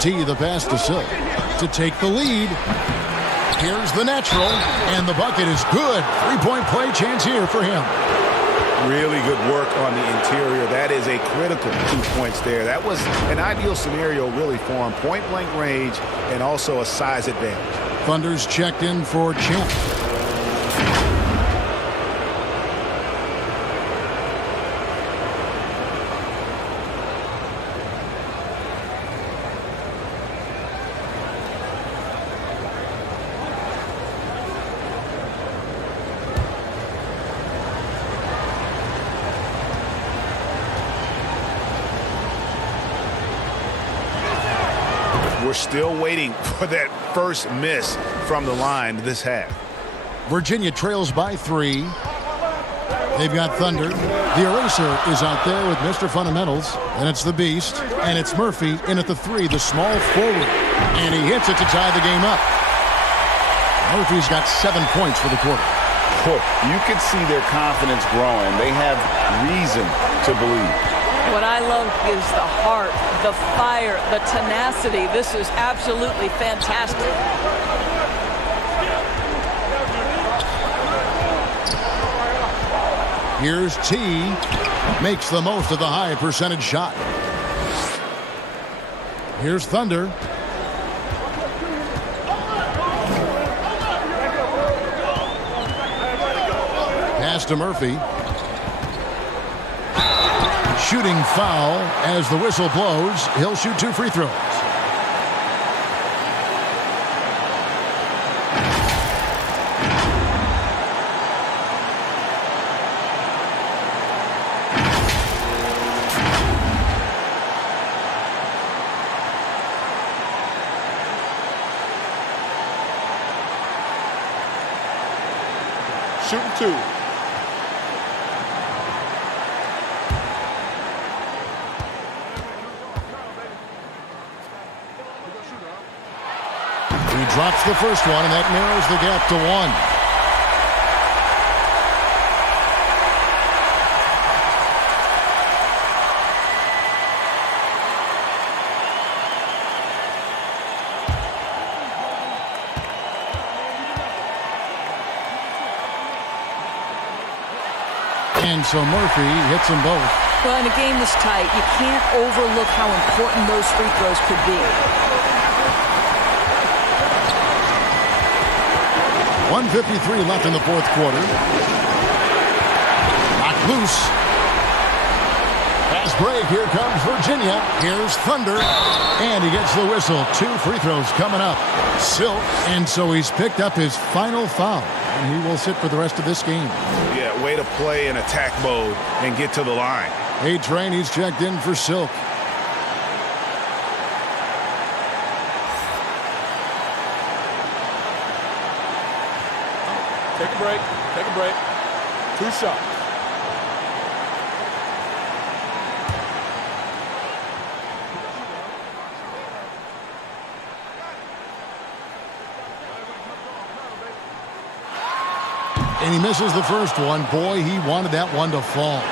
T, the pass to Silk to take the lead. Here's the natural, and the bucket is good. Three-point play chance here for him. Really good work on the interior. That is a critical 2 points there. That was an ideal scenario really for him. Point-blank range and also a size advantage. Thunder's checked in for Champ. We're still waiting for that first miss from the line this half. Virginia trails by 3. They've got Thunder. The eraser is out there with Mr. Fundamentals, and it's the Beast, and it's Murphy in at the 3, the small forward, and he hits it to tie the game up. Murphy's got 7 points for the quarter. You can see their confidence growing. They have reason to believe. What I love is the heart, the fire, the tenacity. This is absolutely fantastic. Here's T. Makes the most of the high percentage shot. Here's Thunder. Pass to Murphy. Shooting foul as the whistle blows. He'll shoot 2 free throws. Shooting 2. Drops the first one, and that narrows the gap to 1. And so Murphy hits them both. Well, in a game this tight, you can't overlook how important those free throws could be. 1:53 left in the fourth quarter. Knocked loose. Pass break. Here comes Virginia. Here's Thunder. And he gets the whistle. 2 free throws coming up. Silk. And so he's picked up his final foul. And he will sit for the rest of this game. Yeah, way to play in attack mode and get to the line. A-Train, he's checked in for Silk. Take a break. Take a break. 2 shots. And he misses the first one. Boy, he wanted that one to fall.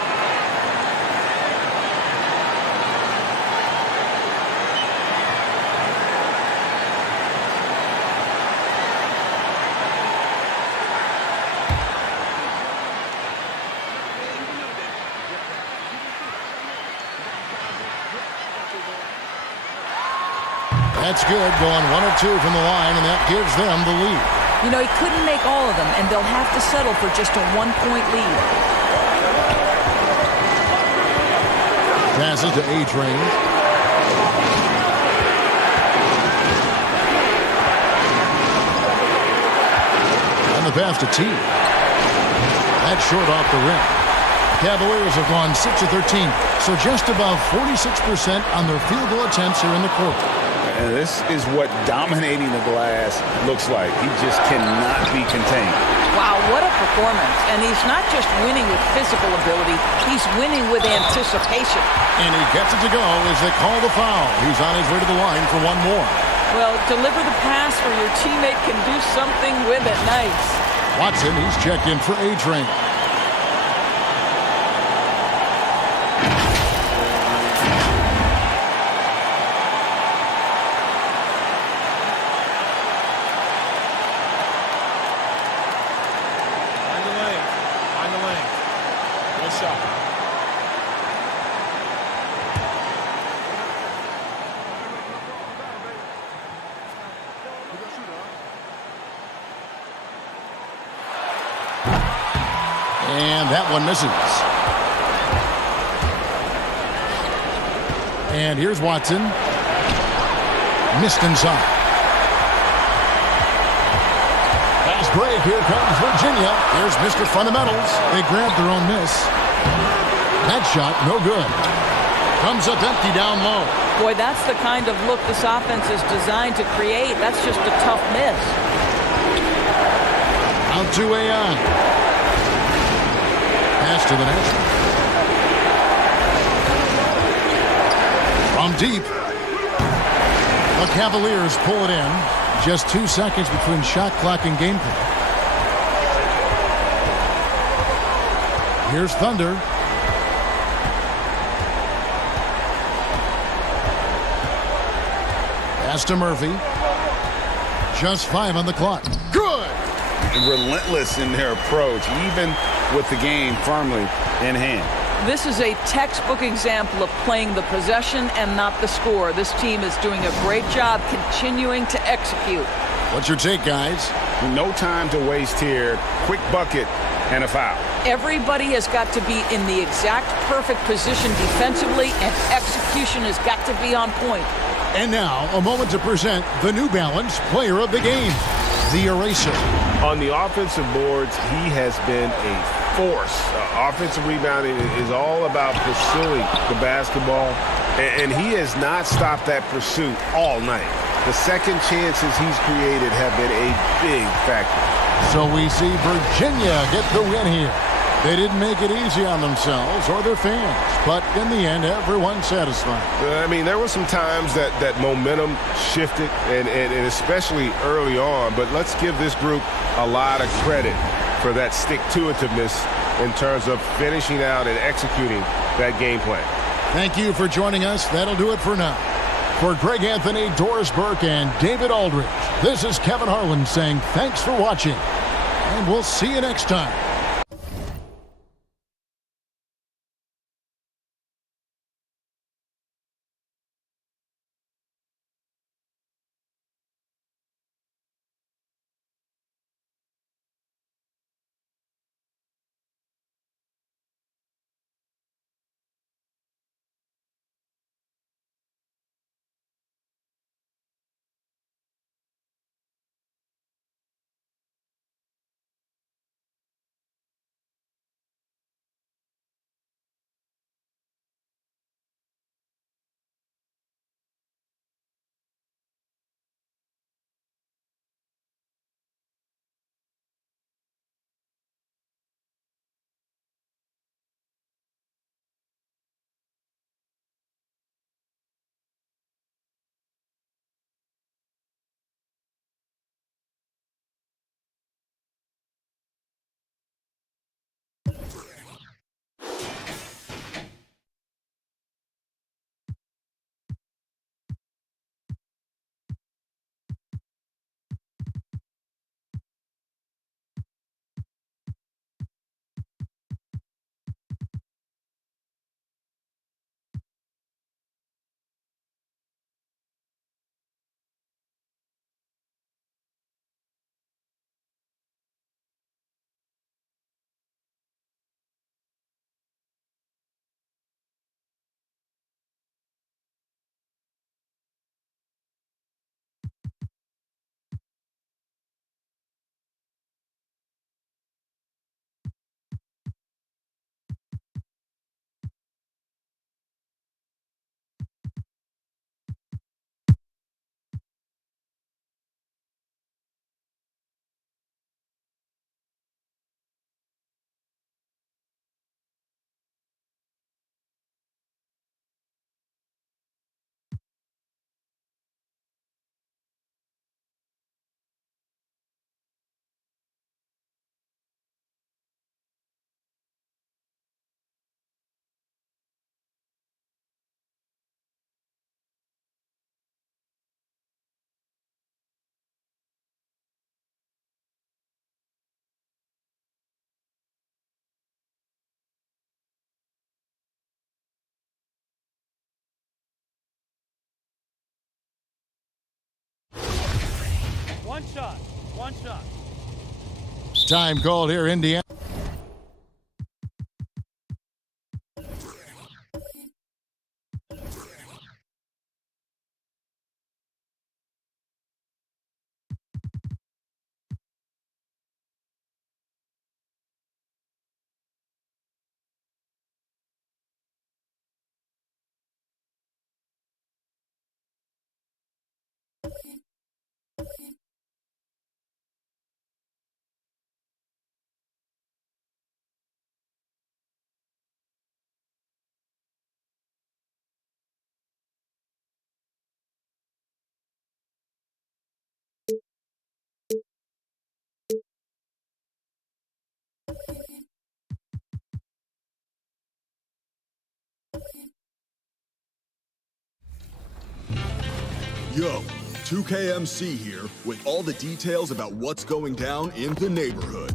That's good, going 1 of 2 from the line, and that gives them the lead. You know, he couldn't make all of them, and they'll have to settle for just a 1-point lead. Passes to A-Train. And the pass to T. That's short off the rim. Cavaliers have gone 6 of 13, so just above 46% on their field goal attempts here in the quarter. And this is what dominating the glass looks like. He just cannot be contained. Wow, what a performance. And he's not just winning with physical ability, he's winning with anticipation. And he gets it to go as they call the foul. He's on his way to the line for 1 more. Well, deliver the pass where your teammate can do something with it. Nice. Watson, he's checked in for A-Train. And that one misses. And here's Watson. Missed inside. Fast break. Here comes Virginia. Here's Mr. Fundamentals. They grabbed their own miss. That shot, no good. Comes up empty down low. Boy, that's the kind of look this offense is designed to create. That's just a tough miss. Out to Ayon. Pass to the net. From deep. The Cavaliers pull it in. Just 2 seconds between shot clock and game clock. Here's Thunder. Pass to Murphy. Just 5 on the clock. Good! Relentless in their approach, even with the game firmly in hand. This is a textbook example of playing the possession and not the score. This team is doing a great job continuing to execute. What's your take, guys? No time to waste here. Quick bucket and a foul. Everybody has got to be in the exact perfect position defensively, and execution has got to be on point. And now, a moment to present the New Balance Player of the Game, the Eraser. On the offensive boards, he has been a force. Offensive rebounding is all about pursuing the basketball, and he has not stopped that pursuit all night. The second chances he's created have been a big factor. So we see Virginia get the win here. They didn't make it easy on themselves or their fans, but in the end, everyone's satisfied. I mean, there were some times that momentum shifted, and especially early on, but let's give this group a lot of credit for that stick-to-itiveness in terms of finishing out and executing that game plan. Thank you for joining us. That'll do it for now. For Greg Anthony, Doris Burke, and David Aldridge, this is Kevin Harlan saying thanks for watching, and we'll see you next time. One shot. Time called here, Indiana. Yo, 2KMC here with all the details about what's going down in the neighborhood.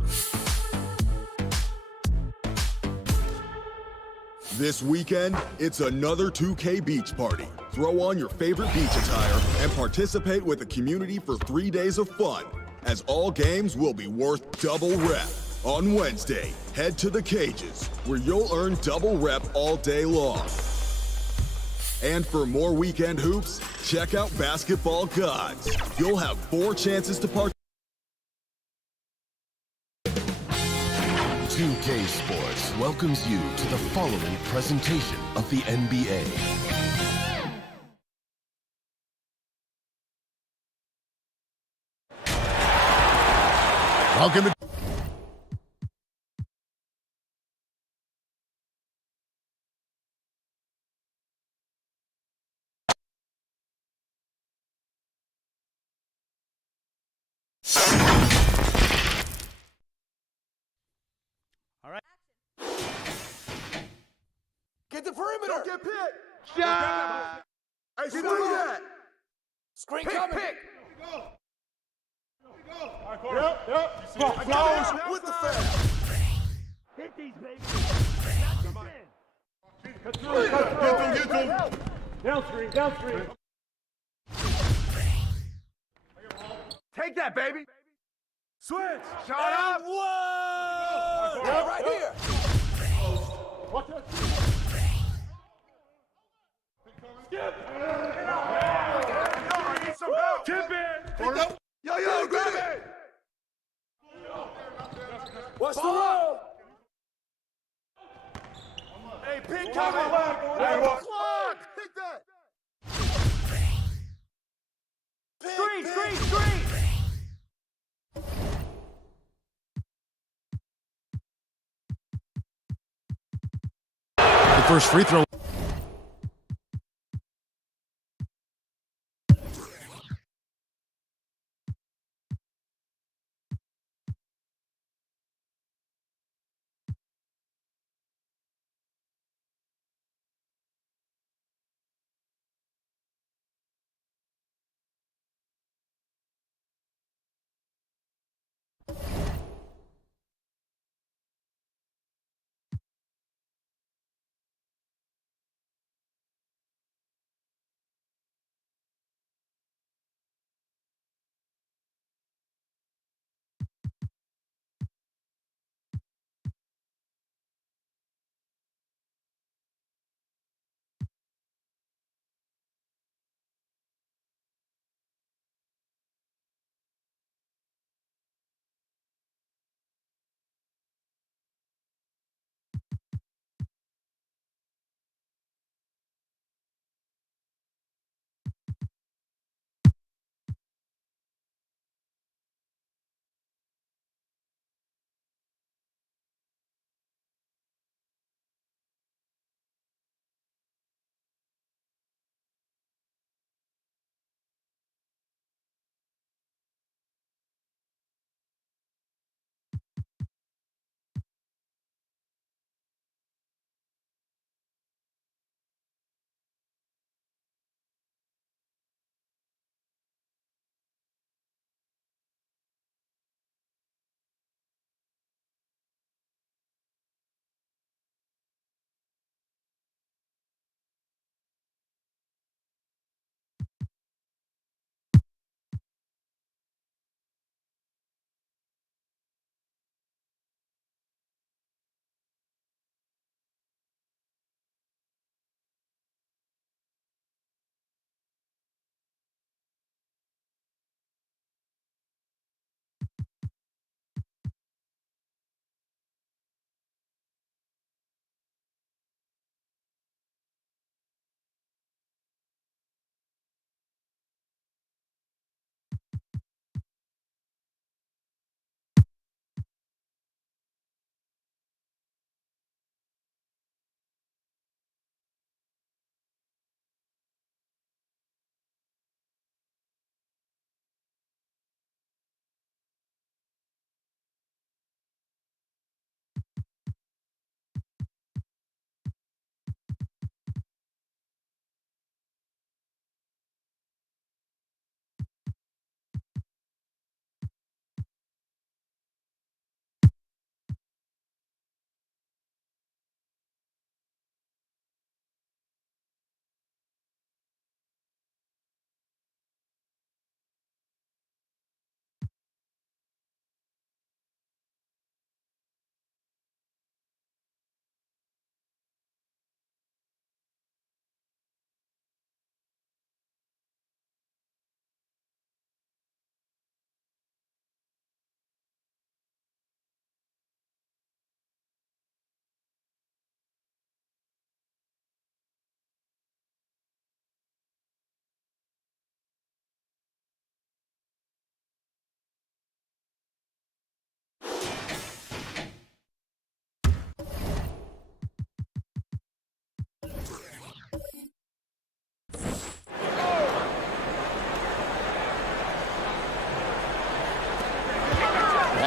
This weekend, it's another 2K beach party. Throw on your favorite beach attire and participate with the community for 3 days of fun, as all games will be worth double rep. On Wednesday, head to the cages, where you'll earn double rep all day long. And for more weekend hoops, check out Basketball Gods. You'll have 4 chances to participate. 2K Sports welcomes you to the following presentation of the NBA. Welcome to... Get the perimeter. Don't get picked. Shot. Hey, screen that. Screen coming. Pick. Yep. Close with the foul. Hit these, baby. Get them. Down screen. Take that, baby. Switch. Shot And up. one. Right here. Tip in. Yo, grab it. What's the roll? Hey, pick coming. Clock. Pick that. Screen. The first free throw.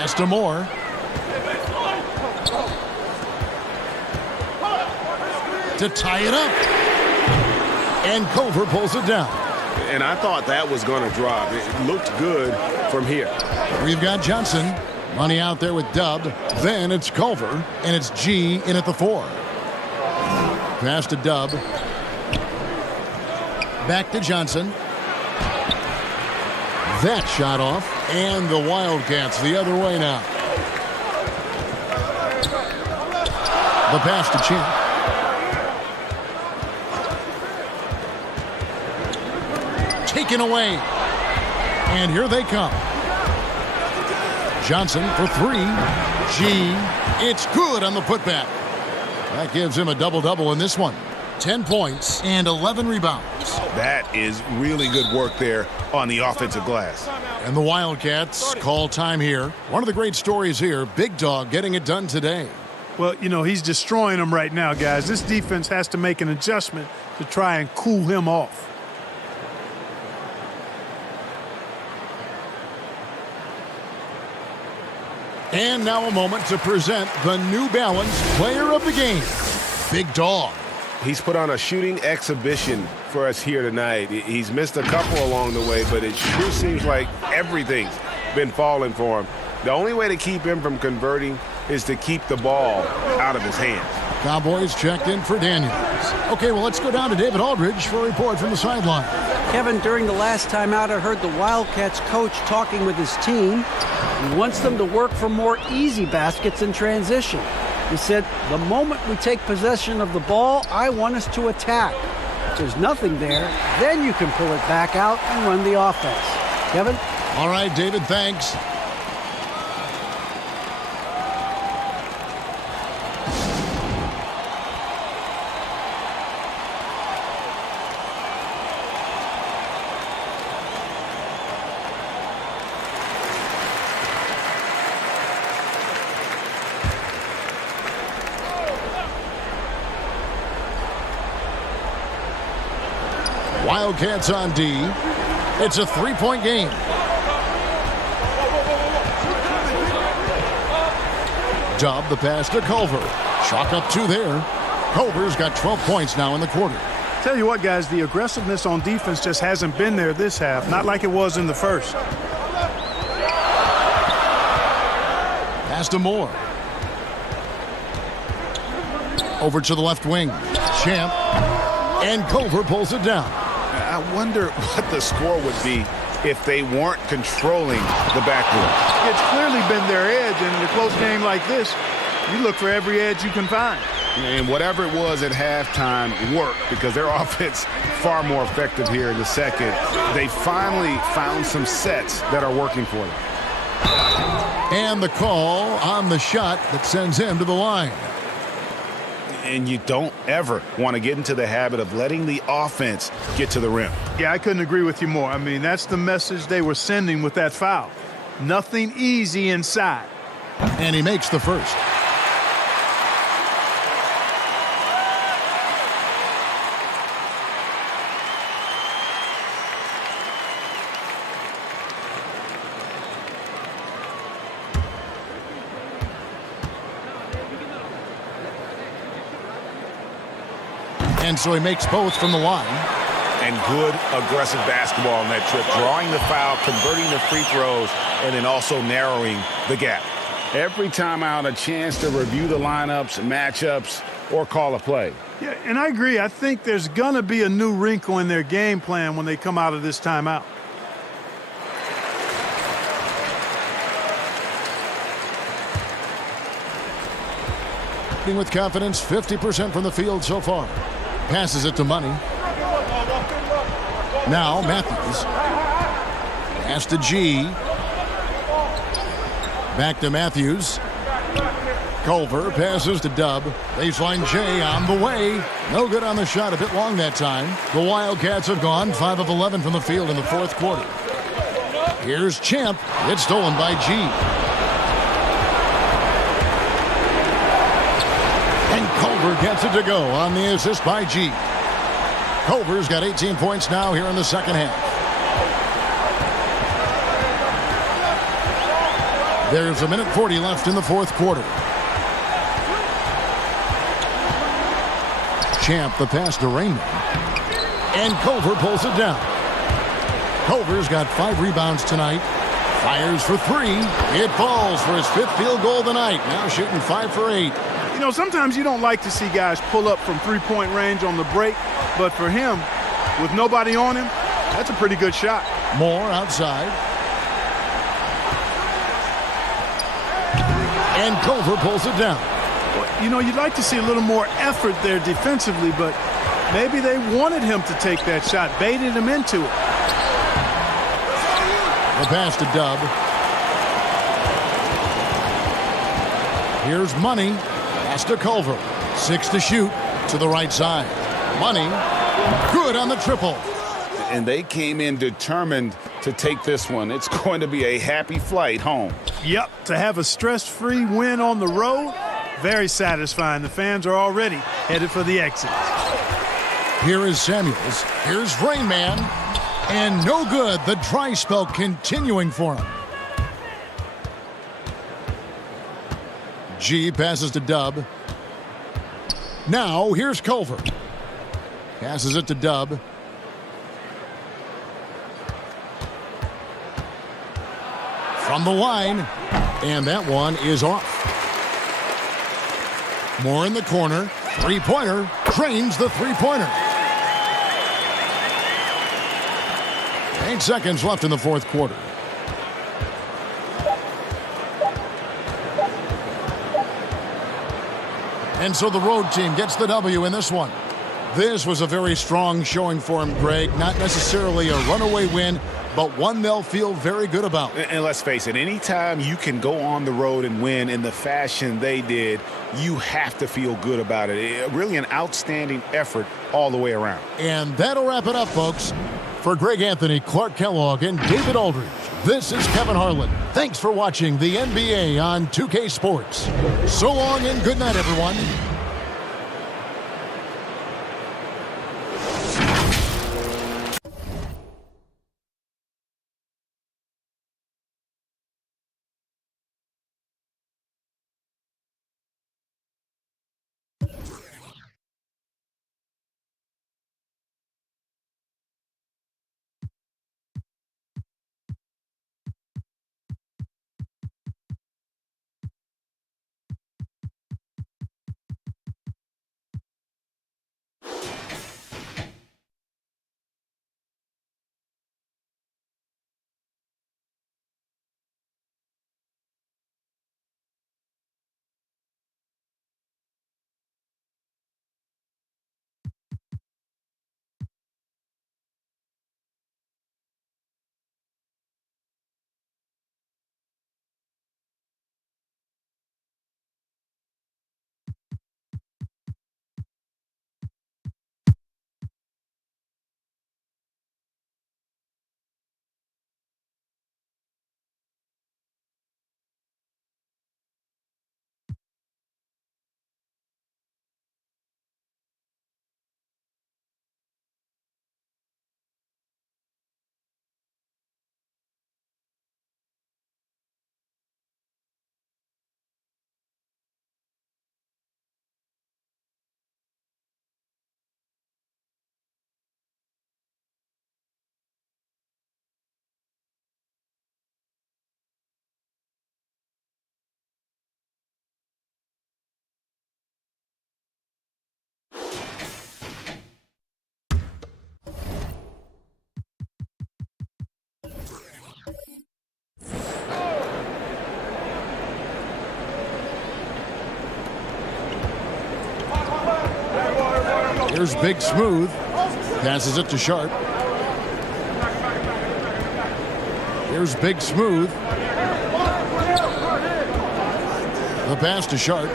Pass to Moore. To tie it up. And Culver pulls it down. And I thought that was going to drop. It looked good from here. We've got Johnson. Money out there with Dub. Then it's Culver. And it's G in at the 4. Pass to Dub. Back to Johnson. That shot off. And the Wildcats the other way now. The pass to Champ. Taken away. And here they come. Johnson for 3. G. It's good on the putback. That gives him a double-double in this one. 10 points and 11 rebounds. That is really good work there on the offensive glass. And the Wildcats call time here. One of the great stories here, Big Dog getting it done today. Well, you know, he's destroying them right now, guys. This defense has to make an adjustment to try and cool him off. And now a moment to present the New Balance Player of the Game, Big Dog. He's put on a shooting exhibition for us here tonight. He's missed a couple along the way, but it sure seems like everything's been falling for him. The only way to keep him from converting is to keep the ball out of his hands. Cowboys checked in for Daniels. Okay, well, let's go down to David Aldridge for a report from the sideline. Kevin, during the last timeout, I heard the Wildcats coach talking with his team. He wants them to work for more easy baskets in transition. He said, the moment we take possession of the ball, I want us to attack. If there's nothing there, then you can pull it back out and run the offense. Kevin? All right, David, thanks. Wildcats on D. It's a 3-point game. Dub the pass to Culver. Chalk up 2 there. Culver's got 12 points now in the quarter. Tell you what, guys, the aggressiveness on defense just hasn't been there this half. Not like it was in the first. Pass to Moore. Over to the left wing. Champ. And Culver pulls it down. I wonder what the score would be if they weren't controlling the backboard. It's clearly been their edge, and in a close game like this, you look for every edge you can find. And whatever it was at halftime worked because their offense far more effective here in the second. They finally found some sets that are working for them. And the call on the shot that sends him to the line. And you don't ever want to get into the habit of letting the offense get to the rim. Yeah, I couldn't agree with you more. I mean, that's the message they were sending with that foul. Nothing easy inside. And he makes the first. And so he makes both from the line. And good aggressive basketball on that trip. Drawing the foul, converting the free throws, and then also narrowing the gap. Every time out, a chance to review the lineups, matchups, or call a play. Yeah, and I agree. I think there's going to be a new wrinkle in their game plan when they come out of this timeout. With confidence, 50% from the field so far. Passes it to Money. Now Matthews. Pass to G. Back to Matthews. Culver passes to Dub. Baseline J on the way. No good on the shot. A bit long that time. The Wildcats have gone 5 of 11 from the field in the fourth quarter. Here's Champ. It's stolen by G. And Culver gets it to go on the assist by G. Culver's got 18 points now here in the second half. There's 1:40 left in the fourth quarter. Champ, the pass to Rainman. And Culver pulls it down. Culver's got 5 rebounds tonight. Fires for 3. It falls for his 5th field goal of the night. Now shooting 5 for 8. You know, sometimes you don't like to see guys pull up from three-point range on the break, but for him, with nobody on him, that's a pretty good shot. Moore outside. And Culver pulls it down. You know, you'd like to see a little more effort there defensively, but maybe they wanted him to take that shot, baited him into it. The pass to Dub. Here's Money. Pass to Culver. 6 to shoot to the right side. Money. Good on the triple. And they came in determined to take this one. It's going to be a happy flight home. Yep, to have a stress-free win on the road, very satisfying. The fans are already headed for the exit. Here is Samuels. Here's Rain Man. And no good. The dry spell continuing for him. G passes to Dub. Now here's Culver. Passes it to Dub. From the line. And that one is off. Moore in the corner. Three-pointer. Drains the three-pointer. 8 seconds left in the fourth quarter. And so the road team gets the W in this one. This was a very strong showing for him, Greg. Not necessarily a runaway win, but one they'll feel very good about. And let's face it, anytime you can go on the road and win in the fashion they did, you have to feel good about it. Really an outstanding effort all the way around. And that'll wrap it up, folks. For Greg Anthony, Clark Kellogg, and David Aldridge, this is Kevin Harlan. Thanks for watching the NBA on 2K Sports. So long and good night, everyone. Here's Big Smooth. Passes it to Sharp. Here's Big Smooth. The pass to Sharp.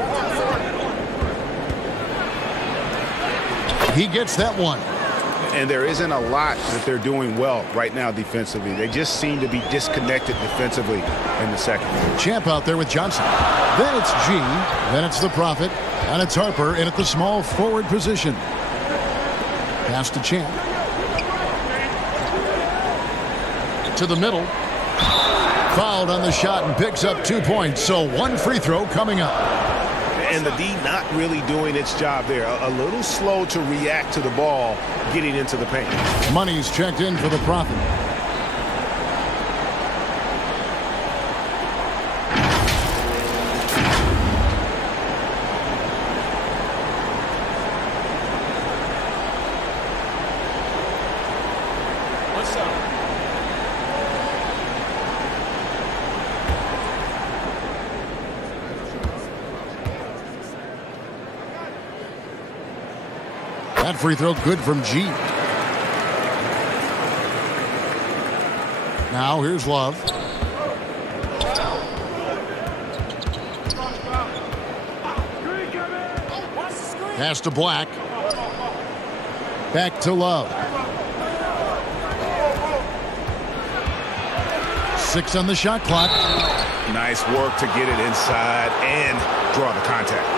He gets that one. And there isn't a lot that they're doing well right now defensively. They just seem to be disconnected defensively in the second. Champ out there with Johnson. Then it's G. Then it's the Prophet. And it's Harper in at the small forward position. Pass to Champ. To the middle. Fouled on the shot and picks up 2 points. So 1 free throw coming up. And the D not really doing its job there. A little slow to react to the ball getting into the paint. Money's checked in for the Prophet. That free throw good from G. Now here's Love. Pass to Black. Back to Love. 6 on the shot clock. Nice work to get it inside and draw the contact.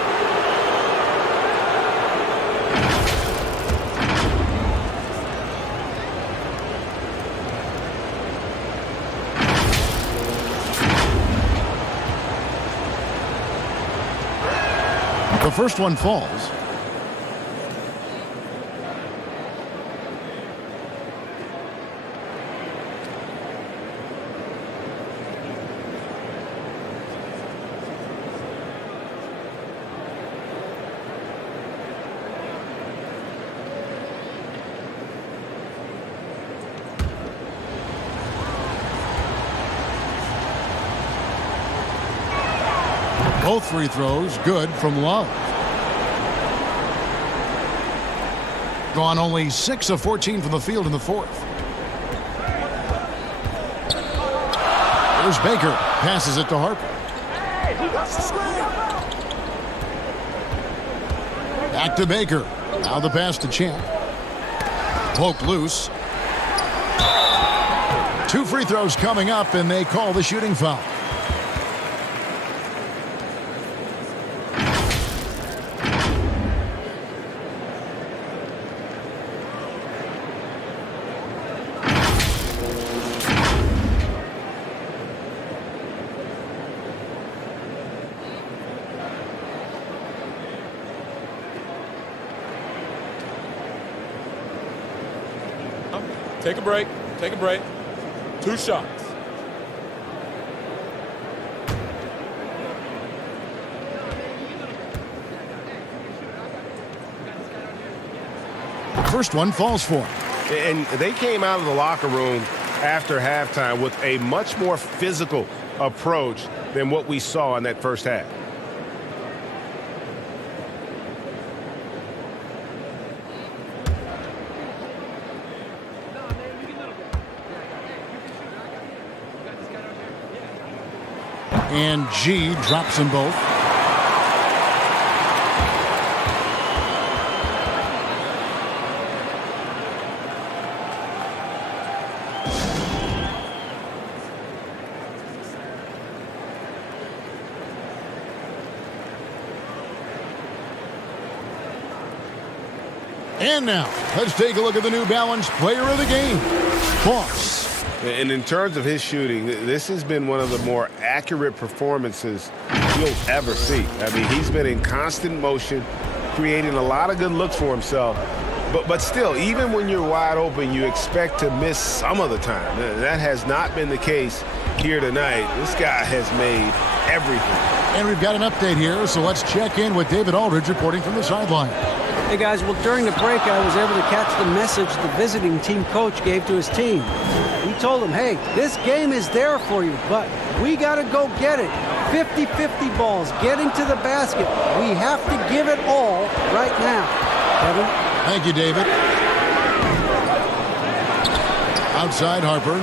The first one falls. Both free throws good from Love. Gone only 6 of 14 from the field in the fourth. There's Baker. Passes it to Harper. Back to Baker. Now the pass to Champ. Poked loose. 2 free throws coming up, and they call the shooting foul. Take a break. Take a break. 2 shots. First one falls for him. And they came out of the locker room after halftime with a much more physical approach than what we saw in that first half. And G drops them both. And now, let's take a look at the New Balance Player of the Game, Boss. And in terms of his shooting, this has been one of the more accurate performances you'll ever see. I mean, he's been in constant motion, creating a lot of good looks for himself. But still, even when you're wide open, you expect to miss some of the time. That has not been the case here tonight. This guy has made everything. And we've got an update here, so let's check in with David Aldridge reporting from the sideline. Hey guys, well during the break I was able to catch the message the visiting team coach gave to his team. He told them, hey, this game is there for you, but we got to go get it. 50-50 balls, getting to the basket. We have to give it all right now. Kevin? Thank you, David. Outside Harper.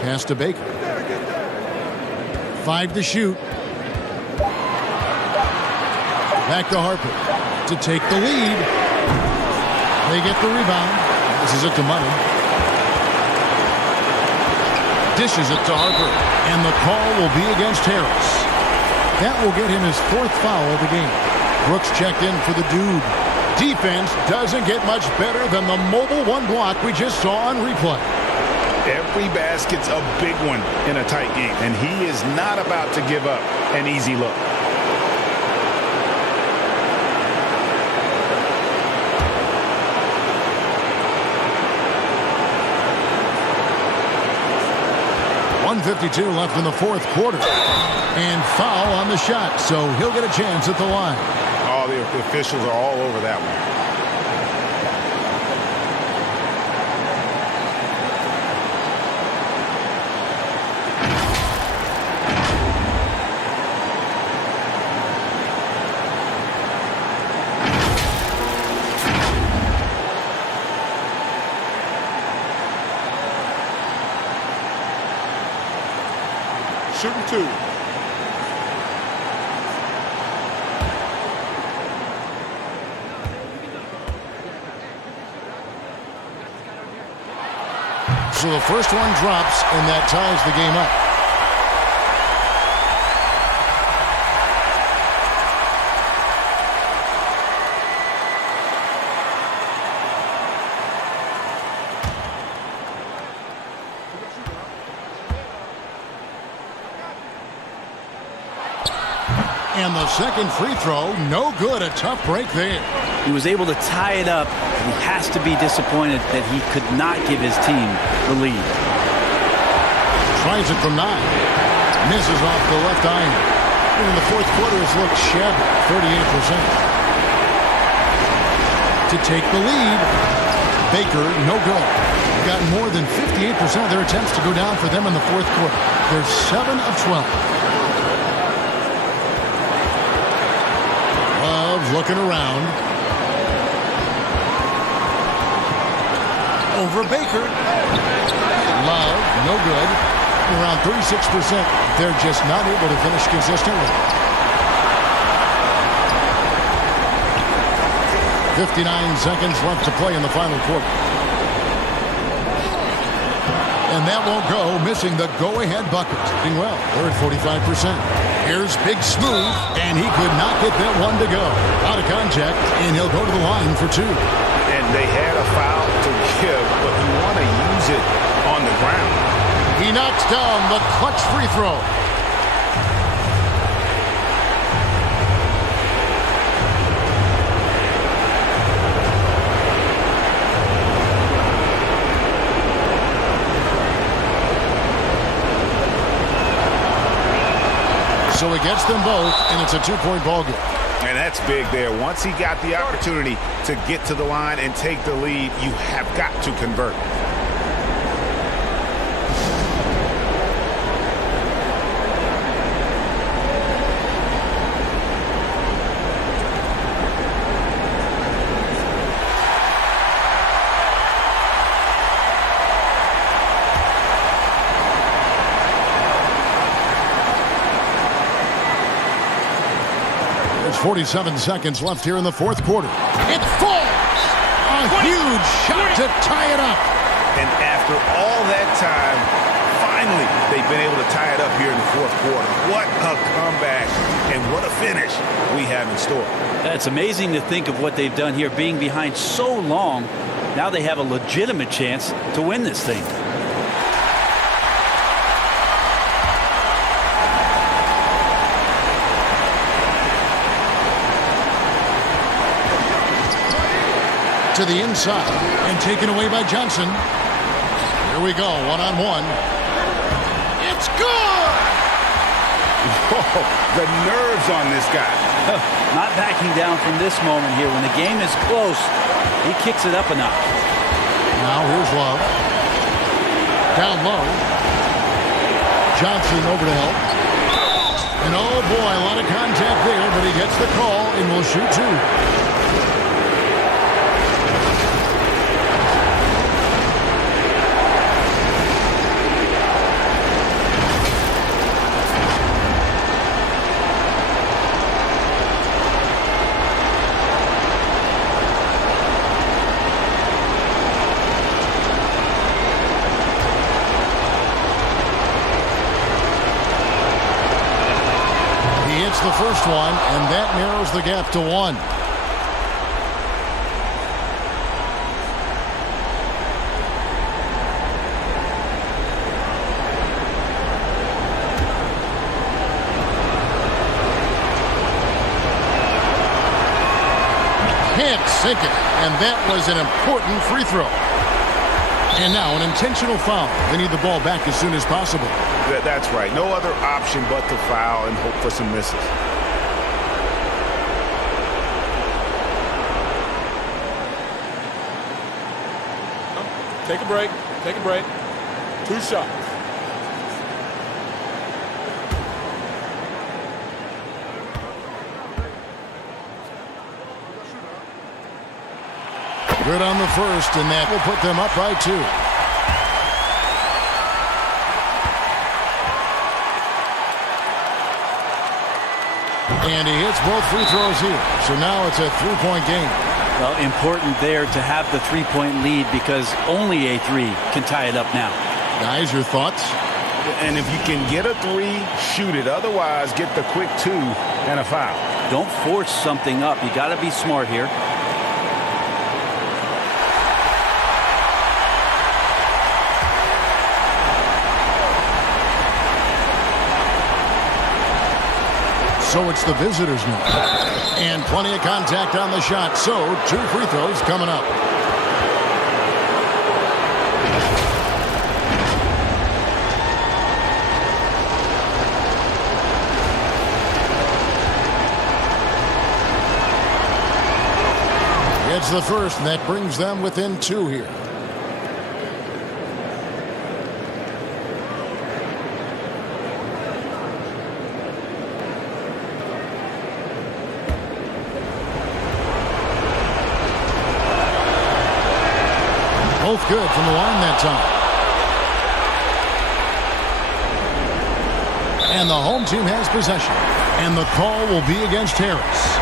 Pass to Baker. 5 to shoot. Back to Harper to take the lead. They get the rebound. This is it to Money. Dishes it to Harper. And the call will be against Harris. That will get him his 4th foul of the game. Brooks checked in for the dude. Defense doesn't get much better than the mobile 1 block we just saw on replay. Every basket's a big one in a tight game, and he is not about to give up an easy look. .152 left in the fourth quarter. And foul on the shot, so he'll get a chance at the line. Oh, the officials are all over that one. Shooting two. So the first one drops, and that ties the game up. And the second free throw, no good. A tough break there. He was able to tie it up. He has to be disappointed that he could not give his team the lead. Tries it from 9. Misses off the left iron. And in the fourth quarter, it's looked shabby, 38%. To take the lead, Baker, no good. Got more than 58% of their attempts to go down for them in the fourth quarter. They're 7 of 12. Looking around. Over Baker. Love, no good. Around 36%. They're just not able to finish consistently. 59 seconds left to play in the final quarter. And that won't go, missing the go-ahead bucket. Doing well, they're at 45%. Here's Big Smooth, and he could not get that one to go. Out of contact, and he'll go to the line for 2. And they had a foul to give, but you want to use it on the ground. He knocks down the clutch free throw. So he gets them both, and it's a 2-point ball game. And that's big there. Once he got the opportunity to get to the line and take the lead, you have got to convert. There's 47 seconds left here in the fourth quarter. It falls! A huge shot to tie it up. And after all that time, finally, they've been able to tie it up here in the fourth quarter. What a comeback and what a finish we have in store. It's amazing to think of what they've done here, being behind so long. Now they have a legitimate chance to win this thing. To the inside and taken away by Johnson. Here we go, one-on-one. It's good! Whoa, the nerves on this guy. Not backing down from this moment here. When the game is close, he kicks it up a notch. Now here's Love. Down low. Johnson over to help. And oh boy, a lot of contact there, but he gets the call and will shoot 2. The first one, and that narrows the gap to 1. can't sink it. And that was an important free throw. And now an intentional foul. They need the ball back as soon as possible. That's right. No other option but to foul and hope for some misses. Take a break. Take a break. 2 shots. Good on the first, and that will put them up by 2. And he hits both free throws here. So now it's a 3-point game. Well, important there to have the 3-point lead because only a 3 can tie it up now. Guys, your thoughts? And if you can get a 3, shoot it. Otherwise, get the quick 2 and a foul. Don't force something up. You got to be smart here. So it's the visitors now. And plenty of contact on the shot. So 2 free throws coming up. It's the first, and that brings them within 2 here. Both good from the line that time. And the home team has possession. And the call will be against Harris.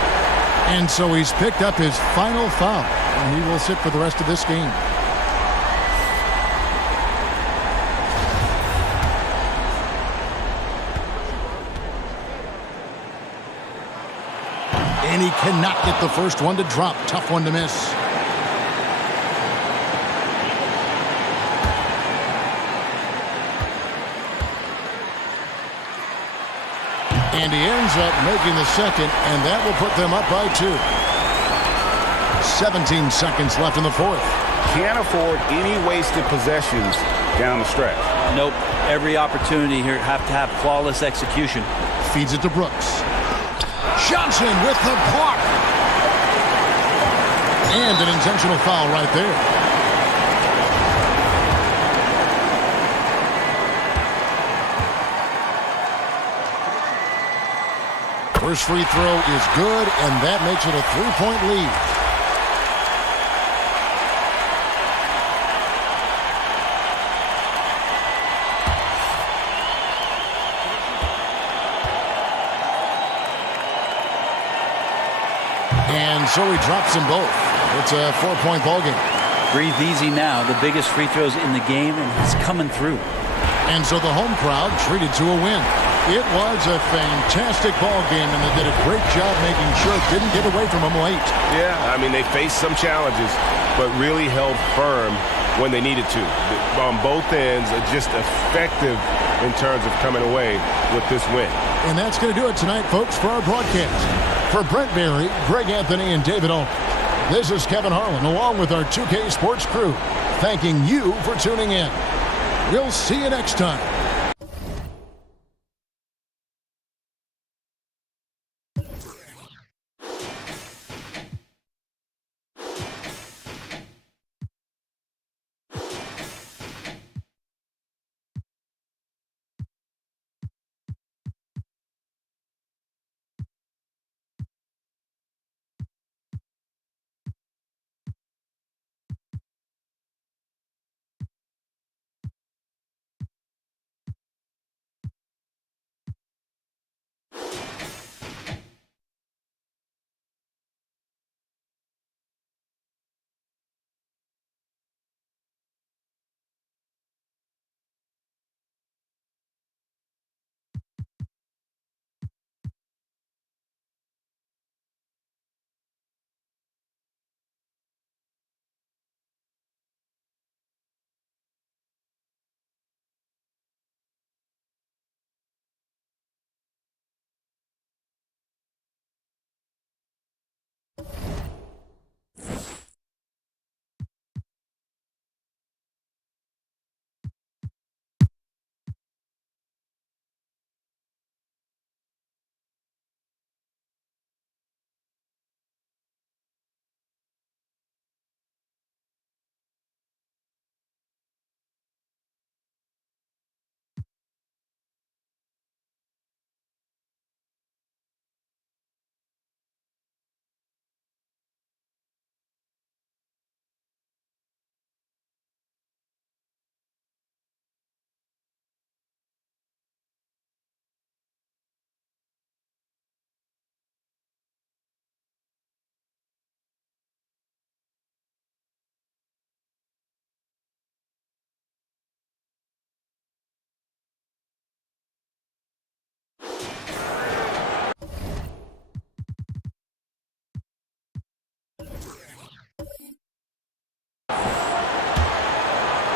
And so he's picked up his final foul. And he will sit for the rest of this game. And he cannot get the first one to drop. Tough one to miss. And he ends up making the second, and that will put them up by 2. 17 seconds left in the fourth. Can't afford any wasted possessions down the stretch. Nope. Every opportunity here have to have flawless execution. Feeds it to Brooks. Johnson with the block. And an intentional foul right there. First free throw is good, and that makes it a 3-point lead. And so he drops them both. It's a 4-point ball game. Breathe easy now. The biggest free throws in the game, and he's coming through. And so the home crowd treated to a win. It was a fantastic ball game, and they did a great job making sure it didn't get away from them late. Yeah, I mean, they faced some challenges, but really held firm when they needed to. On both ends, just effective in terms of coming away with this win. And that's going to do it tonight, folks, for our broadcast. For Brent Berry, Greg Anthony, and David Owen, this is Kevin Harlan, along with our 2K Sports crew, thanking you for tuning in. We'll see you next time.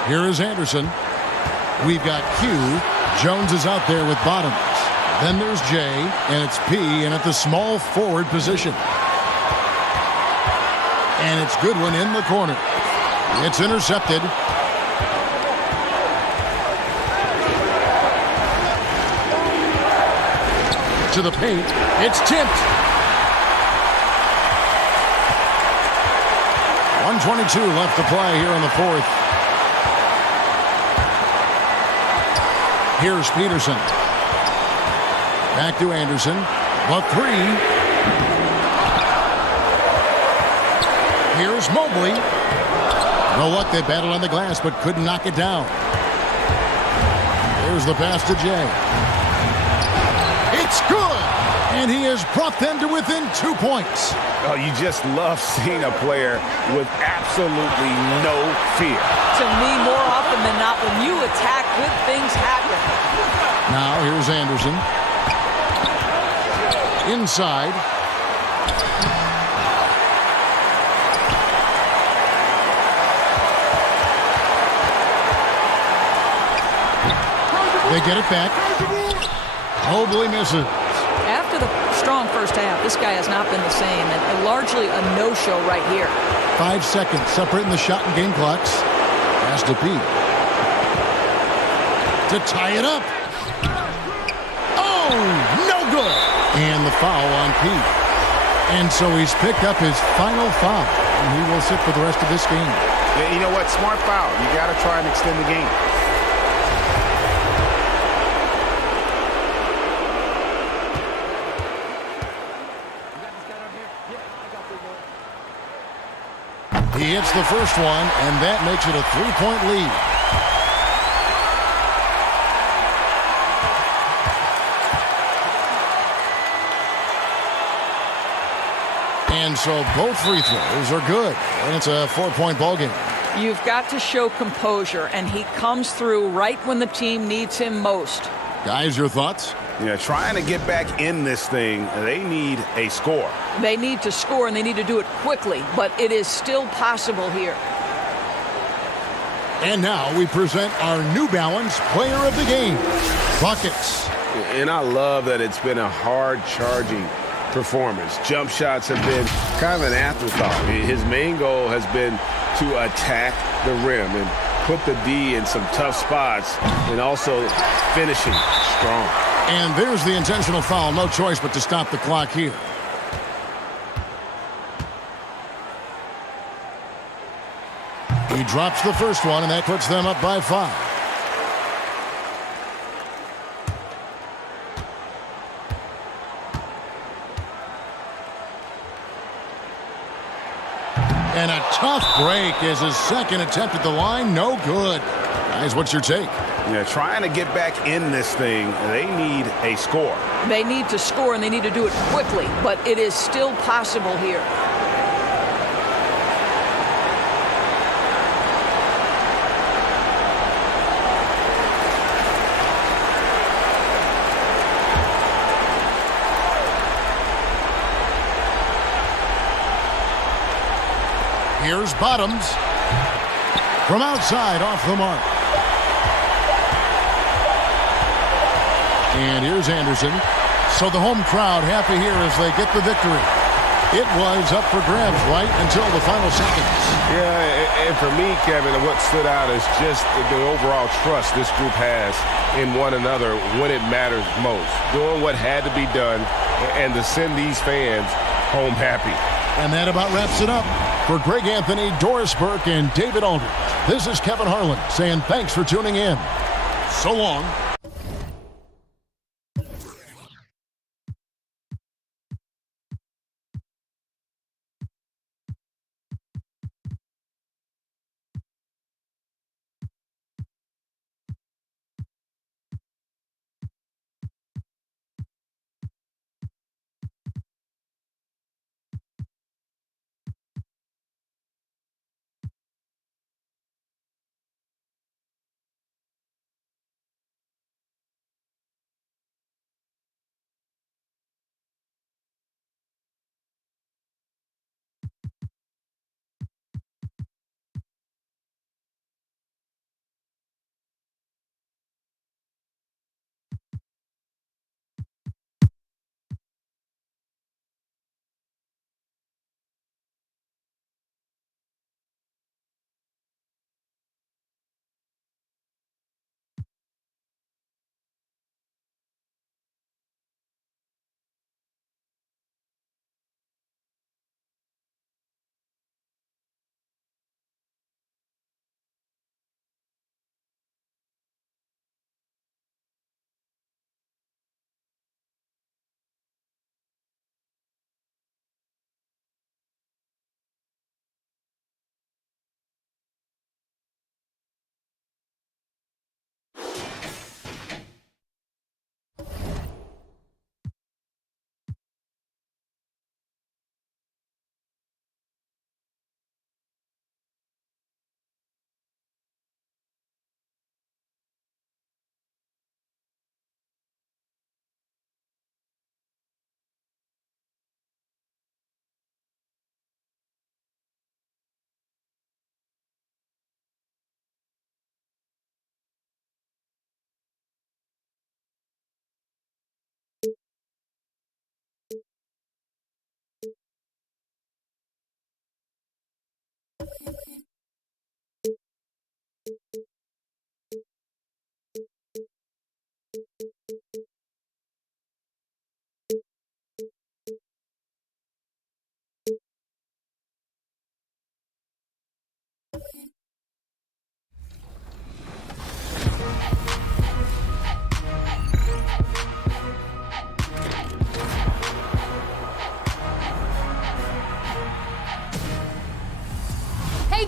Here is Anderson. We've got Q. Jones is out there with Bottoms. Then there's J, and it's P, and at the small forward position. And it's Goodwin in the corner. It's intercepted. To the paint. It's tipped. 1:22 left to play here in the fourth. Here's Peterson. Back to Anderson. The three. Here's Mobley. No luck. They battled on the glass but couldn't knock it down. Here's the pass to Jay. It's good. And he has brought them to within 2 points. Oh, you just love seeing a player with absolutely no fear. To me, more often than not, when you attack, good things happen. Now here's Anderson. Inside. They get it back. Mobley misses. After the strong first half, this guy has not been the same, and largely a no-show right here. 5 seconds separating the shot and game clocks. Pass to Pete. To tie it up. Oh, no good. And the foul on Pete. And so he's picked up his final foul, and he will sit for the rest of this game. Yeah, you know what? Smart foul. You got to try and extend the game. He hits the first one, and that makes it a 3-point lead. And so both free throws are good, and it's a 4-point ball game. You've got to show composure, and he comes through right when the team needs him most. Guys, your thoughts? Yeah, trying to get back in this thing, they need a score. They need to score, and they need to do it quickly, but it is still possible here. And now we present our New Balance Player of the Game, Buckets. And I love that it's been a hard-charging performance. Jump shots have been kind of an afterthought. His main goal has been to attack the rim and put the D in some tough spots and also finishing strong. And there's the intentional foul. No choice but to stop the clock here. He drops the first one, and that puts them up by 5. And a tough break is his second attempt at the line. No good. Guys, what's your take? Yeah, trying to get back in this thing, they need a score. They need to score, and they need to do it quickly, but it is still possible here. Here's Bottoms. From outside, off the mark. And here's Anderson. So the home crowd happy here as they get the victory. It was up for grabs right until the final seconds. Yeah, and for me, Kevin, what stood out is just the overall trust this group has in one another when it matters most. Doing what had to be done and to send these fans home happy. And that about wraps it up. For Greg Anthony, Doris Burke, and David Aldridge, this is Kevin Harlan saying thanks for tuning in. So long.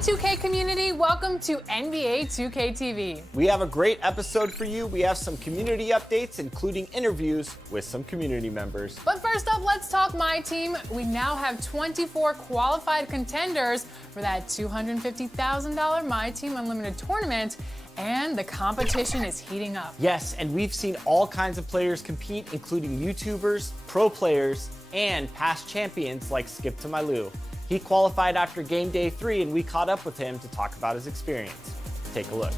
2K community, welcome to NBA 2K TV. We have a great episode for you. We have some community updates, including interviews with some community members. But first up, let's talk my team. We now have 24 qualified contenders for that $250,000 My Team Unlimited tournament, and the competition is heating up. Yes, and we've seen all kinds of players compete, including YouTubers, pro players, and past champions like Skip to My Lou. He qualified after game day 3, and we caught up with him to talk about his experience. Take a look.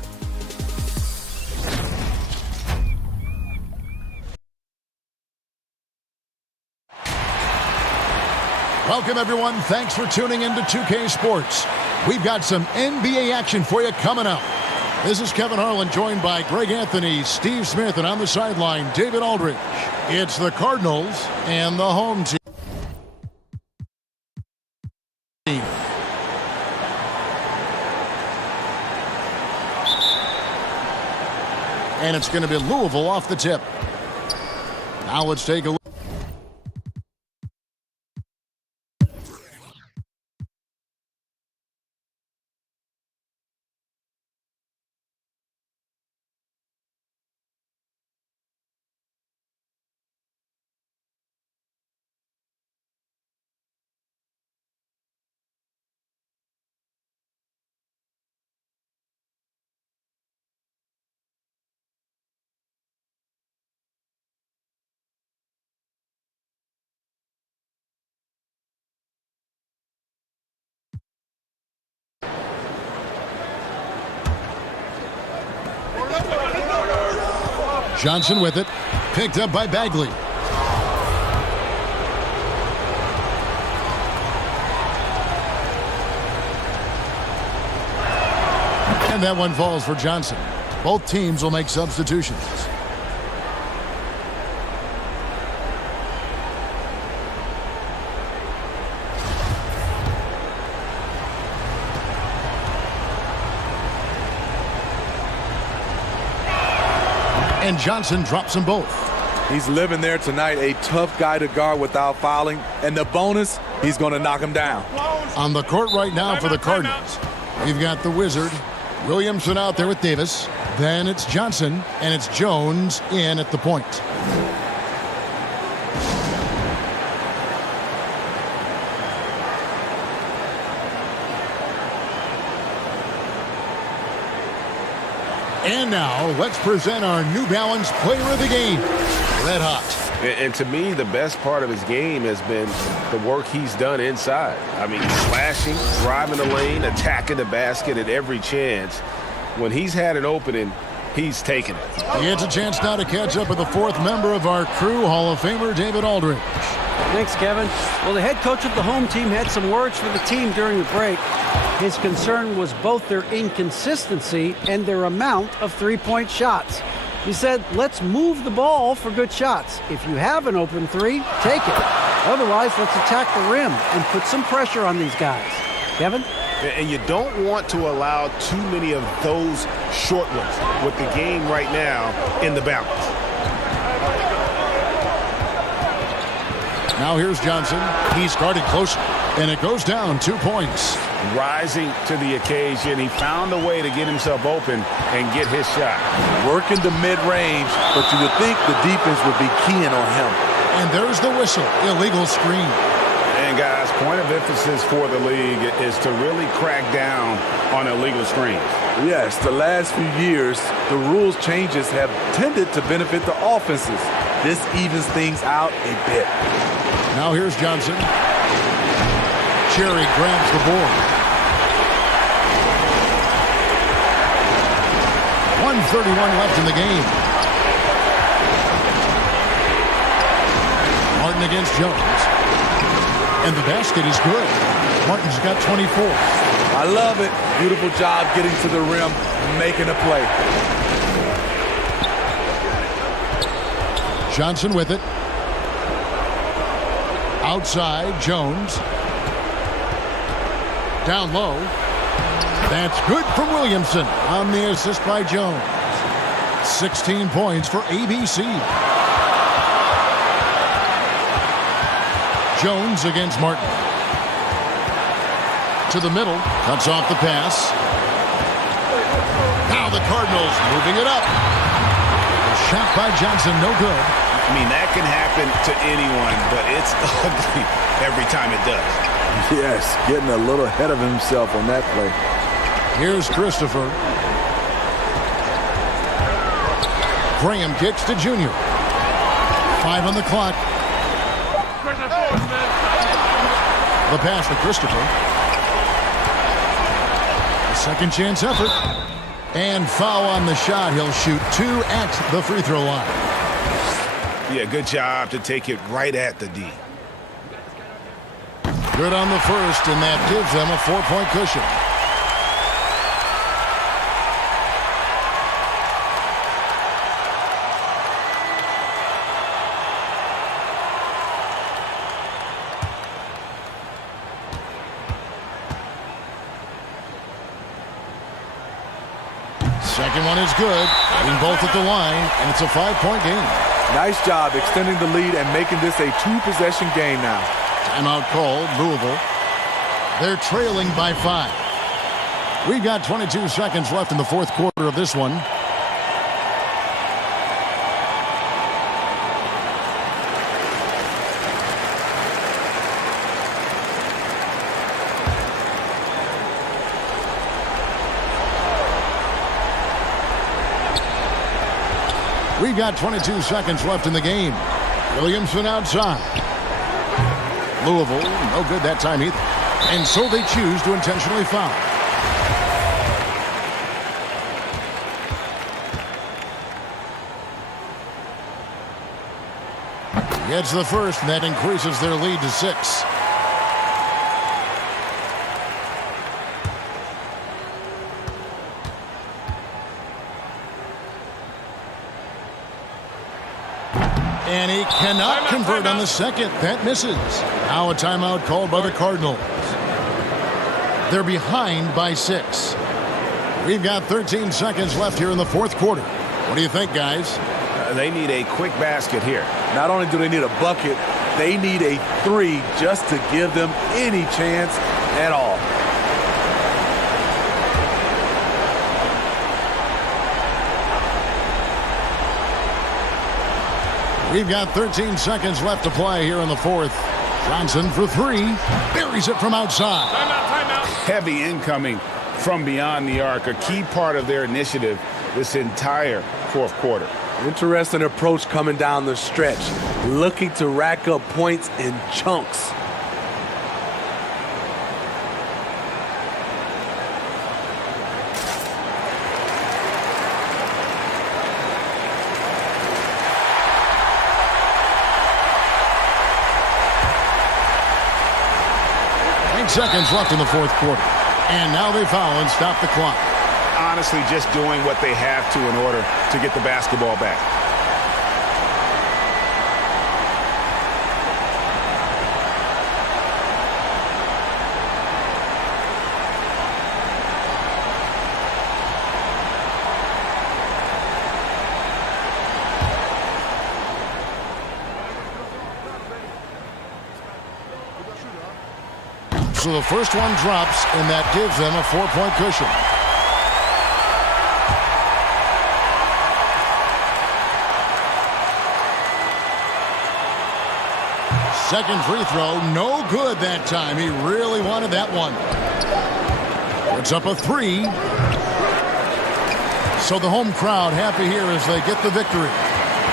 Welcome, everyone. Thanks for tuning in to 2K Sports. We've got some NBA action for you coming up. This is Kevin Harlan, joined by Greg Anthony, Steve Smith, and on the sideline, David Aldridge. It's the Cardinals and the home team. And it's going to be Louisville off the tip. Now let's take a look. Johnson with it, picked up by Bagley. And that one falls for Johnson. Both teams will make substitutions. And Johnson drops them both. He's living there tonight, a tough guy to guard without fouling. And the bonus, he's going to knock him down. On the court right now for the Cardinals, we've got the Wizard, Williamson out there with Davis. Then it's Johnson, and it's Jones in at the point. And now, let's present our New Balance Player of the Game, Red Hot. And to me, the best part of his game has been the work he's done inside. I mean, slashing, driving the lane, attacking the basket at every chance. When he's had an opening, he's taken it. It's a chance now to catch up with the fourth member of our crew, Hall of Famer David Aldridge. Thanks, Kevin. Well, the head coach of the home team had some words for the team during the break. His concern was both their inconsistency and their amount of three-point shots. He said, let's move the ball for good shots. If you have an open three, take it. Otherwise, let's attack the rim and put some pressure on these guys. Kevin? And you don't want to allow too many of those short ones with the game right now in the balance. Now here's Johnson. He's guarded closely, and it goes down 2 points. Rising to the occasion, he found a way to get himself open and get his shot. Working the mid-range, but you would think the defense would be keying on him. And there's the whistle, illegal screen. And guys, point of emphasis for the league is to really crack down on illegal screens. Yes, the last few years, the rules changes have tended to benefit the offenses. This evens things out a bit. Now here's Johnson. Cherry grabs the board. 1:31 left in the game. Martin against Jones. And the basket is good. Martin's got 24. I love it. Beautiful job getting to the rim, making a play. Johnson with it. Outside, Jones. Down low. That's good from Williamson on the assist by Jones. 16 points for ABC. Jones against Martin. to the middle. Cuts off the pass. Now the Cardinals moving it up. A shot by Johnson, no good. I mean, that can happen to anyone, but it's ugly every time it does. Yes, getting a little ahead of himself on that play. Here's Christopher. Graham kicks to Junior. 5 on the clock. The pass to Christopher. A second chance effort. And foul on the shot. He'll shoot 2 at the free throw line. Yeah, good job to take it right at the D. Good on the first, and that gives them a 4-point cushion. Second one is good. Getting both at the line, and it's a 5-point game. Nice job extending the lead and making this a 2-possession game now. Timeout called, Louisville. They're trailing by 5. We've got 22 seconds left in the fourth quarter of this one. We've got 22 seconds left in the game. Williamson outside. Louisville, no good that time either. And so they choose to intentionally foul. Gets the first, and that increases their lead to 6. And he cannot convert on the second. That misses. Now a timeout called by the Cardinals. They're behind by 6. We've got 13 seconds left here in the fourth quarter. What do you think, guys? They need a quick basket here. Not only do they need a bucket, they need a 3 just to give them any chance at all. We've got 13 seconds left to play here in the fourth. Johnson for 3. Buries it from outside. Timeout. Heavy incoming from beyond the arc. A key part of their initiative this entire fourth quarter. Interesting approach coming down the stretch. Looking to rack up points in chunks. Seconds left in the fourth quarter. And now they foul and stop the clock. Honestly, just doing what they have to in order to get the basketball back. So the first one drops, and that gives them a 4-point cushion. Second free throw, no good that time. He really wanted that one. Puts up a 3. So the home crowd happy here as they get the victory.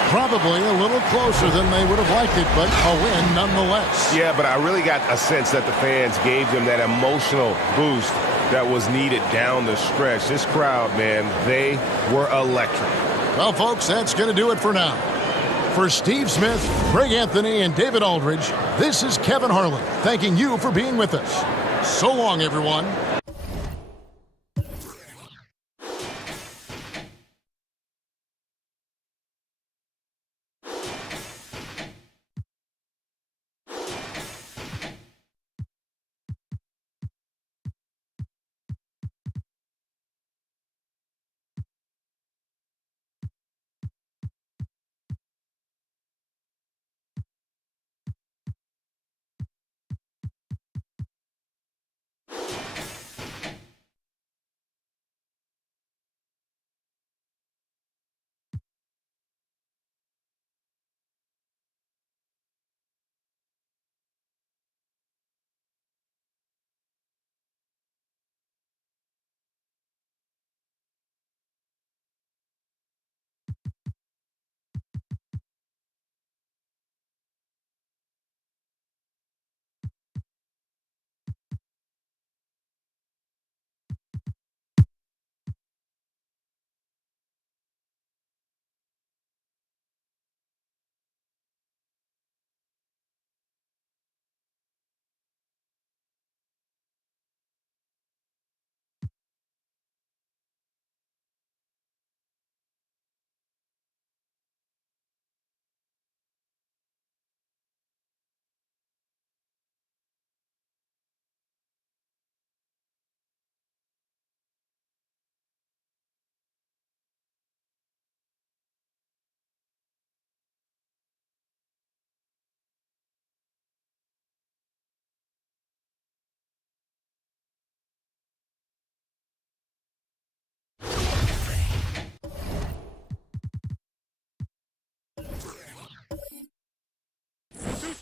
Probably a little closer than they would have liked it, but a win nonetheless. Yeah, but I really got a sense that the fans gave them that emotional boost that was needed down the stretch. This crowd, man, they were electric. Well, folks, that's going to do it for now. For Steve Smith, Greg Anthony, and David Aldridge, this is Kevin Harlan, thanking you for being with us. So long, everyone.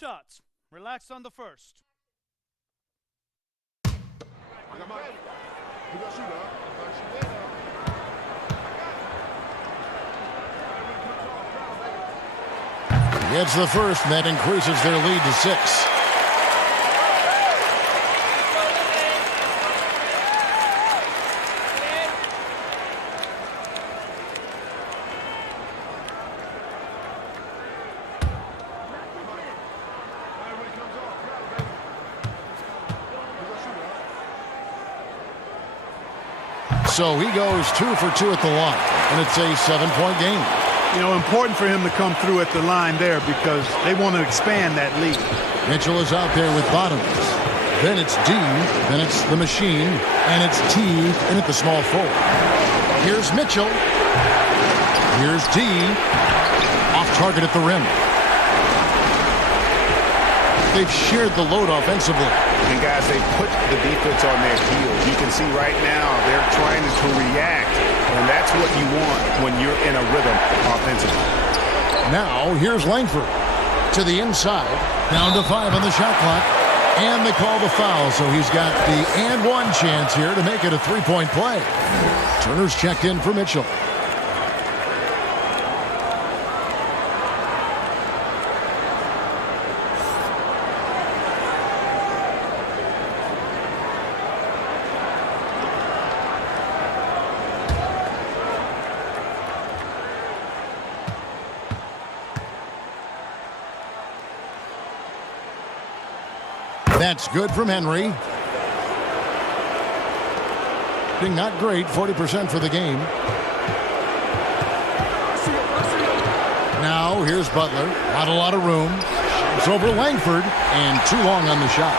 shots. Relax on the first. He hits the first, and that increases their lead to 6. So he goes 2 for 2 at the line, and it's a 7-point game. You know, important for him to come through at the line there because they want to expand that lead. Mitchell is out there with Bottoms. Then it's D, then it's the machine, and it's T in at the small forward. Here's Mitchell. Here's D. Off target at the rim. They've shared the load offensively. And guys, they put the defense on their heels. You can see right now they're trying to react, and that's what you want when you're in a rhythm offensively. Now, here's Langford to the inside. Down to 5 on the shot clock. And they call the foul, so he's got the and one chance here to make it a 3-point play. Turner's checked in for Mitchell. That's good from Henry. Not great, 40% for the game. Now here's Butler. Not a lot of room. It's over Langford, and too long on the shot.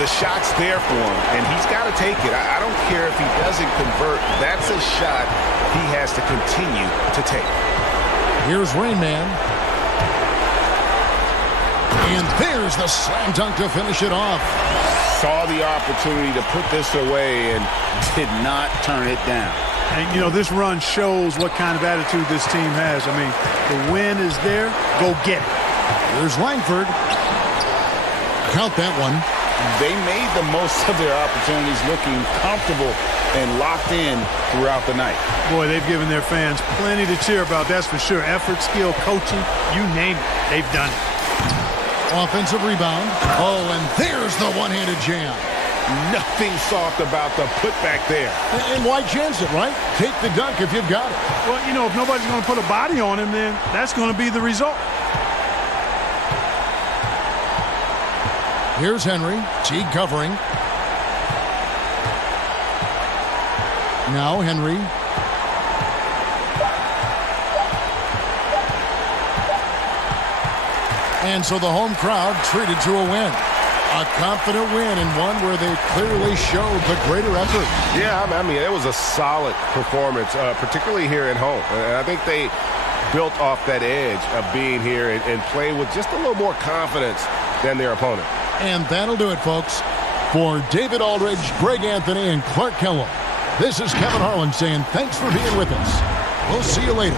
The shot's there for him, and he's got to take it. I don't care if he doesn't convert. That's a shot he has to continue to take. Here's Rain Man. And there's the slam dunk to finish it off. Saw the opportunity to put this away and did not turn it down. And, you know, this run shows what kind of attitude this team has. I mean, the win is there. Go get it. Here's Langford. Count that one. They made the most of their opportunities, looking comfortable and locked in throughout the night. Boy, they've given their fans plenty to cheer about, that's for sure. Effort, skill, coaching, you name it. They've done it. Offensive rebound. Oh, and there's the one-handed jam. Nothing soft about the putback there. And why chance it, right? Take the dunk if you've got it. Well, you know, if nobody's going to put a body on him, then that's going to be the result. Here's Henry. Teague covering. Now Henry. And so the home crowd treated to a win. A confident win, and one where they clearly showed the greater effort. Yeah, I mean, it was a solid performance, particularly here at home. And I think they built off that edge of being here and play with just a little more confidence than their opponent. And that'll do it, folks. For David Aldridge, Greg Anthony, and Clark Kellogg, this is Kevin Harlan saying thanks for being with us. We'll see you later.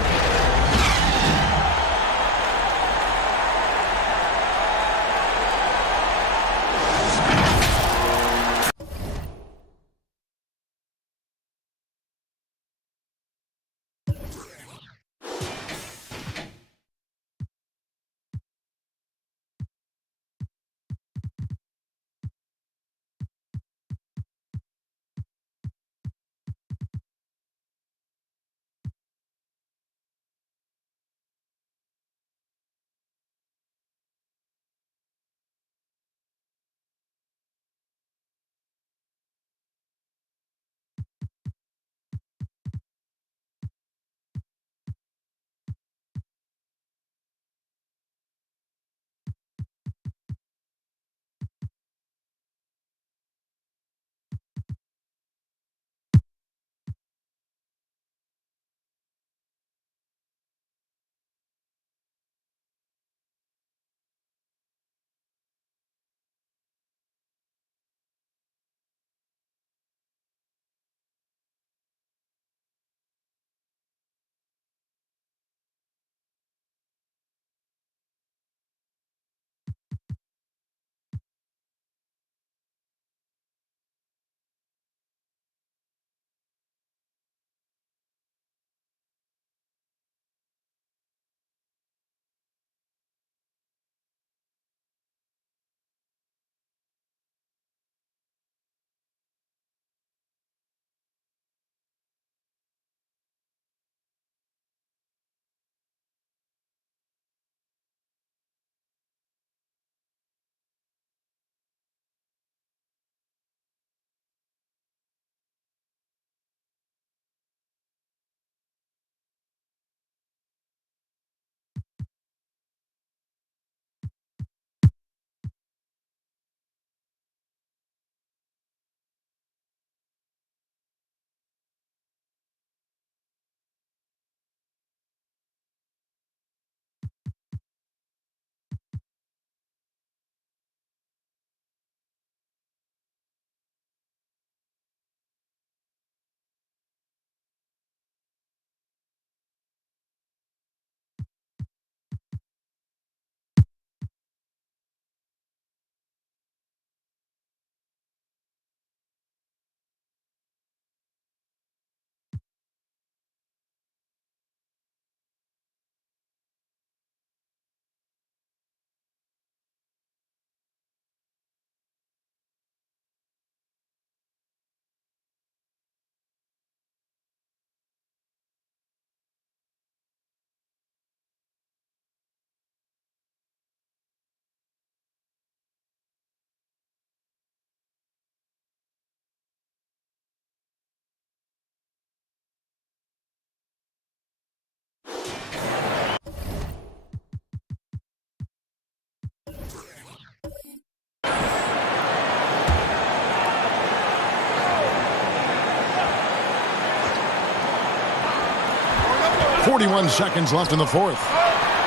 41 seconds left in the fourth.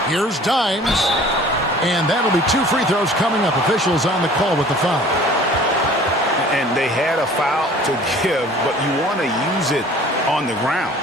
Here's Dimes. And that'll be 2 free throws coming up. Officials on the call with the foul. And they had a foul to give, but you want to use it on the ground.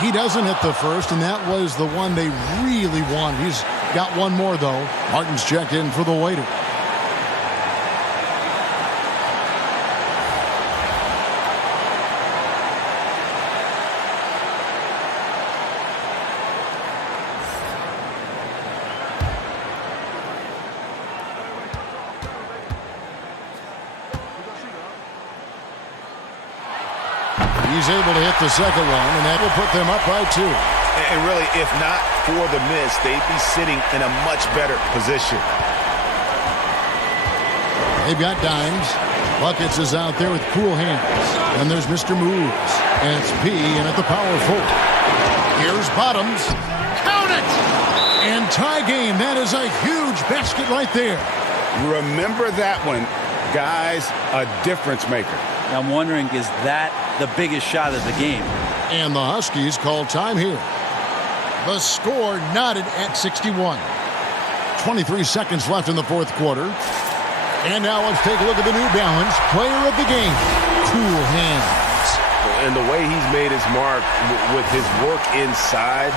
He doesn't hit the first, and that was the one they really wanted. He's got one more, though. Martin's checked in for the waiter. He's able to hit the second one, and that will put them up by 2. And really, if not for the miss, they'd be sitting in a much better position. They've got Dimes. Buckets is out there with cool hands. And there's Mr. Moves. And it's P in at the power forward. Here's Bottoms. Count it! And tie game. That is a huge basket right there. Remember that one. Guys, a difference maker. I'm wondering, is that the biggest shot of the game? And the Huskies call time here. The score knotted at 61. 23 seconds left in the fourth quarter. And now let's take a look at the New Balance player of the game. Cool hands. And the way he's made his mark with his work inside,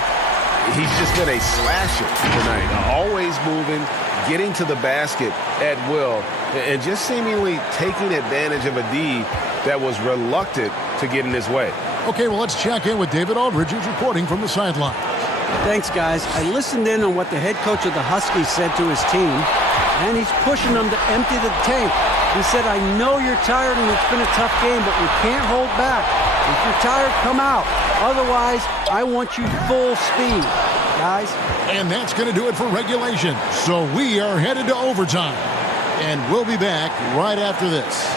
he's just been a slasher tonight. Always moving, getting to the basket at will, and just seemingly taking advantage of a D that was reluctant to get in his way. Okay, well, let's check in with David Aldridge, who's reporting from the sideline. Thanks, guys. I listened in on what the head coach of the Huskies said to his team, and he's pushing them to empty the tank. He said, I know you're tired and it's been a tough game, but we can't hold back. If you're tired, come out. Otherwise, I want you full speed, guys. And that's going to do it for regulation. So we are headed to overtime. And we'll be back right after this.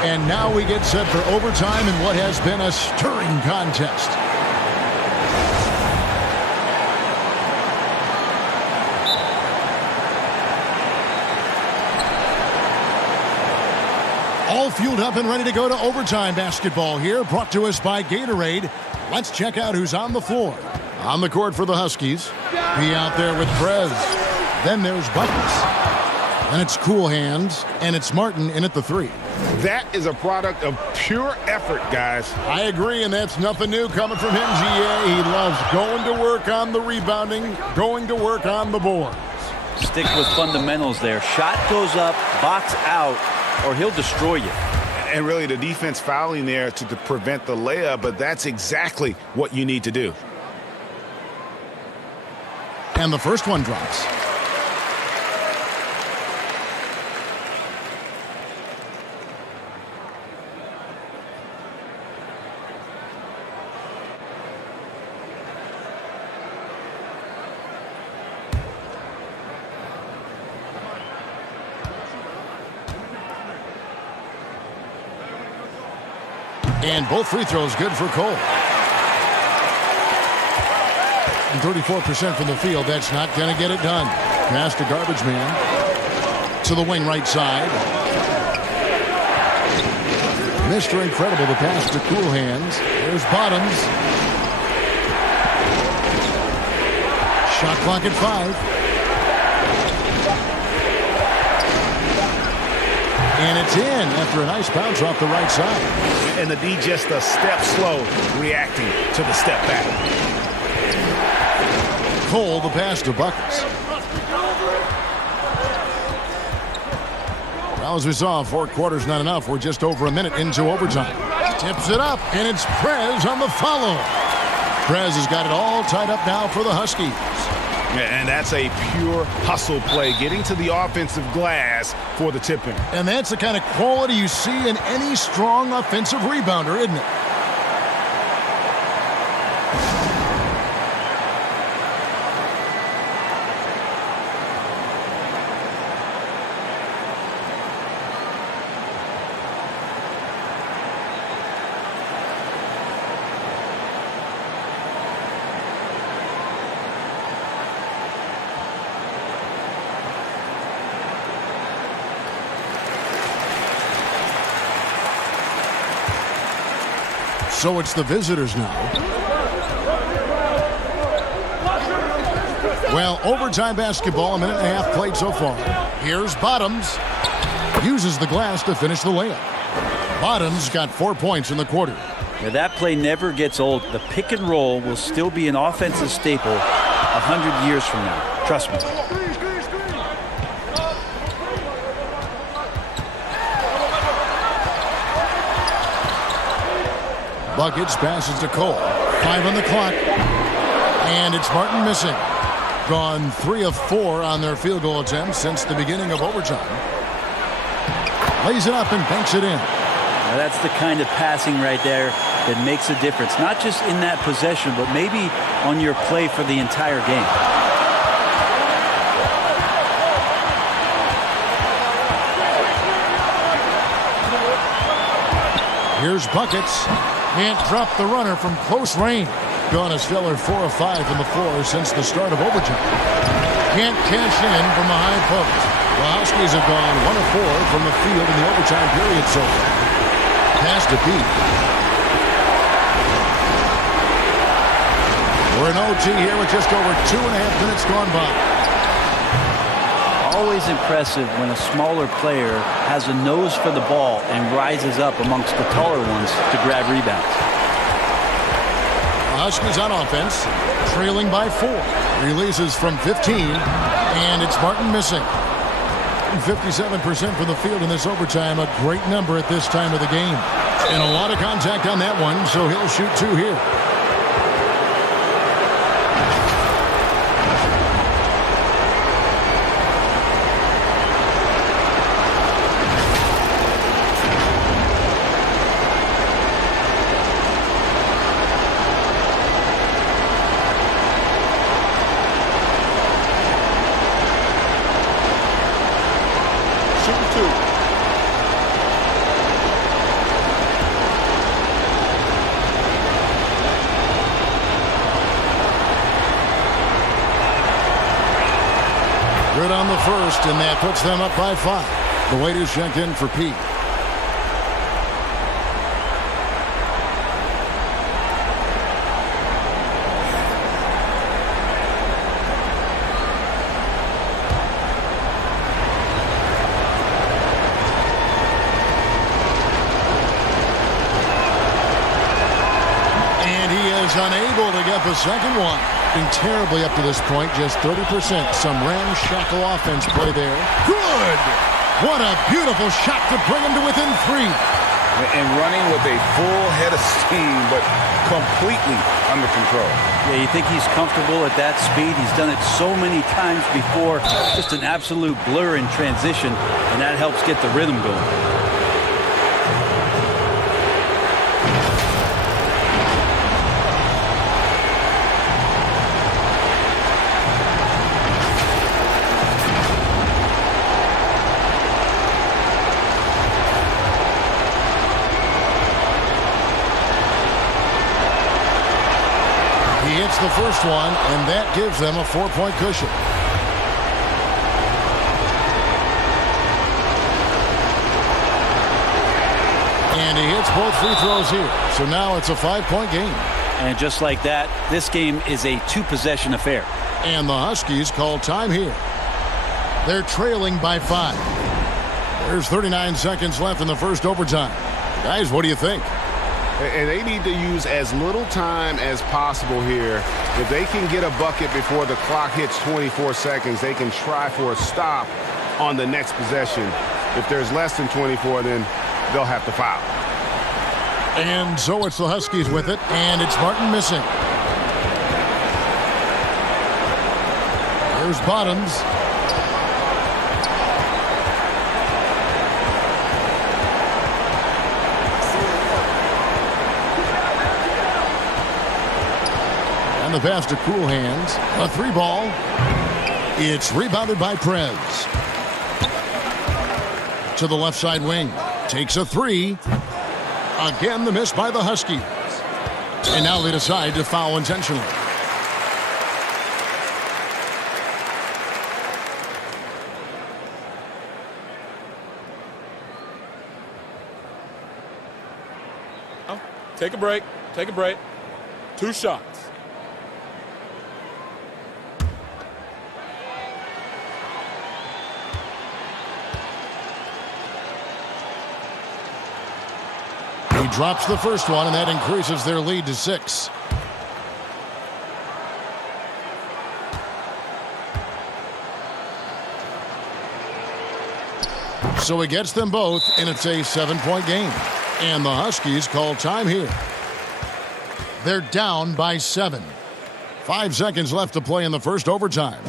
And now we get set for overtime in what has been a stirring contest. All fueled up and ready to go to overtime basketball here, brought to us by Gatorade. Let's check out who's on the floor. On the court for the Huskies, be out there with Prez. Then there's Buckets. And it's Cool Hands, and it's Martin in at the 3. That is a product of pure effort, guys. I agree, and that's nothing new coming from him, GA. He loves going to work on the rebounding, going to work on the boards. Stick with fundamentals there. Shot goes up, box out, or he'll destroy you. And really the defense fouling there to prevent the layup, but that's exactly what you need to do. And the first one drops. And both free throws good for Cole. And 34% from the field. That's not going to get it done. Pass to Garbage Man. To the wing right side. Mr. Incredible, the pass to Cool Hands. There's Bottoms. Shot clock at 5. And it's in after a nice bounce off the right side. And the D just a step slow, reacting to the step back. Cole, the pass to Buckets. Well, as we saw, 4 quarters not enough. We're just over a minute into overtime. Tips it up, and it's Prez on the follow. Prez has got it all tied up now for the Huskies. And that's a pure hustle play, getting to the offensive glass for the tip-in. And that's the kind of quality you see in any strong offensive rebounder, isn't it? So it's the visitors now. Well, overtime basketball, a minute and a half played so far. Here's Bottoms. Uses the glass to finish the layup. Bottoms got 4 points in the quarter. Now, that play never gets old. The pick and roll will still be an offensive staple 100 years from now. Trust me. Buckets passes to Cole. 5 on the clock. And it's Martin missing. Gone 3 of 4 on their field goal attempts since the beginning of overtime. Lays it up and banks it in. Now, that's the kind of passing right there that makes a difference. Not just in that possession, but maybe on your play for the entire game. Here's Buckets. Can't drop the runner from close range. Gone a stellar 4 of 5 from the floor since the start of overtime. Can't cash in from the high post. The Huskies have gone 1 of 4 from the field in the overtime period so far. Pass to Pete. We're in OT here with just over 2.5 minutes gone by. Always impressive when a smaller player has a nose for the ball and rises up amongst the taller ones to grab rebounds. The Huskies on offense, trailing by 4. Releases from 15, and it's Martin missing. 57% from the field in this overtime, a great number at this time of the game. And a lot of contact on that one, so he'll shoot 2 here. Good on the first, and that puts them up by 5. The waiter's checked in for Pete. And he is unable to get the second one. Been terribly up to this point, just 30%. Some ramshackle offense play there. Good! What a beautiful shot to bring him to within 3. And running with a full head of steam, but completely under control. Yeah, you think he's comfortable at that speed. He's done it so many times before. Just an absolute blur in transition, and that helps get the rhythm going. The first one, and that gives them a 4-point cushion. And he hits both free throws here. So now it's a 5-point game. And just like that, this game is a 2-possession affair. And the Huskies call time here. They're trailing by 5. There's 39 seconds left in the first overtime. Guys, what do you think? And they need to use as little time as possible here. If they can get a bucket before the clock hits 24 seconds, they can try for a stop on the next possession. If there's less than 24, then they'll have to foul. And so it's the Huskies with it, and it's Martin missing. There's Bottoms. And the pass to Cool Hands. A 3-ball. It's rebounded by Prez. To the left side wing. Takes a 3. Again, the miss by the Huskies. And now they decide to foul intentionally. Take a break. Take a break. 2 shots. He drops the first one, and that increases their lead to 6. So he gets them both, and it's a 7-point game. And the Huskies call time here. They're down by 7. 5 seconds left to play in the first overtime.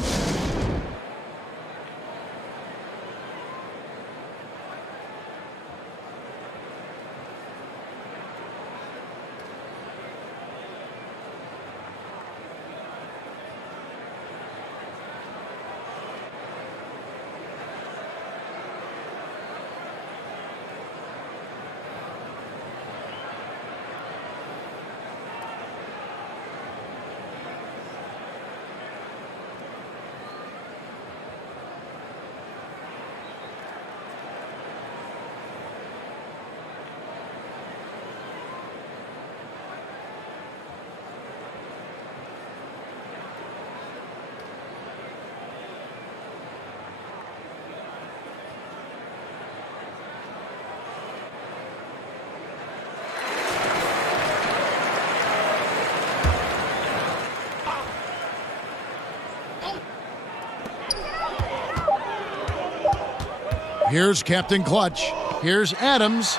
Here's Captain Clutch. Here's Adams.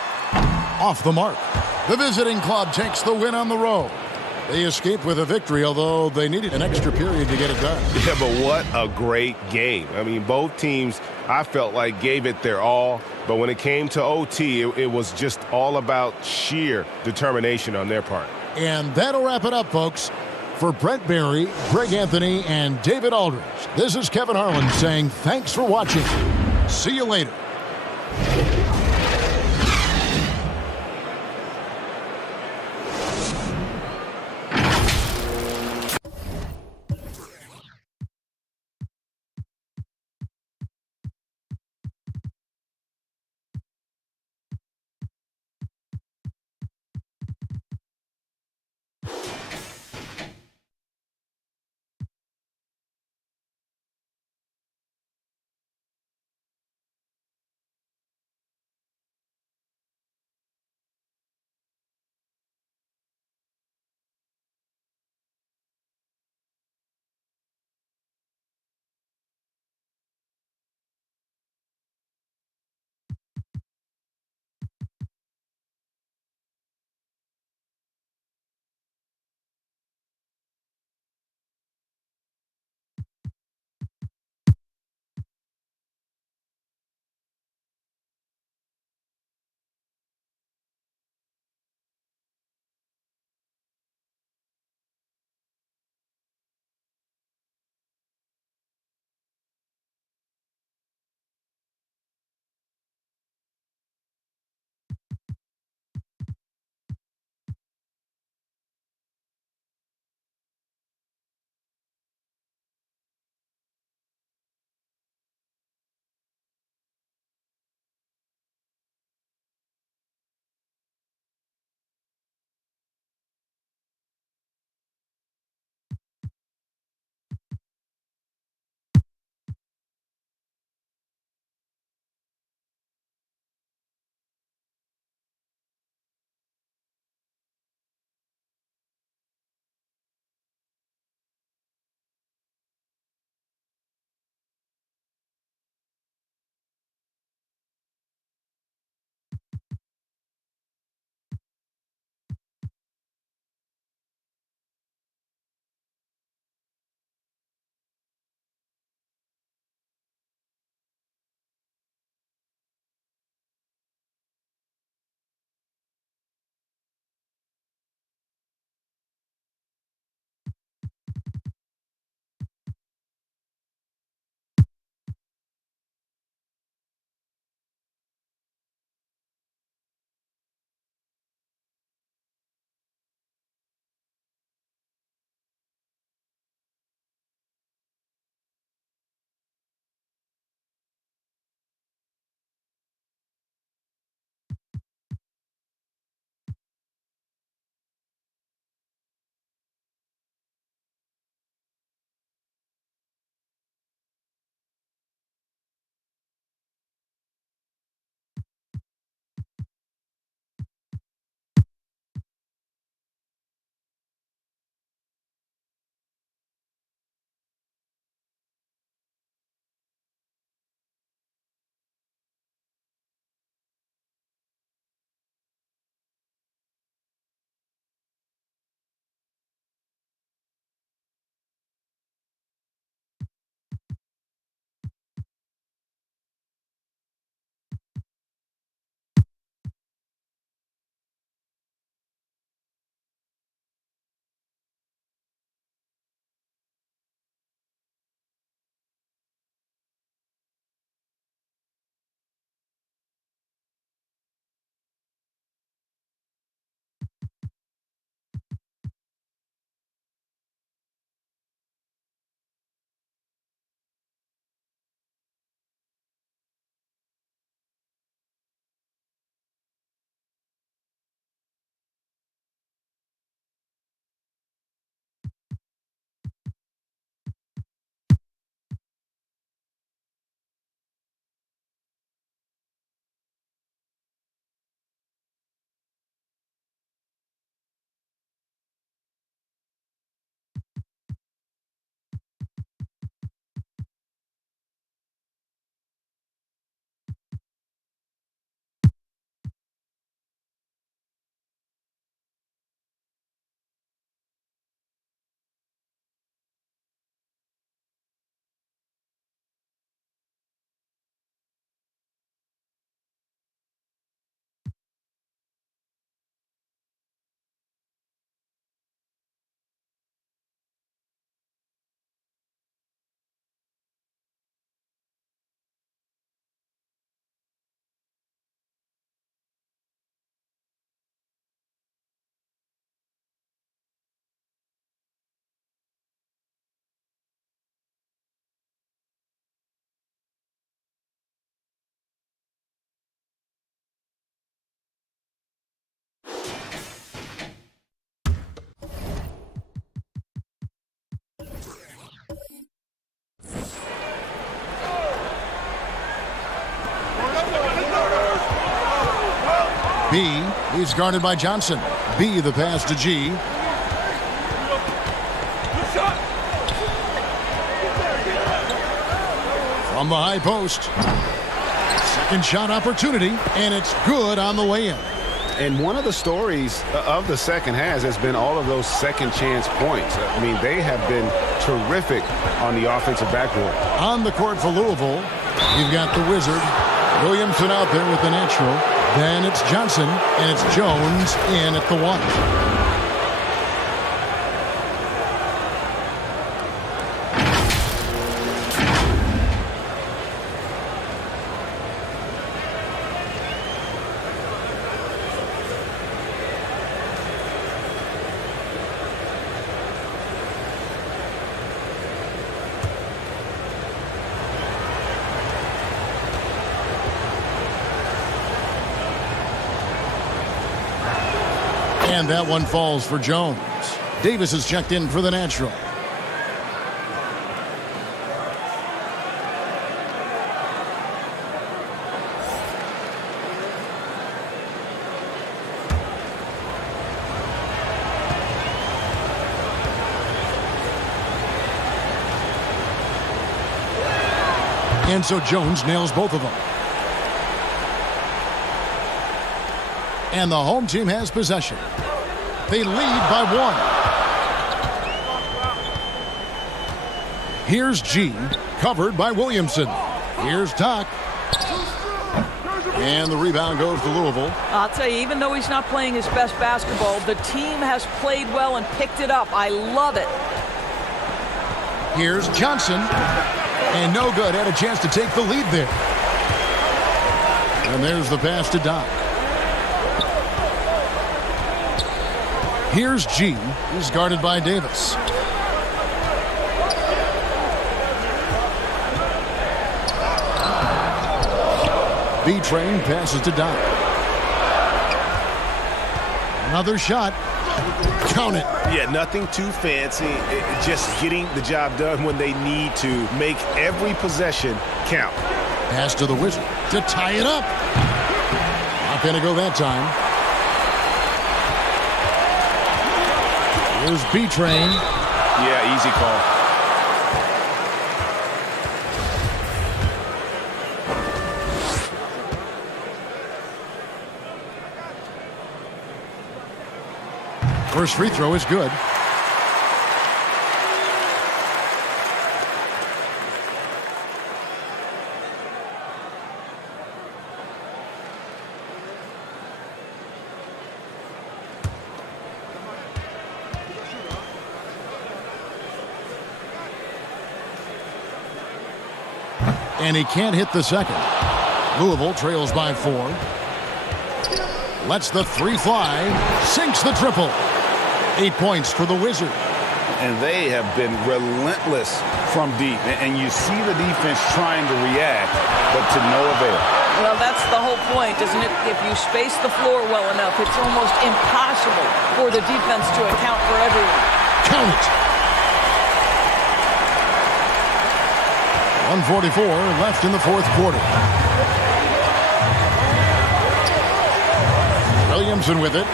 Off the mark. The visiting club takes the win on the road. They escape with a victory, although they needed an extra period to get it done. Yeah, but what a great game. I mean, both teams, I felt like, gave it their all. But when it came to OT, it was just all about sheer determination on their part. And that'll wrap it up, folks. For Brent Berry, Greg Anthony, and David Aldridge, this is Kevin Harlan saying thanks for watching. See you later. B, he's guarded by Johnson. B, the pass to G. From the high post. Second shot opportunity, and it's good on the way in. And one of the stories of the second half has been all of those second chance points. I mean, they have been terrific on the offensive backboard. On the court for Louisville, you've got the Wizard. Williamson out there with the natural. Then it's Johnson, and it's Jones in at the 1. And that one falls for Jones. Davis is checked in for the natural. And so Jones nails both of them. And the home team has possession. They lead by 1. Here's G, covered by Williamson. Here's Tuck. And the rebound goes to Louisville. I'll tell you, even though he's not playing his best basketball, the team has played well and picked it up. I love it. Here's Johnson. And no good. Had a chance to take the lead there. And there's the pass to Doc. Here's G. He's guarded by Davis. B-Train passes to Doc. Another shot. Count it. Yeah, nothing too fancy. Just getting the job done when they need to. Make every possession count. Pass to the Wizard to tie it up. Not going to go that time. Here's B-Train. Yeah, easy call. First free throw is good. And he can't hit the second. Louisville trails by 4. Lets the 3 fly. Sinks the triple. 8 points for the Wizard. And they have been relentless from deep. And you see the defense trying to react, but to no avail. Well, that's the whole point, isn't it? If you space the floor well enough, it's almost impossible for the defense to account for everyone. Count it. 1:44 left in the fourth quarter. Williamson with it.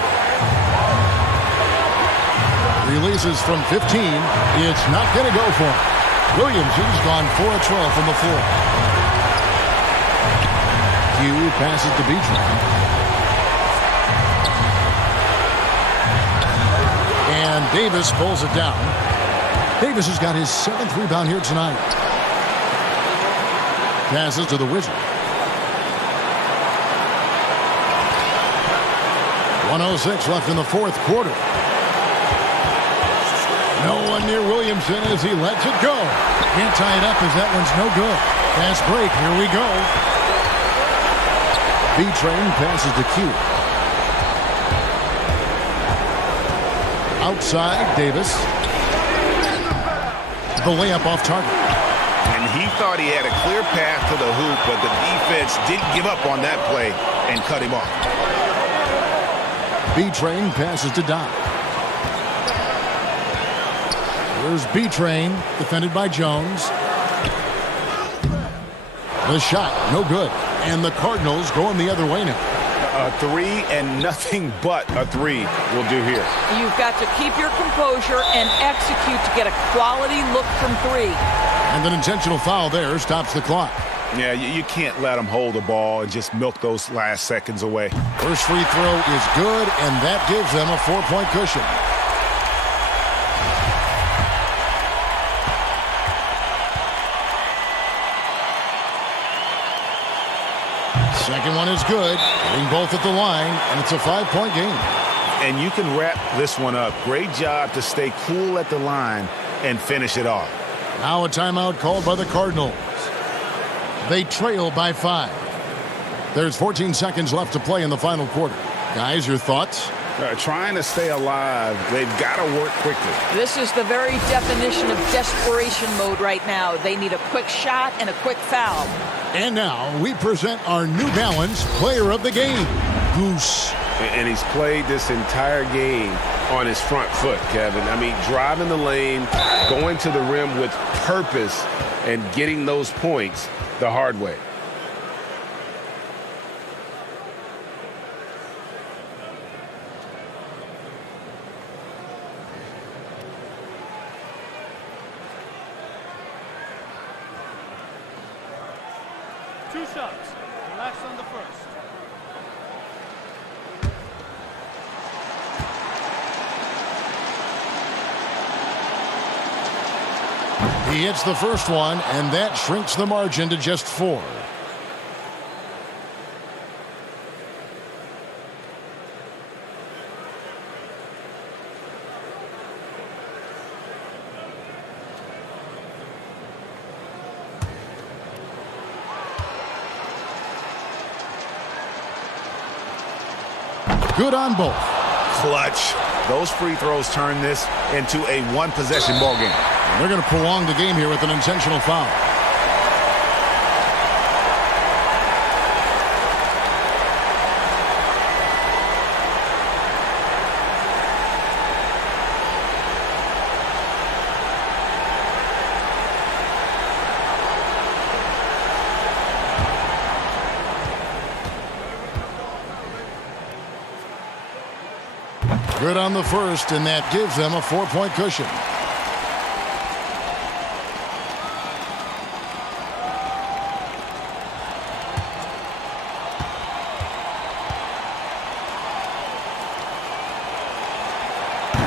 Releases from 15. It's not going to go for him. Williamson's gone 4 of 12 from the floor. Hugh passes to Beecham. And Davis pulls it down. Davis has got his 7th rebound here tonight. Passes to the Wizard. 1:06 left in the fourth quarter. No one near Williamson as he lets it go. Can't tie it up as that one's no good. Fast break. Here we go. B-Train passes to Q. Outside, Davis. The layup off target. And he thought he had a clear path to the hoop, but the defense didn't give up on that play and cut him off. B-Train passes to Doc. Here's B-Train, defended by Jones. The shot, no good. And the Cardinals going the other way now. A three and nothing but a three will do here. You've got to keep your composure and execute to get a quality look from three. And an intentional foul there stops the clock. Yeah, you can't let them hold the ball and just milk those last seconds away. First free throw is good, and that gives them a 4-point cushion. Second one is good, hitting both at the line, and it's a 5-point game. And you can wrap this one up. Great job to stay cool at the line and finish it off. Now a timeout called by the Cardinals. They trail by 5. There's 14 seconds left to play in the final quarter. Guys, your thoughts? Trying to stay alive, they've got to work quickly. This is the very definition of desperation mode right now. They need a quick shot and a quick foul. And now we present our New Balance Player of the Game, Goose. And he's played this entire game on his front foot, Kevin. I mean, driving the lane, going to the rim with purpose, and getting those points the hard way. Two shots. Relax on the first. He hits the first one, and that shrinks the margin to just 4. Good on both. Clutch. Those free throws turn this into a one-possession ball game. They're going to prolong the game here with an intentional foul. Good on the first, and that gives them a 4-point cushion.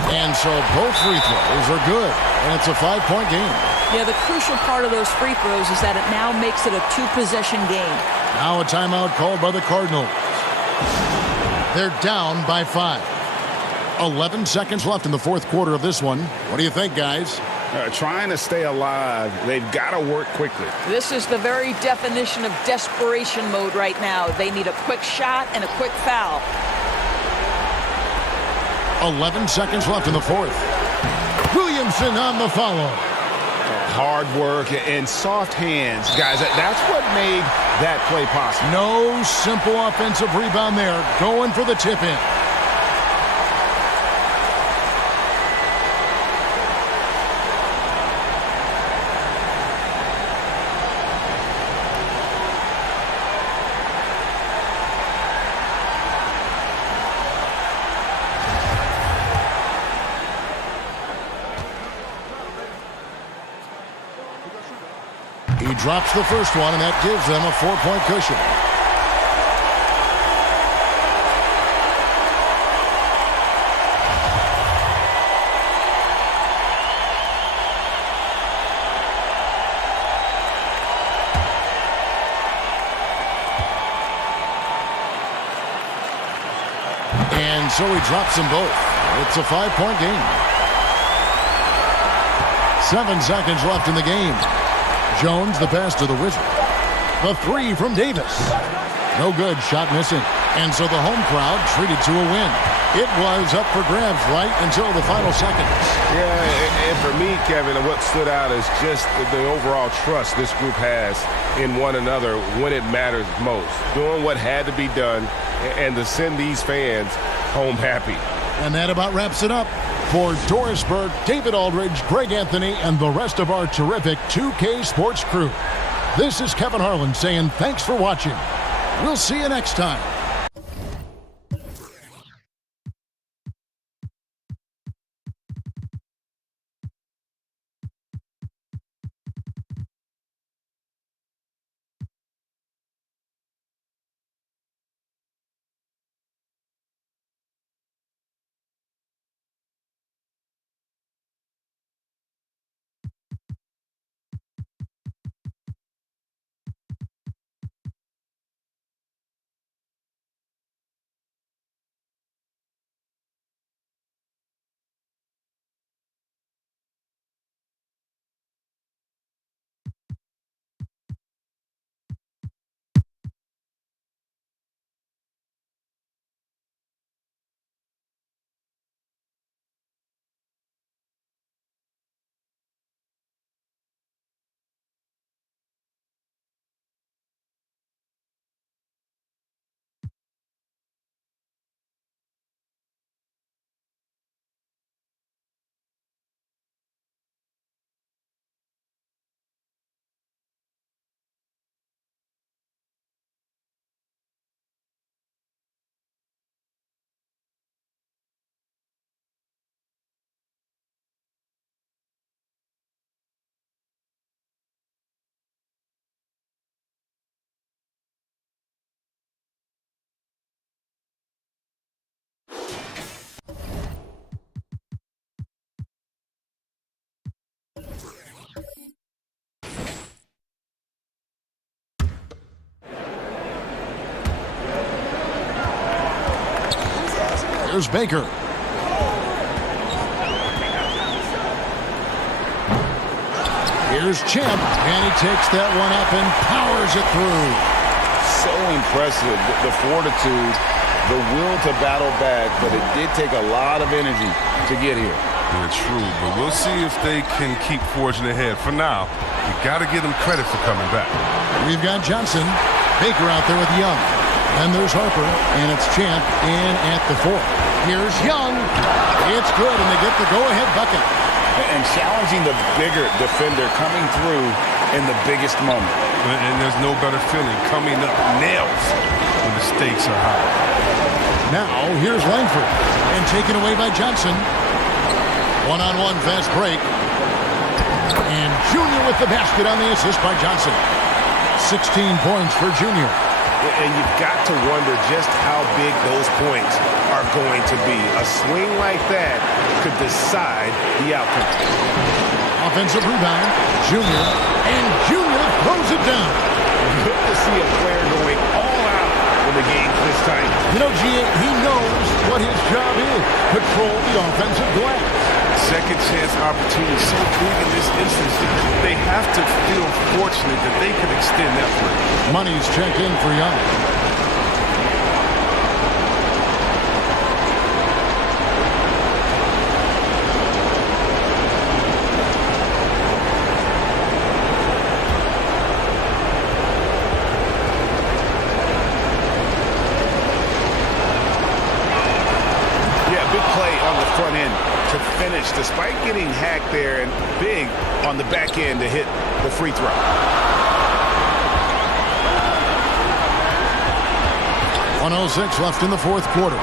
And so both free throws are good, and it's a 5-point game. Yeah, the crucial part of those free throws is that it now makes it a 2-possession game. Now a timeout called by the Cardinals. They're down by 5. 11 seconds left in the fourth quarter of this one. What do you think, guys? Trying to stay alive, they've got to work quickly. This is the very definition of desperation mode right now. They need a quick shot and a quick foul. 11 seconds left in the fourth. Williamson on the follow. Hard work and soft hands. Guys, that's what made that play possible. No simple offensive rebound there. Going for the tip-in. He drops the first one, and that gives them a 4-point cushion. And so he drops them both. It's a 5-point game. 7 seconds left in the game. Jones, the pass to the Wizard. The three from Davis. No good, shot missing. And so the home crowd treated to a win. It was up for grabs right until the final seconds. Yeah, and for me, Kevin, what stood out is just the overall trust this group has in one another when it matters most. Doing what had to be done and to send these fans home happy. And that about wraps it up. For Doris Burke, David Aldridge, Greg Anthony, and the rest of our terrific 2K Sports crew, this is Kevin Harlan saying thanks for watching. We'll see you next time. Here's Baker. Here's Champ, and he takes that one up and powers it through. So impressive, the fortitude, the will to battle back, but it did take a lot of energy to get here. Yeah, true, but we'll see if they can keep forging ahead. For now, you got to give them credit for coming back. We've got Johnson, Baker out there with Young. Then there's Harper, and it's Champ in at the 4th. Here's Young. It's good, and they get the go-ahead bucket. And challenging the bigger defender coming through in the biggest moment. And there's no better feeling coming up nails when the stakes are high. Now, here's Langford, and taken away by Johnson. One-on-one fast break. And Junior with the basket on the assist by Johnson. 16 points for Junior. And you've got to wonder just how big those points are going to be. A swing like that could decide the outcome. Offensive rebound, Junior, and Junior throws it down. Good to see a player going all out when the game's this tight. You know, G.A., he knows what his job is. Control the offensive glass. Second chance opportunity so big in this instance. They have to feel fortunate that they can extend that play. Money's checked in for Young. Yeah, big play on the front end to finish, despite getting hacked there, and big on the back end to hit the free throw. .106 left in the 4th quarter.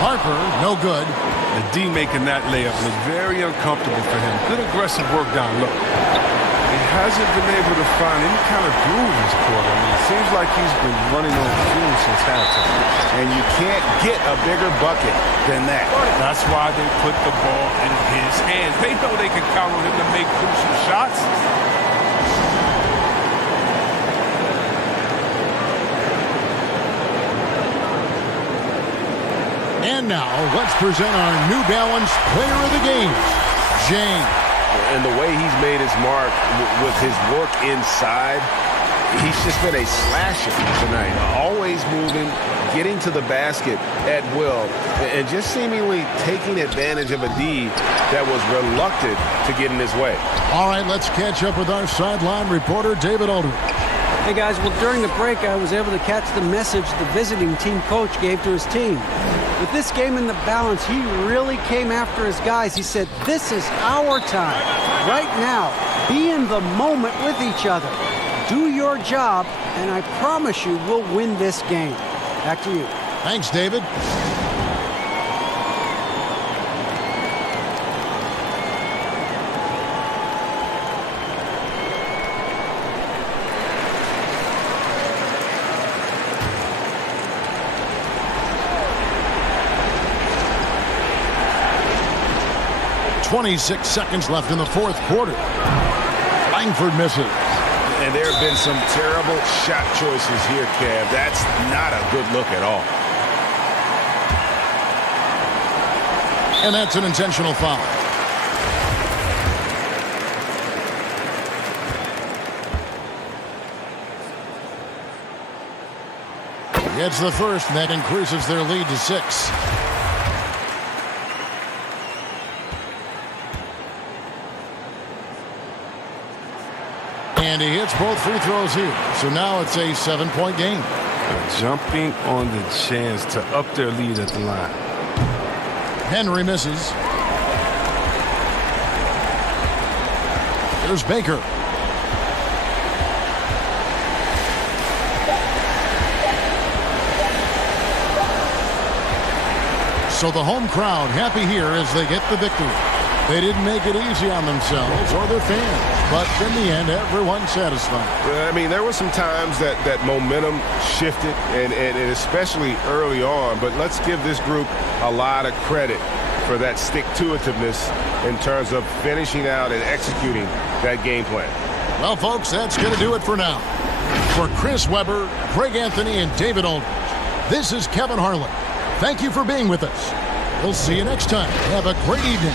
Harper, no good. The D making that layup look very uncomfortable for him. Good aggressive work down low. He hasn't been able to find any kind of groove this quarter. I mean, it seems like he's been running on fumes since halftime. And you can't get a bigger bucket than that. That's why they put the ball in his hands. They know they can count on him to make crucial shots. And now, let's present our New Balance Player of the Game, James. And the way he's made his mark with his work inside, he's just been a slasher tonight. Always moving, getting to the basket at will, and just seemingly taking advantage of a D that was reluctant to get in his way. All right, let's catch up with our sideline reporter, David Aldridge. Hey, guys, well, during the break, I was able to catch the message the visiting team coach gave to his team. With this game in the balance, he really came after his guys. He said, this is our time. Right now, be in the moment with each other. Do your job, and I promise you we'll win this game. Back to you. Thanks, David. .26 seconds left in the 4th quarter. Langford misses. And there have been some terrible shot choices here, Kev. That's not a good look at all. And that's an intentional foul. Gets the first, and that increases their lead to 6. And he hits both free throws here. So now it's a 7-point game. Jumping on the chance to up their lead at the line. Henry misses. There's Baker. So the home crowd happy here as they get the victory. They didn't make it easy on themselves or their fans, but in the end, everyone's satisfied. I mean, there were some times that momentum shifted, and especially early on, but let's give this group a lot of credit for that stick-to-itiveness in terms of finishing out and executing that game plan. Well, folks, that's going to do it for now. For Chris Webber, Craig Anthony, and David Aldridge, This is Kevin Harlan. Thank you for being with us. We'll see you next time. Have a great evening.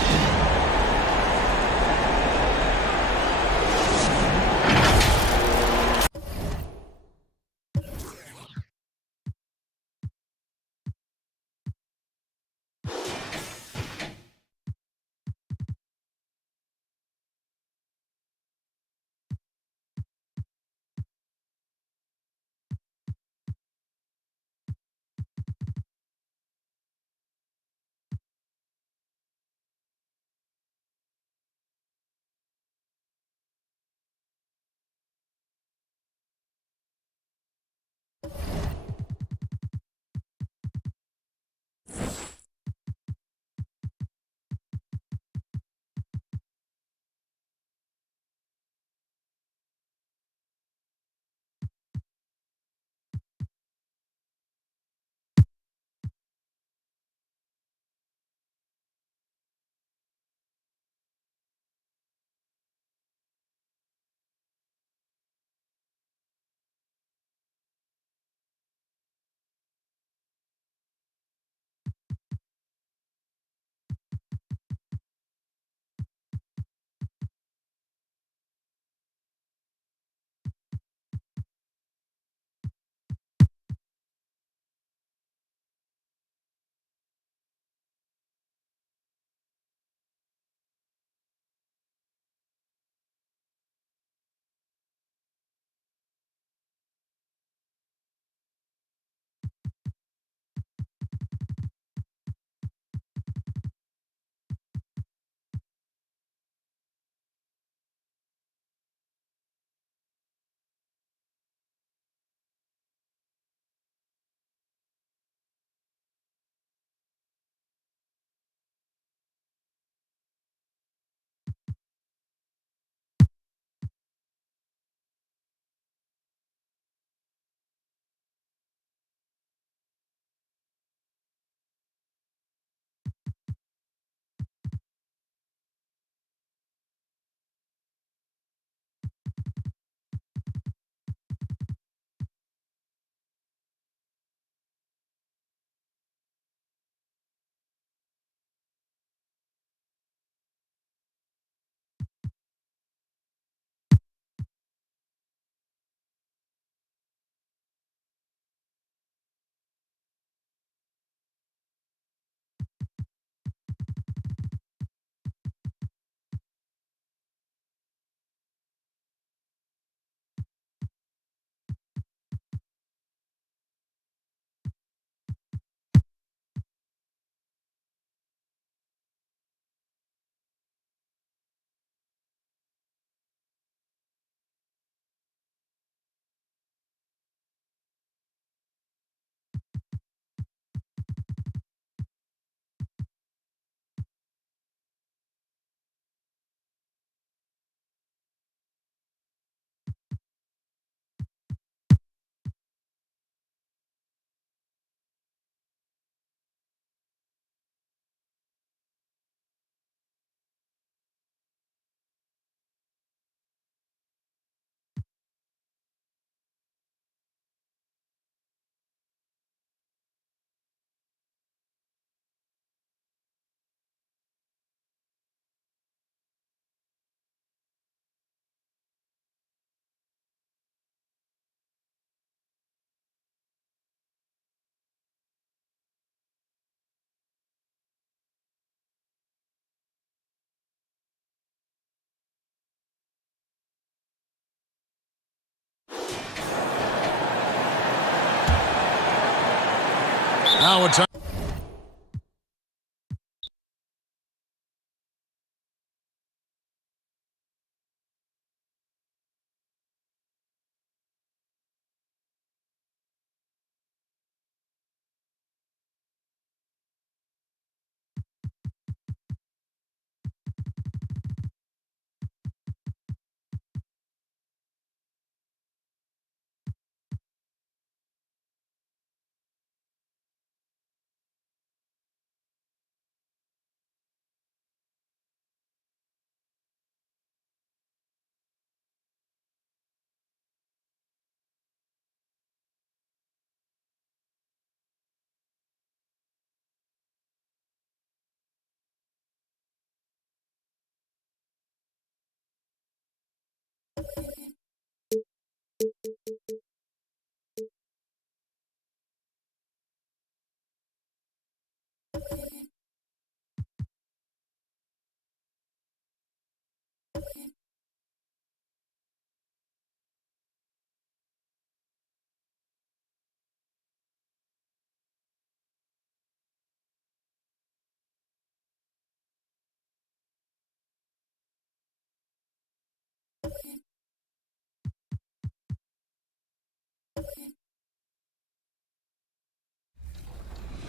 Now it's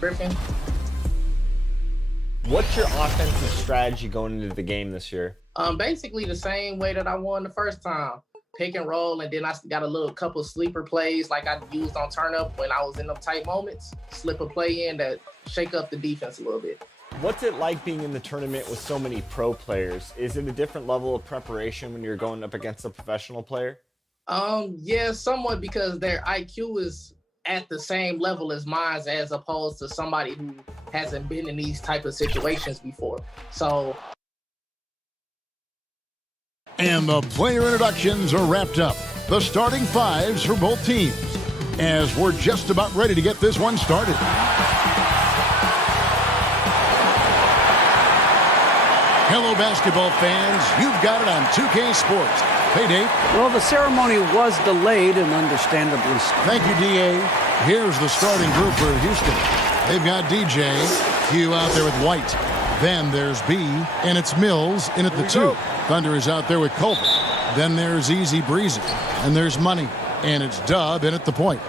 Griffin. What's your offensive strategy going into the game this year? Basically the same way that I won the first time. Pick and roll, and then I got a couple sleeper plays like I used on turn up when I was in them tight moments. Slip a play in that shake up the defense a little bit. What's it like being in the tournament with so many pro players? Is it a different level of preparation when you're going up against a professional player? Yeah, somewhat, because their IQ is at the same level as mine, as opposed to somebody who hasn't been in these type of situations before. So. And the player introductions are wrapped up. The starting fives for both teams, as we're just about ready to get this one started. Hello, basketball fans. You've got it on 2K Sports. Hey, Dave. Well, the ceremony was delayed and understandably so. Thank you, DA. Here's the starting group for Houston. They've got DJ, Q out there with White. Then there's B, and it's Mills in at the 2. Thunder is out there with Culver. Then there's Easy Breezy, and there's Money, and it's Dub in at the point.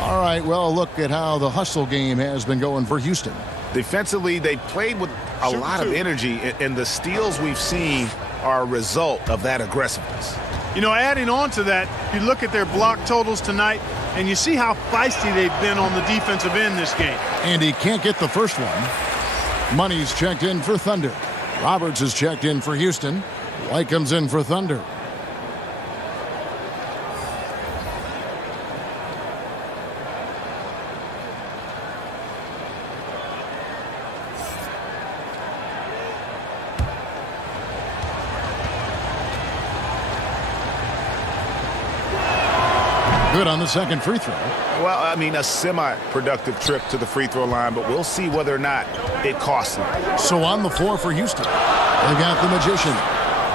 All right, well, look at how the hustle game has been going for Houston. Defensively, they played with a lot of energy, and the steals we've seen are a result of that aggressiveness. You know, adding on to that, you look at their block totals tonight, and you see how feisty they've been on the defensive end this game. And he can't get the first one. Money's checked in for Thunder. Roberts is checked in for Houston. White comes in for Thunder. Good on the second free throw. Well, I mean, a semi-productive trip to the free throw line, but we'll see whether or not it costs them. So on the floor for Houston, they've got the Magician.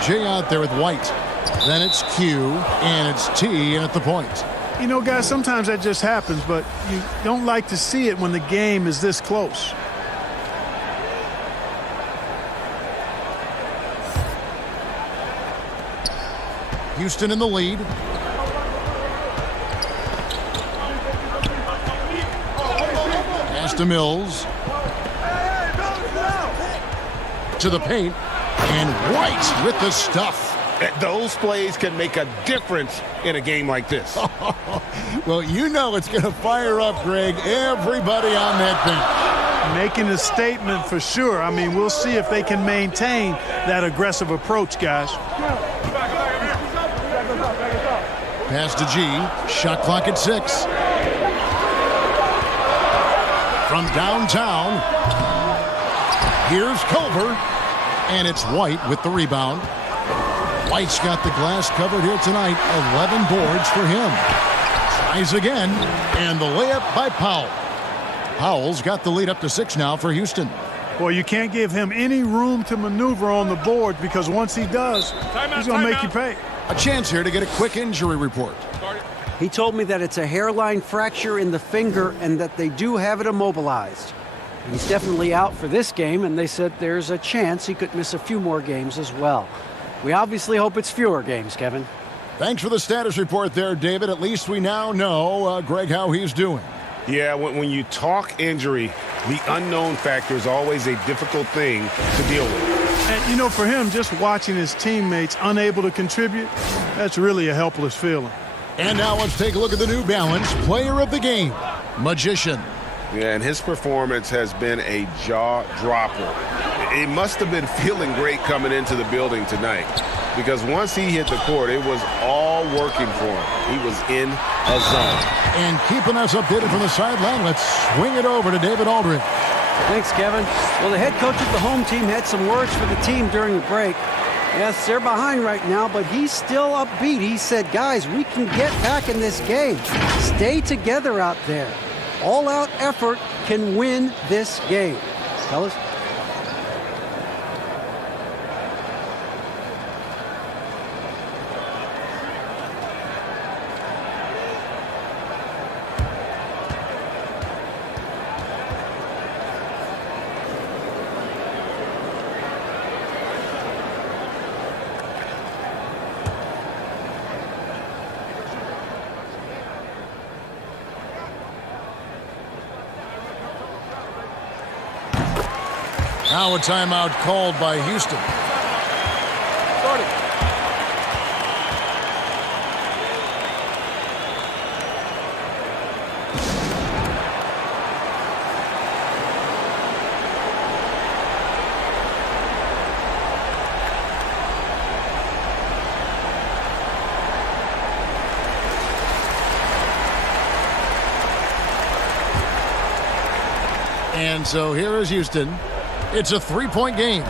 Jay out there with White. Then it's Q, and it's T in at the point. You know, guys, sometimes that just happens, but you don't like to see it when the game is this close. Houston in the lead. To Mills, to the paint, and White with the stuff. Those plays can make a difference in a game like this. Well, you know it's going to fire up, Greg, everybody on that bench. Making a statement for sure. I mean, we'll see if they can maintain that aggressive approach, guys. Pass to G, shot clock at 6. From downtown, here's Culver, and it's White with the rebound. White's got the glass covered here tonight. 11 boards for him. Tries again, and the layup by Powell. Powell's got the lead up to 6 now for Houston. Boy, you can't give him any room to maneuver on the board, because once he does, he's going to make you pay. A chance here to get a quick injury report. He told me that it's a hairline fracture in the finger and that they do have it immobilized. He's definitely out for this game, and they said there's a chance he could miss a few more games as well. We obviously hope it's fewer games, Kevin. Thanks for the status report there, David. At least we now know, Greg, how he's doing. Yeah, when you talk injury, the unknown factor is always a difficult thing to deal with. And, you know, for him, just watching his teammates unable to contribute, that's really a helpless feeling. And now let's take a look at the New Balance Player of the Game, Magician. Yeah, and his performance has been a jaw-dropper. He must have been feeling great coming into the building tonight, because once he hit the court, it was all working for him. He was in a zone. And keeping us updated from the sideline, let's swing it over to David Aldridge. Thanks, Kevin. Well, the head coach of the home team had some words for the team during the break. Yes, they're behind right now, but he's still upbeat. He said, guys, we can get back in this game. Stay together out there. All-out effort can win this game. Fellas? Now a timeout called by Houston. And so here is Houston. It's a three-point game.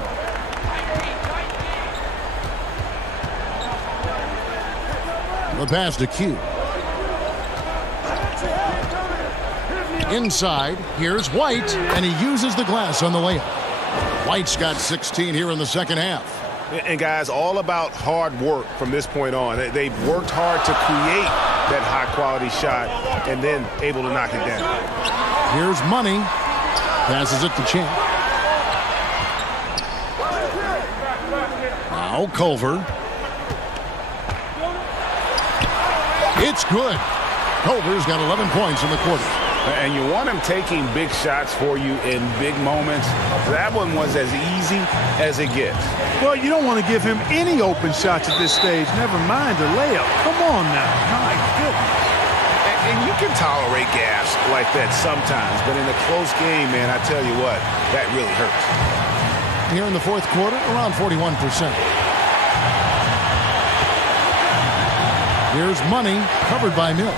The pass to Q. Inside, here's White, and he uses the glass on the layup. White's got 16 here in the second half. And guys, all about hard work from this point on. They've worked hard to create that high-quality shot and then able to knock it down. Here's Money. Passes it to Champ. Now Culver. It's good. Culver's got 11 points in the quarter. And you want him taking big shots for you in big moments. That one was as easy as it gets. Well, you don't want to give him any open shots at this stage. Never mind a layup. Come on now. My goodness. And you can tolerate gas like that sometimes, but in a close game, man, I tell you what, that really hurts. Here in the fourth quarter, around 41%. Here's Money, covered by Mills.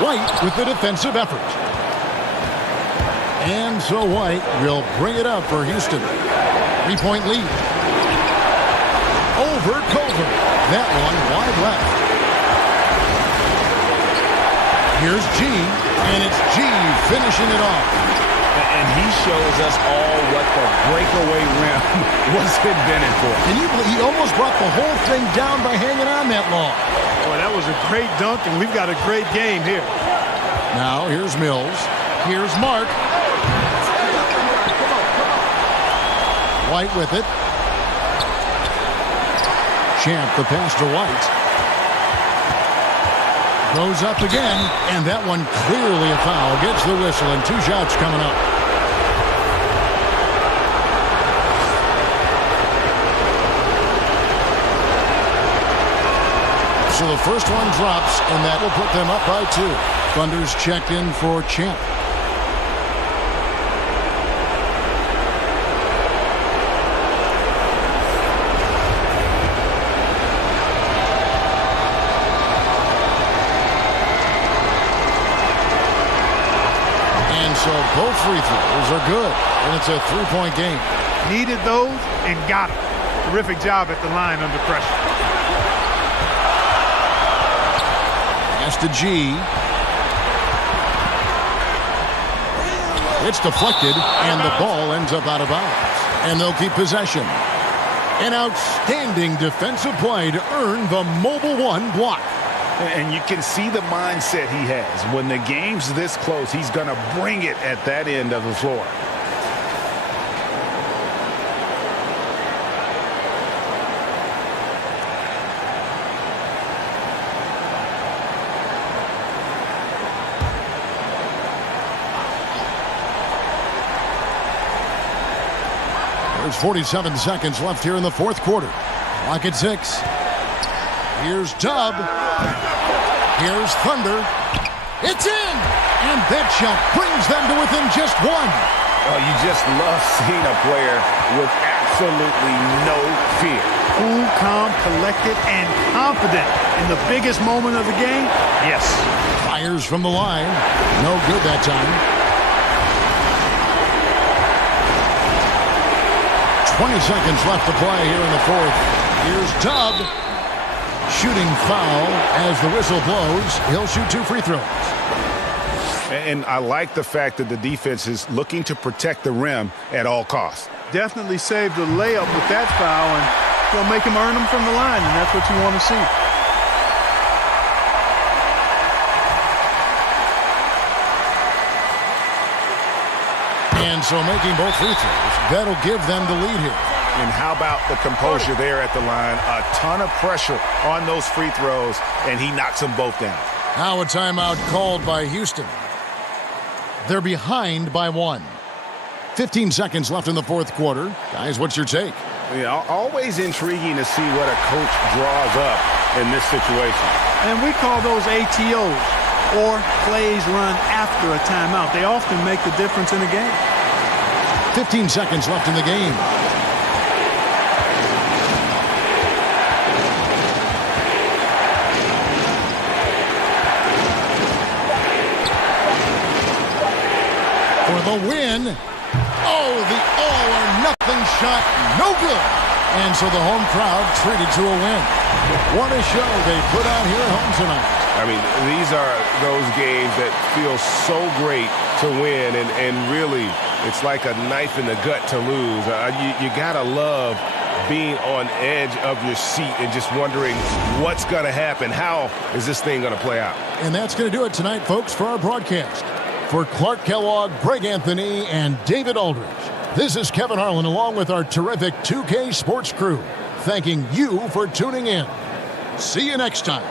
White with the defensive effort. And so White will bring it up for Houston. 3-point lead. Over Culver. That one wide left. Here's G, and it's G finishing it off. And he shows us all what the breakaway rim was invented for. Can you believe he almost brought the whole thing down by hanging on that long? Boy, that was a great dunk, and we've got a great game here. Now, here's Mills. Here's Mark. White with it. Champ, the pass to White. Goes up again, and that one clearly a foul. Gets the whistle, and 2 shots coming up. So the first one drops, and that will put them up by 2. Thunder's checked in for Champ. So both free throws are good, and it's a 3-point game. Needed those and got them. Terrific job at the line under pressure. Pass to G. It's deflected, and the ball ends up out of bounds. And they'll keep possession. An outstanding defensive play to earn the Mobile One block. And you can see the mindset he has. When the game's this close, he's going to bring it at that end of the floor. There's 47 seconds left here in the fourth quarter. Clock at 6. Here's Dub. Here's Thunder. It's in! And that shot brings them to within just one. Oh, you just love seeing a player with absolutely no fear. Cool, calm, collected, and confident in the biggest moment of the game. Yes. Fires from the line. No good that time. 20 seconds left to play here in the fourth. Here's Dub. Shooting foul as the whistle blows. He'll shoot 2 free throws. And I like the fact that the defense is looking to protect the rim at all costs. Definitely saved the layup with that foul, and you'll make him earn them from the line, and that's what you want to see. And so making both free throws, that'll give them the lead here. And how about the composure there at the line? A ton of pressure on those free throws, and he knocks them both down. Now a timeout called by Houston. They're behind by 1. 15 seconds left in the fourth quarter. Guys, what's your take? Yeah, always intriguing to see what a coach draws up in this situation. And we call those ATOs, or plays run after a timeout. They often make the difference in a game. 15 seconds left in the game. For the win. Oh, the all-or-nothing shot, no good. And so the home crowd treated to a win. What a show they put on here at home tonight. I mean, these are those games that feel so great to win, and really, it's like a knife in the gut to lose. You gotta love being on edge of your seat and just wondering what's gonna happen. How is this thing gonna play out? And that's gonna do it tonight, folks, for our broadcast. For Clark Kellogg, Greg Anthony, and David Aldridge, this is Kevin Harlan along with our terrific 2K Sports crew, thanking you for tuning in. See you next time.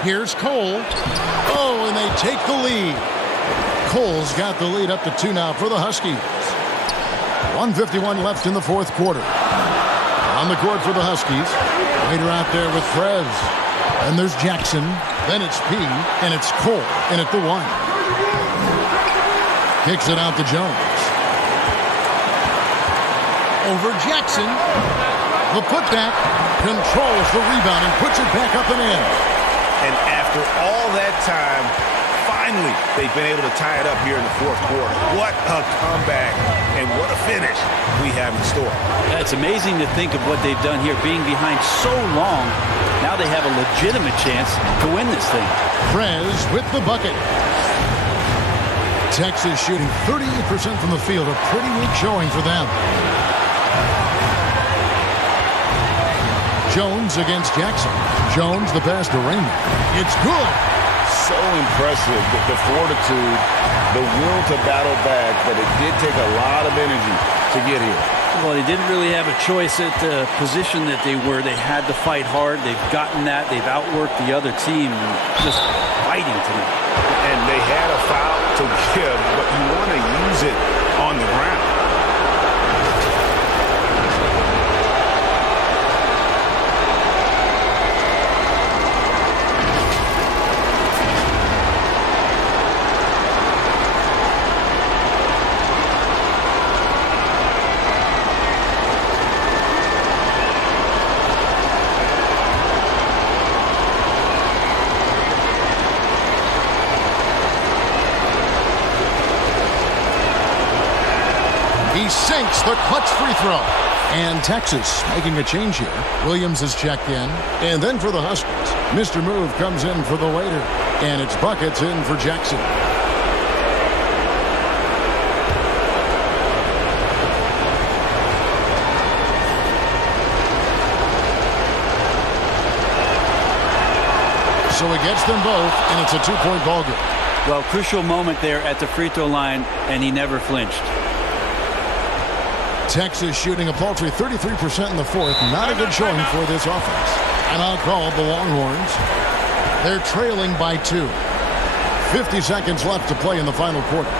Here's Cole. Oh, and they take the lead. Cole's got the lead up to 2 now for the Huskies. 1:51 left in the fourth quarter. On the court for the Huskies. Later out there with Frez. And there's Jackson. Then it's P. And it's Cole in at the 1. Kicks it out to Jones. Over Jackson. The putback. Controls the rebound and puts it back up and in. And after After all that time, finally, they've been able to tie it up here in the fourth quarter. What a comeback and what a finish we have in store. It's amazing to think of what they've done here, being behind so long. Now they have a legitimate chance to win this thing. Prez with the bucket. Texas shooting 38% from the field, a pretty weak showing for them. Jones against Jackson. Jones the pass to Raymond. It's good. So impressive, the fortitude, the will to battle back, but it did take a lot of energy to get here. Well, they didn't really have a choice at the position that they were. They had to fight hard. They've gotten that. They've outworked the other team, just fighting tonight. And they had a foul to give, but you want to use it on the ground. Sinks the clutch free throw. And Texas making a change here. Williams is checked in. And then for the Huskies, Mr. Move comes in for the waiter. And it's buckets in for Jackson. So he gets them both, and it's a two-point ball game. Well, crucial moment there at the free throw line, and he never flinched. Texas shooting a paltry 33% in the fourth. Not a good showing for this offense. And I'll call the Longhorns. They're trailing by 2. 50 seconds left to play in the final quarter.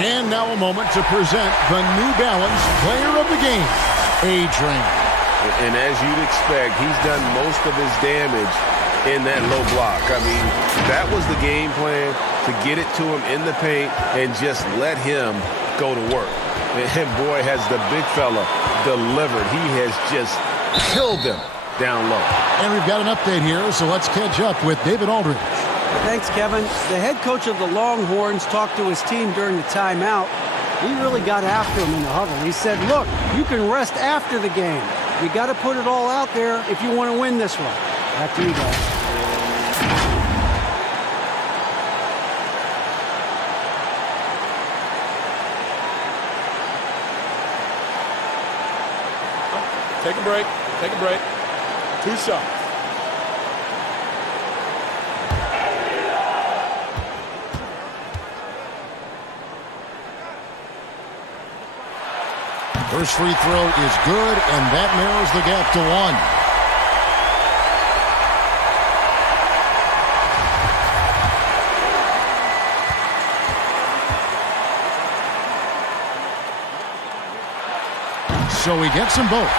And now a moment to present the New Balance Player of the Game, A-Train. And as you'd expect, he's done most of his damage in that low block. I mean, that was the game plan, to get it to him in the paint and just let him go to work. And boy, has the big fella delivered. He has just killed them down low. And we've got an update here, so let's catch up with David Aldridge. Thanks, Kevin. The head coach of the Longhorns talked to his team during the timeout. He really got after him in the huddle. He said, look, you can rest after the game. You got to put it all out there if you want to win this one. Back to you guys. Take a break. Take a break. 2 shots. First free throw is good, and that narrows the gap to 1. So he gets them both.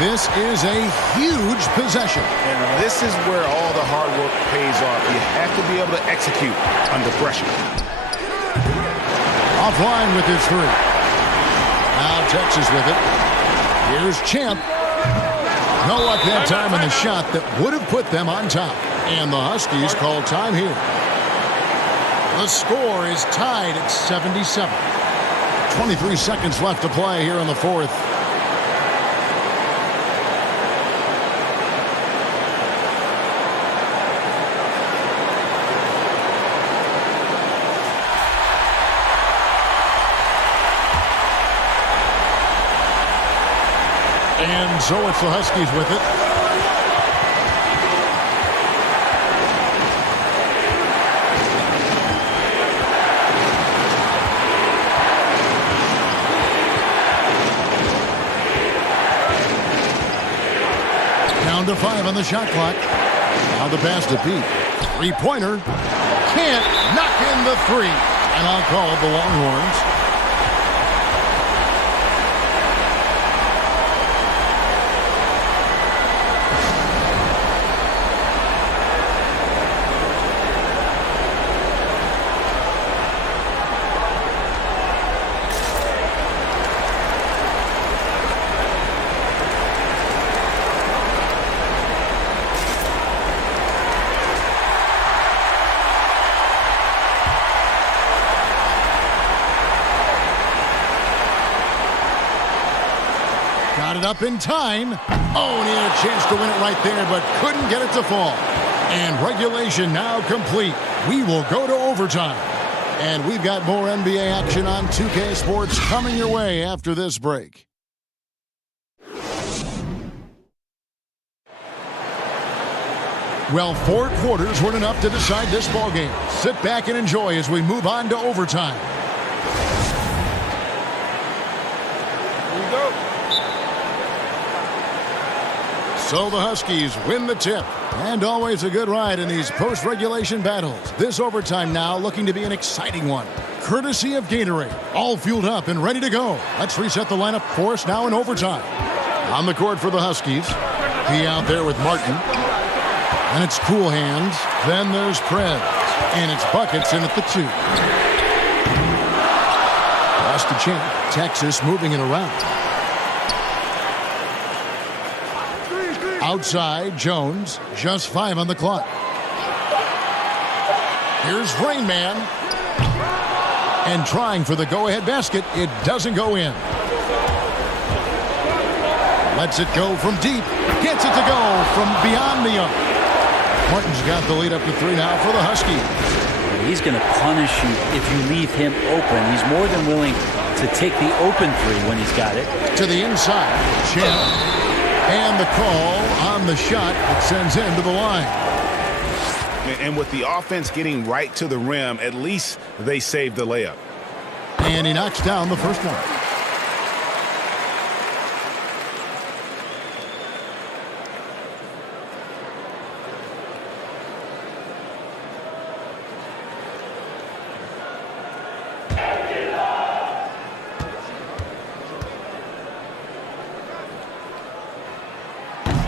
This is a huge possession. And this is where all the hard work pays off. You have to be able to execute under pressure. Offline with his 3. Now Texas with it. Here's Champ. No luck that time in the shot that would have put them on top. And the Huskies call time here. The score is tied at 77. 23 seconds left to play here in the fourth. And so it's the Huskies with it. Down to 5 on the shot clock. Now the pass to Pete. 3-pointer. Can't knock in the 3. And I'll call the Longhorns. Got it up in time. Oh, and he had a chance to win it right there, but couldn't get it to fall. And regulation now complete. We will go to overtime. And we've got more NBA action on 2K Sports coming your way after this break. Well, 4 quarters weren't enough to decide this ballgame. Sit back and enjoy as we move on to overtime. Here we go. So the Huskies win the tip. And always a good ride in these post-regulation battles. This overtime now looking to be an exciting one. Courtesy of Gatorade. All fueled up and ready to go. Let's reset the lineup for us now in overtime. On the court for the Huskies. He out there with Martin. And it's Cool Hands. Then there's Prez. And it's Buckets in at the 2. Pass to Champ. Texas moving it around. Outside, Jones. Just 5 on the clock. Here's Rain Man. And trying for the go-ahead basket. It doesn't go in. Lets it go from deep. Gets it to go from beyond the arc. Martin's got the lead up to 3 now for the Huskies. He's going to punish you if you leave him open. He's more than willing to take the open 3 when he's got it. To the inside. Champ. And the call on the shot that sends him to the line. And with the offense getting right to the rim, at least they saved the layup. And he knocks down the first one.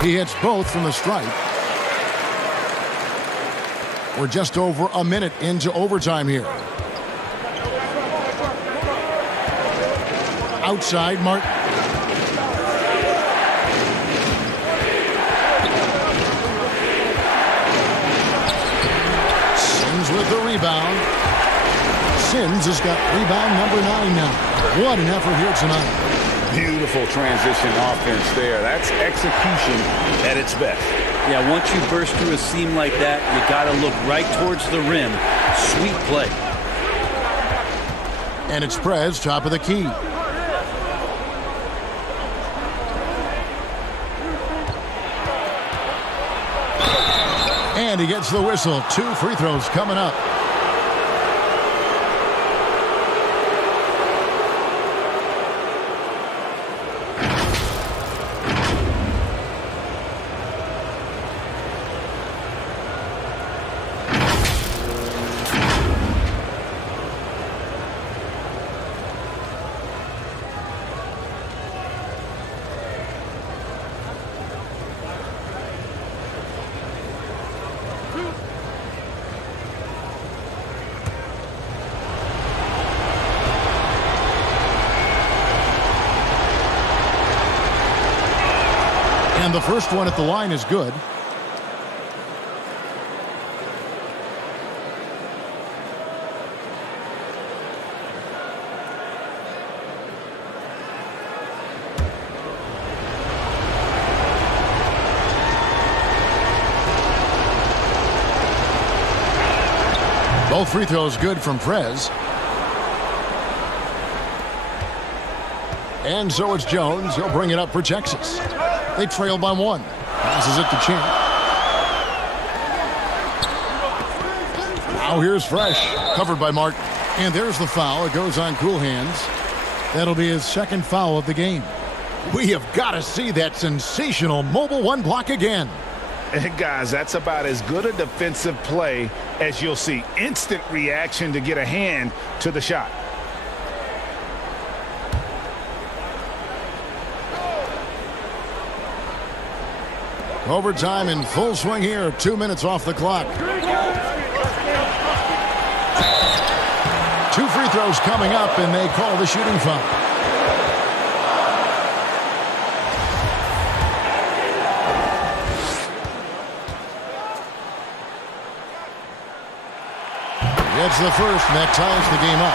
He hits both from the stripe. We're just over a minute into overtime here. Outside, Martin. Sims with the rebound. Sims has got rebound number 9 now. What an effort here tonight. Beautiful transition offense there. That's execution at its best. Yeah, once you burst through a seam like that, you got to look right towards the rim. Sweet play. And it's Prez, top of the key. And he gets the whistle. 2 free throws coming up. And the first one at the line is good. Both free throws good from Prez. And so it's Jones. He'll bring it up for Texas. They trail by 1. Passes it to Champ. Now here's Fresh. Covered by Martin. And there's the foul. It goes on Cool Hands. That'll be his 2nd foul of the game. We have got to see that sensational mobile 1 block again. And guys, that's about as good a defensive play as you'll see. Instant reaction to get a hand to the shot. Overtime in full swing here. 2 minutes off the clock. 2 free throws coming up, and they call the shooting foul. Gets the first, and that ties the game up.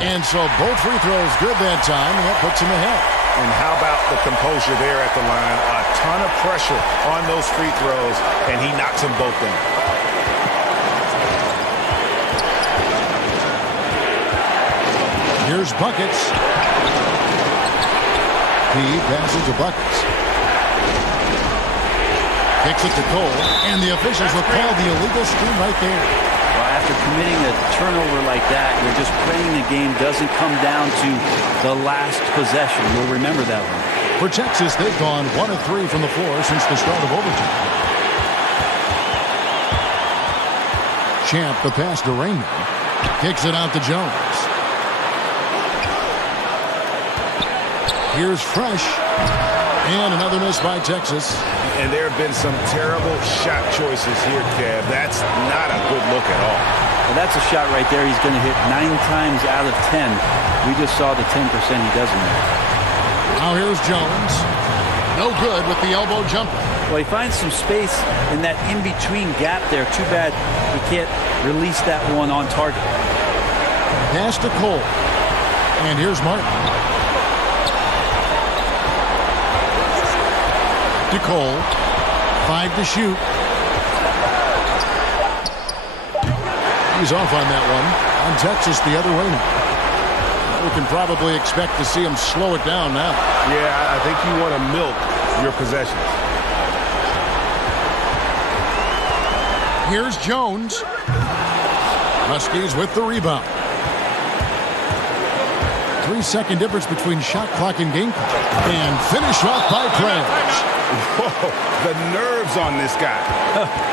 And so both free throws good that time, and that puts him ahead. And how about the composure there at the line? A ton of pressure on those free throws, and he knocks them both in. Here's Buckets. He passes to Buckets. Kicks it to Cole, and the officials will call the illegal screen right there. Well, after committing a turnover like that, you're just praying the game doesn't come down to the last possession. You'll remember that one. For Texas, they've gone 1 of 3 from the floor since the start of overtime. Champ, the pass to Raymond. Kicks it out to Jones. Here's Fresh. And another miss by Texas. And there have been some terrible shot choices here, Kev. That's not a good look at all. Well, that's a shot right there he's going to hit 9 times out of 10. We just saw the 10% he doesn't hit. Now here's Jones. No good with the elbow jumper. Well, he finds some space in that in-between gap there. Too bad he can't release that one on target. Pass to Cole. And here's Martin. To Cole. 5 to shoot. He's off on that one. On Texas the other way now. We can probably expect to see him slow it down now. Yeah, I think you want to milk your possessions. Here's Jones. Huskies with the rebound. 3-second difference between shot clock and game clock. And finish off by Prez. Whoa, the nerves on this guy.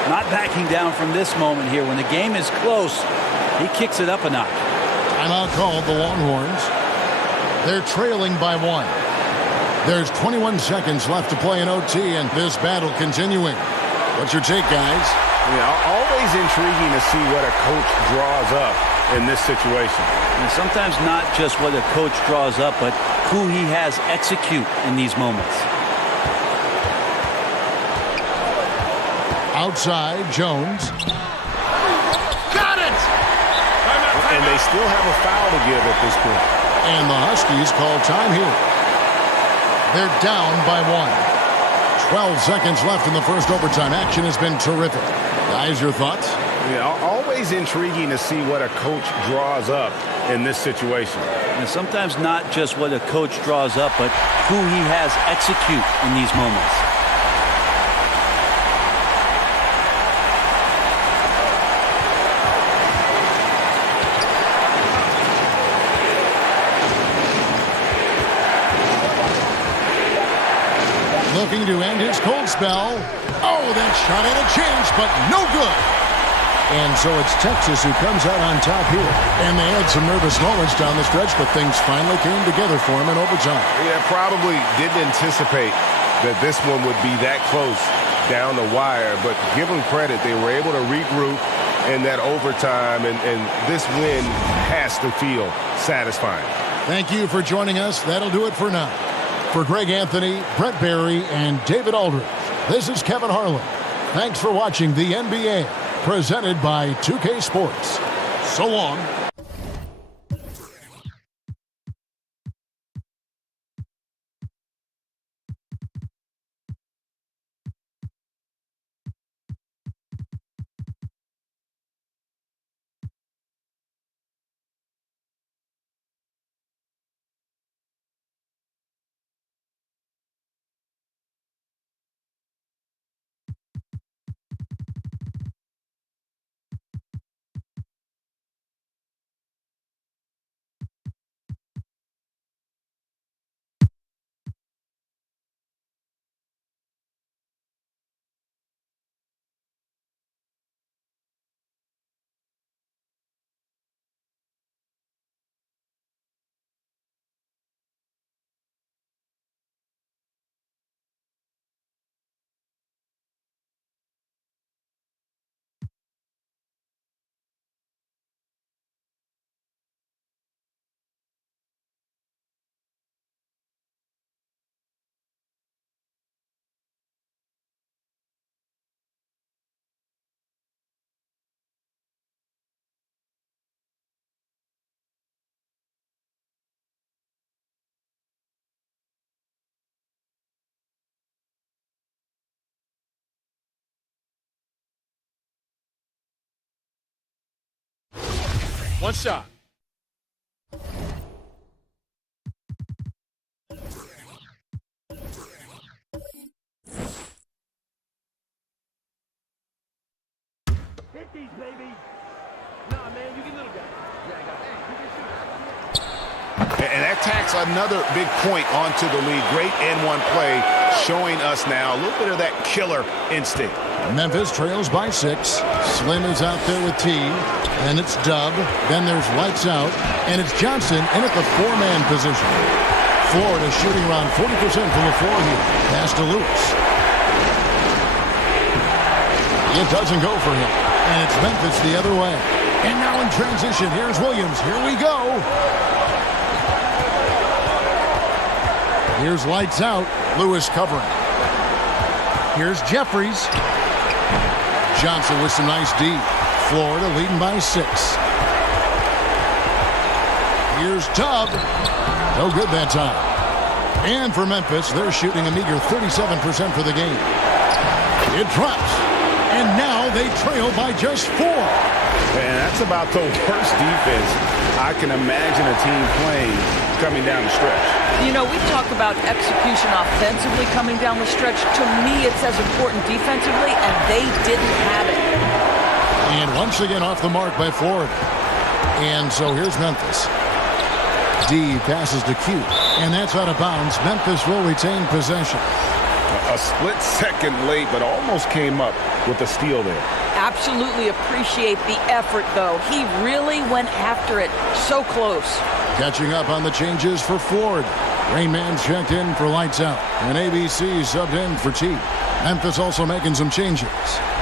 Not backing down from this moment here. When the game is close, he kicks it up a notch. Timeout called the Longhorns. They're trailing by 1. There's 21 seconds left to play in OT, and this battle continuing. What's your take, guys? Yeah, always intriguing to see what a coach draws up in this situation. And sometimes not just what a coach draws up, but who he has execute in these moments. Outside, Jones. Got it! And they still have a foul to give at this point. And the Huskies call time here. They're down by 1. 12 seconds left in the first overtime. Action has been terrific. Guys, your thoughts? Yeah, always intriguing to see what a coach draws up in this situation. And sometimes not just what a coach draws up, but who he has execute in these moments. Looking to end his cold spell. Oh, that shot had a chance, but no good. And so it's Texas who comes out on top here. And they had some nervous moments down the stretch, but things finally came together for him in overtime. Yeah, probably didn't anticipate that this one would be that close down the wire, but give them credit. They were able to regroup in that overtime, and this win has to feel satisfying. Thank you for joining us. That'll do it for now. For Greg Anthony, Brett Barry, and David Aldridge, this is Kevin Harlan. Thanks for watching the NBA, presented by 2K Sports. So long. One shot. Hit these, baby. Nah, man, you can little guy. Yeah, I got that. You can shoot. And that tacks another big point onto the lead. Great N1 play showing us now a little bit of that killer instinct. Memphis trails by 6. Slim is out there with T. And it's Dub. Then there's Lights Out. And it's Johnson in at the 4-man position. Florida shooting around 40% from the floor here. Pass to Lewis. It doesn't go for him. And it's Memphis the other way. And now in transition, here's Williams. Here we go. Here's Lights Out. Lewis covering. Here's Jeffries. Johnson with some nice D. Florida leading by 6. Here's Tubb. No good that time. And for Memphis, they're shooting a meager 37% for the game. It drops. And now they trail by just 4. And that's about the worst defense I can imagine a team playing coming down the stretch. You know, we talk about execution offensively coming down the stretch. To me, it's as important defensively, and they didn't have it. And once again off the mark by Florida. And so here's Memphis. D passes to Q. And that's out of bounds. Memphis will retain possession. A split second late, but almost came up with a steal there. Absolutely appreciate the effort, though. He really went after it. So close. Catching up on the changes for Florida. Rainman checked in for Lights Out. And ABC subbed in for T. Memphis also making some changes.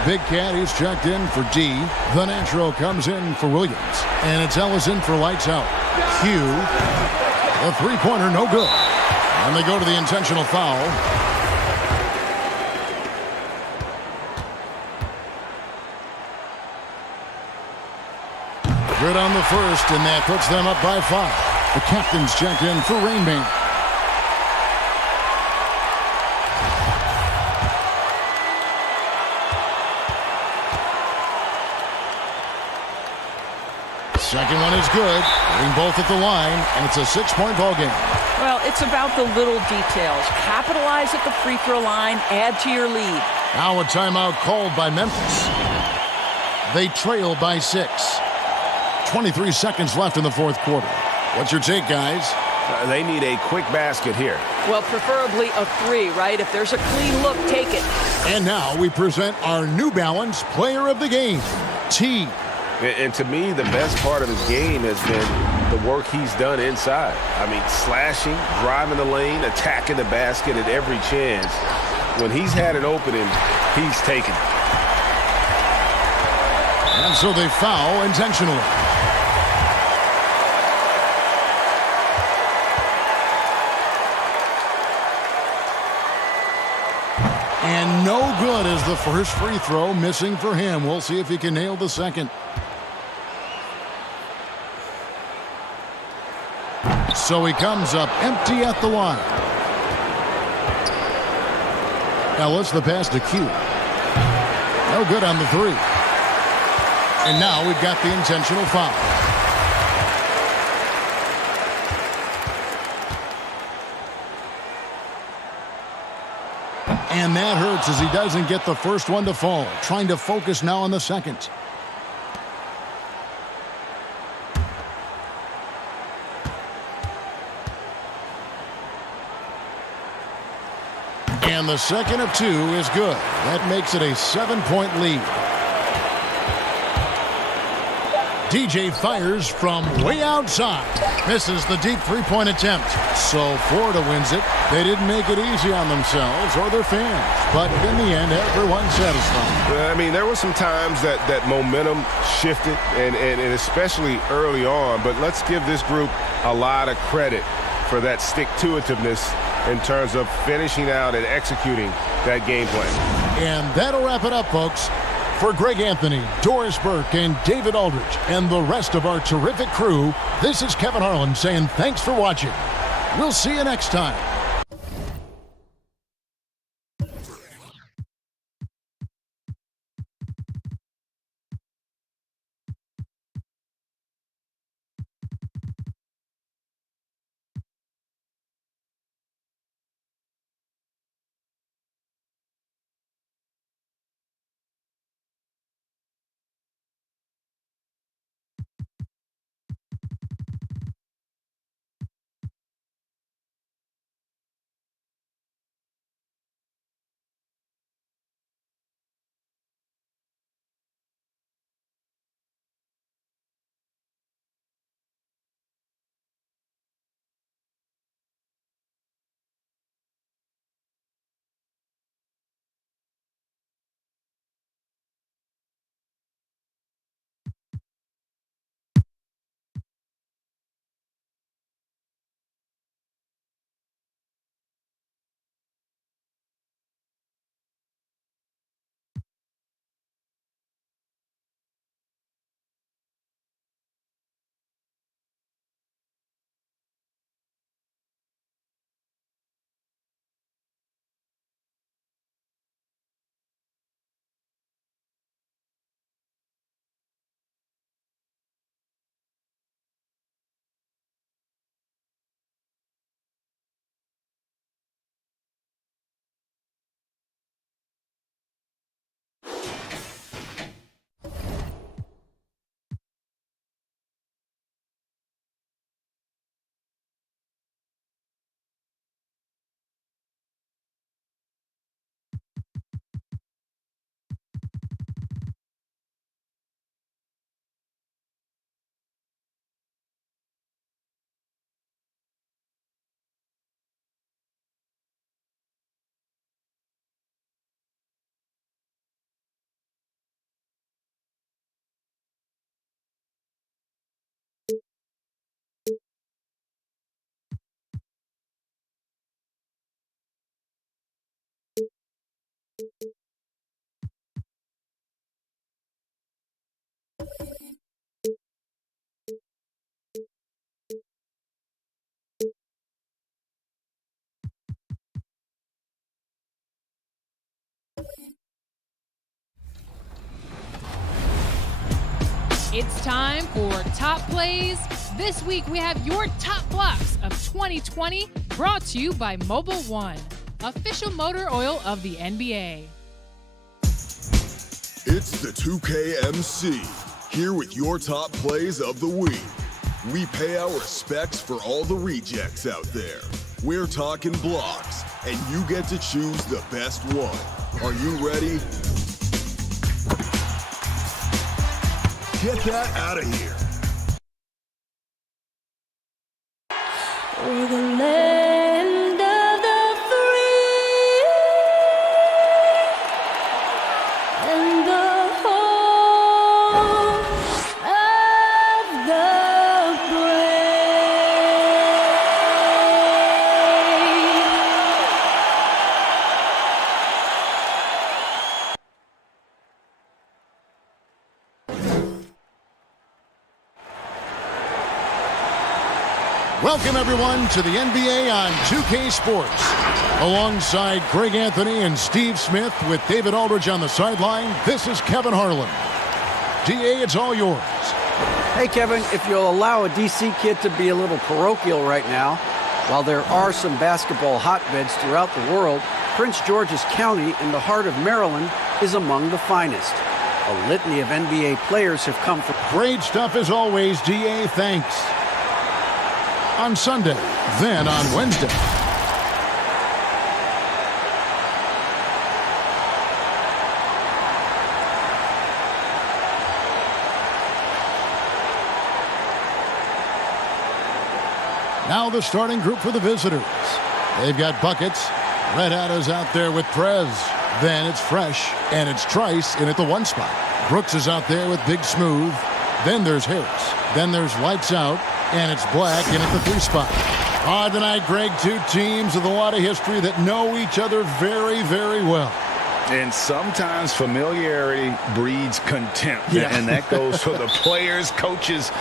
Big Cat is checked in for D. The Natural comes in for Williams. And it's Ellis in for Lights Out. Q. The three-pointer, no good. And they go to the intentional foul. Good on the first, and that puts them up by 5. The captain's checked in for Rainman. Second one is good. Getting both at the line, and it's a 6-point ball game. Well, it's about the little details. Capitalize at the free throw line, add to your lead. Now a timeout called by Memphis. They trail by 6. 23 seconds left in the fourth quarter. What's your take, guys? They need a quick basket here. Well, preferably a 3, right? If there's a clean look, take it. And now we present our New Balance Player of the Game, T. And to me, the best part of his game has been the work he's done inside. I mean, slashing, driving the lane, attacking the basket at every chance. When he's had an opening, he's taken it. And so they foul intentionally. And no good as the first free throw missing for him. We'll see if he can nail the second. So he comes up empty at the line. Ellis the pass to Q. No good on the 3. And now we've got the intentional foul. And that hurts as he doesn't get the first one to fall. Trying to focus now on the second. And the second of 2 is good. That makes it a 7-point lead. DJ fires from way outside. Misses the deep three-point attempt. So Florida wins it. They didn't make it easy on themselves or their fans. But in the end, everyone's satisfied. I mean, there were some times that momentum shifted, and especially early on. But let's give this group a lot of credit for that stick-to-itiveness in terms of finishing out and executing that game plan. And that'll wrap it up, folks. For Greg Anthony, Doris Burke, and David Aldridge, and the rest of our terrific crew, this is Kevin Harlan saying thanks for watching. We'll see you next time. It's time for Top Plays. This week we have your top blocks of 2020 brought to you by Mobil 1, official motor oil of the NBA. It's the 2KMC, here with your top plays of the week. We pay our respects for all the rejects out there. We're talking blocks, and you get to choose the best one. Are you ready? Get that out of here. We're the land of the free and the home of the brave. Welcome, everyone, to the NBA on 2K Sports. Alongside Greg Anthony and Steve Smith with David Aldridge on the sideline, this is Kevin Harlan. DA, it's all yours. Hey, Kevin, if you'll allow a DC kid to be a little parochial right now, while there are some basketball hotbeds throughout the world, Prince George's County in the heart of Maryland is among the finest. A litany of NBA players have come from... Great stuff as always, DA. Thanks. On Sunday, then on Wednesday. Now the starting group for the visitors. They've got buckets. Red Hat is out there with Prez. Then it's Fresh, and it's Trice in at the 1 spot. Brooks is out there with Big Smooth. Then there's Harris. Then there's Lights Out. And it's Black in at the 3 spot. Tonight, Greg, two teams with a lot of history that know each other very, very well. And sometimes familiarity breeds contempt. Yeah. And that goes for the players, coaches,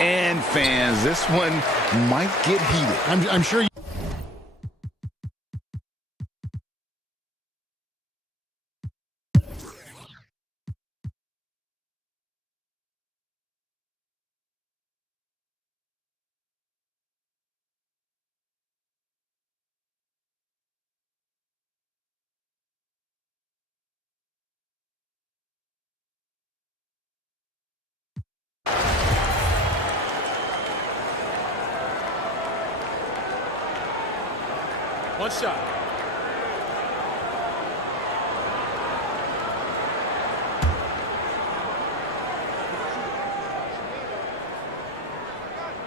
and fans. This one might get heated. I'm sure you... One shot.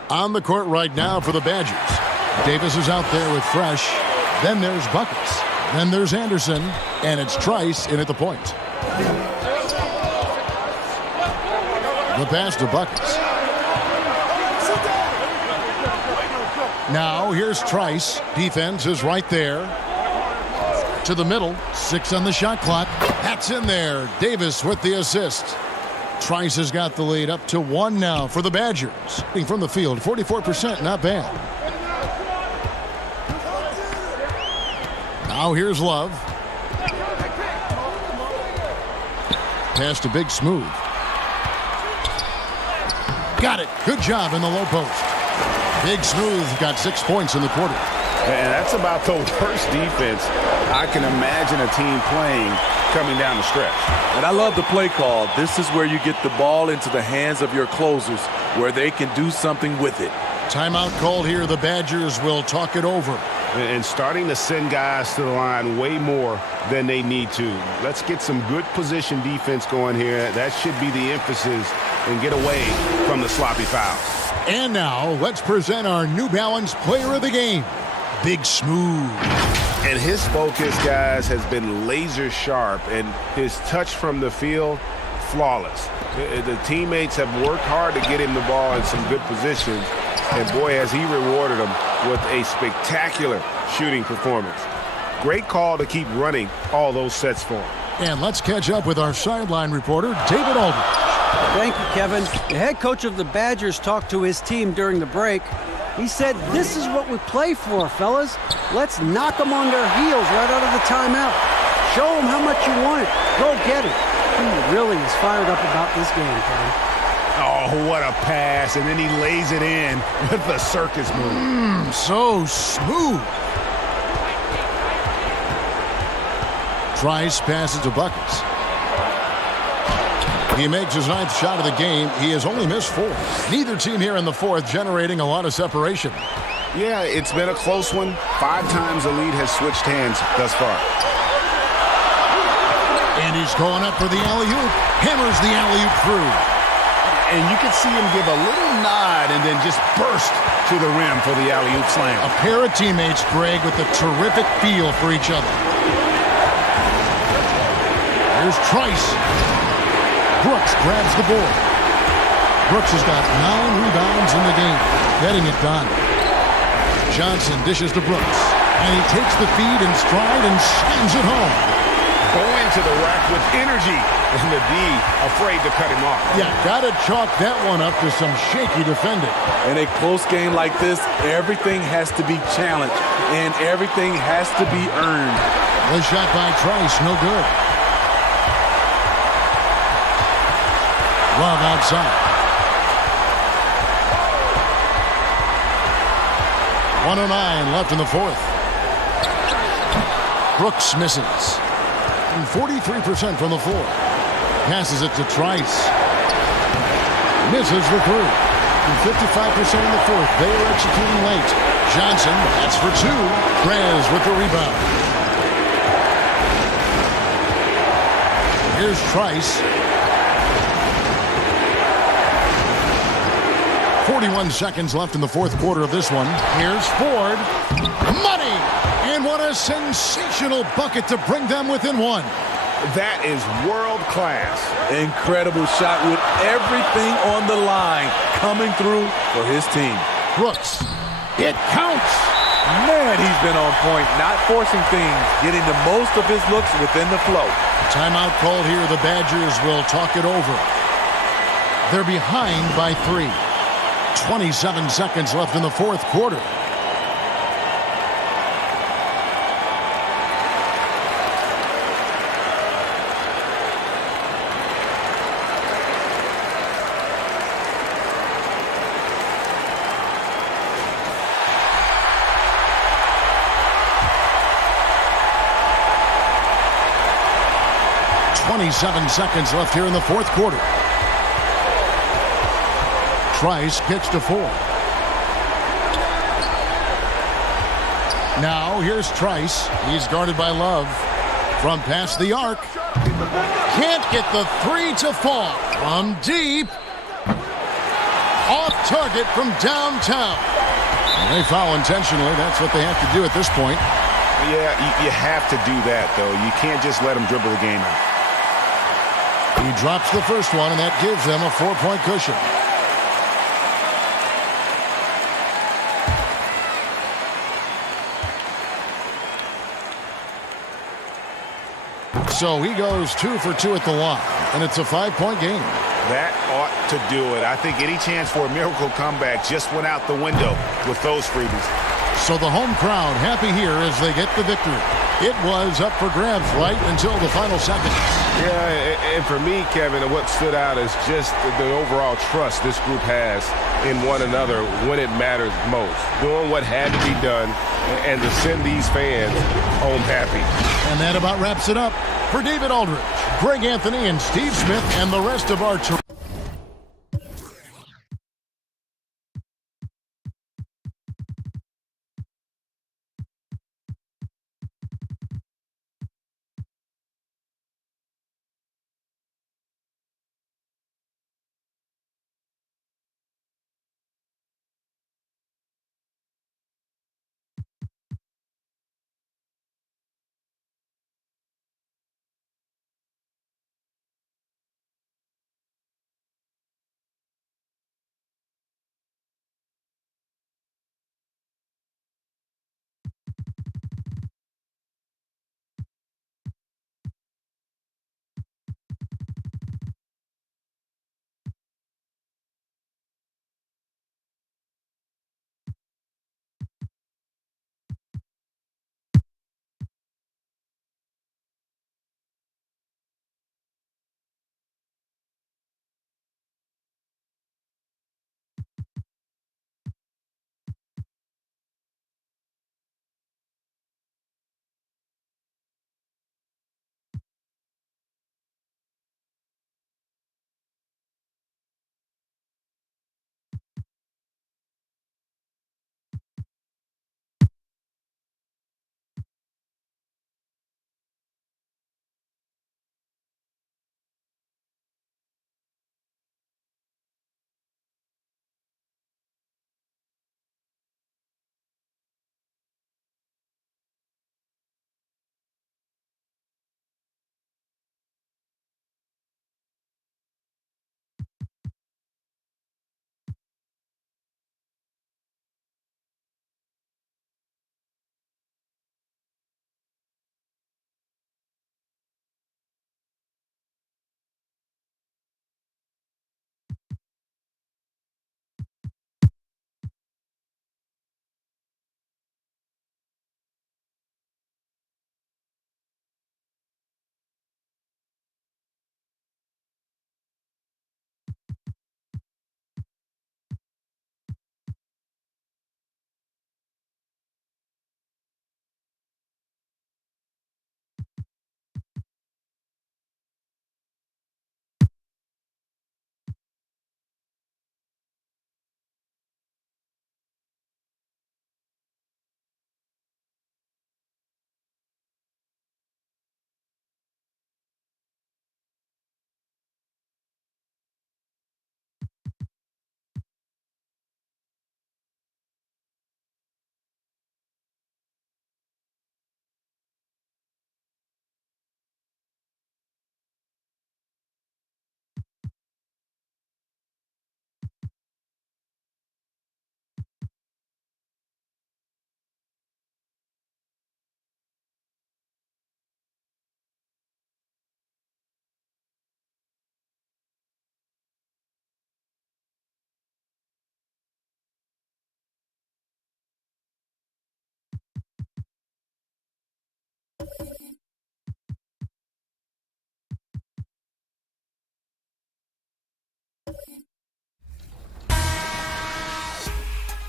On the court right now for the Badgers. Davis is out there with Fresh. Then there's Buckets. Then there's Anderson. And it's Trice in at the point. The pass to Buckets. Now here's Trice. Defense is right there. To the middle. 6 on the shot clock. That's in there. Davis with the assist. Trice has got the lead up to 1 now for the Badgers. From the field, 44%, not bad. Now here's Love. Pass to Big Smooth. Got it. Good job in the low post. Big Smooth got 6 points in the quarter. And that's about the worst defense I can imagine a team playing coming down the stretch. And I love the play call. This is where you get the ball into the hands of your closers, where they can do something with it. Timeout called here. The Badgers will talk it over. And starting to send guys to the line way more than they need to. Let's get some good position defense going here. That should be the emphasis, and get away from the sloppy fouls. And now, let's present our New Balance player of the game, Big Smooth. And his focus, guys, has been laser sharp, and his touch from the field, flawless. The teammates have worked hard to get him the ball in some good positions, and boy, has he rewarded them with a spectacular shooting performance. Great call to keep running all those sets for him. And let's catch up with our sideline reporter, David Aldridge. Thank you, Kevin. The head coach of the Badgers talked to his team during the break. He said, "This is what we play for, fellas. Let's knock them on their heels right out of the timeout. Show them how much you want it. Go get it." He really is fired up about this game, Kevin. Oh, what a pass. And then he lays it in with the circus move. So smooth. Trice passes to Buckets. He makes his 9th shot of the game. He has only missed 4. Neither team here in the 4th generating a lot of separation. Yeah, it's been a close one. 5 times the lead has switched hands thus far. And he's going up for the alley-oop. Hammers the alley-oop through. And you can see him give a little nod and then just burst to the rim for the alley-oop slam. A pair of teammates, Greg, with a terrific feel for each other. Here's Trice. Brooks grabs the board. Brooks has got 9 rebounds in the game, getting it done. Johnson dishes to Brooks, and he takes the feed in stride and slams it home. Going to the rack with energy, and the D afraid to cut him off. Yeah, gotta chalk that one up to some shaky defending. In a close game like this, everything has to be challenged, and everything has to be earned. The shot by Trice, no good. Love outside. 1:09 left in the 4th. Brooks misses. 43% from the floor. Passes it to Trice. Misses the 3. 55% in the 4th. They are executing late. Johnson, that's for 2. Prez with the rebound. Here's Trice. 41 seconds left in the 4th quarter of this one. Here's Ford. Money! And what a sensational bucket to bring them within 1. That is world class. Incredible shot with everything on the line coming through for his team. Brooks. It counts! Man, he's been on point, not forcing things, getting the most of his looks within the flow. Timeout called here. The Badgers will talk it over. They're behind by 3. 27 seconds left in the 4th quarter. .27 seconds left here in the 4th quarter. Trice kicks to 4. Now here's Trice. He's guarded by Love. From past the arc. Can't get the 3 to fall. From deep. Off target from downtown. And they foul intentionally. That's what they have to do at this point. Yeah, you have to do that, though. You can't just let them dribble the game out. He drops the first one, and that gives them a 4-point cushion. So he goes 2 for 2 at the line, and it's a 5-point game. That ought to do it. I think any chance for a miracle comeback just went out the window with those freebies. So the home crowd happy here as they get the victory. It was up for grabs right until the final seconds. Yeah, and for me, Kevin, what stood out is just the overall trust this group has in one another when it matters most. Doing what had to be done and to send these fans home happy. And that about wraps it up. For David Aldridge, Greg Anthony, and Steve Smith, and the rest of our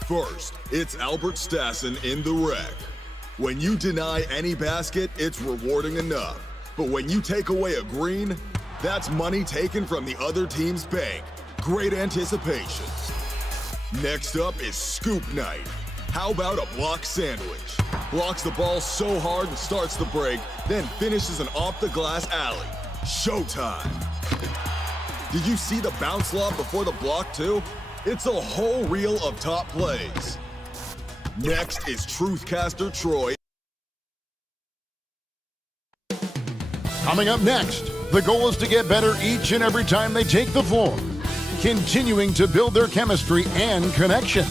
First, it's Albert Stassen in the wreck. When you deny any basket, it's rewarding enough. But when you take away a green, that's money taken from the other team's bank. Great anticipation. Next up is Scoop Night. How about a block sandwich? Blocks the ball so hard and starts the break, then finishes an off-the-glass alley. Showtime. Did you see the bounce lob before the block too? It's a whole reel of top plays. Next is Truthcaster Troy. Coming up next, the goal is to get better each and every time they take the floor, continuing to build their chemistry and connection.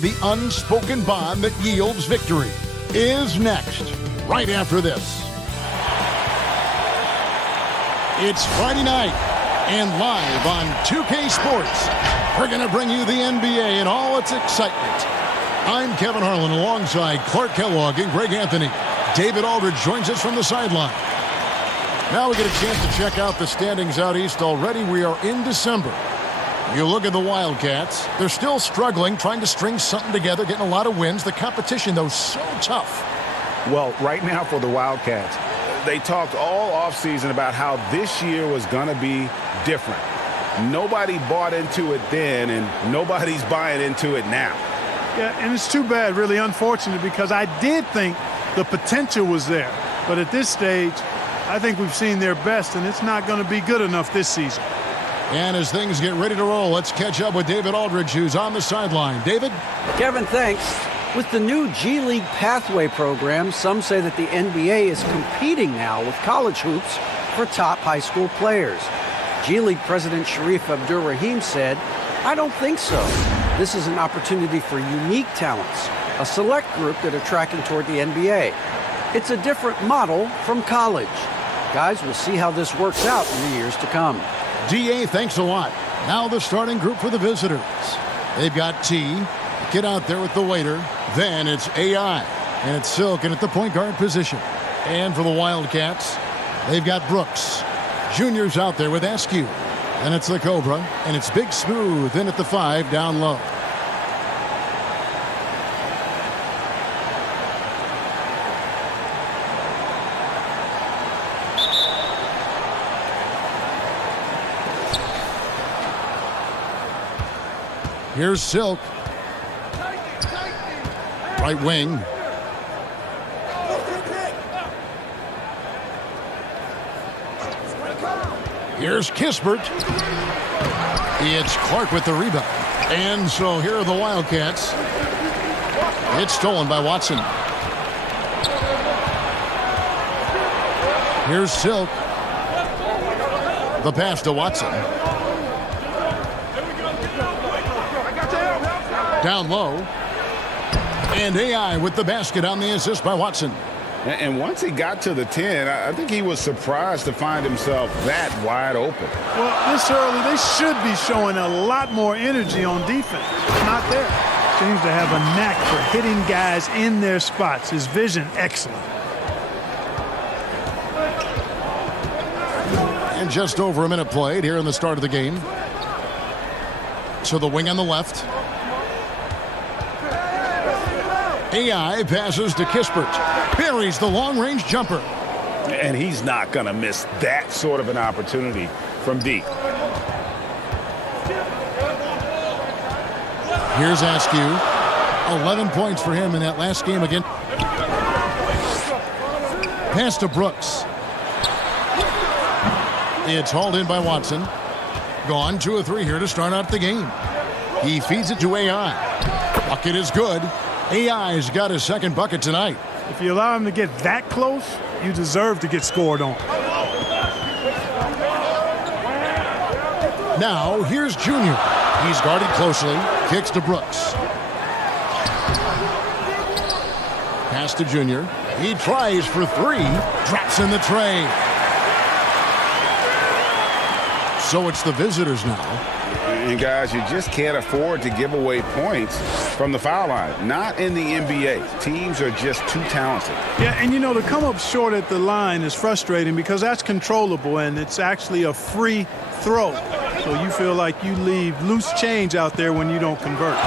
The unspoken bond that yields victory is next, right after this. It's Friday night, and live on 2K Sports, we're going to bring you the NBA and all its excitement. I'm Kevin Harlan alongside Clark Kellogg and Greg Anthony. David Aldridge joins us from the sideline. Now we get a chance to check out the standings out east already. We are in December. You look at the Wildcats. They're still struggling, trying to string something together, getting a lot of wins. The competition, though, so tough. Well, right now for the Wildcats, they talked all offseason about how this year was going to be different. Nobody bought into it then, and nobody's buying into it now. Yeah, and it's too bad, really unfortunate, because I did think the potential was there. But at this stage, I think we've seen their best, and it's not going to be good enough this season. And as things get ready to roll, let's catch up with David Aldridge, who's on the sideline. David? Kevin, thanks. With the new G League Pathway program, some say that the NBA is competing now with college hoops for top high school players. G League President Sharif Abdur-Rahim said, "I don't think so. This is an opportunity for unique talents, a select group that are tracking toward the NBA. It's a different model from college. Guys, we'll see how this works out in the years to come." DA, thanks a lot. Now the starting group for the visitors. They've got T, get out there with the waiter. Then it's AI, and it's Silken at the point guard position. And for the Wildcats, they've got Brooks. Junior's out there with Askew. And it's the Cobra, and it's Big Smooth in at the 5 down low. Here's Silk. Right wing. Here's Kispert. It's Clark with the rebound. And so here are the Wildcats. It's stolen by Watson. Here's Silk. The pass to Watson. Down low. And AI with the basket on the assist by Watson. And once he got to the 10, I think he was surprised to find himself that wide open. Well, this early, they should be showing a lot more energy on defense. It's not there. Seems to have a knack for hitting guys in their spots. His vision, excellent. And just over a minute played here in the start of the game. So the wing on the left. AI passes to Kispert. Buries the long-range jumper. And he's not going to miss that sort of an opportunity from deep. Here's Askew. 11 points for him in that last game again. Pass to Brooks. It's hauled in by Watson. Gone 2 of 3 here to start out the game. He feeds it to AI. Bucket is good. AI's got his second bucket tonight. If you allow him to get that close, you deserve to get scored on. Now, here's Junior. He's guarded closely. Kicks to Brooks. Pass to Junior. He tries for 3. Drops in the tray. So it's the visitors now. And guys, you just can't afford to give away points from the foul line. Not in the NBA. Teams are just too talented. Yeah, and you know, to come up short at the line is frustrating because that's controllable and it's actually a free throw. So you feel like you leave loose change out there when you don't convert.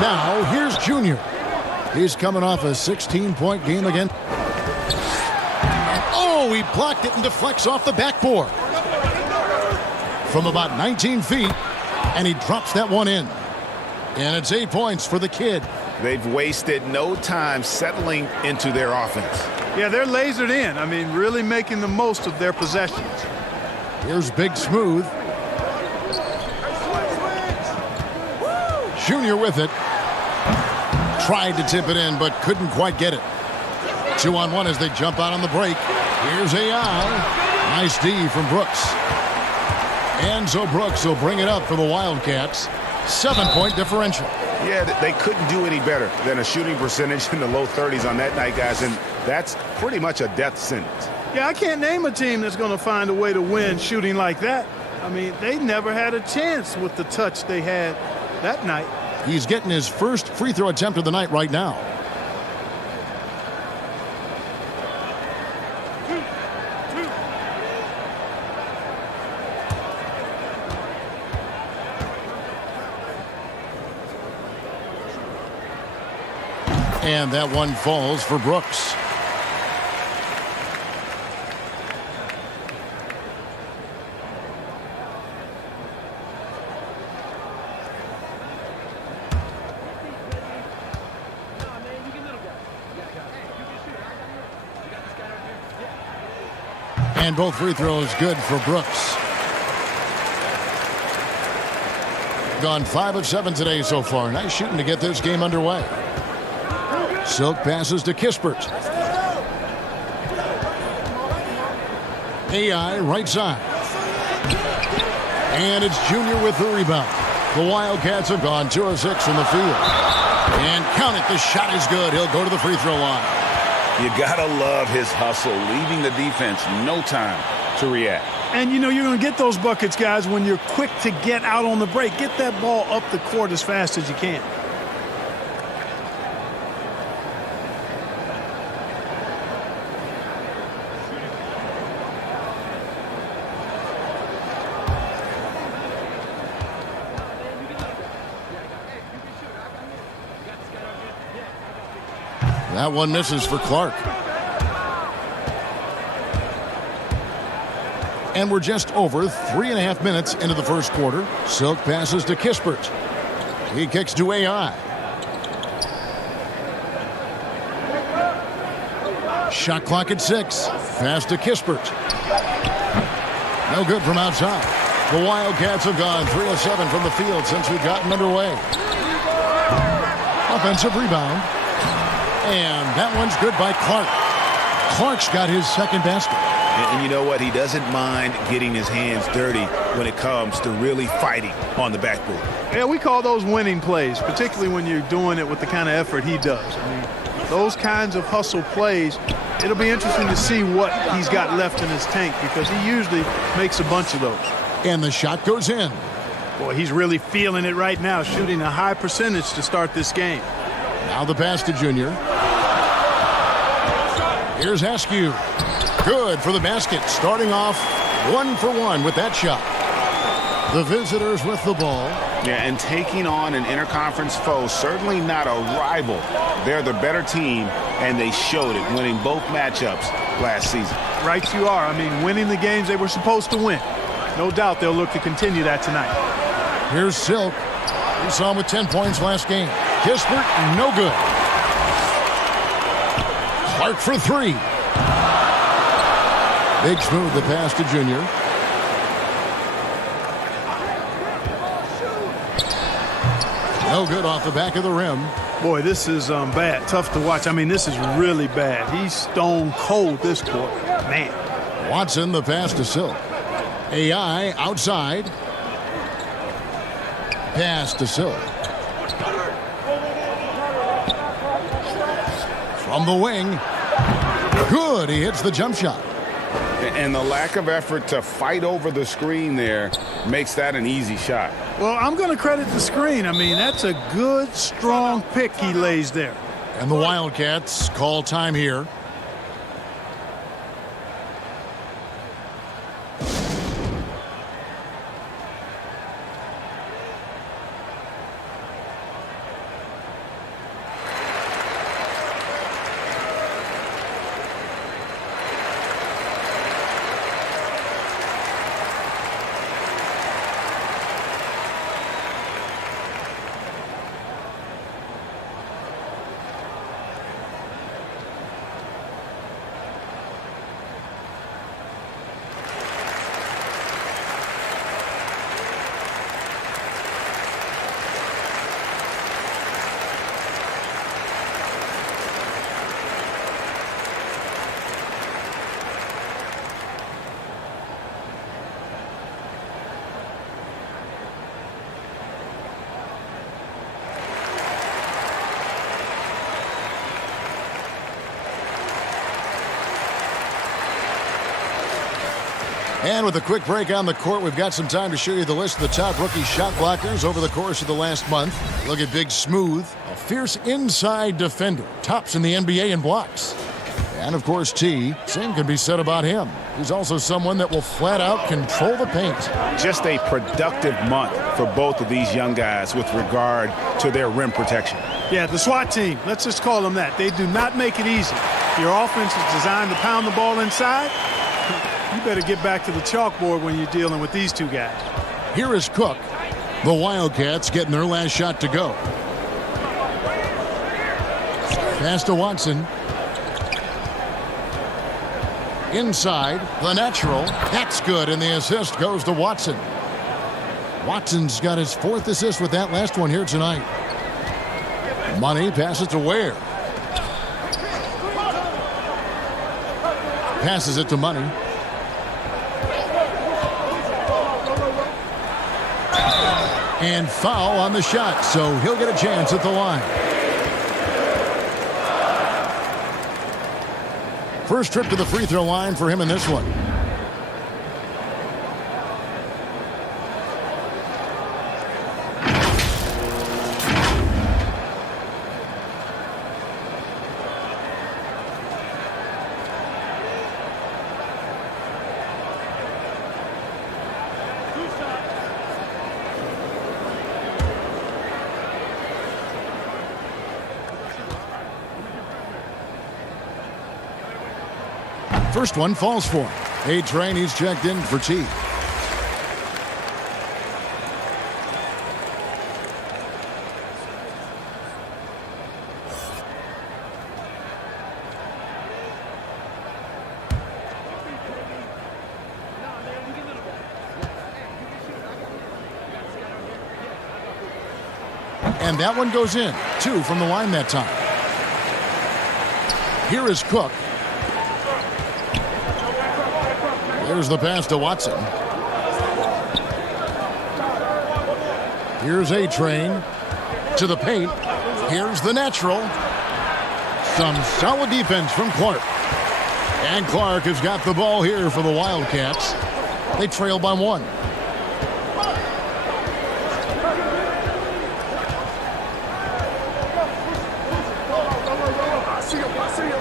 Now, here's Junior. He's coming off a 16-point game again. Oh, he blocked it and deflects off the backboard. From about 19 feet, and he drops that one in. And it's 8 points for the kid. They've wasted no time settling into their offense. Yeah, they're lasered in. I mean, really making the most of their possessions. Here's Big Smooth. Junior with it. Tried to tip it in, but couldn't quite get it. 2-on-1 as they jump out on the break. Here's AI. Nice D from Brooks. And so Brooks will bring it up for the Wildcats. 7-point differential. Yeah, they couldn't do any better than a shooting percentage in the low 30s on that night, guys, and that's pretty much a death sentence. Yeah, I can't name a team that's going to find a way to win shooting like that. I mean, they never had a chance with the touch they had that night. He's getting his first free throw attempt of the night right now. And that one falls for Brooks. And both free throws good for Brooks. Gone 5 of 7 today so far. Nice shooting to get this game underway. Silk passes to Kispert. AI right side. And it's Junior with the rebound. The Wildcats have gone 2 of 6 from the field. And count it, the shot is good. He'll go to the free throw line. You gotta love his hustle, leaving the defense no time to react. And you know you're going to get those buckets, guys, when you're quick to get out on the break. Get that ball up the court as fast as you can. That one misses for Clark. And we're just over 3.5 minutes into the first quarter. Silk passes to Kispert. He kicks to AI. Shot clock at 6. Pass to Kispert. No good from outside. The Wildcats have gone 3 of 7 from the field since we've gotten underway. Offensive rebound. And that one's good by Clark. Clark's got his second basket. And you know what? He doesn't mind getting his hands dirty when it comes to really fighting on the backboard. Yeah, we call those winning plays, particularly when you're doing it with the kind of effort he does. I mean, those kinds of hustle plays, it'll be interesting to see what he's got left in his tank because he usually makes a bunch of those. And the shot goes in. Boy, he's really feeling it right now, shooting a high percentage to start this game. Now the pass to Junior. Here's Askew. Good for the basket. Starting off 1 for 1 with that shot. The visitors with the ball. Yeah, and taking on an interconference foe, certainly not a rival. They're the better team, and they showed it, winning both matchups last season. Right you are. I mean, winning the games they were supposed to win. No doubt they'll look to continue that tonight. Here's Silk. We saw him with 10 points last game. Kispert, no good. Clark for 3. Big Smooth the pass to Junior. No good off the back of the rim. Boy, this is bad. Tough to watch. I mean, this is really bad. He's stone cold this quarter. Man. Watson the pass to Silk. AI outside. Pass to Silk. From the wing. Good. He hits the jump shot. And the lack of effort to fight over the screen there makes that an easy shot. Well, I'm going to credit the screen. I mean, that's a good, strong pick he lays there. And the Wildcats call time here. And with a quick break on the court, we've got some time to show you the list of the top rookie shot blockers over the course of the last month. Look at Big Smooth, a fierce inside defender, tops in the NBA in blocks. And, of course, T, same can be said about him. He's also someone that will flat out control the paint. Just a productive month for both of these young guys with regard to their rim protection. Yeah, the SWAT team, let's just call them that. They do not make it easy. Your offense is designed to pound the ball inside. You better get back to the chalkboard when you're dealing with these two guys. Here is Cook. The Wildcats getting their last shot to go. Pass to Watson. Inside, the natural. That's good, and the assist goes to Watson. Watson's got his 4th assist with that last one here tonight. Money passes to Ware. Passes it to Money. And foul on the shot, so he'll get a chance at the line. First trip to the free throw line for him in this one. First one falls for him. A-Train, he's checked in for T. And that one goes in. 2 from the line that time. Here is Cook. There's the pass to Watson. Here's A-Train to the paint. Here's the natural. Some solid defense from Clark. And Clark has got the ball here for the Wildcats. They trail by 1.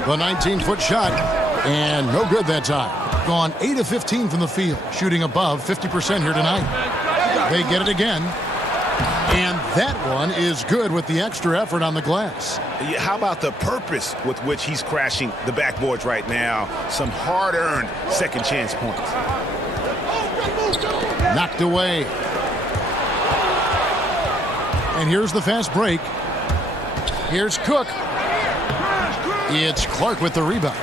The 19-foot shot, and no good that time. Gone 8 of 15 from the field, shooting above 50% here tonight. They get it again. And that one is good with the extra effort on the glass. Yeah, how about the purpose with which he's crashing the backboards right now? Some hard-earned second chance points. Knocked away. And here's the fast break. Here's Cook. It's Clark with the rebound.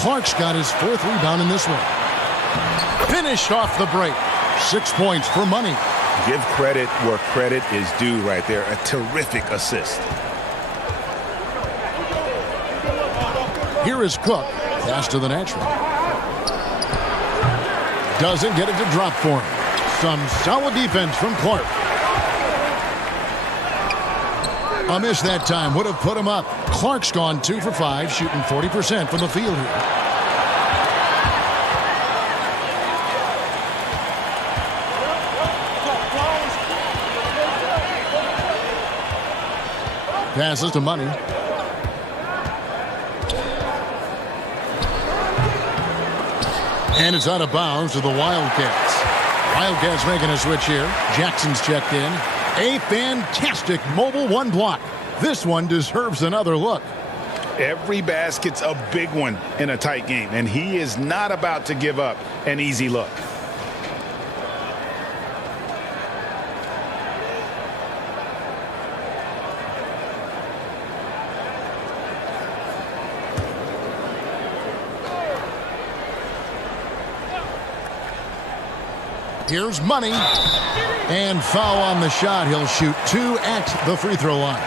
Clark's got his 4th rebound in this one. Finished off the break. 6 points for Money. Give credit where credit is due right there. A terrific assist. Here is Cook. Pass to the natural. Doesn't get it to drop for him. Some solid defense from Clark. A miss that time would have put him up. Clark's gone 2 for 5, shooting 40% from the field here. Passes to Money. And it's out of bounds to the Wildcats. Wildcats making a switch here. Jackson's checked in. A fantastic mobile 1 block. This one deserves another look. Every basket's a big one in a tight game, and he is not about to give up an easy look. Here's Money. And foul on the shot. He'll shoot 2 at the free throw line.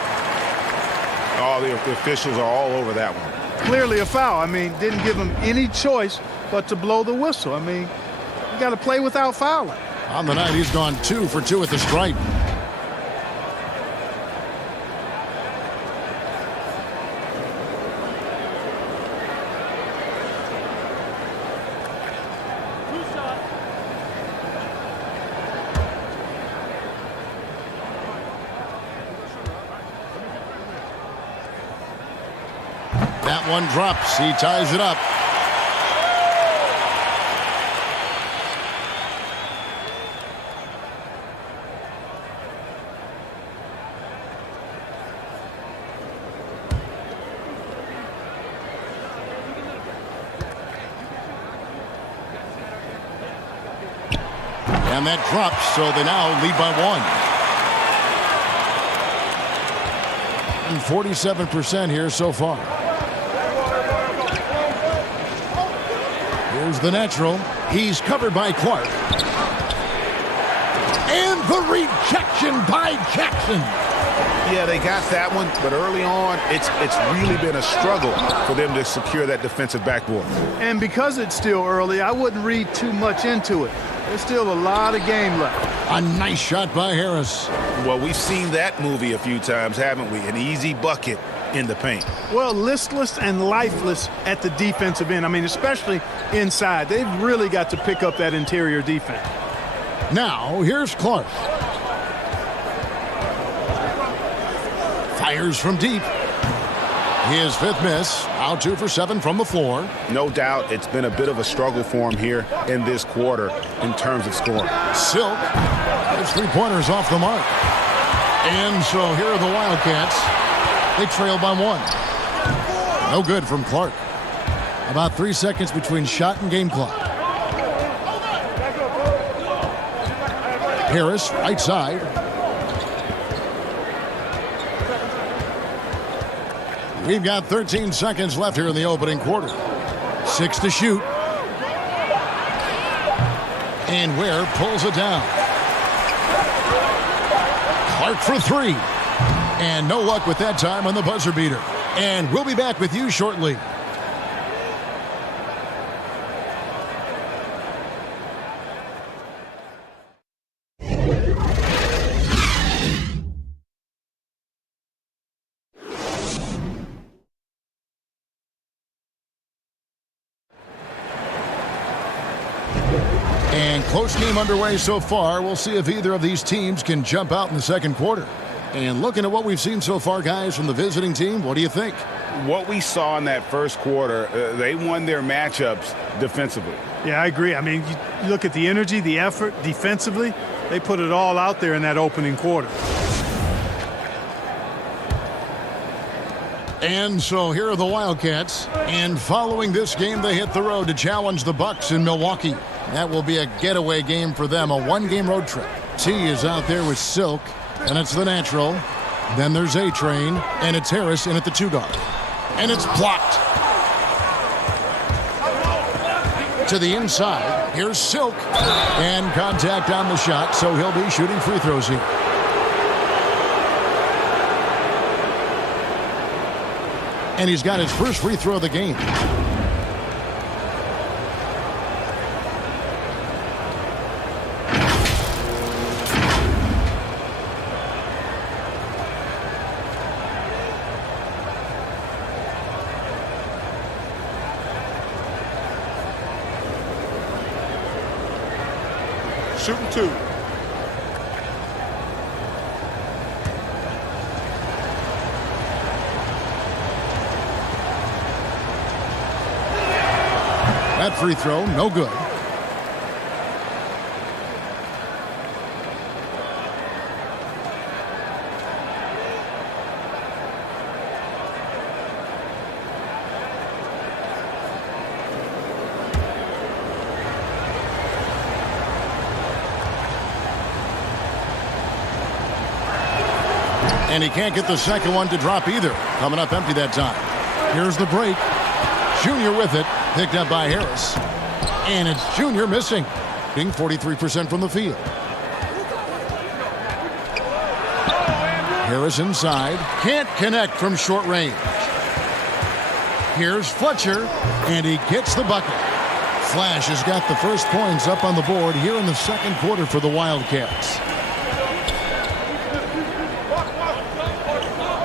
Oh, the officials are all over that one. Clearly a foul. I mean, didn't give him any choice but to blow the whistle. I mean, you got to play without fouling. On the night, he's gone 2 for 2 at the stripe. That one drops. He ties it up. And that drops, so they now lead by 1. And 47% here so far. Here's the natural. He's covered by Clark. And the rejection by Jackson. Yeah, they got that one, but early on, it's really been a struggle for them to secure that defensive backboard. And because it's still early, I wouldn't read too much into it. There's still a lot of game left. A nice shot by Harris. Well, we've seen that movie a few times, haven't we? An easy bucket in the paint. Well, listless and lifeless at the defensive end. I mean, especially inside. They've really got to pick up that interior defense. Now, here's Clark. Fires from deep. His 5th miss. Out 2 for 7 from the floor. No doubt it's been a bit of a struggle for him here in this quarter in terms of scoring. Silk. His 3-pointers off the mark. And so here are the Wildcats. They trail by 1. No good from Clark. About 3 seconds between shot and game clock. Harris, right side. We've got 13 seconds left here in the opening quarter. 6 to shoot. And Ware pulls it down. Clark for 3. And no luck with that time on the buzzer beater. And we'll be back with you shortly. And close game underway so far. We'll see if either of these teams can jump out in the second quarter. And looking at what we've seen so far, guys, from the visiting team, what do you think? What we saw in that first quarter, they won their matchups defensively. Yeah, I agree. I mean, you look at the energy, the effort defensively, they put it all out there in that opening quarter. And so here are the Wildcats. And following this game, they hit the road to challenge the Bucks in Milwaukee. That will be a getaway game for them, a 1-game road trip. T is out there with Silk, and it's the natural. Then there's A-Train, and it's Harris in at the 2-guard. And it's blocked. To the inside, here's Silk. And contact on the shot, so he'll be shooting free throws here. And he's got his first free throw of the game. Shooting 2. That free throw, no good. And he can't get the second one to drop either. Coming up empty that time. Here's the break. Junior with it. Picked up by Harris. And it's Junior missing. Being 43% from the field. Harris inside. Can't connect from short range. Here's Fletcher. And he gets the bucket. Flash has got the first points up on the board here in the second quarter for the Wildcats.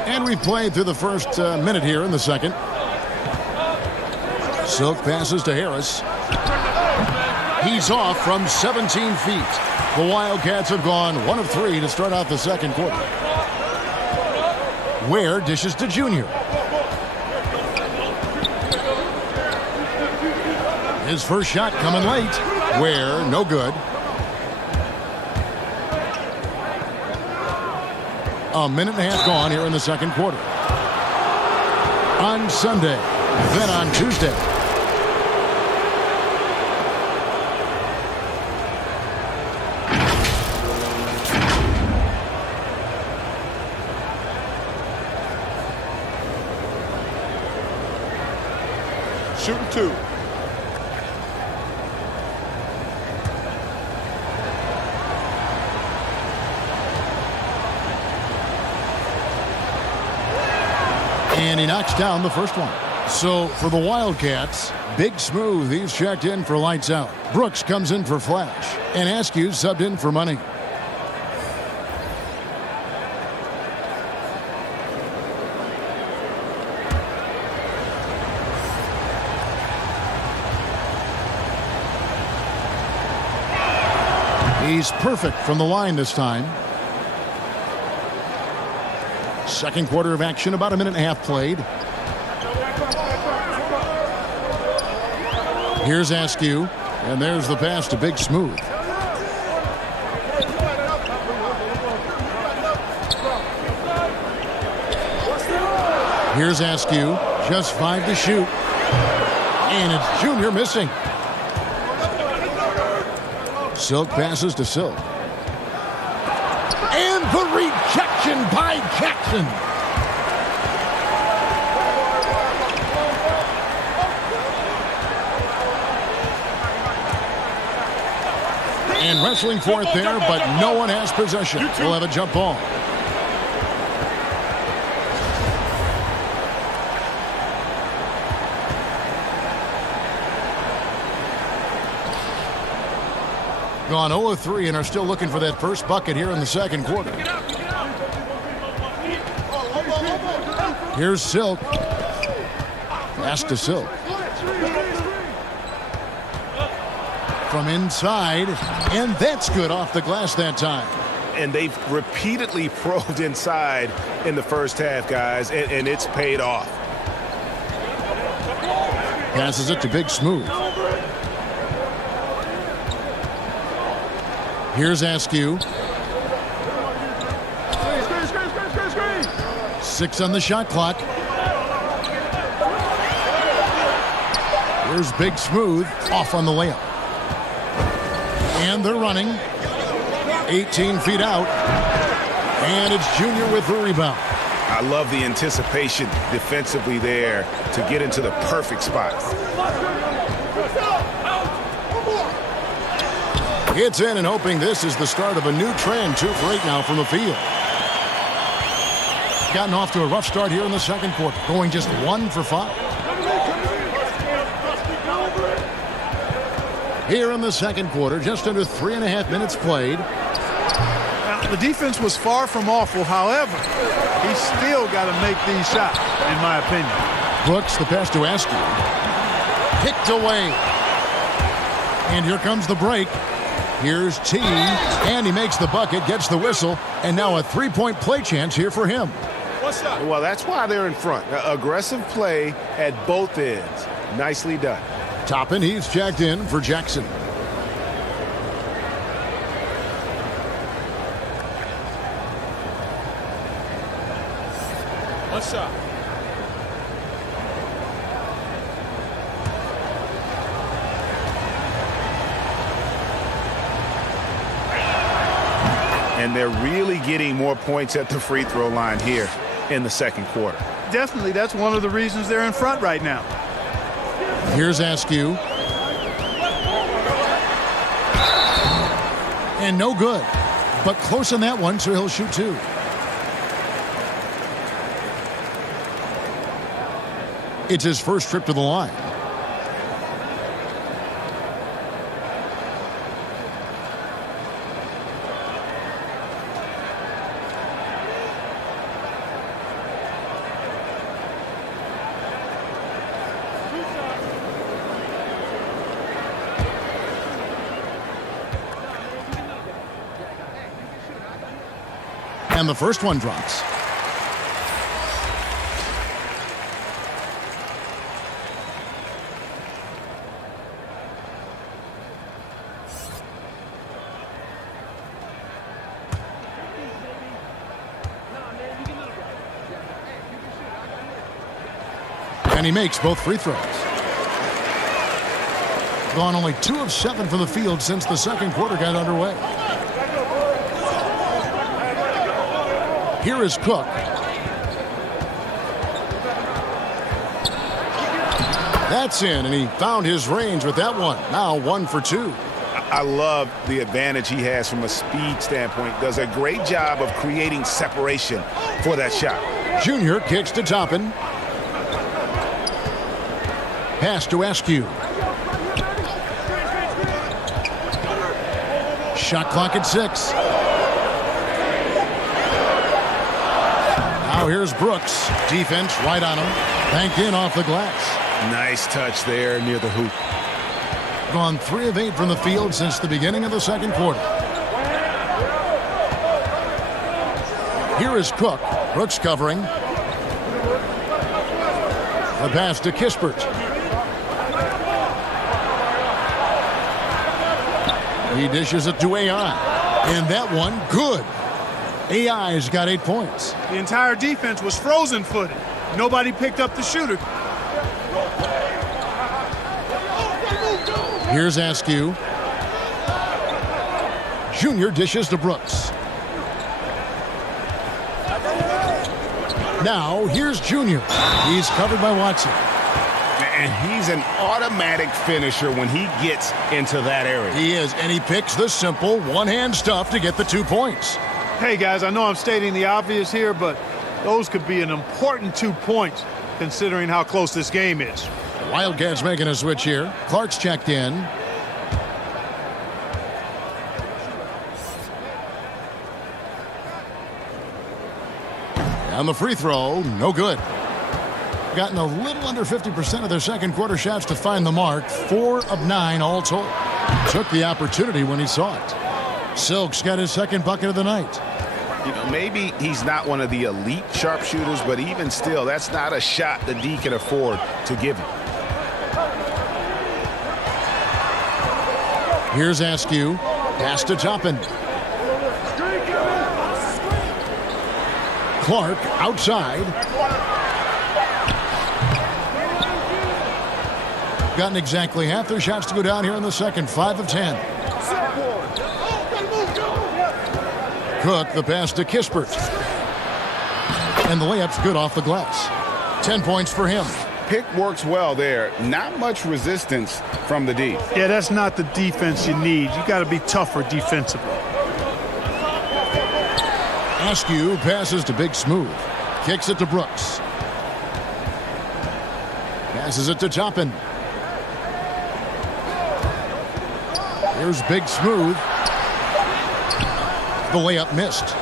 And we've played through the first minute here in the second. Silk passes to Harris. He's off from 17 feet. The Wildcats have gone 1 of 3 to start out the second quarter. Ware dishes to Junior. His first shot coming late. Where? No good. A minute and a half gone here in the second quarter. On Sunday, then on Tuesday. Shooting 2. And he knocks down the first one. So for the Wildcats, Big Smooth, he's checked in for lights out. Brooks comes in for Flash. And Askew subbed in for Money. He's perfect from the line this time. Second quarter of action, about a minute and a half played. Here's Askew, and there's the pass to Big Smooth. Here's Askew, just 5 to shoot. And it's Junior missing. Silk passes to Silk. And the rejection by Jackson. And wrestling for it there, but no one has possession. We'll have a jump ball. Gone 0 of 3 and are still looking for that first bucket here in the second quarter. Here's Silk. Pass to Silk. From inside, and that's good off the glass that time. And they've repeatedly probed inside in the first half, guys, and it's paid off. Passes it to Big Smooth. Here's Askew. 6 on the shot clock. Here's Big Smooth off on the layup. And they're running. 18 feet out. And it's Junior with the rebound. I love the anticipation defensively there to get into the perfect spot. Hits in and hoping this is the start of a new trend. 2 for 8 now from the field. Gotten off to a rough start here in the second quarter. Going just 1 for 5. Here in the second quarter, just under 3.5 minutes played. Now, the defense was far from awful. However, he's still got to make these shots, in my opinion. Brooks, the pass to Askew. Picked away. And here comes the break. Here's T, and he makes the bucket, gets the whistle, and now a 3-point play chance here for him. Well, that's why they're in front. Aggressive play at both ends. Nicely done. Toppin, he's checked in for Jackson. One shot. And they're really getting more points at the free throw line here in the second quarter. Definitely, that's one of the reasons they're in front right now. Here's Askew. And no good. But close on that one, so he'll shoot 2. It's his first trip to the line. And the first one drops. And he makes both free throws. Gone only 2 of 7 from the field since the second quarter got underway. Here is Cook. That's in, and he found his range with that one. Now 1 for 2. I love the advantage he has from a speed standpoint. Does a great job of creating separation for that shot. Junior kicks to Toppin. Pass to Askew. Shot clock at 6. Now here's Brooks. Defense right on him. Banked in off the glass. Nice touch there near the hoop. Gone 3 of 8 from the field since the beginning of the second quarter. Here is Cook. Brooks covering. The pass to Kispert. He dishes it to AI. And that one, good. AI's got 8 points. The entire defense was frozen-footed. Nobody picked up the shooter. Here's Askew. Junior dishes to Brooks. Now, here's Junior. He's covered by Watson. And he's an automatic finisher when he gets into that area. He is, and he picks the simple one-hand stuff to get the 2 points. Hey, guys, I know I'm stating the obvious here, but those could be an important 2 points considering how close this game is. The Wildcats making a switch here. Clark's checked in. And the free throw, no good. Gotten a little under 50% of their second quarter shots to find the mark. 4 of 9 all told. Took the opportunity when he saw it. Silk's got his second bucket of the night. You know, maybe he's not one of the elite sharpshooters, but even still, that's not a shot the D can afford to give him. Here's Askew. Pass to Toppin. Clark outside. Gotten exactly half their shots to go down here in the second. 5 of 10. Cook, the pass to Kispert. And the layup's good off the glass. 10 points for him. Pick works well there. Not much resistance from the D. Yeah, that's not the defense you need. You got to be tougher defensively. Askew passes to Big Smooth. Kicks it to Brooks. Passes it to Toppin. Here's Big Smooth. The layup missed.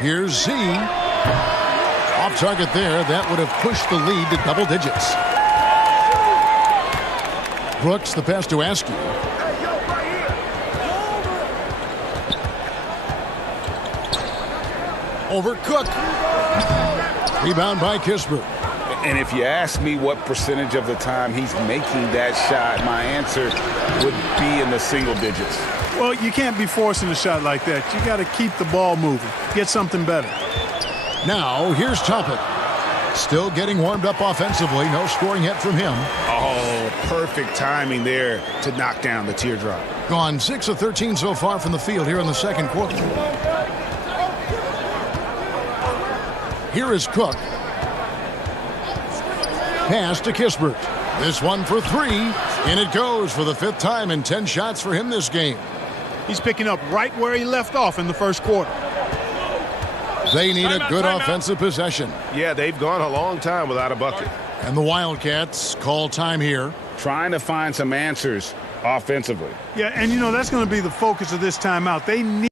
Here's Z. Off target there. That would have pushed the lead to double digits. Brooks, the pass to Askew. Over Cook. Rebound by Kispert. And if you ask me what percentage of the time he's making that shot, my answer would be in the single digits. Well, you can't be forcing a shot like that. You got to keep the ball moving. Get something better. Now, here's Toppin. Still getting warmed up offensively. No scoring yet from him. Oh, perfect timing there to knock down the teardrop. Gone 6 of 13 so far from the field here in the second quarter. Here is Cook. Pass to Kispert. This one for 3, and it goes for the 5th time in 10 shots for him this game. He's picking up right where he left off in the first quarter. They need a good offensive possession. Yeah, they've gone a long time without a bucket. And the Wildcats call time here. Trying to find some answers offensively. Yeah, and you know, that's going to be the focus of this timeout. They need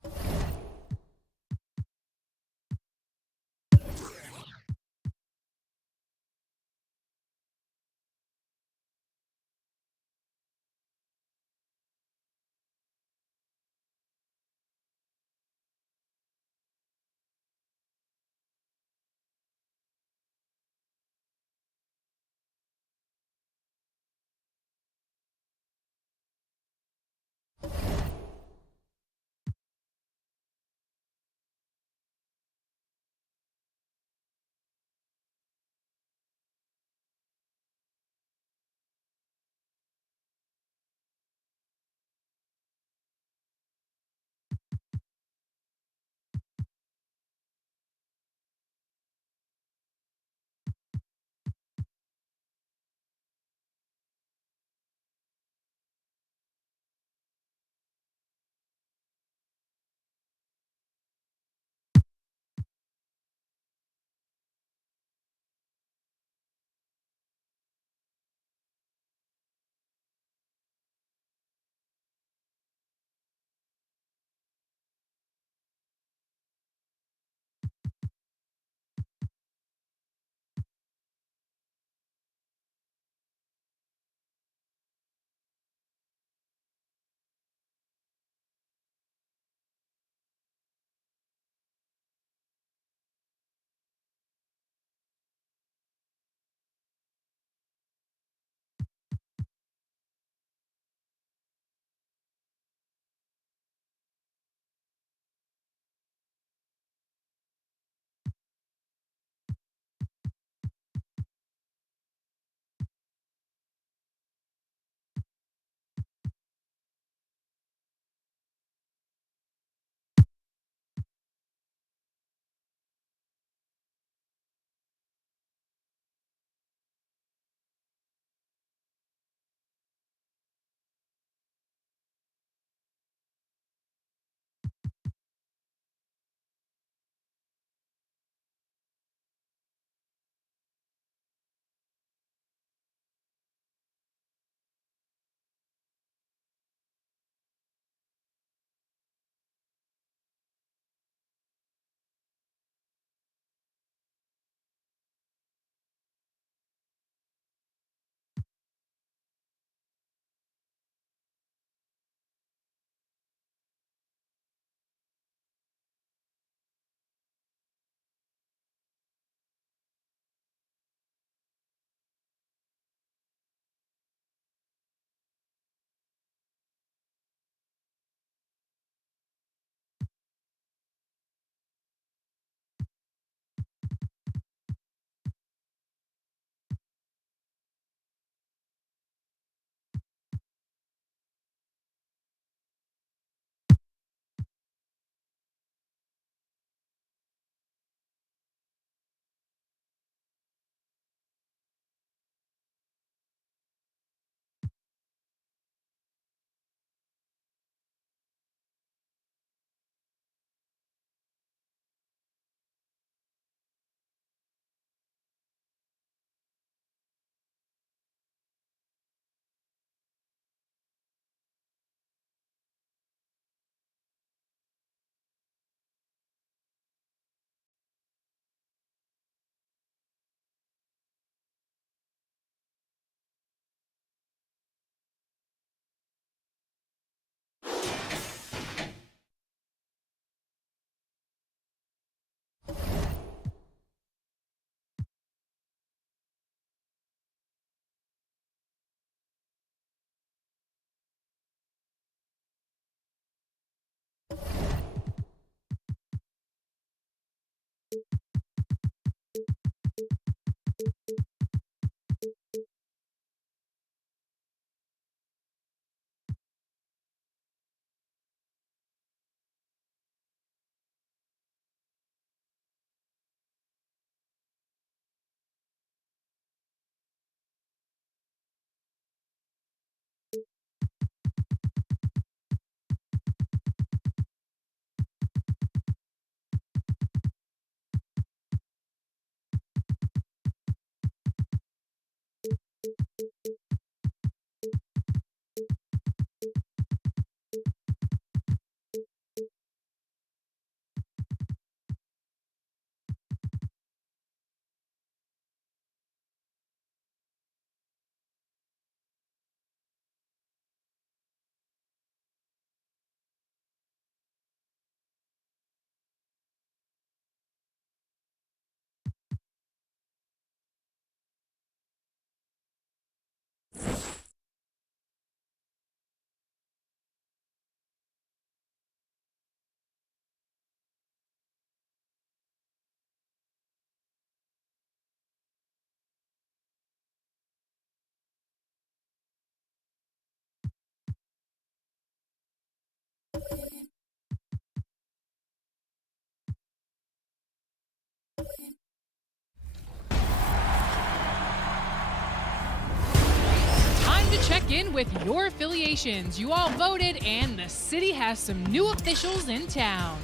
to check in with your affiliations. You all voted, and the city has some new officials in town.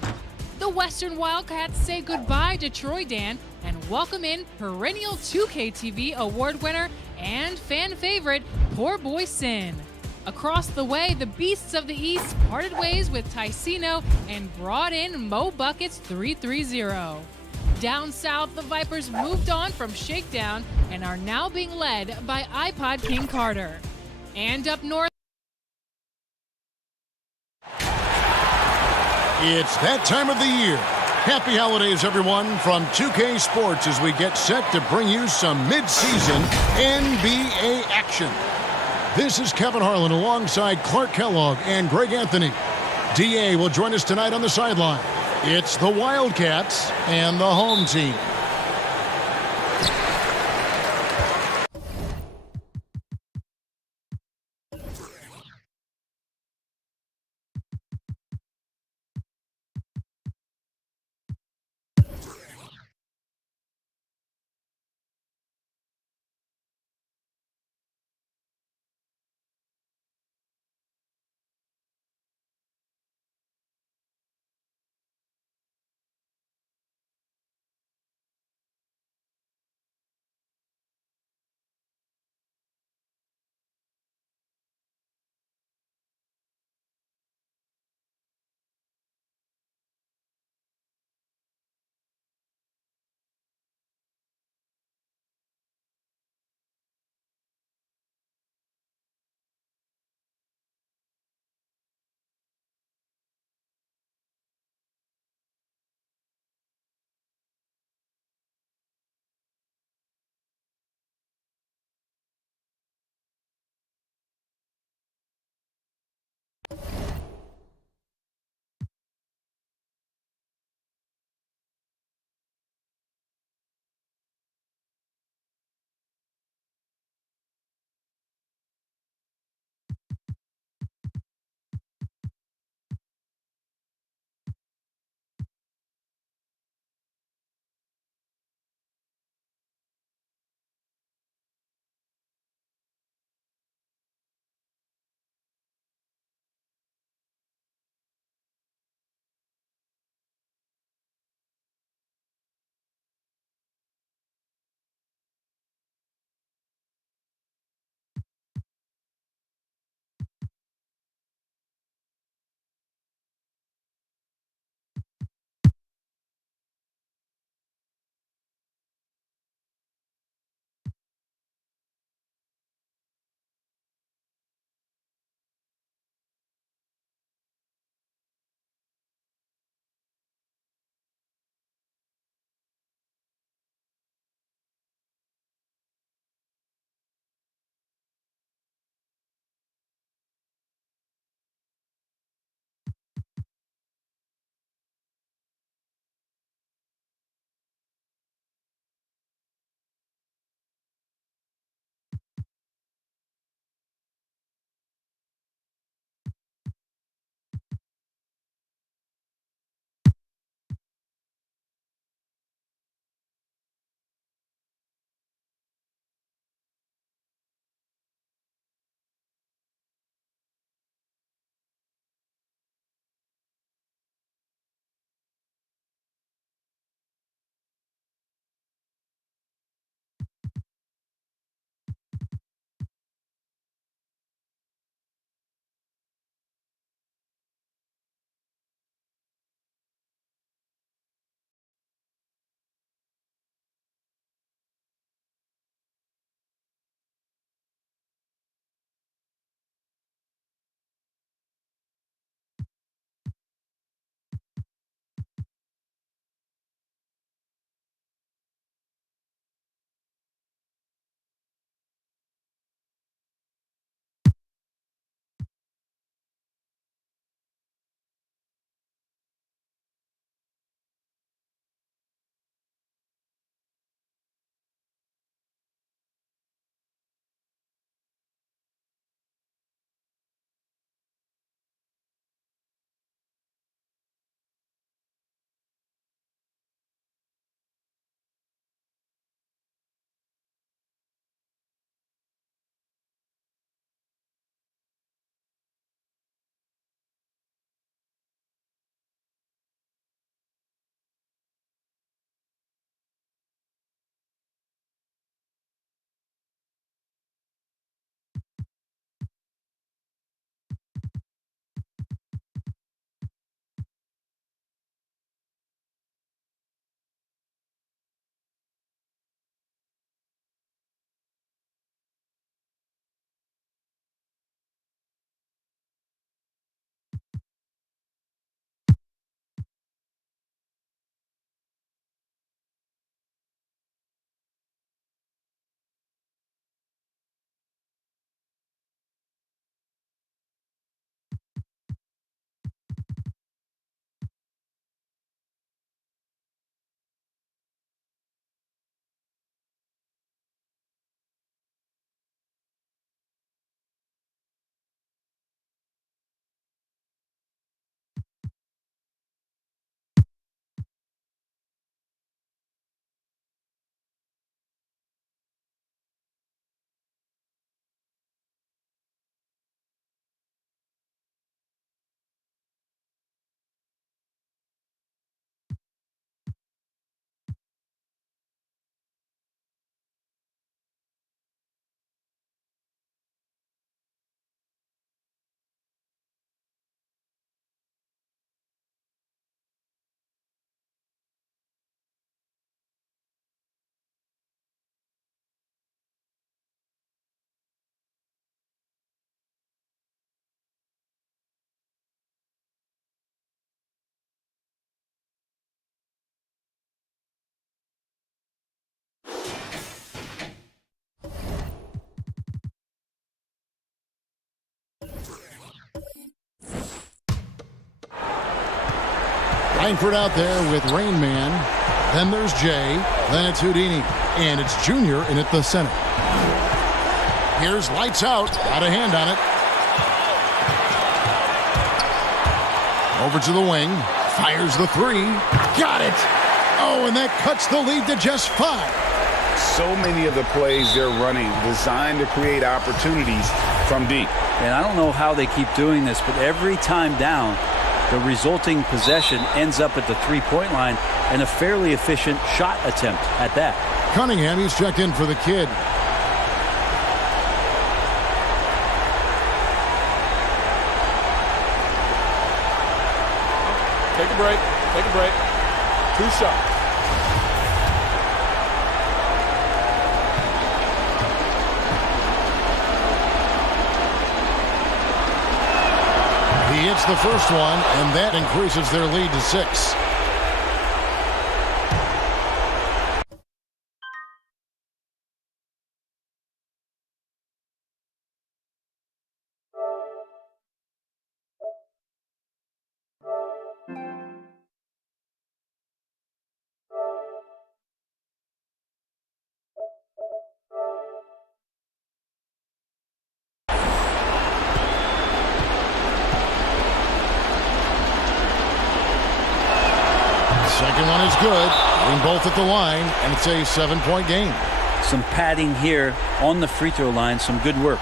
The Western Wildcats say goodbye to Troy Dan and welcome in perennial 2K TV award winner and fan favorite, Poor Boy Sin. Across the way, the Beasts of the East parted ways with Ticino and brought in Mo Buckets 330. Down south, the Vipers moved on from Shakedown and are now being led by iPod King Carter. And up north, it's that time of the year. Happy holidays, everyone, from 2K Sports as we get set to bring you some mid-season NBA action. This is Kevin Harlan alongside Clark Kellogg and Greg Anthony. DA will join us tonight on the sideline. It's the Wildcats and the home team. Langford out there with Rain Man. Then there's Jay. Then it's Houdini. And it's Junior in at the center. Here's Lights Out. Got a hand on it. Over to the wing. Fires the three. Got it. Oh, and that cuts the lead to just 5. So many of the plays they're running designed to create opportunities from deep. And I don't know how they keep doing this, but every time down, the resulting possession ends up at the three-point line and a fairly efficient shot attempt at that. Cunningham, he's checked in for the kid. Take a break. Take a break. 2 shots. He hits the first one, and that increases their lead to 6. Second one is good. Getting both at the line, and it's a 7-point game. Some padding here on the free throw line. Some good work.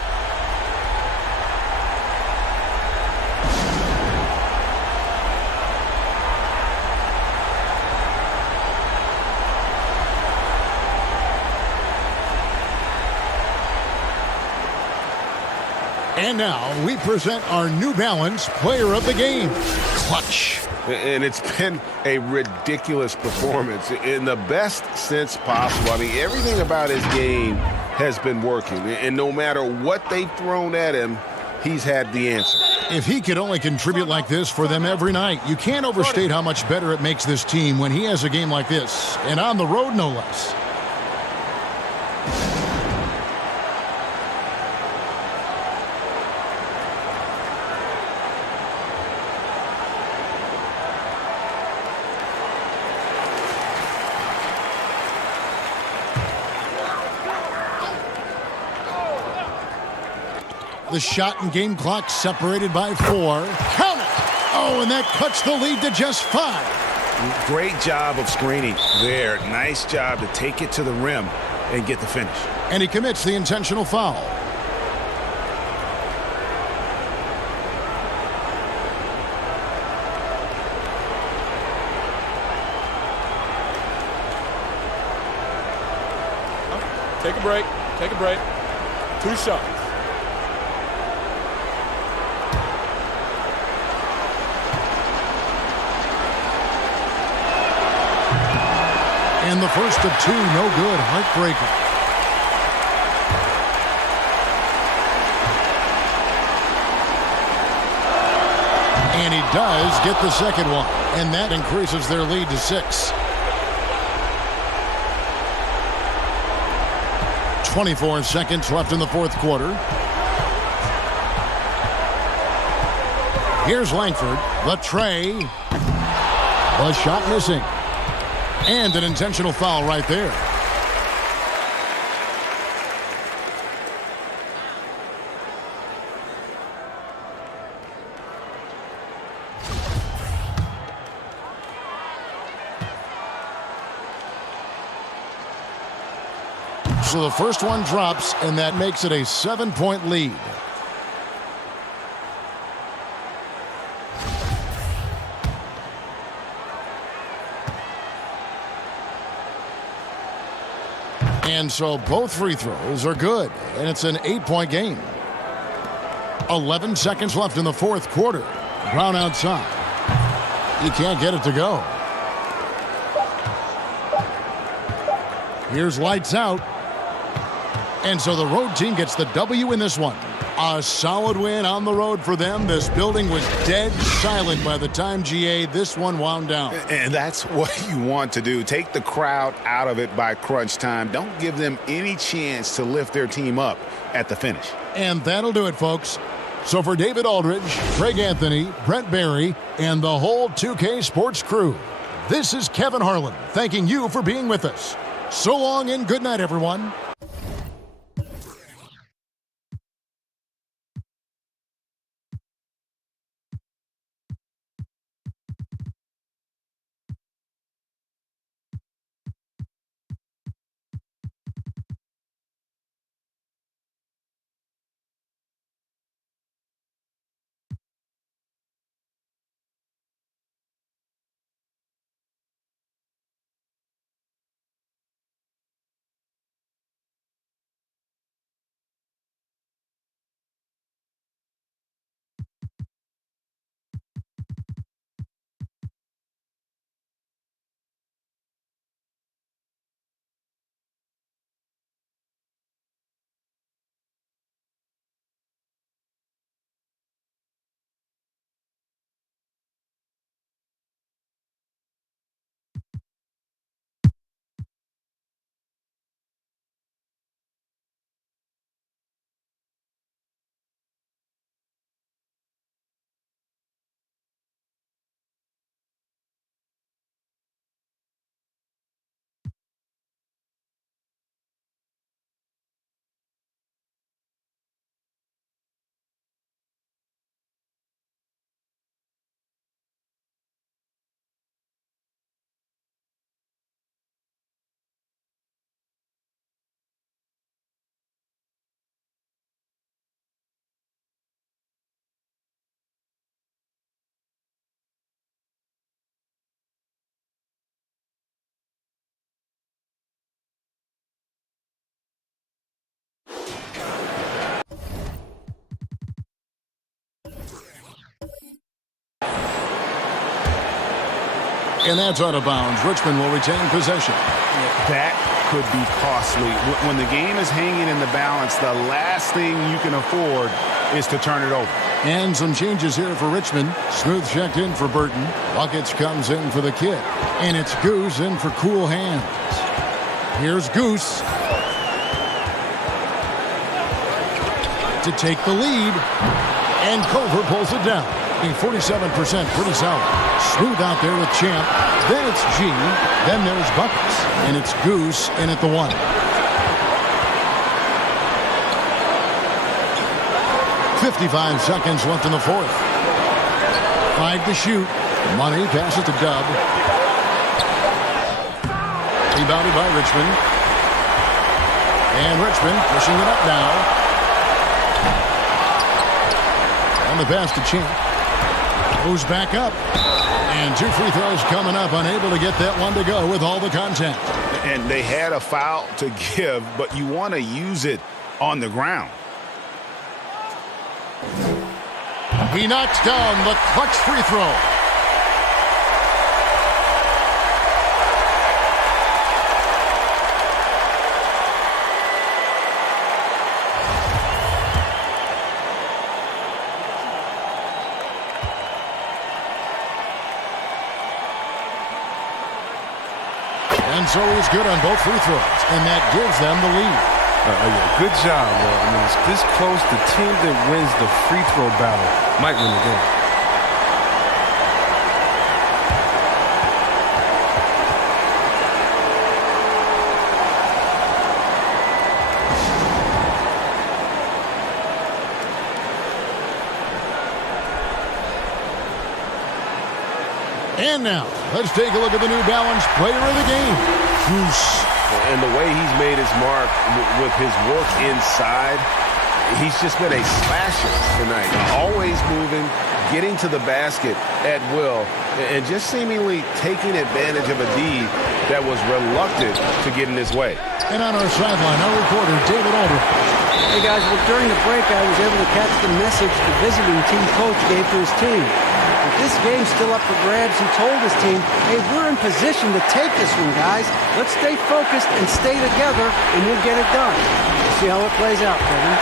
And now we present our New Balance Player of the Game, Clutch. And it's been a ridiculous performance in the best sense possible. I mean, everything about his game has been working. And no matter what they've thrown at him, he's had the answer. If he could only contribute like this for them every night, you can't overstate how much better it makes this team when he has a game like this, and on the road no less. The shot and game clock separated by 4. Count it! Oh, and that cuts the lead to just 5. Great job of screening there. Nice job to take it to the rim and get the finish. And he commits the intentional foul. Take a break. Take a break. 2 shots. And the first of 2, no good. Heartbreaker. And he does get the second one. And that increases their lead to 6. 24 seconds left in the fourth quarter. Here's Langford. The tray. The shot missing. And an intentional foul right there. So the first one drops, and that makes it a 7-point lead. And so both free throws are good, and it's an 8-point game. 11 seconds left in the fourth quarter. Brown outside. He can't get it to go. Here's Lights Out. And so the road team gets the W in this one. A solid win on the road for them. This building was dead silent by the time, GA, this one wound down. And that's what you want to do. Take the crowd out of it by crunch time. Don't give them any chance to lift their team up at the finish. And that'll do it, folks. So for David Aldridge, Craig Anthony, Brent Barry, and the whole 2K Sports crew, this is Kevin Harlan thanking you for being with us. So long and good night, everyone. And that's out of bounds. Richmond will retain possession. That could be costly. When the game is hanging in the balance, the last thing you can afford is to turn it over. And some changes here for Richmond. Smooth checked in for Burton. Buckets comes in for the kid. And it's Goose in for cool hands. Here's Goose to take the lead. And Culver pulls it down. 47%, pretty solid. Smooth out there with Champ. Then it's G. Then there's Buckets. And it's Goose in at the 1. 55 seconds left in the fourth. 5 to shoot. Money passes to Dub. Rebounded by Richmond. And Richmond pushing it up now. On the pass to Champ. Goes back up. And 2 free throws coming up. Unable to get that one to go with all the contact. And they had a foul to give, but you want to use it on the ground. He knocks down the clutch free throw. And so he's good on both free throws, and that gives them the lead. Yeah, good job, man. I mean, it's this close. The team that wins the free throw battle might win the game. And now, let's take a look at the New Balance player of the game, Goose. And the way he's made his mark with his work inside, he's just been a slasher tonight. Always moving, getting to the basket at will, and just seemingly taking advantage of a D that was reluctant to get in his way. And on our sideline, our reporter, David Aldridge. Hey, guys, well, during the break, I was able to catch the message the visiting team coach gave to his team. If this game's still up for grabs, he told his team, hey, we're in position to take this one, guys. Let's stay focused and stay together, and we'll get it done. See how it plays out, Kevin.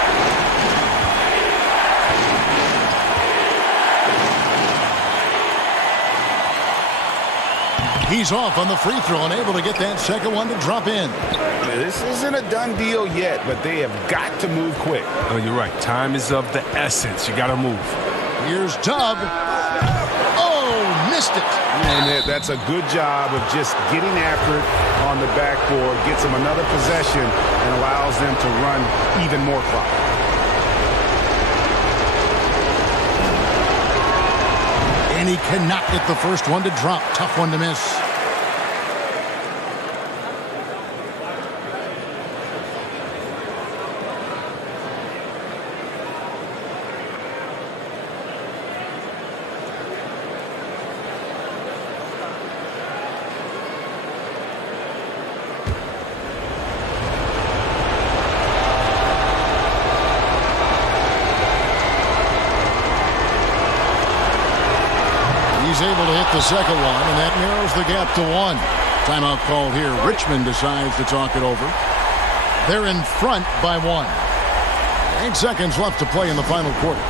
He's off on the free throw and able to get that second one to drop in. This isn't a done deal yet, but they have got to move quick. Oh, you're right. Time is of the essence. You got to move. Here's Tubb. Oh, missed it. And that's a good job of just getting after it on the backboard, gets them another possession, and allows them to run even more clock. And he cannot get the first one to drop. Tough one to miss. He's able to hit the second one, and that narrows the gap to 1. Timeout called here. Richmond decides to talk it over. They're in front by 1. 8 seconds left to play in the final quarter.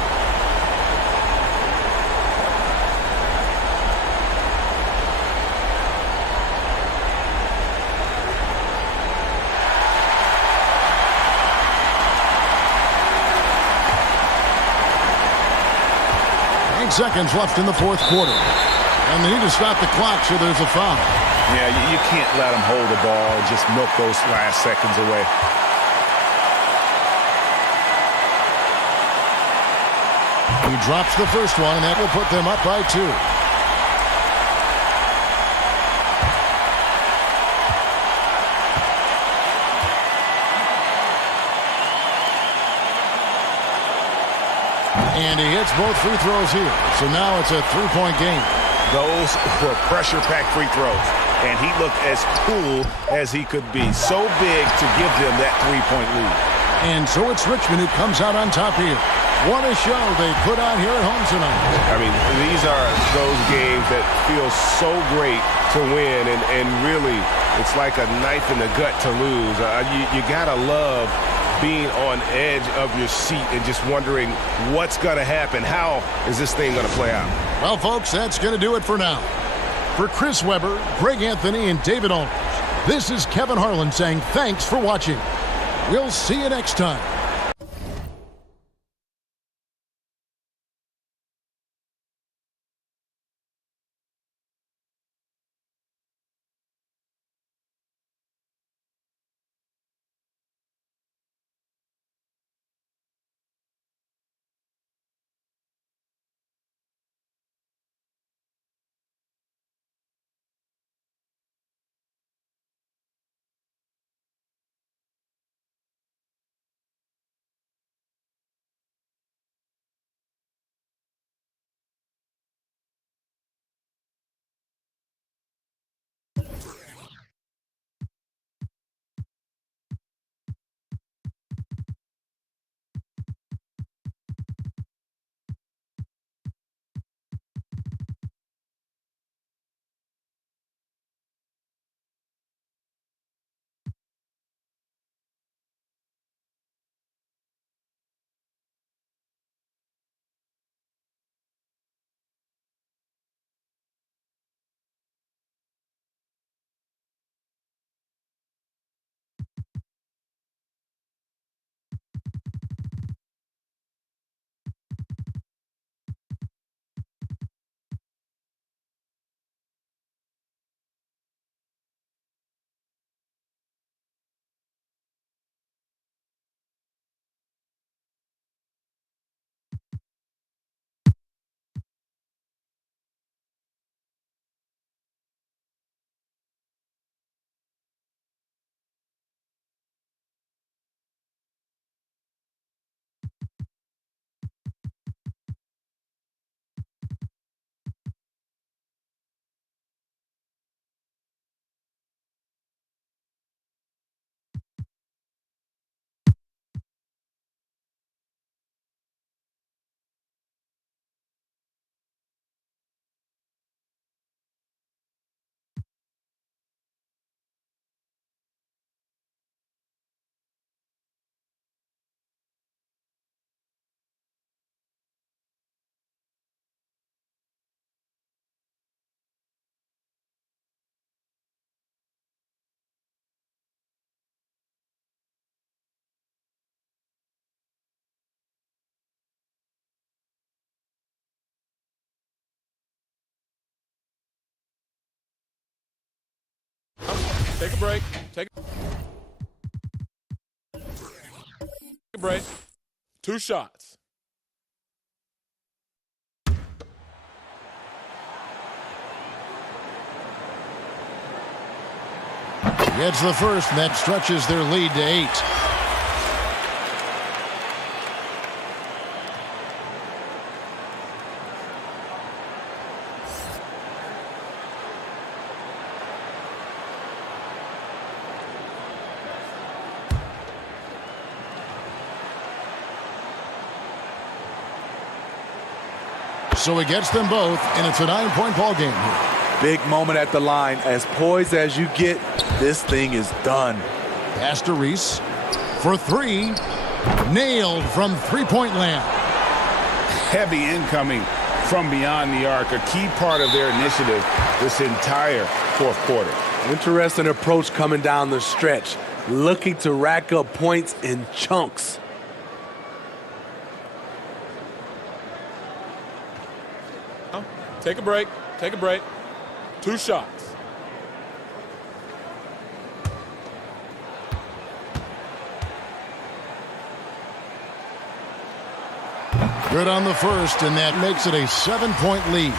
Seconds left in the fourth quarter. And they need to stop the clock, so there's a foul. Yeah, you can't let them hold the ball and just milk those last seconds away. He drops the first one, and that will put them up by 2. And he hits both free throws here. So now it's a 3-point game. Those were pressure-packed free throws. And he looked as cool as he could be. So big to give them that 3-point lead. And so it's Richmond who comes out on top here. What a show they put on here at home tonight. I mean, these are those games that feel so great to win. And really, it's like a knife in the gut to lose. You got to love being on edge of your seat and just wondering what's going to happen. How is this thing going to play out? Well, folks, that's going to do it for now. For Chris Webber, Greg Anthony, and David Aldridge, this is Kevin Harlan saying thanks for watching. We'll see you next time. Take a break. Take a break. 2 shots. Gets the first, and that stretches their lead to 8. So he gets them both, and it's a 9-point ball game here. Big moment at the line. As poised as you get, this thing is done. Pass to Reese for 3. Nailed from three-point land. Heavy incoming from beyond the arc, a key part of their initiative this entire fourth quarter. Interesting approach coming down the stretch, looking to rack up points in chunks. Take a break. Take a break. 2 shots. Good on the first, and that makes it a 7-point lead.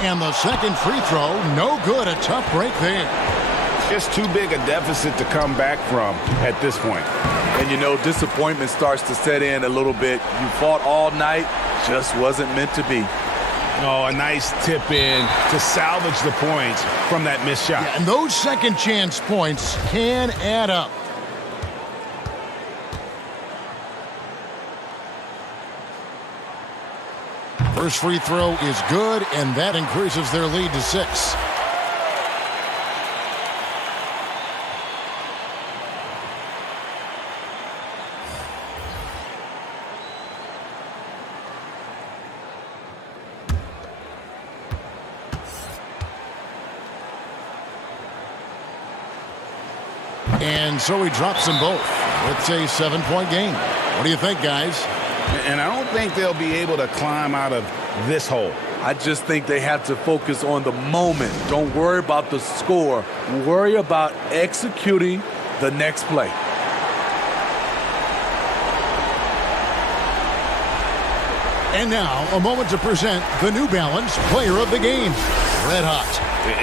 And the second free throw, no good. A tough break there. Just too big a deficit to come back from at this point. And you know, disappointment starts to set in a little bit. You fought all night, just wasn't meant to be. Oh, a nice tip in to salvage the points from that missed shot. Yeah, and those second chance points can add up. First free throw is good, and that increases their lead to 6. And so he drops them both. It's a 7-point game. What do you think, guys? And I don't think they'll be able to climb out of this hole. I just think they have to focus on the moment. Don't worry about the score. Worry about executing the next play. And now, a moment to present the New Balance Player of the Game, Red Hot.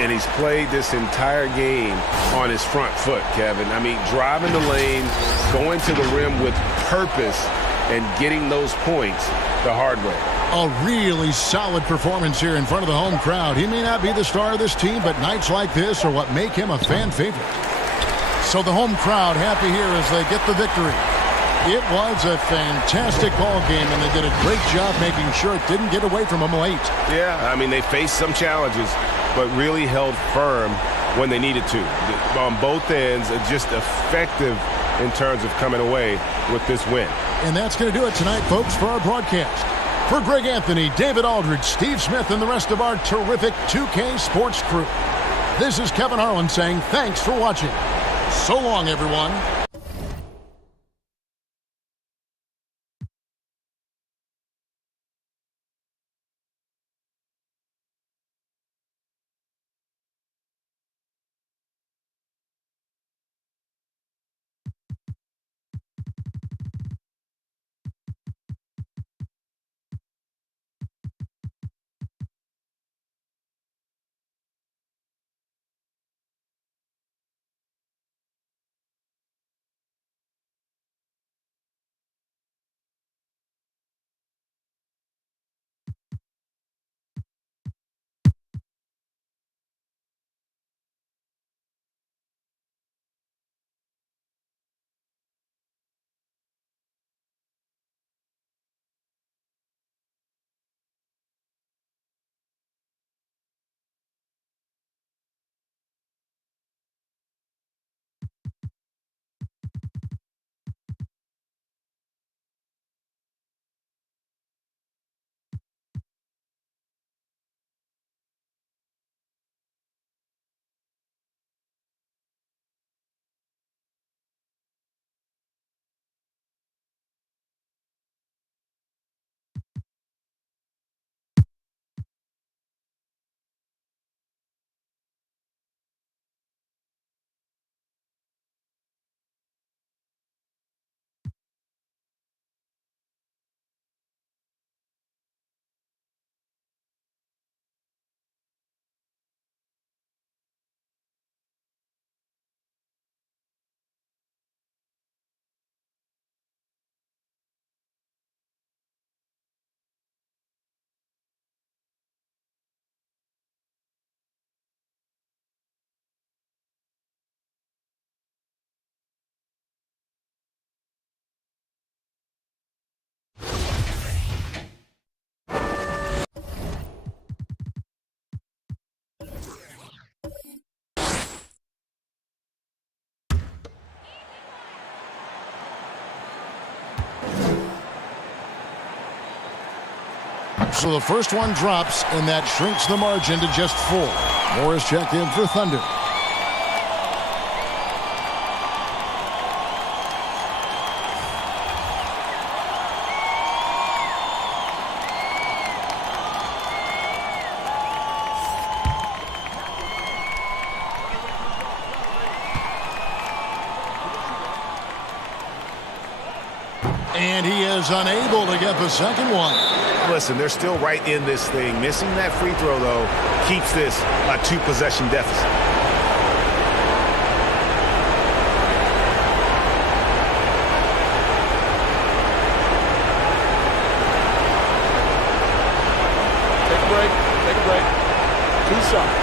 And he's played this entire game on his front foot, Kevin. I mean, driving the lane, going to the rim with purpose, and getting those points the hard way. A really solid performance here in front of the home crowd. He may not be the star of this team, but nights like this are what make him a fan favorite. So the home crowd happy here as they get the victory. It was a fantastic ball game, and they did a great job making sure it didn't get away from them late. Yeah, I mean, they faced some challenges, but really held firm when they needed to. On both ends, just effective in terms of coming away with this win. And that's going to do it tonight, folks, for our broadcast. For Greg Anthony, David Aldridge, Steve Smith, and the rest of our terrific 2K Sports crew, this is Kevin Harlan saying thanks for watching. So long, everyone. So the first one drops, and that shrinks the margin to just 4. Morris checked in for Thunder. And he is unable to get the second one. Listen, they're still right in this thing. Missing that free throw, though, keeps this a 2-possession deficit. Take a break. Take a break. 2 shots.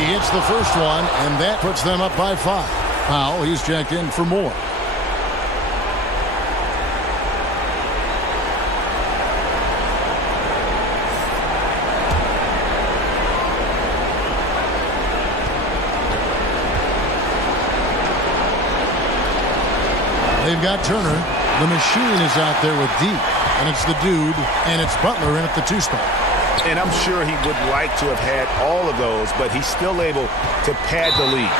He hits the first one, and that puts them up by 5. Powell, he's checked in for more. They've got Turner. The machine is out there with D, and it's the dude, and it's Butler in at the 2 spot. And I'm sure he would like to have had all of those, but he's still able to pad the lead.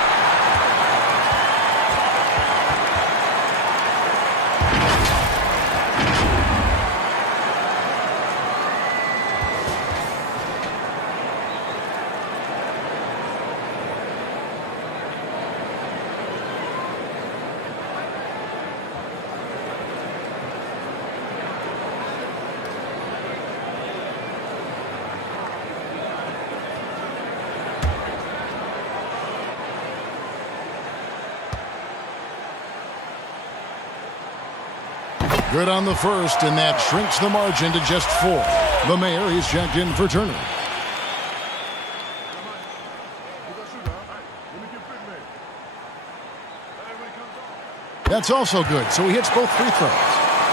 Good on the first, and that shrinks the margin to just 4. The mayor, he's checked in for Turner. That's also good, so he hits both free throws.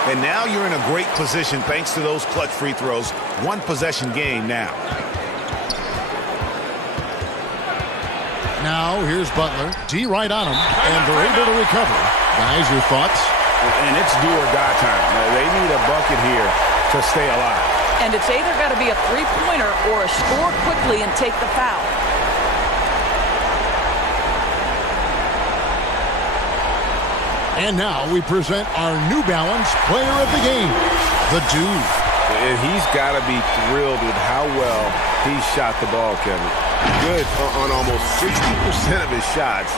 And now you're in a great position thanks to those clutch free throws. 1-possession game now. Now, here's Butler. D right on him, and they're able to recover. Guys, your thoughts? And it's do or die time. They need a bucket here to stay alive. And it's either got to be a three-pointer or a score quickly and take the foul. And now we present our New Balance player of the game, the dude. And he's got to be thrilled with how well he shot the ball, Kevin. Good on almost 60% of his shots.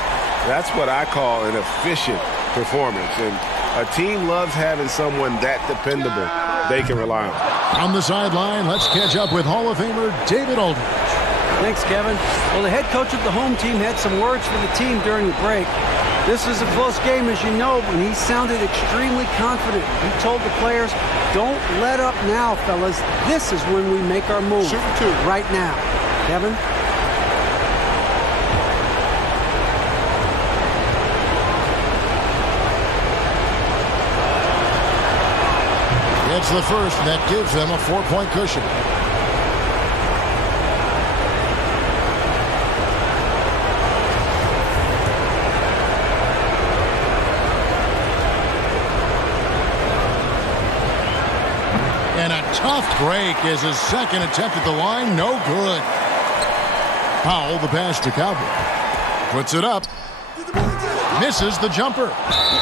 That's what I call an efficient performance. And a team loves having someone that dependable they can rely on. On the sideline, let's catch up with Hall of Famer David Aldridge. Thanks, Kevin. Well, the head coach of the home team had some words for the team during the break. This is a close game, as you know, and he sounded extremely confident. He told the players, don't let up now, fellas. This is when we make our move. Right now. Kevin? It's the first, and that gives them a 4-point cushion. And a tough break is his second attempt at the line. No good. Powell, the pass to Cowboy. Puts it up. Misses the jumper.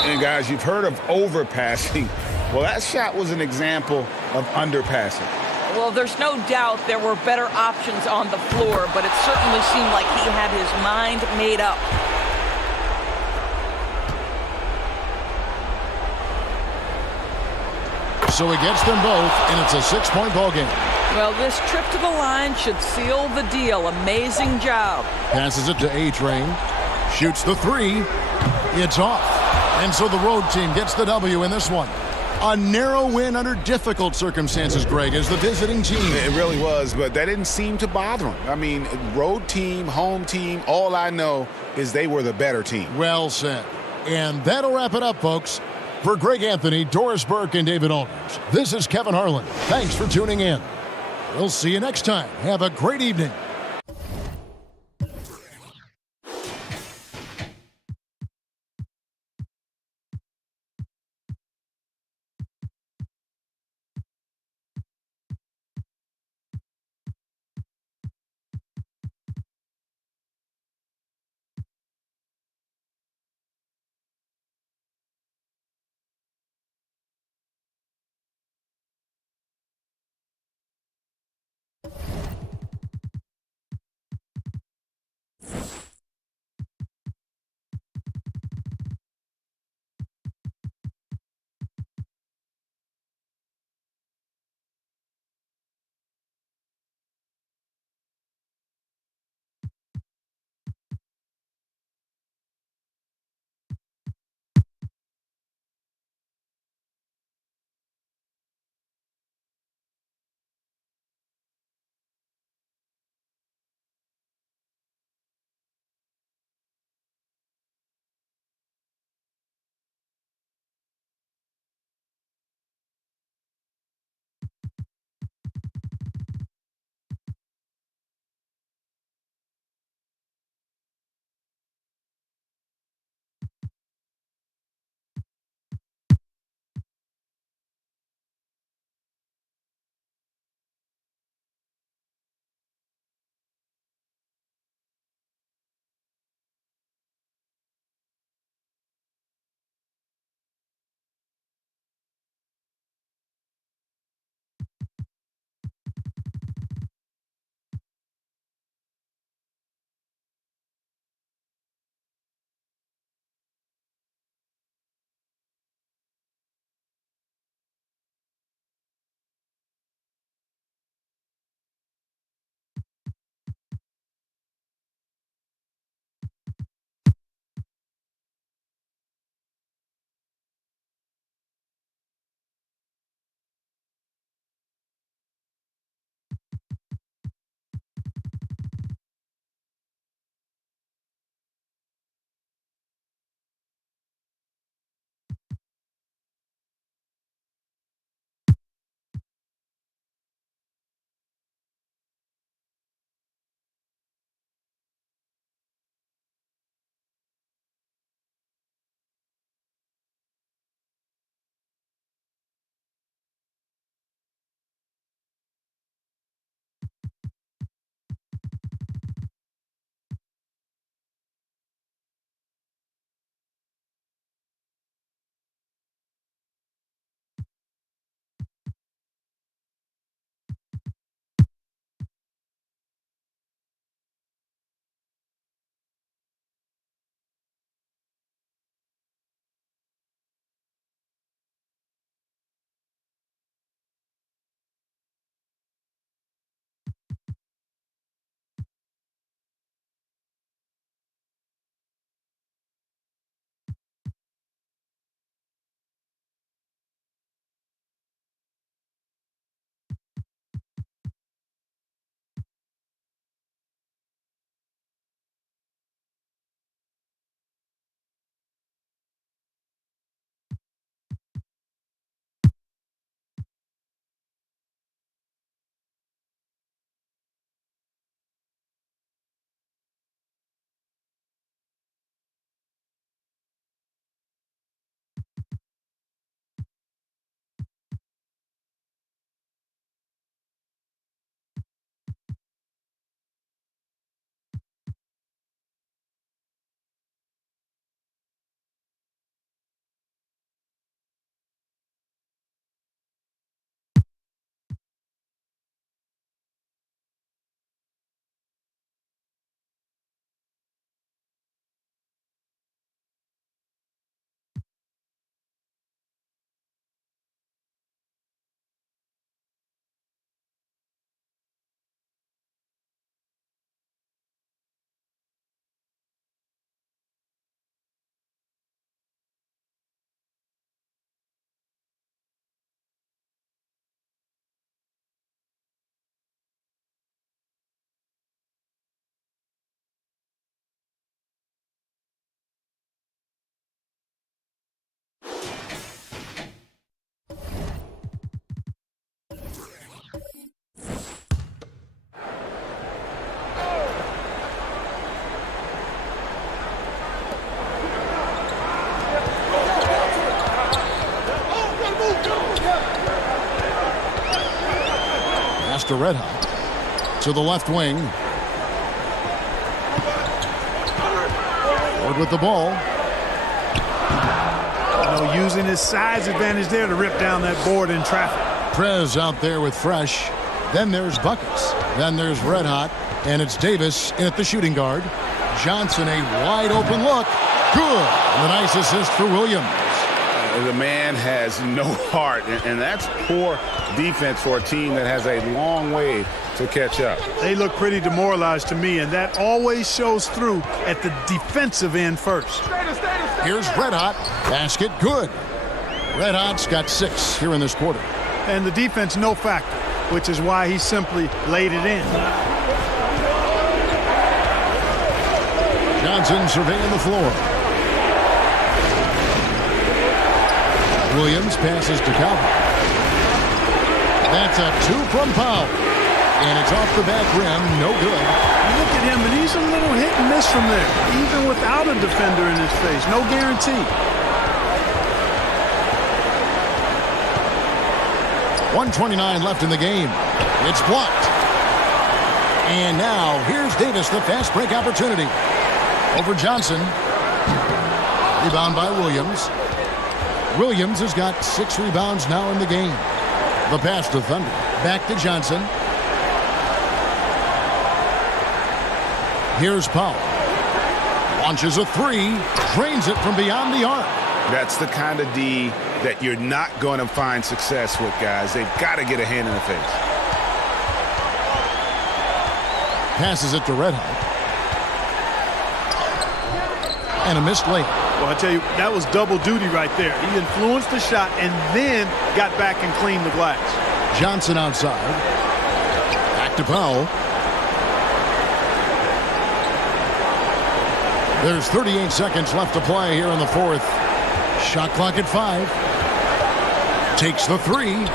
And guys, you've heard of overpassing. Well, that shot was an example of underpassing. Well, there's no doubt there were better options on the floor, but it certainly seemed like he had his mind made up. So he gets them both, and it's a 6-point ball game. Well, this trip to the line should seal the deal. Amazing job. Passes it to A-Train. Shoots the 3. It's off. And so the road team gets the W in this one. A narrow win under difficult circumstances, Greg, as the visiting team. It really was, but that didn't seem to bother them. I mean, road team, home team, all I know is they were the better team. Well said. And that'll wrap it up, folks. For Greg Anthony, Doris Burke, and David Aldridge, this is Kevin Harlan. Thanks for tuning in. We'll see you next time. Have a great evening. to Red Hot. To the left wing. Ford with the ball. Using his size advantage there to rip down that board in traffic. Prez out there with Fresh. Then there's Buckets. Then there's Red Hot. And it's Davis in at the shooting guard. Johnson, a wide open look. Good. And a nice assist for Williams. The man has no heart, and that's poor defense for a team that has a long way to catch up. They look pretty demoralized to me, and that always shows through at the defensive end first. Here's Red Hot. Basket good. Red Hot's got 6 here in this quarter. And the defense no factor, which is why he simply laid it in. Johnson surveying the floor. Williams passes to Calvin. That's a 2 from Powell. And it's off the back rim. No good. Look at him, and he's a little hit and miss from there, even without a defender in his face. No guarantee. 1:29 left in the game. It's blocked. And now here's Davis, the fast break opportunity. Over Johnson. Rebound by Williams. Williams has got 6 rebounds now in the game. The pass to Thunder. Back to Johnson. Here's Powell. Launches a 3. Drains it from beyond the arc. That's the kind of D that you're not going to find success with, guys. They've got to get a hand in the face. Passes it to Red Hot. And a missed layup. Well, I tell you, that was double duty right there. He influenced the shot and then got back and cleaned the glass. Johnson outside. Back to Powell. There's 38 seconds left to play here in the fourth. Shot clock at 5. Takes the 3.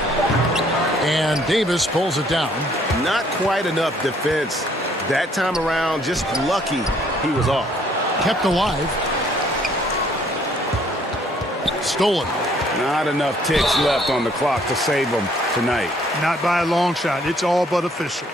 And Davis pulls it down. Not quite enough defense that time around. Just lucky he was off. Kept alive. Stolen. Not enough ticks left on the clock to save them tonight. Not by a long shot. It's all but official.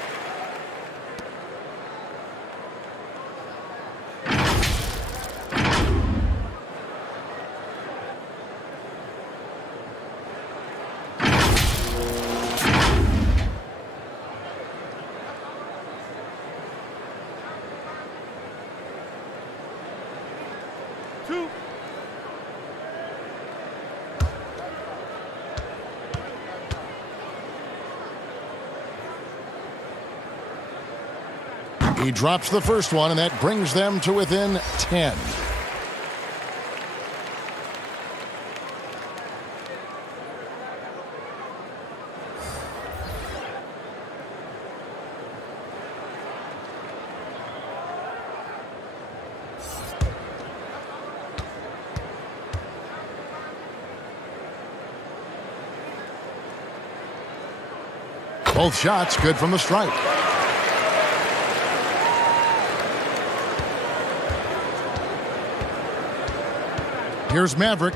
He drops the first one, and that brings them to within 10. Both shots good from the stripe. Here's Maverick.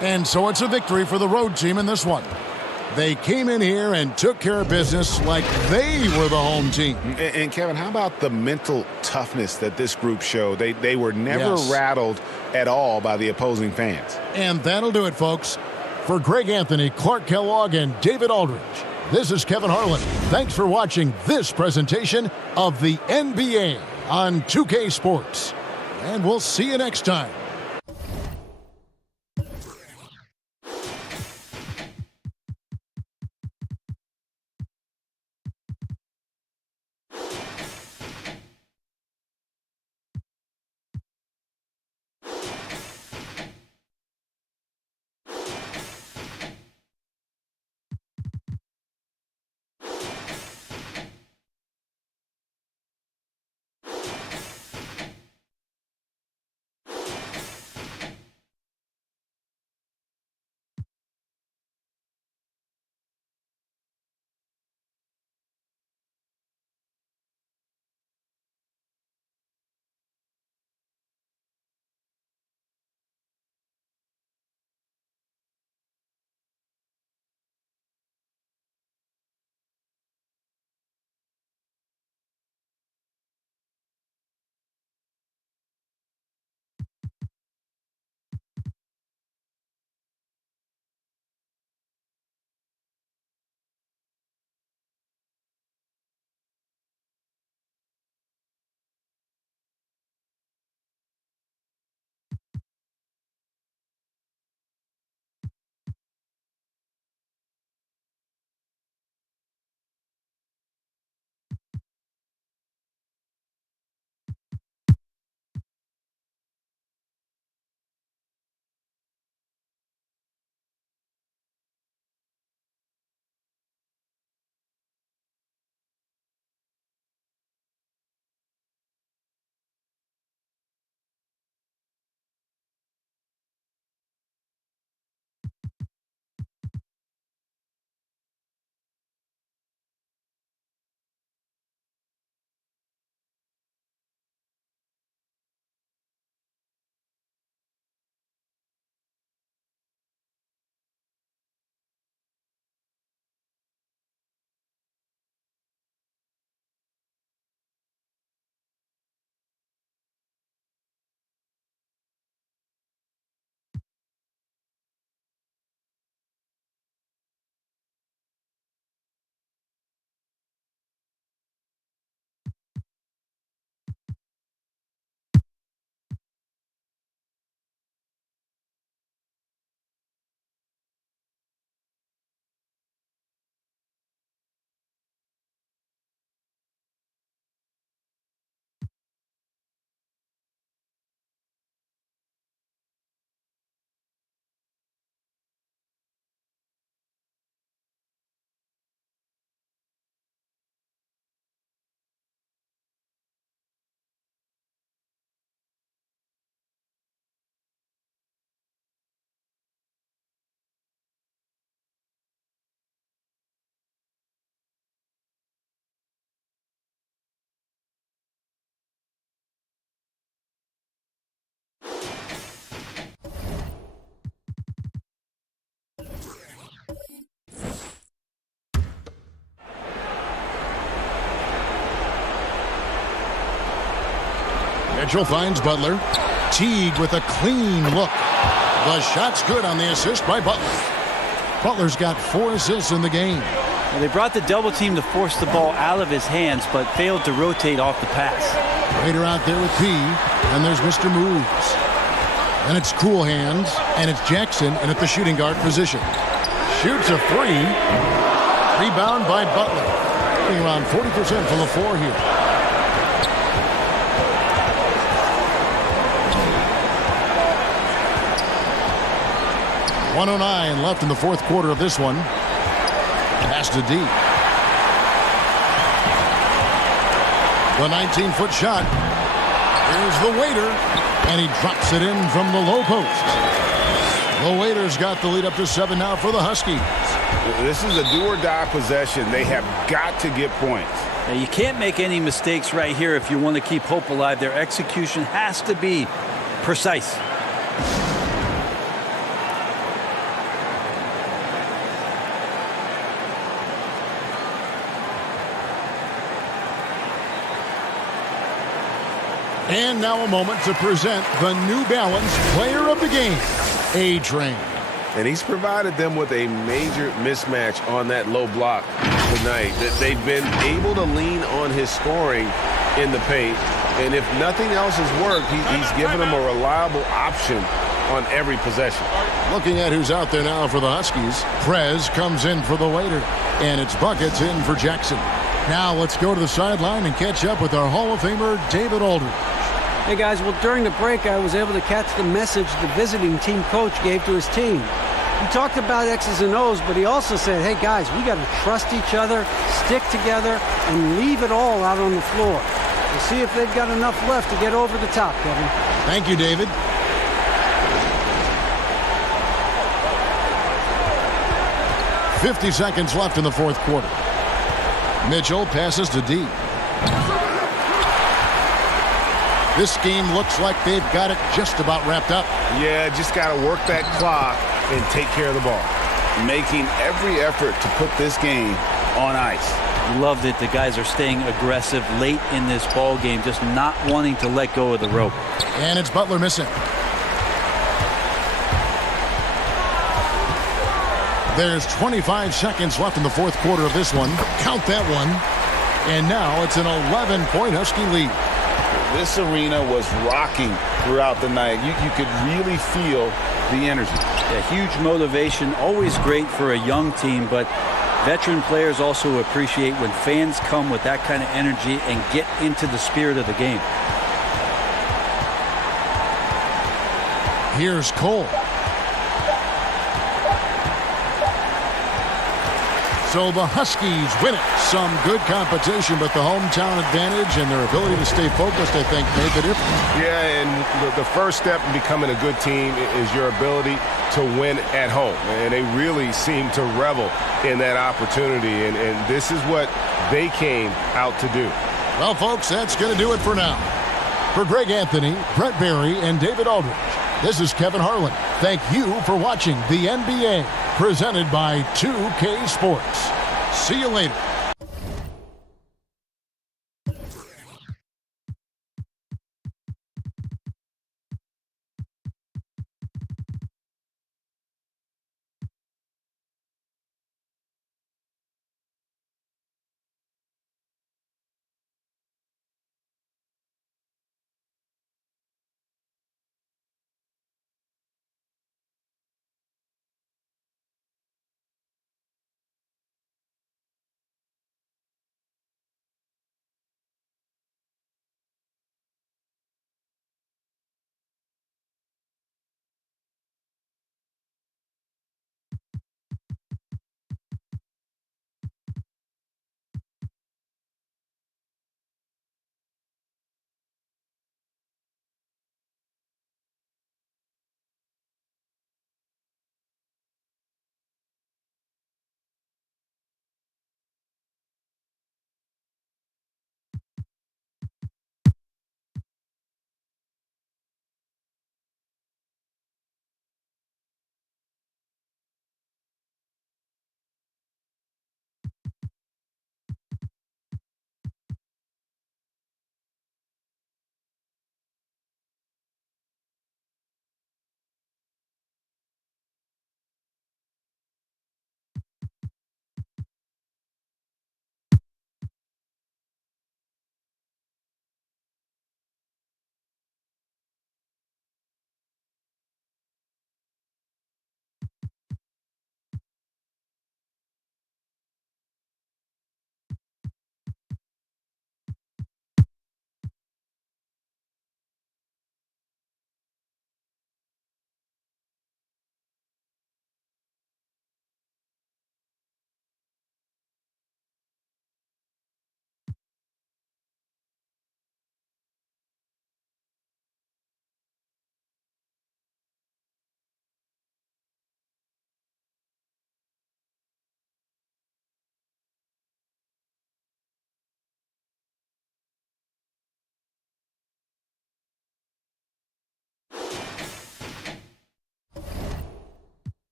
And so it's a victory for the road team in this one. They came in here and took care of business like they were the home team. And Kevin, how about the mental toughness that this group showed? They were never rattled at all by the opposing fans. And that'll do it, folks. For Greg Anthony, Clark Kellogg, and David Aldridge, this is Kevin Harlan. Thanks for watching this presentation of the NBA on 2K Sports. And we'll see you next time. Mitchell finds Butler. Teague with a clean look. The shot's good on the assist by Butler. Butler's got 4 assists in the game. Well, they brought the double team to force the ball out of his hands, but failed to rotate off the pass. Rader out there with P, and there's Mr. Moves. And it's Cool Hands, and it's Jackson in at the shooting guard position. Shoots a 3. Rebound by Butler. Getting around 40% from the floor here. .109 left in the fourth quarter of this one. Pass to D. The 19-foot shot. Here's the waiter, and he drops it in from the low post. The waiter's got the lead up to 7 now for the Huskies. This is a do-or-die possession. They have got to get points. Now, you can't make any mistakes right here if you want to keep hope alive. Their execution has to be precise. And now a moment to present the New Balance Player of the Game, A-Train. And he's provided them with a major mismatch on that low block tonight. That they've been able to lean on his scoring in the paint. And if nothing else has worked, he's given them a reliable option on every possession. Looking at who's out there now for the Huskies, Prez comes in for the waiter, and it's Buckets in for Jackson. Now let's go to the sideline and catch up with our Hall of Famer, David Aldridge. Hey guys, well during the break I was able to catch the message the visiting team coach gave to his team. He talked about X's and O's, but he also said, hey guys, we got to trust each other, stick together, and leave it all out on the floor. We'll see if they've got enough left to get over the top, Kevin. Thank you, David. .50 left in the fourth quarter. Mitchell passes to D. This game looks like they've got it just about wrapped up. Yeah, just got to work that clock and take care of the ball. Making every effort to put this game on ice. Love that the guys are staying aggressive late in this ball game, just not wanting to let go of the rope. And it's Butler missing. There's 25 seconds left in the fourth quarter of this one. Count that one. And now it's an 11-point Husky lead. This arena was rocking throughout the night. You could really feel the energy. A huge motivation, always great for a young team, but veteran players also appreciate when fans come with that kind of energy and get into the spirit of the game. Here's Cole. So the Huskies win it. Some good competition, but the hometown advantage and their ability to stay focused, I think, made the difference. Yeah, and the first step in becoming a good team is your ability to win at home. And they really seem to revel in that opportunity, and this is what they came out to do. Well, folks, that's going to do it for now. For Greg Anthony, Brett Barry, and David Aldridge, this is Kevin Harlan. Thank you for watching the NBA, presented by 2K Sports. See you later.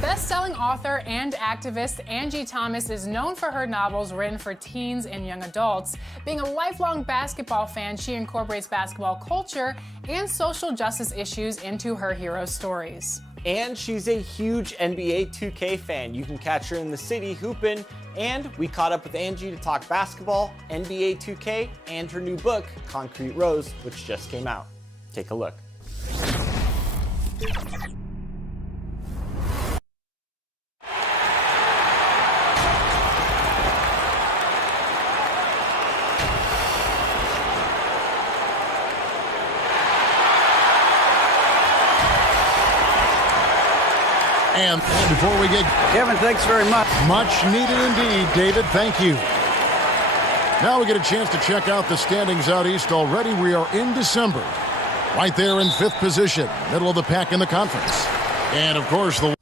Best-selling author and activist Angie Thomas is known for her novels written for teens and young adults. Being a lifelong basketball fan, she incorporates basketball culture and social justice issues into her hero stories. And she's a huge NBA 2K fan. You can catch her in the city hooping. And we caught up with Angie to talk basketball, NBA 2K, and her new book, Concrete Rose, which just came out. Take a look. And before we get... Kevin, thanks very much. Much needed indeed, David. Thank you. Now we get a chance to check out the standings out east. Already we are in December. Right there in 5th position, middle of the pack in the conference. And, of course, the...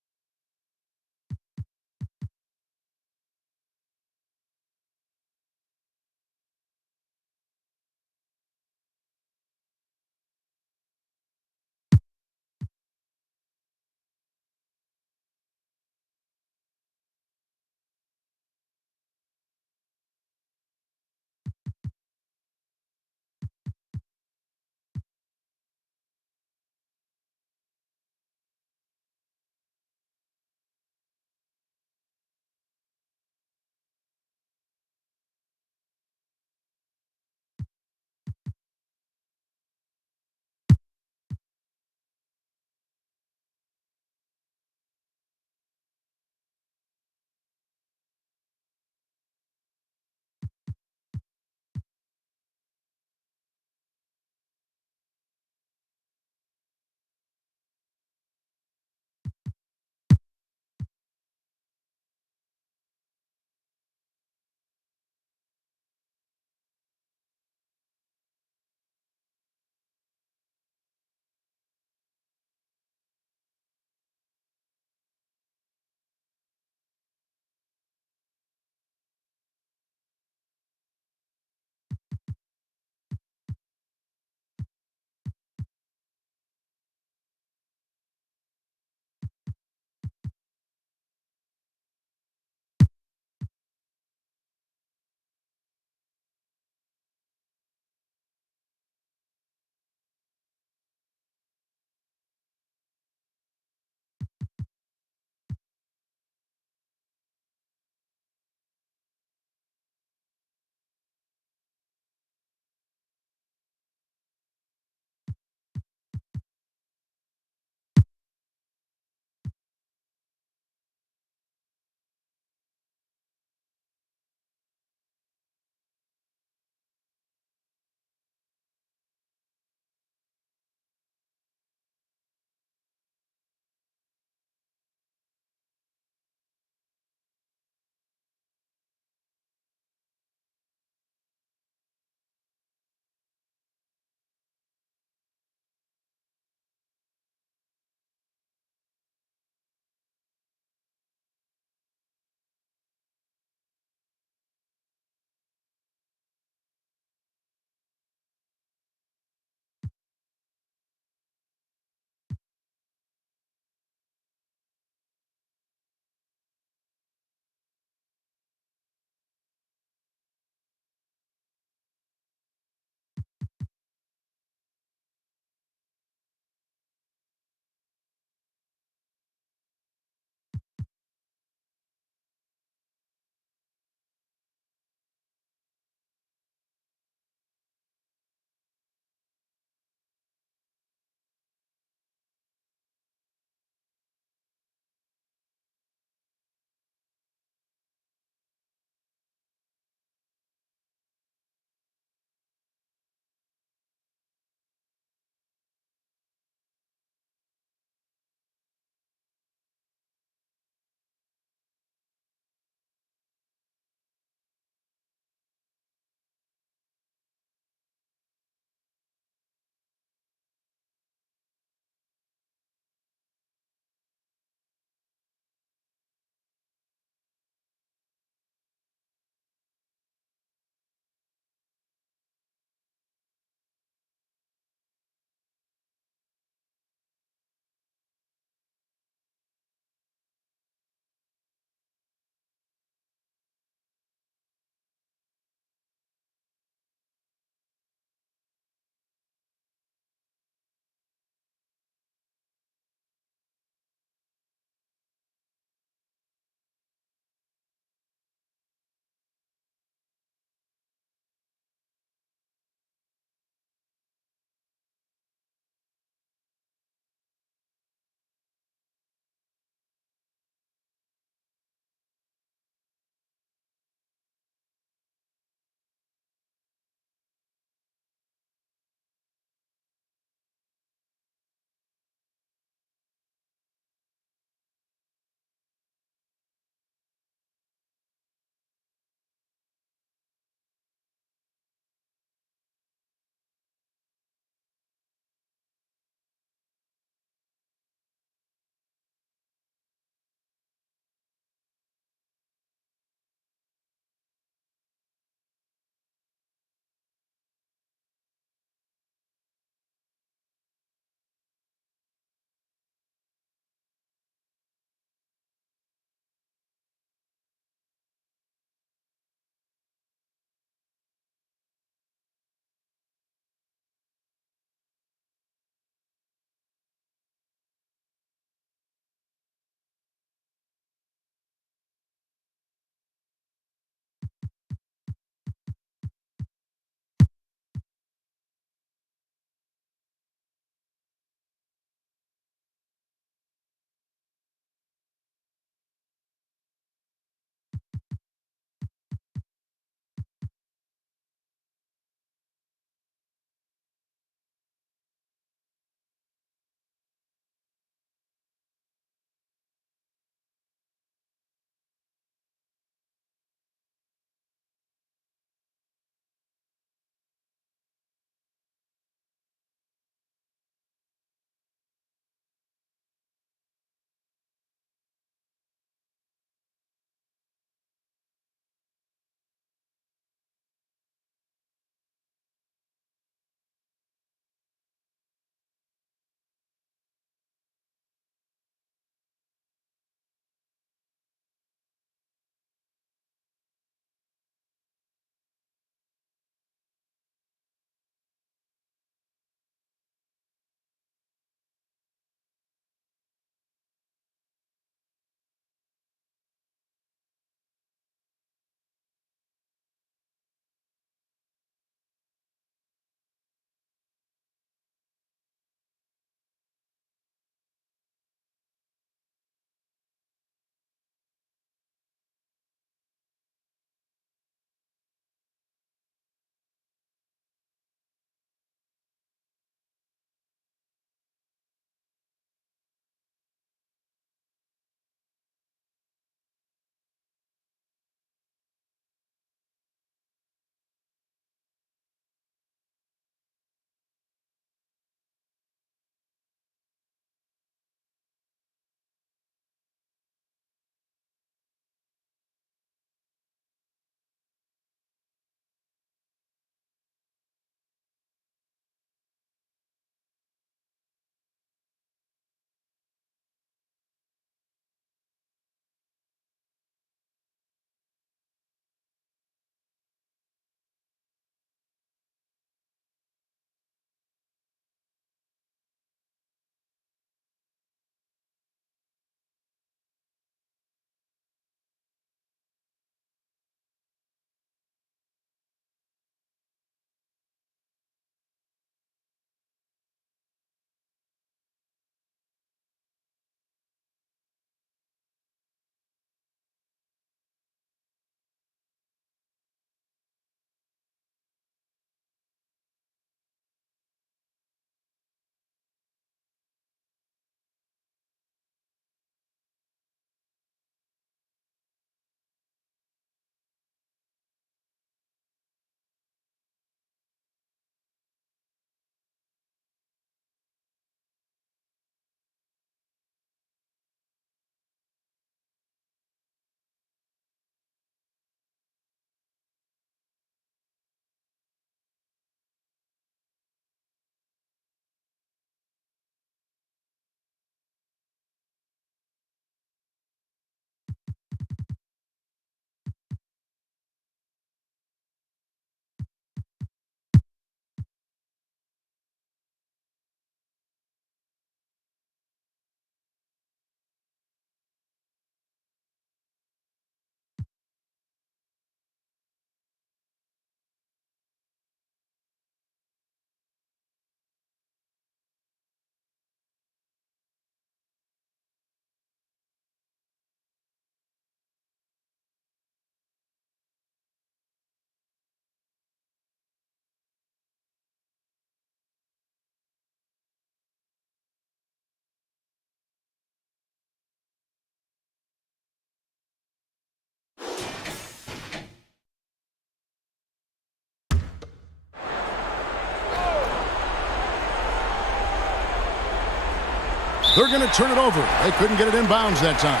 They're going to turn it over. They couldn't get it in bounds that time.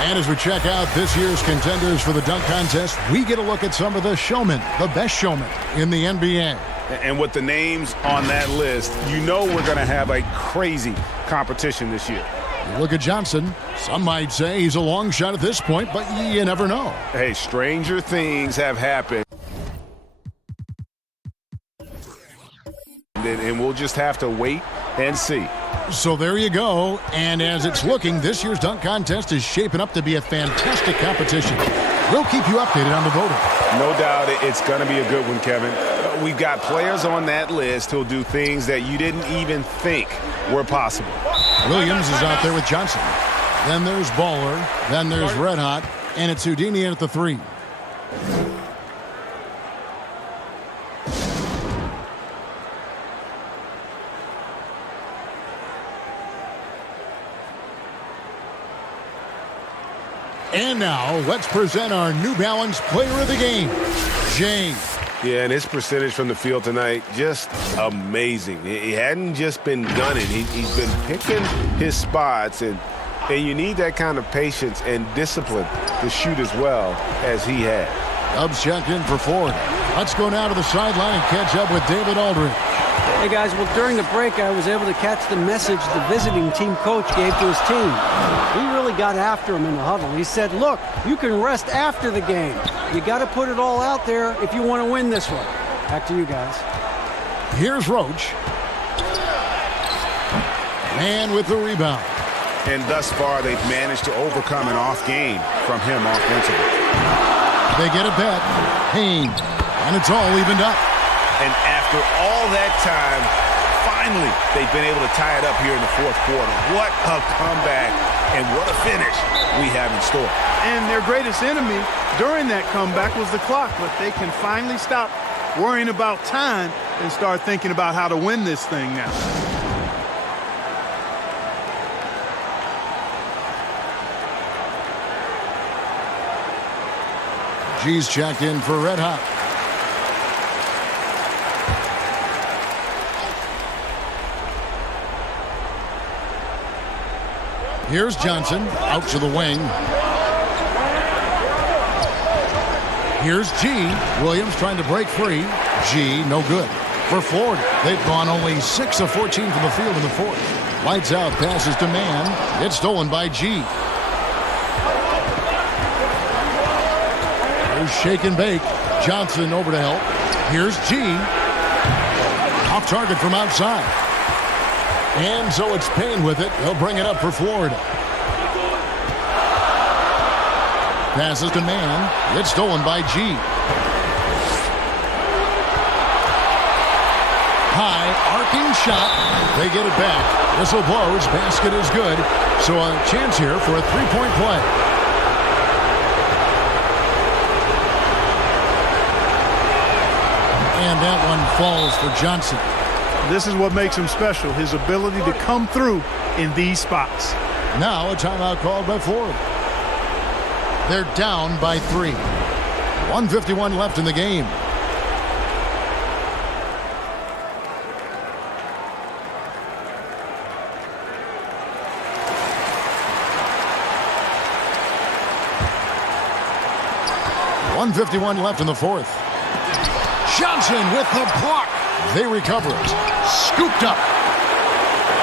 And as we check out this year's contenders for the dunk contest, we get a look at some of the showmen, the best showmen in the NBA. And with the names on that list, you know we're going to have a crazy competition this year. You look at Johnson. Some might say he's a long shot at this point, but you never know. Hey, stranger things have happened. And we'll just have to wait and see. So there you go. And as it's looking, this year's dunk contest is shaping up to be a fantastic competition. We'll keep you updated on the voting. No doubt it's going to be a good one, Kevin. We've got players on that list who'll do things that you didn't even think were possible. Williams is out there with Johnson. Then there's Baller. Then there's Red Hot. And it's Houdini at the 3. And now, let's present our New Balance Player of the Game, Jay. Yeah, and his percentage from the field tonight, just amazing. He hadn't just been gunning. He's been picking his spots, and you need that kind of patience and discipline to shoot as well as he had. Dubs checked in for Ford. Let's go now to the sideline and catch up with David Aldridge. Hey guys, well during the break I was able to catch the message the visiting team coach gave to his team. He really got after him in the huddle. He said, look, you can rest after the game. You got to put it all out there if you want to win this one. Back to you guys. Here's Roach. Man with the rebound. And thus far they've managed to overcome an off game from him offensively. They get it back. Payne. And it's all evened up. And after all that time, finally, they've been able to tie it up here in the fourth quarter. What a comeback and what a finish we have in store. And their greatest enemy during that comeback was the clock, but they can finally stop worrying about time and start thinking about how to win this thing now. G's checked in for Red Hot. Here's Johnson, out to the wing. Here's G. Williams trying to break free. G, no good. For Florida, they've gone only 6 of 14 from the field in the fourth. Lights out, passes to Man. It's stolen by G. There's shake and bake. Johnson over to help. Here's G. Off target from outside. And so it's Payne with it. He'll bring it up for Florida. Passes to Man. It's stolen by G. High, arcing shot. They get it back. Whistle blows. Basket is good. So a chance here for a three-point play. And that one falls for Johnson. This is what makes him special, his ability to come through in these spots. Now a timeout called by Florida. They're down by 3. 1:51 left in the game. .151 left in the fourth. Johnson with the block. They recover it. Scooped up.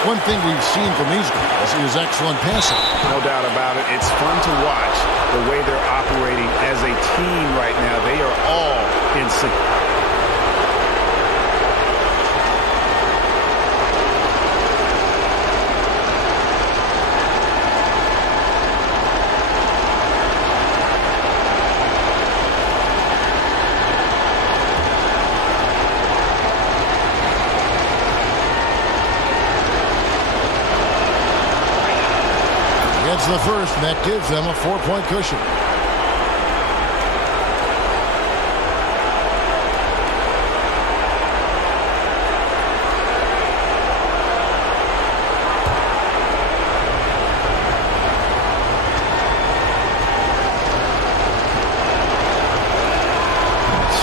One thing we've seen from these guys is excellent passing. No doubt about it. It's fun to watch the way they're operating as a team right now. They are all in sync. The first, and that gives them a 4-point cushion.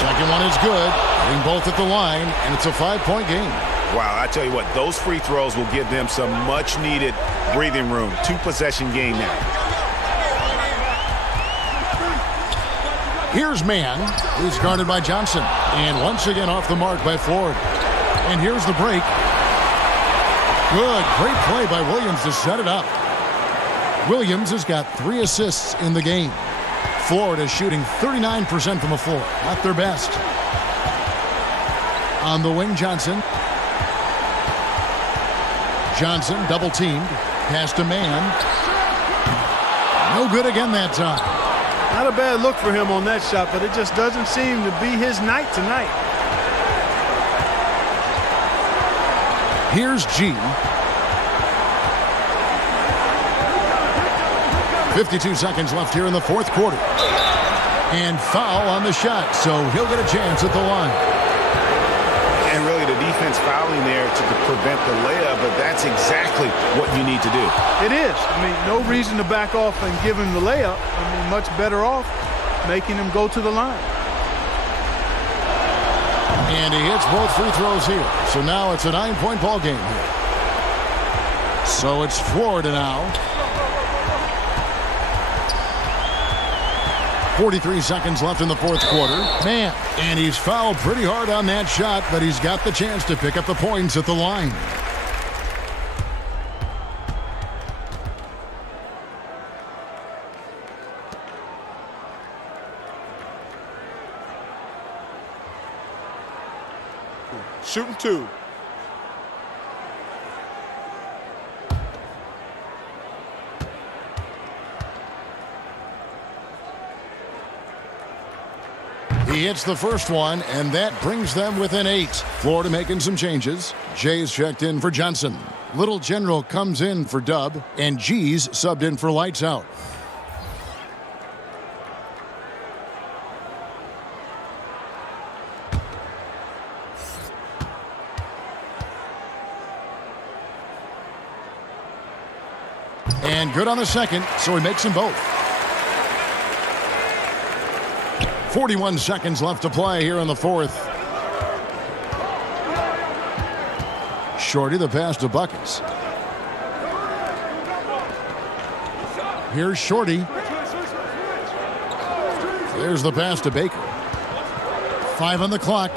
Second one is good. Hitting both at the line, and it's a 5-point game. Wow, I tell you what, those free throws will give them some much-needed breathing room. 2-possession game now. Here's Mann. He's guarded by Johnson. And once again off the mark by Florida. And here's the break. Good. Great play by Williams to set it up. Williams has got 3 assists in the game. Florida shooting 39% from the floor. Not their best. On the wing, Johnson. Johnson double teamed. Pass to Mann. No good again that time. Not a bad look for him on that shot, but it just doesn't seem to be his night tonight. Here's G. 52 seconds left here in the fourth quarter. And foul on the shot, so he'll get a chance at the line. And really the defense fouling there to prevent the layup, but that's exactly what you need to do. It is. I mean, no reason to back off and give him the layup. I mean, much better off making him go to the line. And he hits both free throws here. So now it's a 9-point ball game here. So it's Florida now. 43 seconds left in the fourth quarter. Man, and he's fouled pretty hard on that shot, but he's got the chance to pick up the points at the line. Shooting 2. He hits the first one, and that brings them within 8. Florida making some changes. Jay's checked in for Johnson. Little General comes in for Dub, and G's subbed in for Lights Out. And good on the second, so he makes them both. 41 seconds left to play here in the fourth. Shorty the pass to Buckets. Here's Shorty. There's the pass to Baker. 5 on the clock.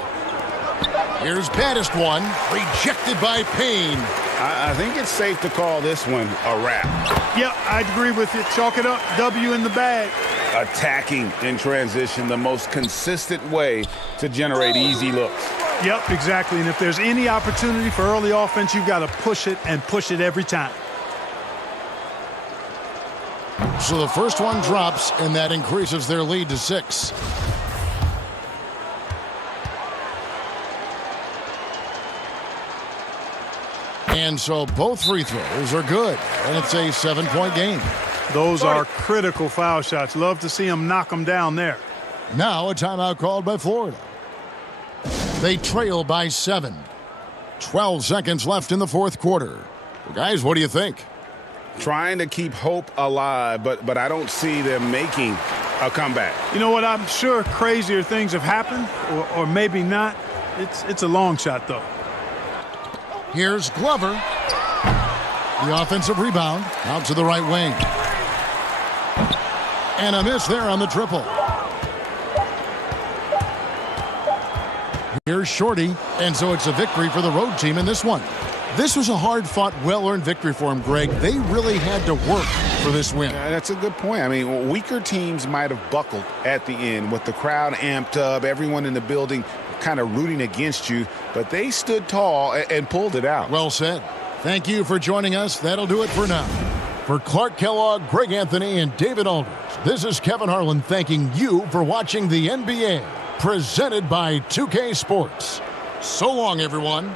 Here's baddest one. Rejected by Payne. I think it's safe to call this one a wrap. Yeah, I'd agree with you. Chalk it up. W in the bag. Attacking in transition, the most consistent way to generate easy looks. Yep, exactly. And if there's any opportunity for early offense, you've got to push it and push it every time. So the first one drops, and that increases their lead to 6. And so both free throws are good, and it's a 7-point game. Those are critical foul shots. Love to see him knock them down there. Now a timeout called by Florida. They trail by 7. 12 seconds left in the fourth quarter. Well, guys, what do you think? Trying to keep hope alive, but I don't see them making a comeback. You know what? I'm sure crazier things have happened, or maybe not. It's a long shot, though. Here's Glover. The offensive rebound out to the right wing. And a miss there on the triple. Here's Shorty. And so it's a victory for the road team in this one. This was a hard-fought, well-earned victory for him, Greg. They really had to work for this win. That's a good point. I mean, weaker teams might have buckled at the end with the crowd amped up, everyone in the building kind of rooting against you, but they stood tall and pulled it out. Well said. Thank you for joining us. That'll do it for now. For Clark Kellogg, Greg Anthony, and David Aldridge, this is Kevin Harlan thanking you for watching the NBA, presented by 2K Sports. So long, everyone.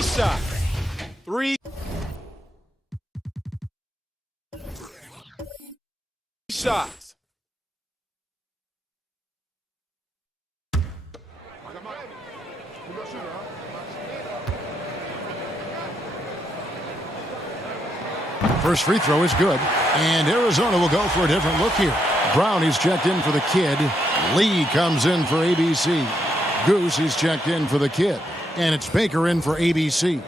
3 shots. 3 shots. First free throw is good, and Arizona will go for a different look here. Brown, he's checked in for the kid. Lee comes in for ABC. Goose, he's checked in for the kid. And it's Baker in for ABC.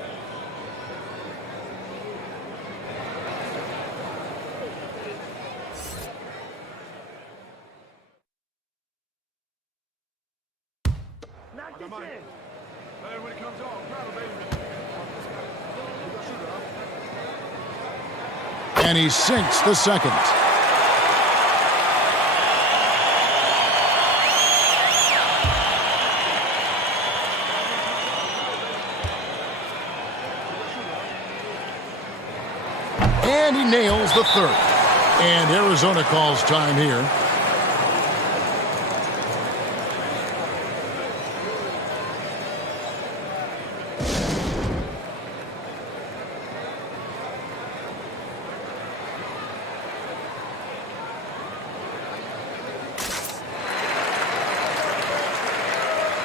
And he sinks the second. And he nails the third. And Arizona calls time here.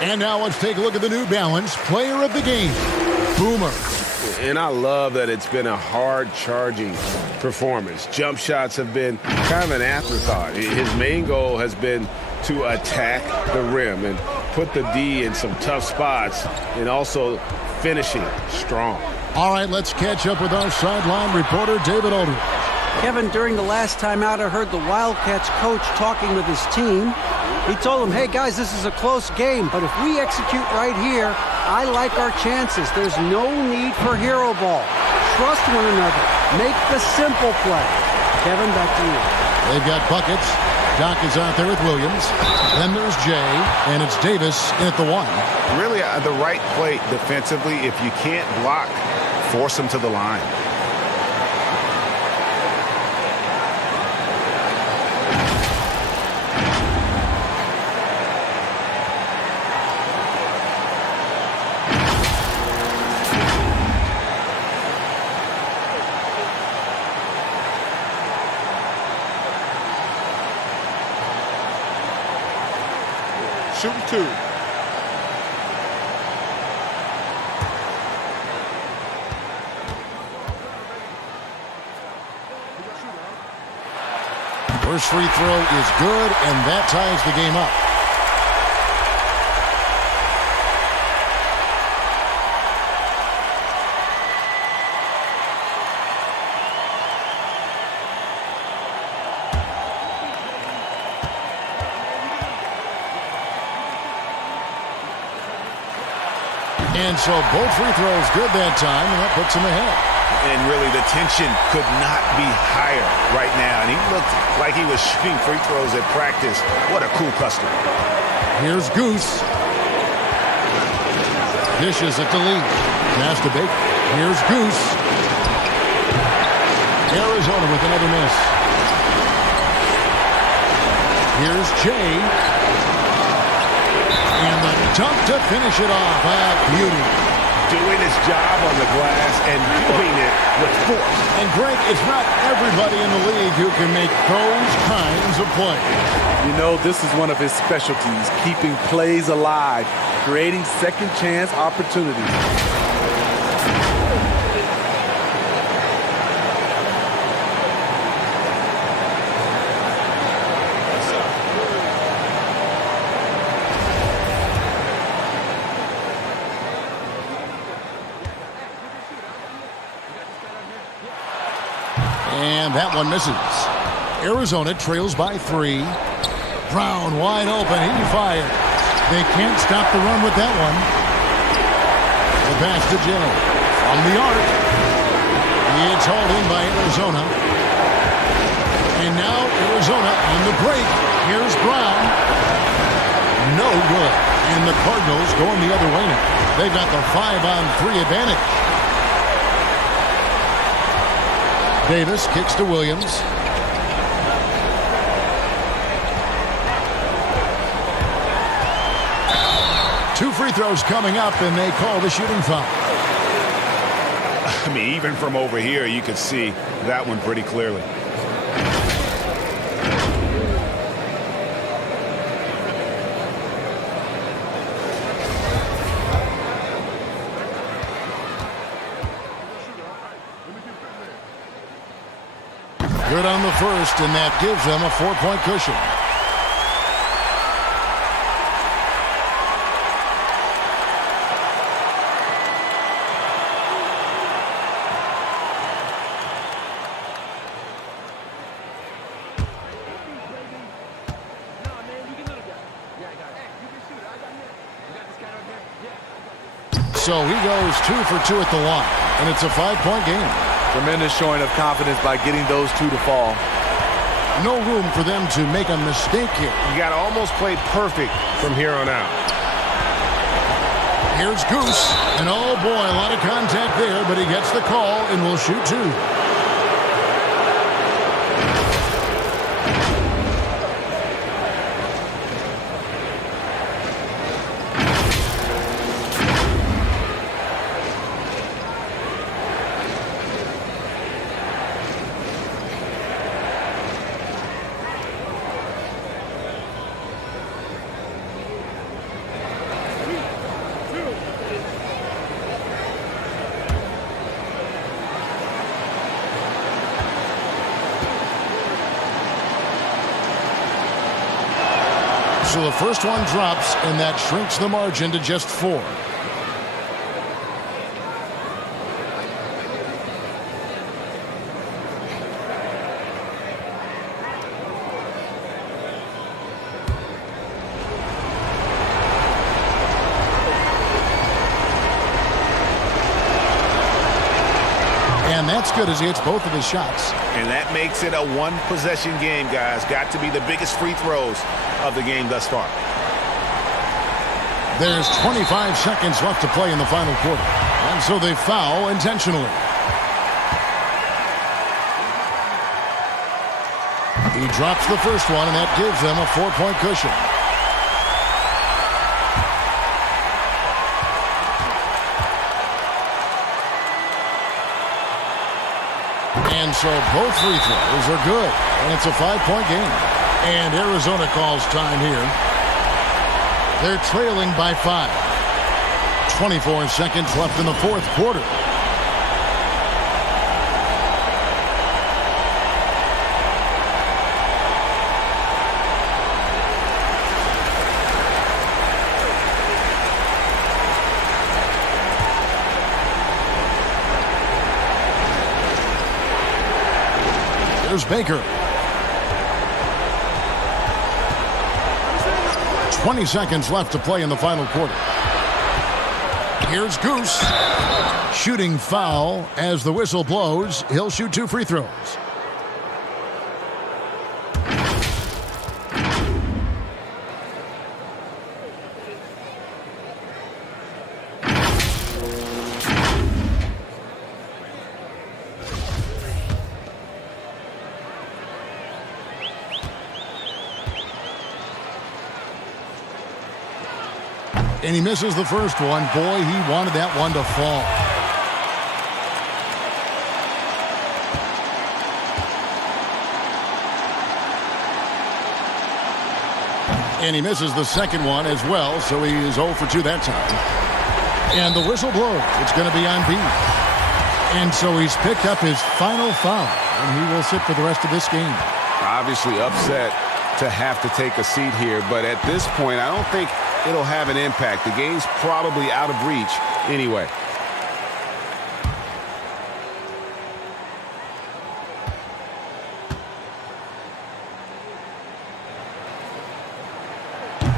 And now let's take a look at the New Balance Player of the Game, Boomer. And I love that it's been a hard-charging performance. Jump shots have been kind of an afterthought. His main goal has been to attack the rim and put the D in some tough spots and also finishing strong. All right, let's catch up with our sideline reporter, David Aldridge. Kevin, during the last time out, I heard the Wildcats coach talking with his team. He told them, hey, guys, this is a close game, but if we execute right here, I like our chances. There's no need for hero ball. Trust one another. Make the simple play. Kevin, back to you. They've got buckets. Doc is out there with Williams. Then there's Jay, and it's Davis in at the one. Really, the right play defensively. If you can't block, force them to the line. Shooting 2. First free throw is good, and that ties the game up. And so both free throws good that time, and that puts him ahead. And really, the tension could not be higher right now. And he looked like he was shooting free throws at practice. What a cool customer. Here's Goose. Dishes it to Lee. Pass to Baker. Here's Goose. Arizona with another miss. Here's Jay. And the dunk to finish it off. Ah, beauty. Doing his job on the glass and doing it with force. And Greg, it's not everybody in the league who can make those kinds of plays. You know, this is one of his specialties, keeping plays alive, creating second chance opportunities. And that one misses. Arizona trails by 3. Brown wide open. He fires. They can't stop the run with that one. The pass to Jay. From the arc. It's hauled in by Arizona. And now Arizona on the break. Here's Brown. No good. And the Cardinals going the other way now. They've got the 5-on-3 advantage. Davis kicks to Williams. Two free throws coming up, and they call the shooting foul. I mean, even from over here, you could see that one pretty clearly. Good on the first, and that gives them a 4-point cushion. So he goes 2 for 2 at the line, and it's a 5-point game. Tremendous showing of confidence by getting those 2 to fall. No room for them to make a mistake here. You got to almost play perfect from here on out. Here's Goose, and oh boy, a lot of contact there, but he gets the call and will shoot 2. So the first one drops, and that shrinks the margin to just 4. And that's good as he hits both of his shots. And that makes it a one-possession game, guys. Got to be the biggest free throws of the game thus far. There's 25 seconds left to play in the final quarter. And so they foul intentionally. He drops the first one, and that gives them a 4-point cushion. And so both free throws are good, and it's a 5-point game. And Arizona calls time here. They're trailing by 5. 24 seconds left in the fourth quarter. There's Baker. 20 seconds left to play in the final quarter. Here's Goose. Shooting foul as the whistle blows. He'll shoot 2 free throws. And he misses the first one. Boy, he wanted that one to fall. And he misses the second one as well, so he is 0 for 2 that time. And the whistle blows. It's going to be on B. And so he's picked up his final foul, and he will sit for the rest of this game. Obviously upset to have to take a seat here, but at this point, I don't think it'll have an impact. The game's probably out of reach anyway.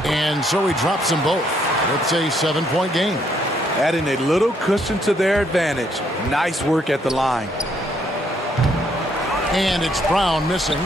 And so he drops them both. It's a 7-point game. Adding a little cushion to their advantage. Nice work at the line. And it's Brown missing.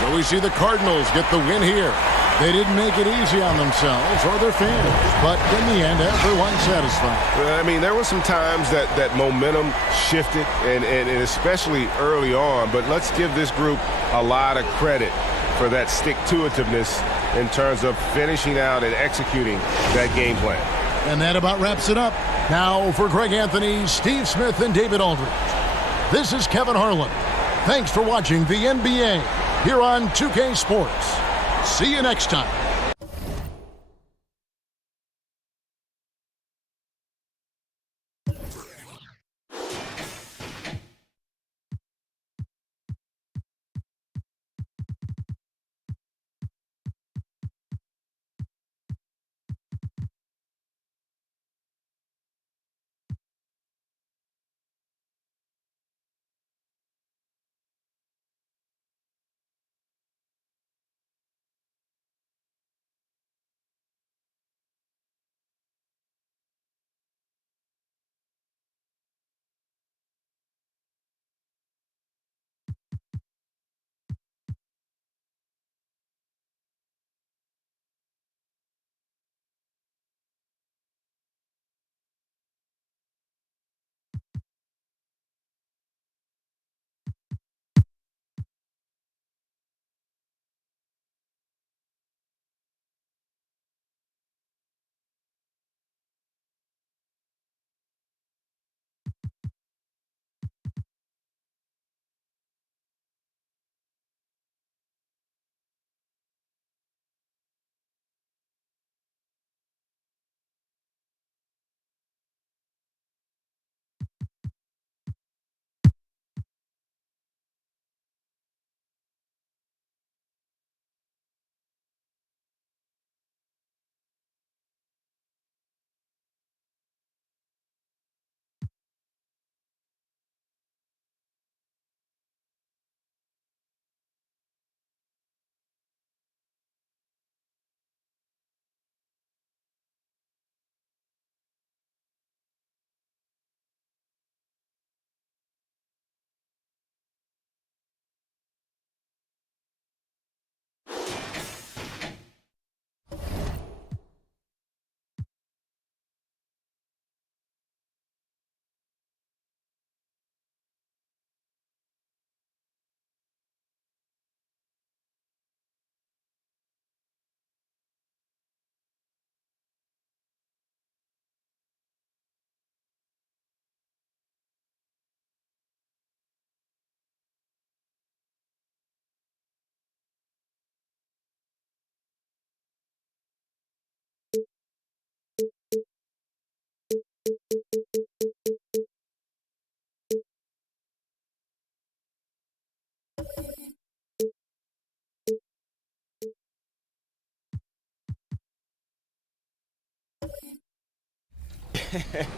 So we see the Cardinals get the win here. They didn't make it easy on themselves or their fans, but in the end, everyone's satisfied. I mean, there were some times that momentum shifted, and especially early on, but let's give this group a lot of credit for that stick-to-itiveness in terms of finishing out and executing that game plan. And that about wraps it up. Now for Greg Anthony, Steve Smith, and David Aldridge, this is Kevin Harlan. Thanks for watching the NBA here on 2K Sports. See you next time.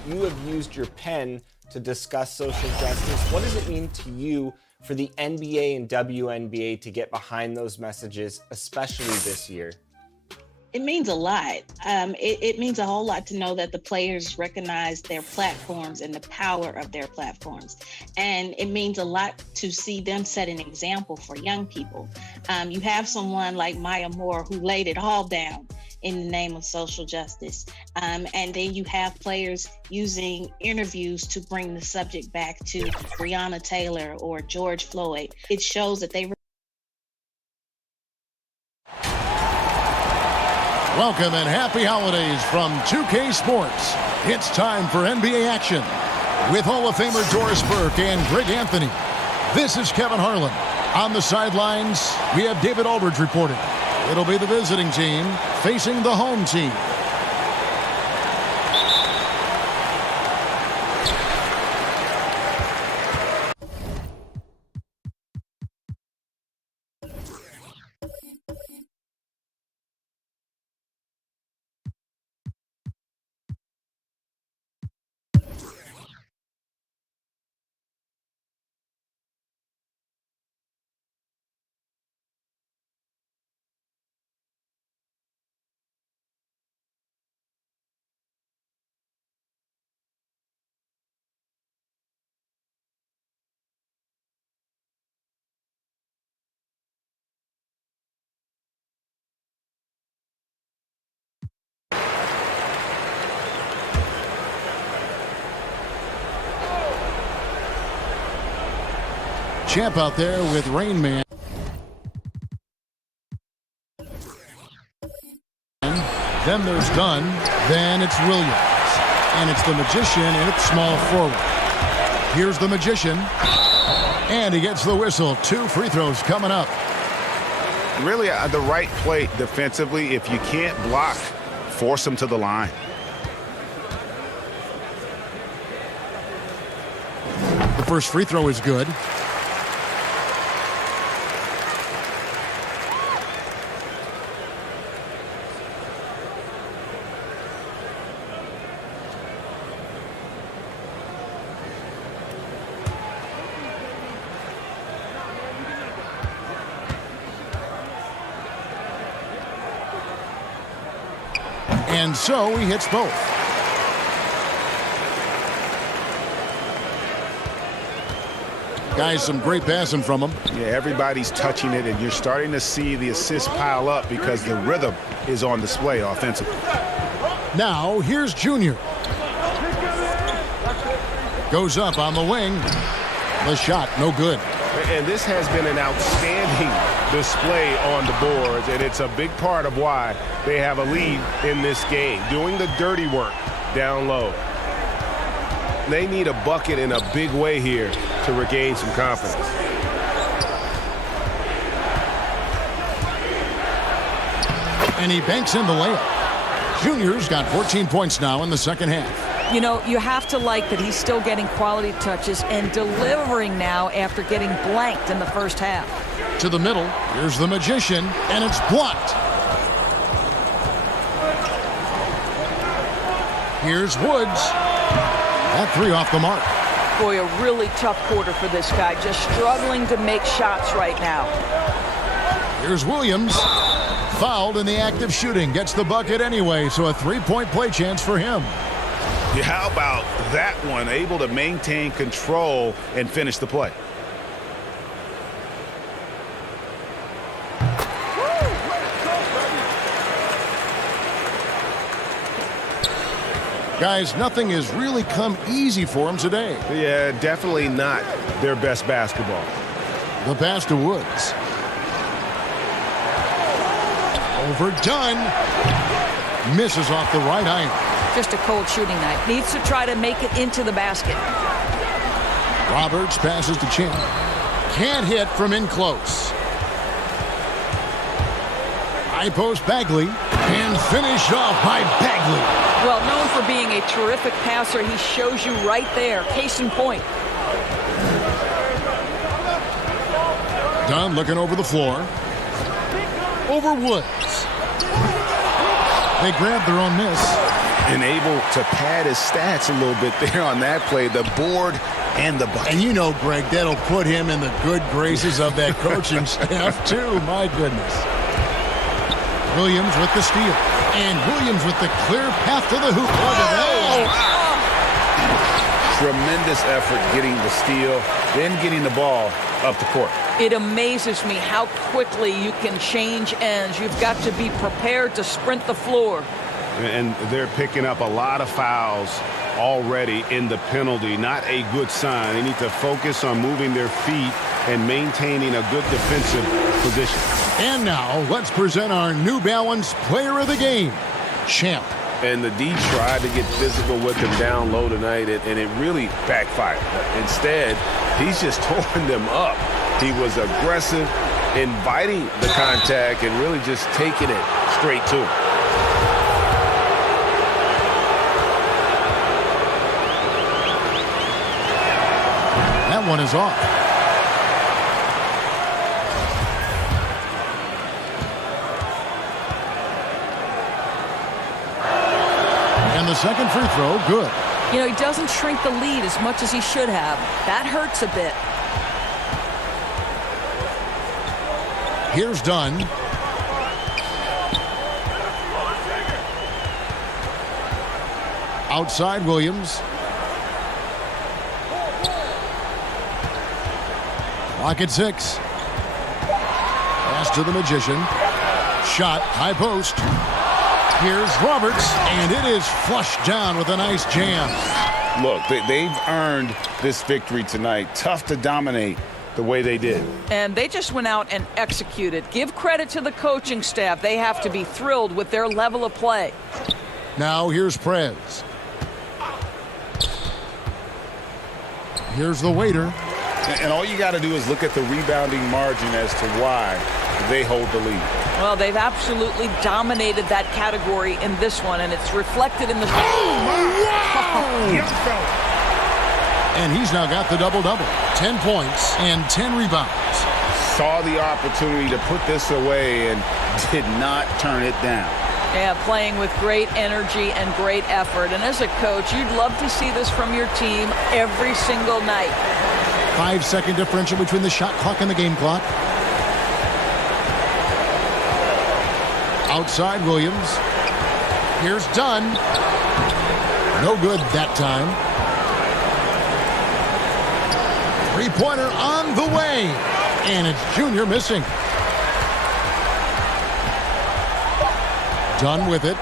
You have used your pen to discuss social justice. What does it mean to you for the NBA and WNBA to get behind those messages, especially this year? It means a lot. It means a whole lot to know that the players recognize their platforms and the power of their platforms. And it means a lot to see them set an example for young people. You have someone like Maya Moore who laid it all down in the name of social justice. And then you have players using interviews to bring the subject back to Breonna Taylor or George Floyd. It shows that they Welcome and happy holidays from 2K Sports. It's time for NBA action with Hall of Famer Doris Burke and Greg Anthony. This is Kevin Harlan. On the sidelines, we have David Aldridge reporting. It'll be the visiting team facing the home team. Champ out there with Rain Man. Then there's Dunn. Then it's Williams. And it's the Magician, and it's small forward. Here's the Magician. And he gets the whistle. 2 free throws coming up. Really the right play defensively. If you can't block, force him to the line. The first free throw is good. And so he hits both. Guys, some great passing from him. Yeah, everybody's touching it, and you're starting to see the assists pile up because the rhythm is on display offensively. Now, here's Junior. Goes up on the wing. The shot, no good. And this has been an outstanding display on the boards, and it's a big part of why they have a lead in this game, doing the dirty work down low. They need a bucket in a big way here to regain some confidence. And he banks in the layup. Junior's got 14 points now in the second half. You know, you have to like that he's still getting quality touches and delivering now after getting blanked in the first half. To the middle, here's the Magician, and it's blocked. Here's Woods. That 3 off the mark. Boy, a really tough quarter for this guy, just struggling to make shots right now. Here's Williams. Fouled in the act of shooting. Gets the bucket anyway, so a 3-point play chance for him. Yeah, how about that one? Able to maintain control and finish the play. Guys, nothing has really come easy for him today. Yeah, definitely not their best basketball. The pass to Woods. Overdone. Misses off the right iron. Just a cold shooting night. Needs to try to make it into the basket. Roberts passes to Chin. Can't hit from in close. High post Bagley. And finished off by Bagley. Well, known for being a terrific passer, he shows you right there. Case in point. Dunn looking over the floor. Over Woods. They grabbed their own miss. And able to pad his stats a little bit there on that play. The board and the bucket. And you know, Greg, that'll put him in the good graces of that coaching staff, too. My goodness. Williams with the steal. And Williams with the clear path to the hoop. Look at that. Tremendous effort getting the steal, then getting the ball up the court. It amazes me how quickly you can change ends. You've got to be prepared to sprint the floor. And they're picking up a lot of fouls already in the penalty. Not a good sign. They need to focus on moving their feet and maintaining a good defensive position. And now, let's present our New Balance Player of the Game, Champ. And the D tried to get physical with him down low tonight, and it really backfired. Instead, he's just tore them up. He was aggressive, inviting the contact, and really just taking it straight to him. That one is off. And the second free throw, good. You know, he doesn't shrink the lead as much as he should have. That hurts a bit. Here's Dunn. Outside Williams. Clock at 6. Pass to the Magician. Shot, high post. Here's Roberts, and it is flushed down with a nice jam. Look, they've earned this victory tonight. Tough to dominate the way they did. And they just went out and executed. Give credit to the coaching staff. They have to be thrilled with their level of play. Now here's Prez. Here's the waiter. And all you got to do is look at the rebounding margin as to why they hold the lead. Well, they've absolutely dominated that category in this one, and it's reflected in the... And he's now got the double-double. 10 points and 10 rebounds. Saw the opportunity to put this away and did not turn it down. Yeah, playing with great energy and great effort. And as a coach, you'd love to see this from your team every single night. 5-second differential between the shot clock and the game clock. Outside Williams. Here's Dunn. No good that time. Three-pointer on the way. And it's Junior missing. Dunn with it.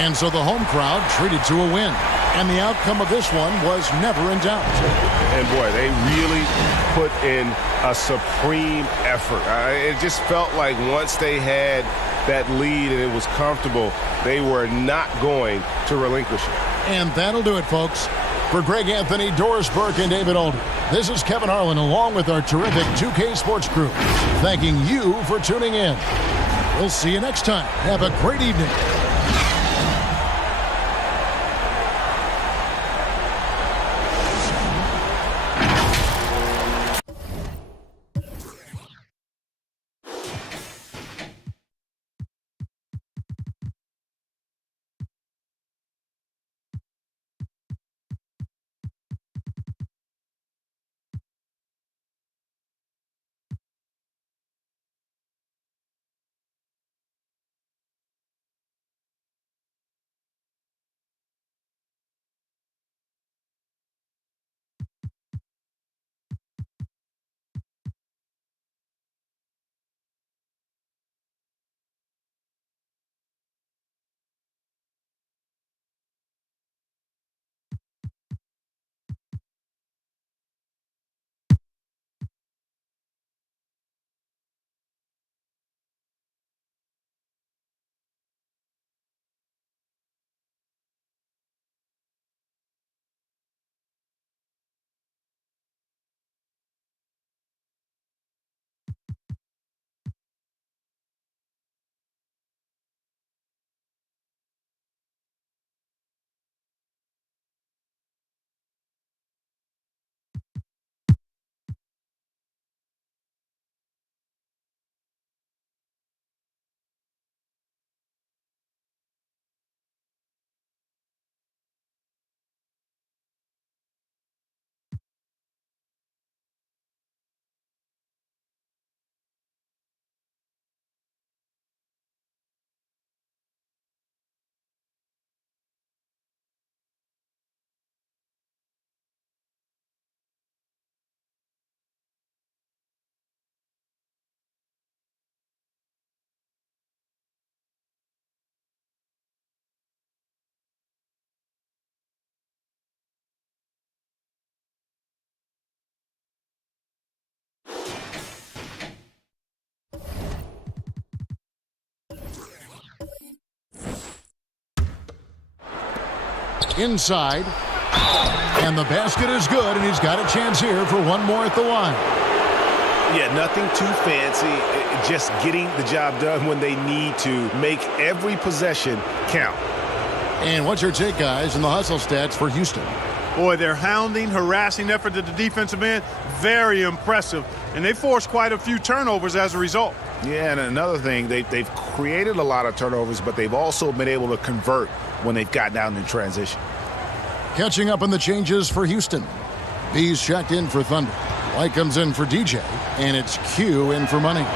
And so the home crowd treated to a win. And the outcome of this one was never in doubt. And boy, they really put in a supreme effort. It just felt like once they had that lead and it was comfortable, they were not going to relinquish it. And that'll do it, folks. For Greg Anthony, Doris Burke, and David Alden, this is Kevin Harlan along with our terrific 2K Sports crew, thanking you for tuning in. We'll see you next time. Have a great evening. Inside, and the basket is good, and he's got a chance here for one more at the line. Yeah, nothing too fancy, just getting the job done when they need to. Make every possession count. And what's your take, guys, in the hustle stats for Houston? Boy, their hounding, harassing effort at the defensive end, very impressive. And they forced quite a few turnovers as a result. Yeah, and another thing, they've created a lot of turnovers, but they've also been able to convert when they've gotten down in transition. Catching up on the changes for Houston. B's checked in for Thunder. White comes in for DJ, and it's Q in for Money.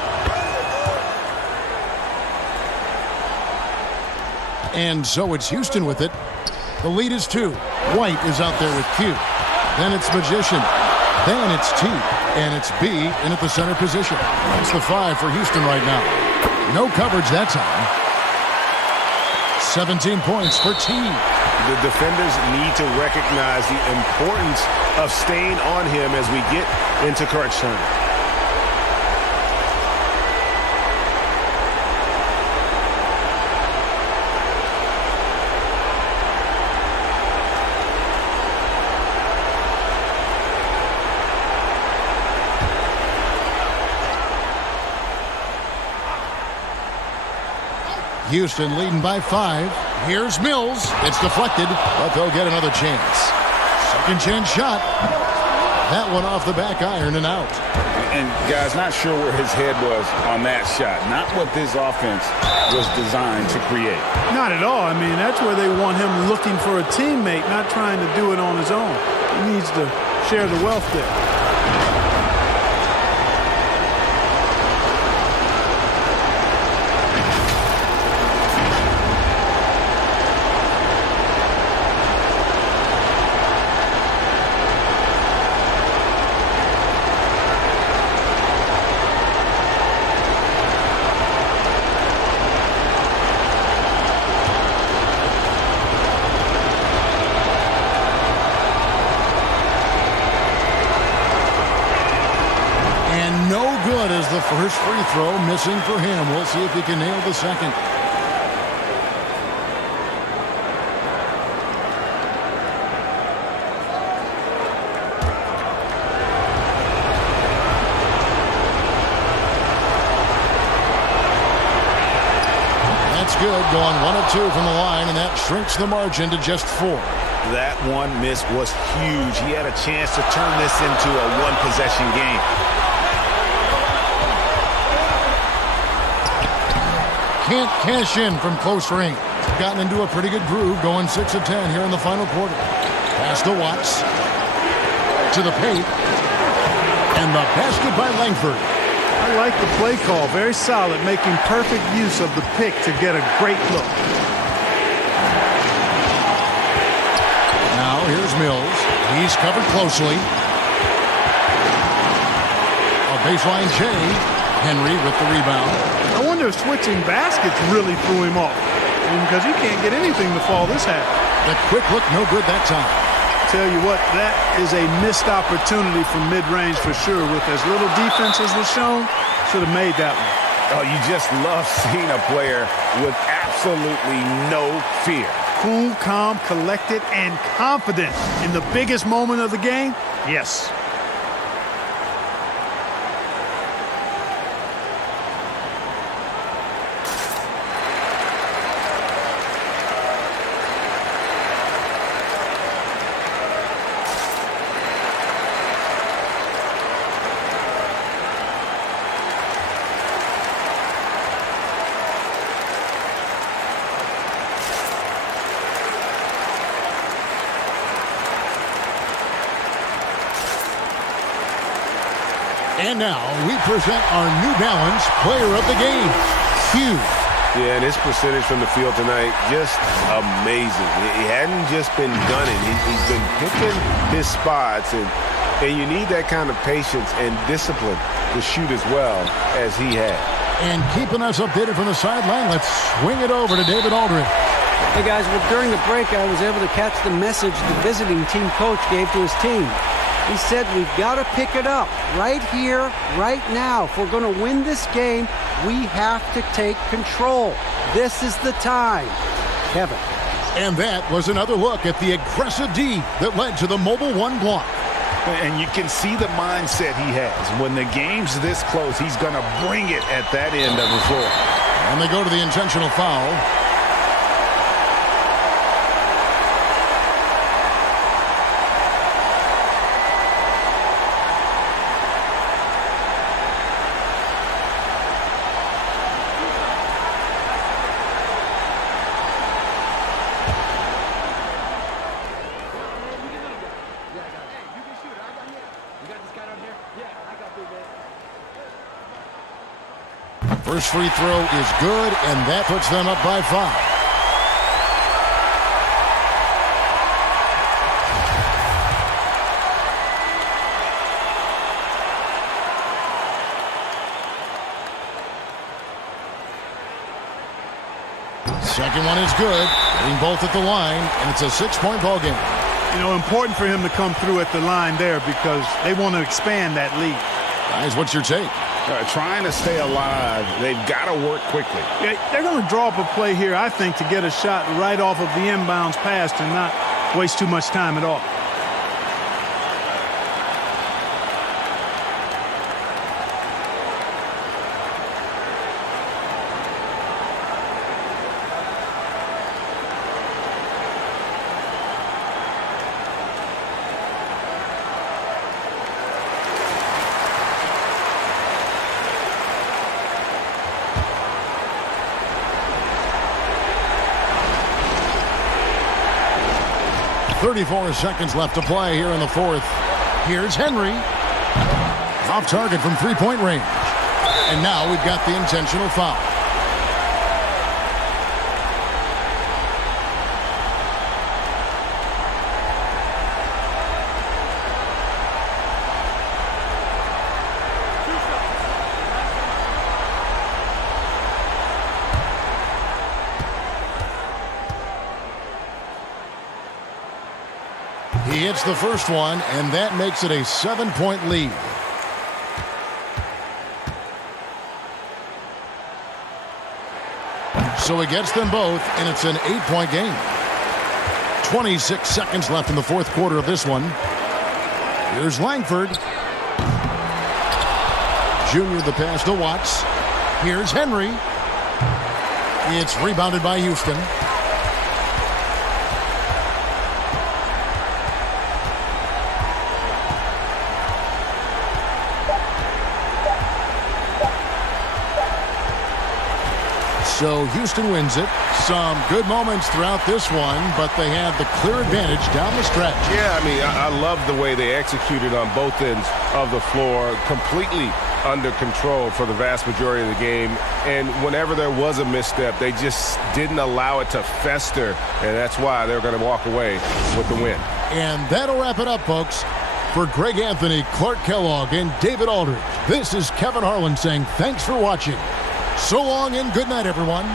And so it's Houston with it. The lead is 2. White is out there with Q. Then it's Magician. Then it's T. And it's B in at the center position. It's the 5 for Houston right now. No coverage that time. 17 points for T. The defenders need to recognize the importance of staying on him as we get into crunch time. Houston leading by 5. Here's Mills. It's deflected, but they'll get another chance. Second chance shot. That one off the back iron and out. And, guys, not sure where his head was on that shot. Not what this offense was designed to create. Not at all. I mean, that's where they want him looking for a teammate, not trying to do it on his own. He needs to share the wealth there. The first free throw missing for him. We'll see if he can nail the second. That's good. Going 1 of 2 from the line, and that shrinks the margin to just 4. That one miss was huge. He had a chance to turn this into a one-possession game. Can't cash in from close range. Gotten into a pretty good groove, going 6 of 10 here in the final quarter. Pass to Watts. To the paint. And the basket by Langford. I like the play call. Very solid, making perfect use of the pick to get a great look. Now here's Mills. He's covered closely. A baseline J. Henry with the rebound. I wonder if switching baskets really threw him off, because he can't get anything to fall this half. The quick look, no good that time. Tell you what, that is a missed opportunity from mid-range for sure. With as little defense as was shown, should have made that one. Oh, you just love seeing a player with absolutely no fear. Cool, calm, collected, and confident in the biggest moment of the game. Yes. And now we present our New Balance Player of the Game, Hugh. Yeah, and his percentage from the field tonight, just amazing. He hadn't just been gunning. He's been picking his spots, and you need that kind of patience and discipline to shoot as well as he had. And keeping us updated from the sideline, let's swing it over to David Aldridge. Hey, guys, well, during the break, I was able to catch the message the visiting team coach gave to his team. He said, we've got to pick it up right here, right now. If we're going to win this game, we have to take control. This is the time. Kevin. And that was another look at the aggressive D that led to the Mobile One block. And you can see the mindset he has. When the game's this close, he's going to bring it at that end of the floor. And they go to the intentional foul. First free throw is good, and that puts them up by 5. Second one is good. Getting both at the line, and it's a 6-point ball game. You know, important for him to come through at the line there because they want to expand that lead. Guys, what's your take? Trying to stay alive, they've got to work quickly. Yeah, they're going to draw up a play here, I think, to get a shot right off of the inbounds pass and not waste too much time at all. .34 seconds left to play here in the fourth. Here's Henry. Off target from three-point range. And now we've got the intentional foul. He hits the first one, and that makes it a 7-point lead. So he gets them both, and it's an 8-point game. 26 seconds left in the fourth quarter of this one. Here's Langford. Junior the pass to Watts. Here's Henry. It's rebounded by Houston. So Houston wins it. Some good moments throughout this one, but they had the clear advantage down the stretch. Yeah, I mean, I love the way they executed on both ends of the floor, completely under control for the vast majority of the game. And whenever there was a misstep, they just didn't allow it to fester, and that's why they're going to walk away with the win. And that'll wrap it up, folks. For Greg Anthony, Clark Kellogg, and David Aldridge, this is Kevin Harlan saying thanks for watching. So long and good night, everyone.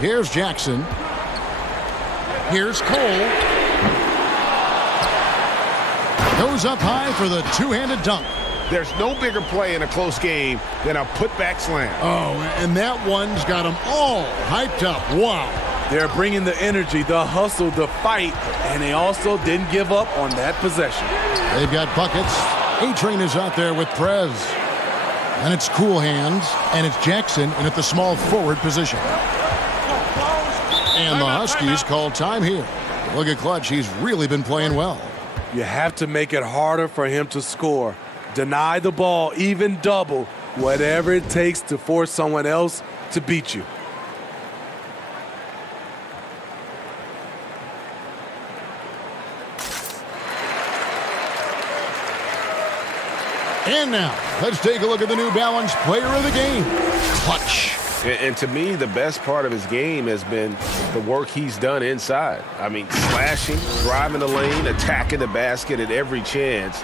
Here's Jackson. Here's Cole. Goes up high for the two-handed dunk. There's no bigger play in a close game than a putback slam. Oh, and that one's got them all hyped up. Wow. They're bringing the energy, the hustle, the fight, and they also didn't give up on that possession. They've got buckets. A-Train is out there with Prez. And it's Cool Hands, and it's Jackson in at the small forward position. And the Huskies call time here. Look at Clutch. He's really been playing well. You have to make it harder for him to score. Deny the ball, even double, whatever it takes to force someone else to beat you. And now, let's take a look at the New Balance Player of the Game, Clutch. And to me, the best part of his game has been the work he's done inside. I mean, slashing, driving the lane, attacking the basket at every chance.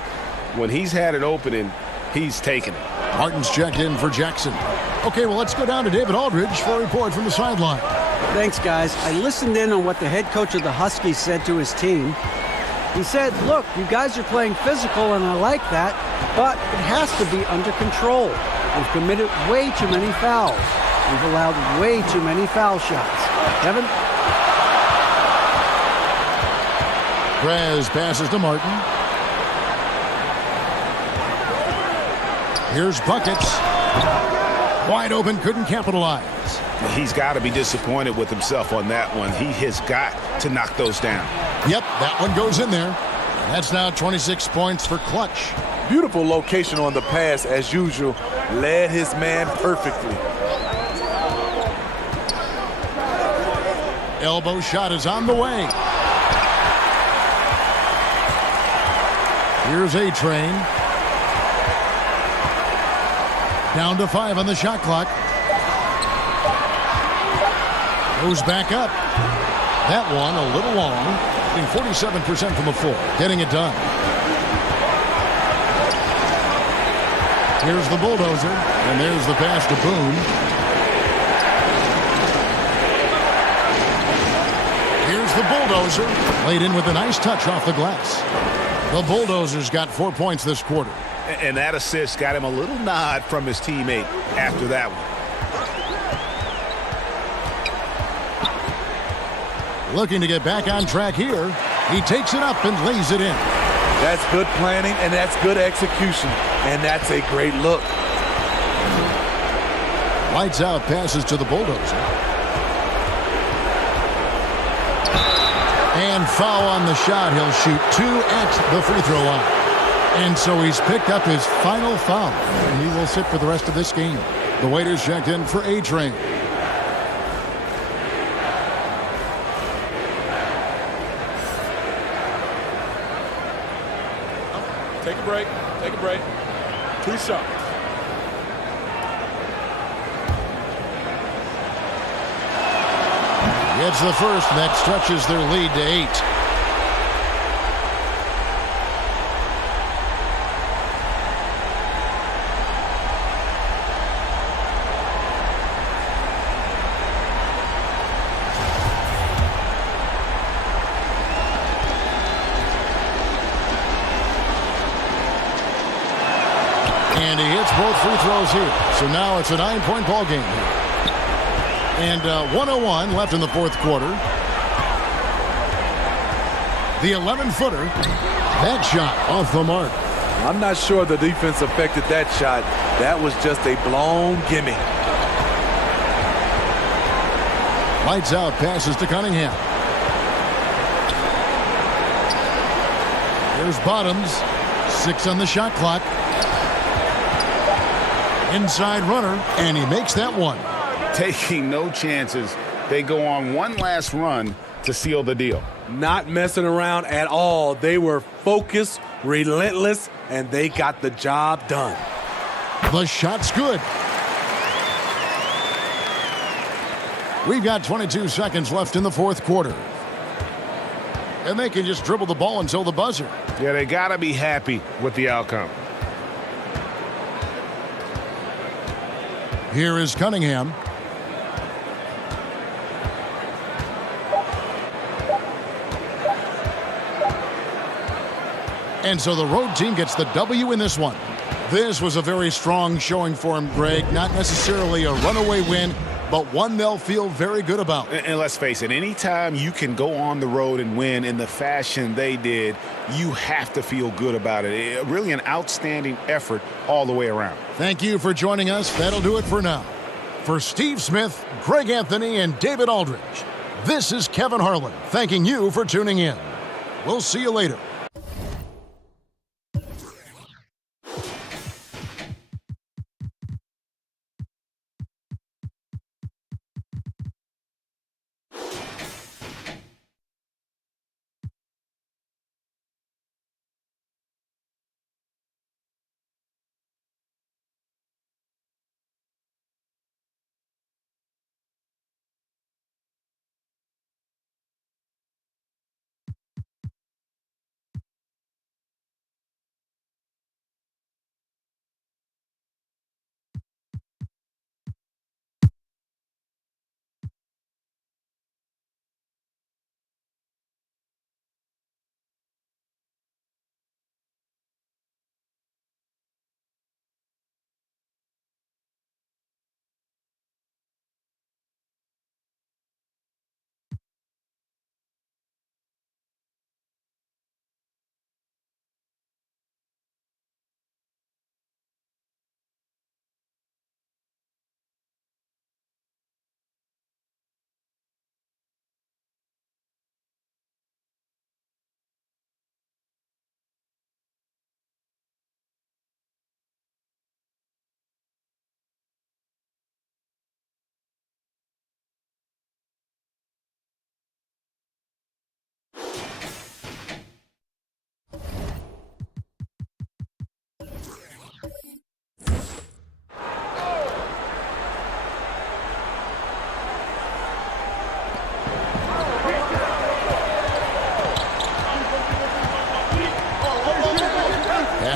When he's had an opening, he's taken it. Martin's checked in for Jackson. Okay, well, let's go down to David Aldridge for a report from the sideline. Thanks, guys. I listened in on what the head coach of the Huskies said to his team. He said, look, you guys are playing physical, and I like that, but it has to be under control. We've committed way too many fouls. We've allowed way too many foul shots. Kevin? Graz passes to Martin. Here's buckets. Wide open, couldn't capitalize. He's got to be disappointed with himself on that one. He has got to knock those down. Yep, that one goes in there. That's now 26 points for Clutch. Beautiful location on the pass, as usual. Led his man perfectly. Elbow shot is on the way. Here's A-Train. Down to 5 on the shot clock. Goes back up. That one a little long. Getting 47% from the floor. Getting it done. Here's the bulldozer. And there's the pass to Boone. Here's the bulldozer. Laid in with a nice touch off the glass. The bulldozer's got 4 points this quarter. And that assist got him a little nod from his teammate after that one. Looking to get back on track here. He takes it up and lays it in. That's good planning, and that's good execution. And that's a great look. Lights out passes to the bulldozer. And foul on the shot. He'll shoot 2 at the free throw line. And so he's picked up his final foul. And he will sit for the rest of this game. The waiters checked in for A-Train. Take a break. Take a break. 2 shots. Gets the first. That stretches their lead to 8. And he hits both free throws here. So now it's a 9-point ball game here. And 101 left in the fourth quarter. The 11-footer. That shot off the mark. I'm not sure the defense affected that shot. That was just a blown gimme. Lights out passes to Cunningham. Here's Bottoms. 6 on the shot clock. Inside runner, and he makes that one. Taking no chances. They go on one last run to seal the deal. Not messing around at all. They were focused, relentless, and they got the job done. The shot's good. We've got 22 seconds left in the fourth quarter. And they can just dribble the ball until the buzzer. Yeah, they got to be happy with the outcome. Here is Cunningham. And so the road team gets the W in this one. This was a very strong showing for him, Greg. Not necessarily a runaway win, but one they'll feel very good about. And let's face it, anytime you can go on the road and win in the fashion they did, you have to feel good about it. Really an outstanding effort all the way around. Thank you for joining us. That'll do it for now. For Steve Smith, Greg Anthony, and David Aldridge, this is Kevin Harlan thanking you for tuning in. We'll see you later.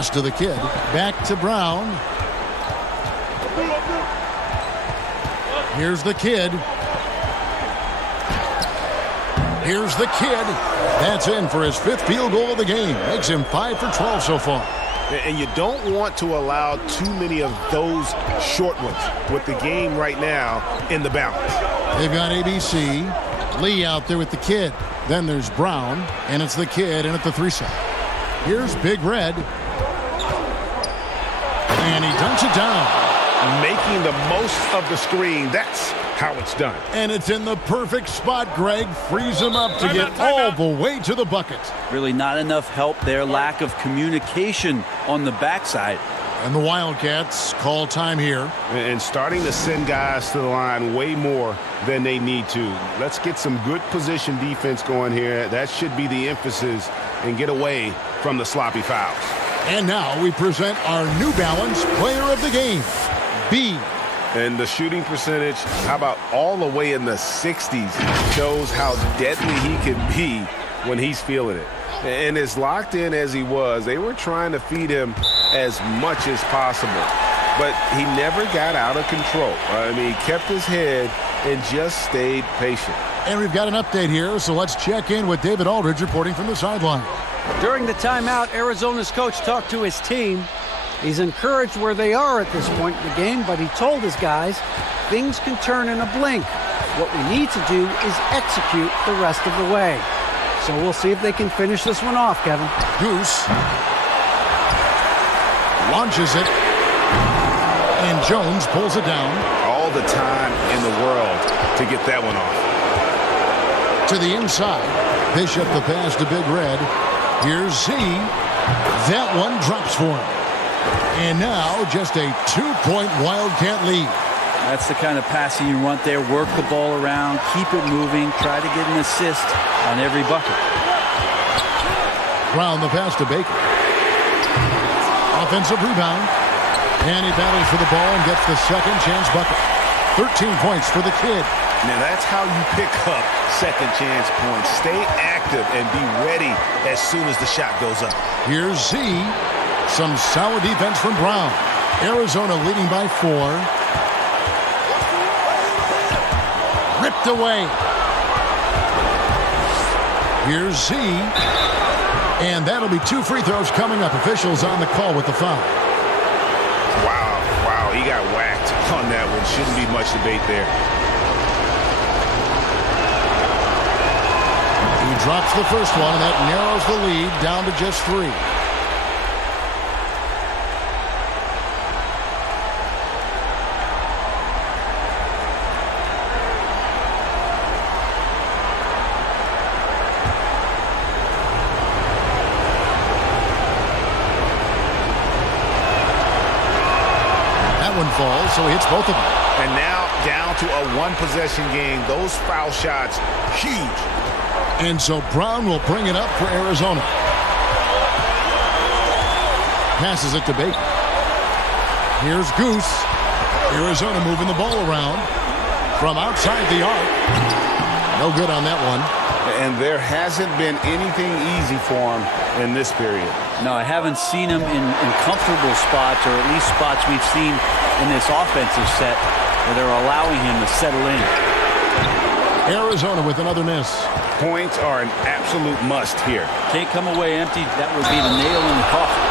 pass to the kid. Back to Brown. Here's the kid. Here's the kid. That's in for his 5th field goal of the game. Makes him 5 for 12 so far. And you don't want to allow too many of those short ones with the game right now in the balance. They've got ABC. Lee out there with the kid. Then there's Brown, and it's the kid in at the 3 side. Here's Big Red. And he dunks it down. Making the most of the screen. That's how it's done. And it's in the perfect spot, Greg. Frees him up to get all the way to the bucket. Really not enough help there. Lack of communication on the backside. And the Wildcats call time here. And starting to send guys to the line way more than they need to. Let's get some good position defense going here. That should be the emphasis, and get away from the sloppy fouls. And now we present our New Balance Player of the Game, B. And the shooting percentage, how about all the way in the 60s, shows how deadly he can be when he's feeling it. And as locked in as he was, they were trying to feed him as much as possible. But he never got out of control. I mean, he kept his head and just stayed patient. And we've got an update here, so let's check in with David Aldridge reporting from the sideline. During the timeout, Arizona's coach talked to his team. He's encouraged where they are at this point in the game, but he told his guys things can turn in a blink. What we need to do is execute the rest of the way. So we'll see if they can finish this one off, Kevin. Goose launches it, and Jones pulls it down. All the time in the world to get that one off. To the inside. Bishop the pass to Big Red. Here's Z. That one drops for him. And now just a 2-point Wildcat lead. That's the kind of passing you want there. Work the ball around, keep it moving, try to get an assist on every bucket. Brown the pass to Baker. Offensive rebound. And he battles for the ball and gets the second chance bucket. 13 points for the kid. Now that's how you pick up second chance points. Stay active and be ready as soon as the shot goes up. Here's Z. Some solid defense from Brown. Arizona leading by 4. Ripped away. Here's Z. And that'll be 2 free throws coming up. Officials on the call with the foul. Wow, he got whacked on that one. Shouldn't be much debate there. He drops the first one, and that narrows the lead down to just 3. Falls, so he hits both of them. And now down to a 1-possession game. Those foul shots, huge. And so Brown will bring it up for Arizona. Passes it to Baker. Here's Goose. Arizona moving the ball around from outside the arc. No good on that one. And there hasn't been anything easy for him in this period. No, I haven't seen him in comfortable spots, or at least spots we've seen in this offensive set where they're allowing him to settle in. Arizona with another miss. Points are an absolute must here. Can't come away empty. That would be the nail in the coffin.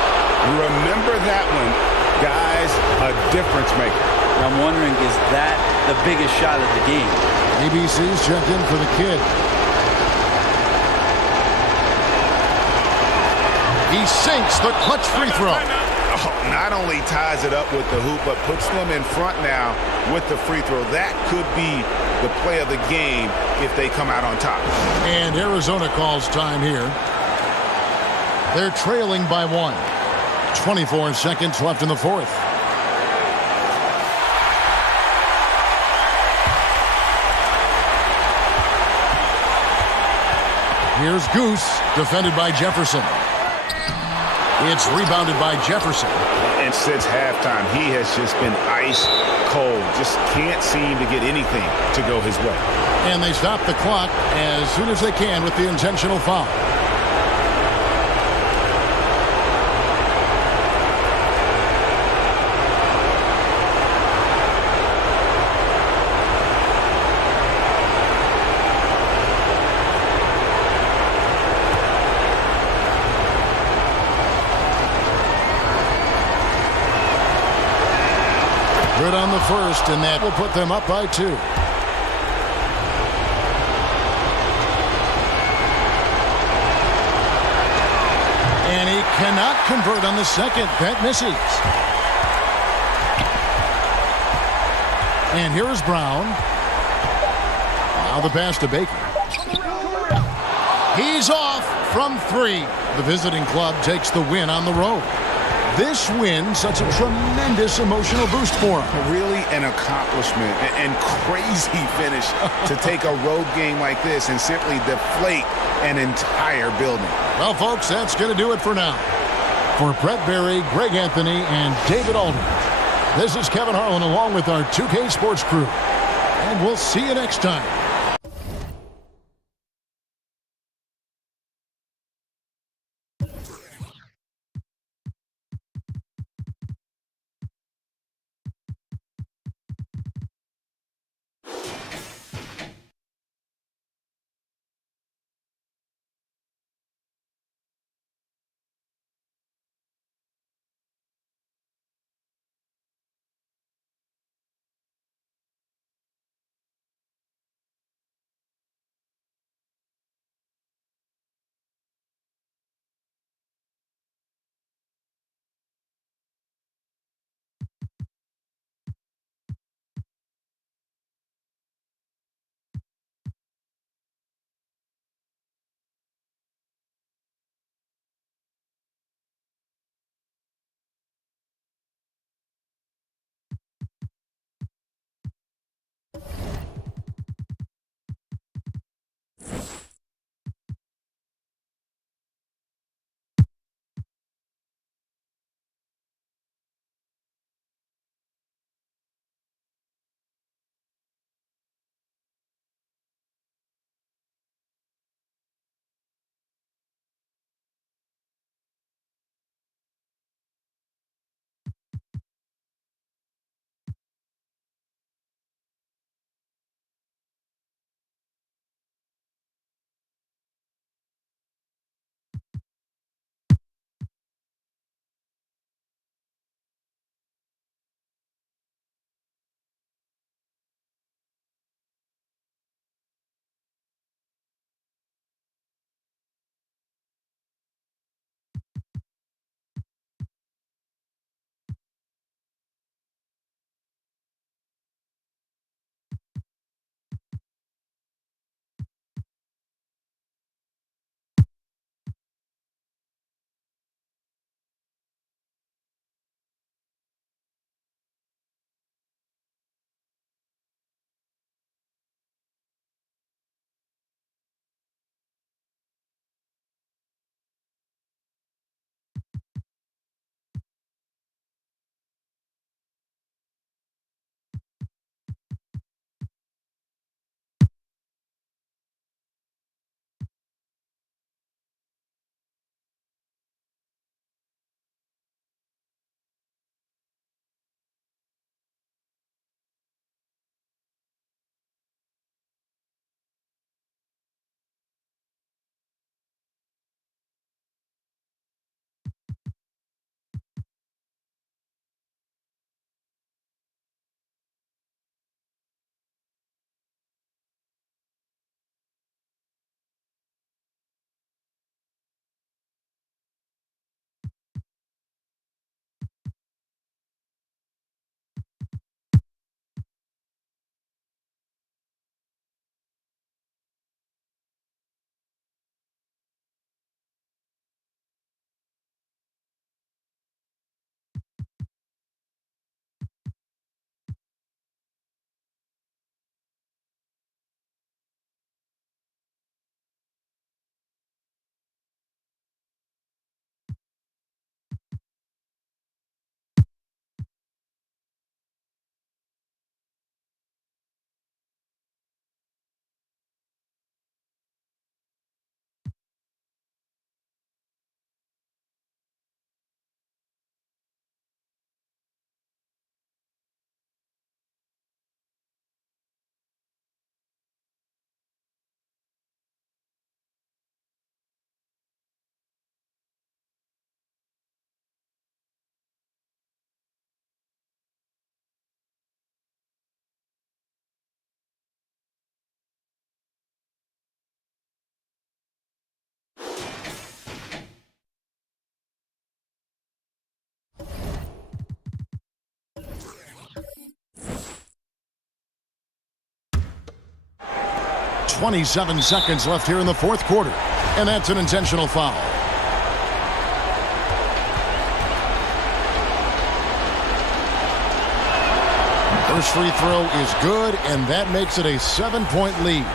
Remember that one, guys, a difference maker. I'm wondering, is that the biggest shot of the game? ABC's checked in for the kid. He sinks the clutch free throw. Not only ties it up with the hoop, but puts them in front now with the free throw. That could be the play of the game if they come out on top. And Arizona calls time here. They're trailing by 1. 24 seconds left in the 4th. Here's Goose, defended by Jefferson. It's rebounded by Jefferson. And since halftime, he has just been ice cold. Just can't seem to get anything to go his way. And they stop the clock as soon as they can with the intentional foul. Good on the first, and that will put them up by 2. And he cannot convert on the second. That misses. And here's Brown. Now the pass to Baker. He's off from 3. The visiting club takes the win on the road. This win, such a tremendous emotional boost for him. Really an accomplishment and crazy finish to take a road game like this and simply deflate an entire building. Well, folks, that's going to do it for now. For Brett Berry, Greg Anthony, and David Aldridge, this is Kevin Harlan along with our 2K Sports crew. And we'll see you next time. 27 seconds left here in the fourth quarter. And that's an intentional foul. First free throw is good, and that makes it a 7-point lead.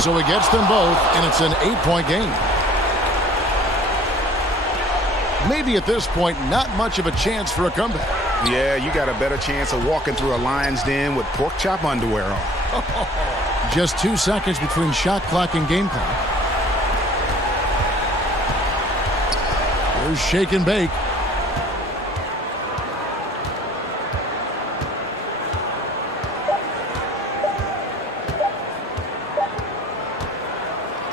So he gets them both, and it's an 8-point game. Maybe at this point, not much of a chance for a comeback. Yeah, you got a better chance of walking through a lion's den with pork chop underwear on. Just 2 seconds between shot clock and game clock. There's shake and bake.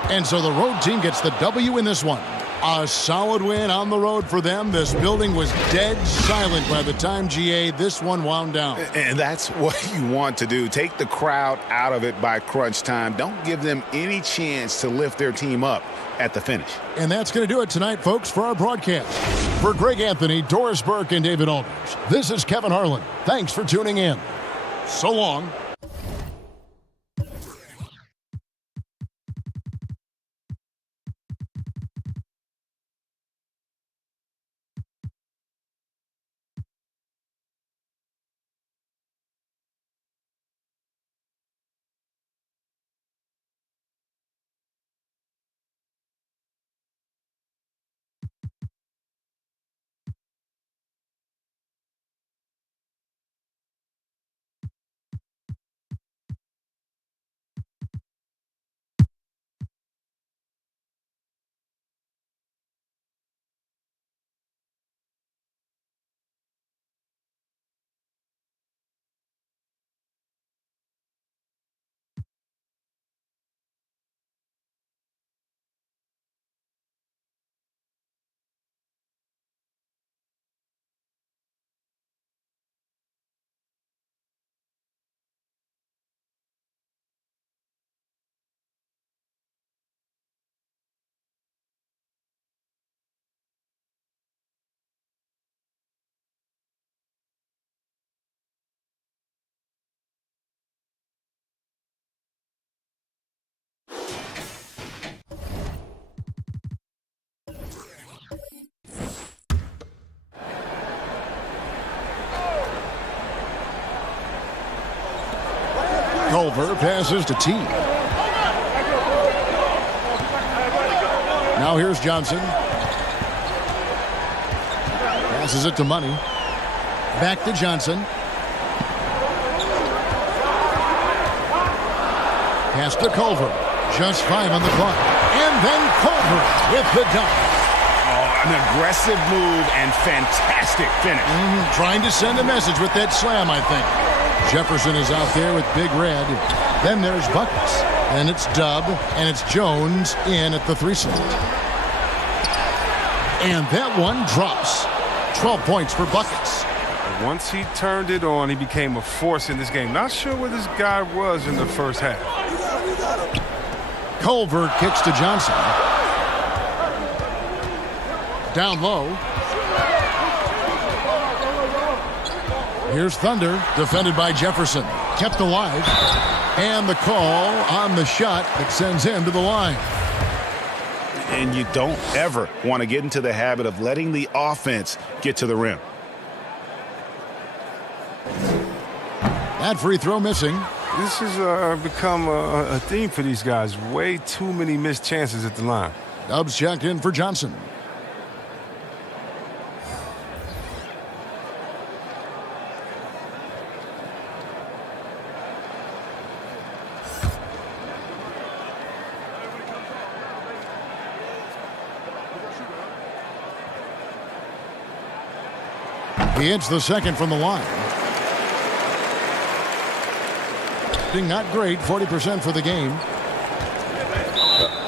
And so the road team gets the W in this one. A solid win on the road for them. This building was dead silent by the time, GA, this one wound down. And that's what you want to do. Take the crowd out of it by crunch time. Don't give them any chance to lift their team up at the finish. And that's going to do it tonight, folks, for our broadcast. For Greg Anthony, Doris Burke, and David Alders, this is Kevin Harlan. Thanks for tuning in. So long. Culver passes to T. Now here's Johnson. Passes it to Money. Back to Johnson. Pass to Culver. Just 5 on the clock. And then Culver with the dunk. Oh, an aggressive move and fantastic finish. Trying to send a message with that slam, I think. Jefferson is out there with Big Red. Then there's Buckets. Then it's Dub. And it's Jones in at the 3 slot. And that one drops. 12 points for Buckets. Once he turned it on, he became a force in this game. Not sure where this guy was in the first half. Culver kicks to Johnson. Down low. Here's Thunder, defended by Jefferson. Kept alive. And the call on the shot that sends him to the line. And you don't ever want to get into the habit of letting the offense get to the rim. That free throw missing. This has become a theme for these guys. Way too many missed chances at the line. Dubs checked in for Johnson. He hits the second from the line. Not great, 40% for the game.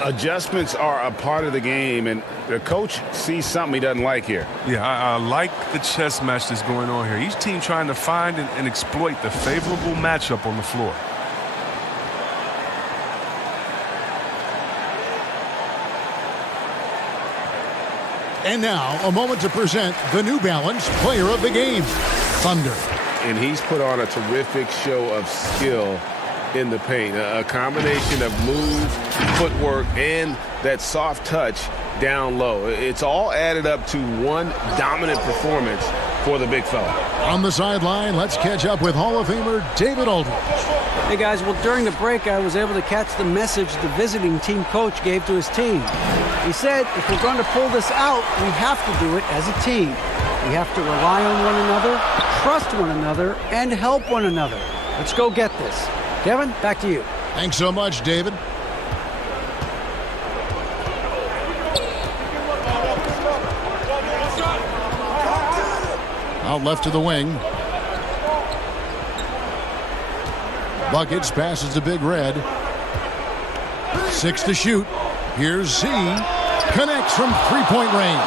Adjustments are a part of the game, and the coach sees something he doesn't like here. Yeah, I like the chess match that's going on here. Each team trying to find and exploit the favorable matchup on the floor. And now, a moment to present the New Balance Player of the Game, Thunder. And he's put on a terrific show of skill in the paint. A combination of move, footwork, and that soft touch down low. It's all added up to one dominant performance for the big fella. On the sideline, let's catch up with Hall of Famer David Aldridge. Hey guys, well during the break I was able to catch the message the visiting team coach gave to his team. He said if we're going to pull this out, we have to do it as a team. We have to rely on one another, trust one another, and help one another. Let's go get this. Kevin, back to you. Thanks so much, David. Out left to the wing. Buckets passes to Big Red. 6 to shoot. Here's Z. Connects from three-point range.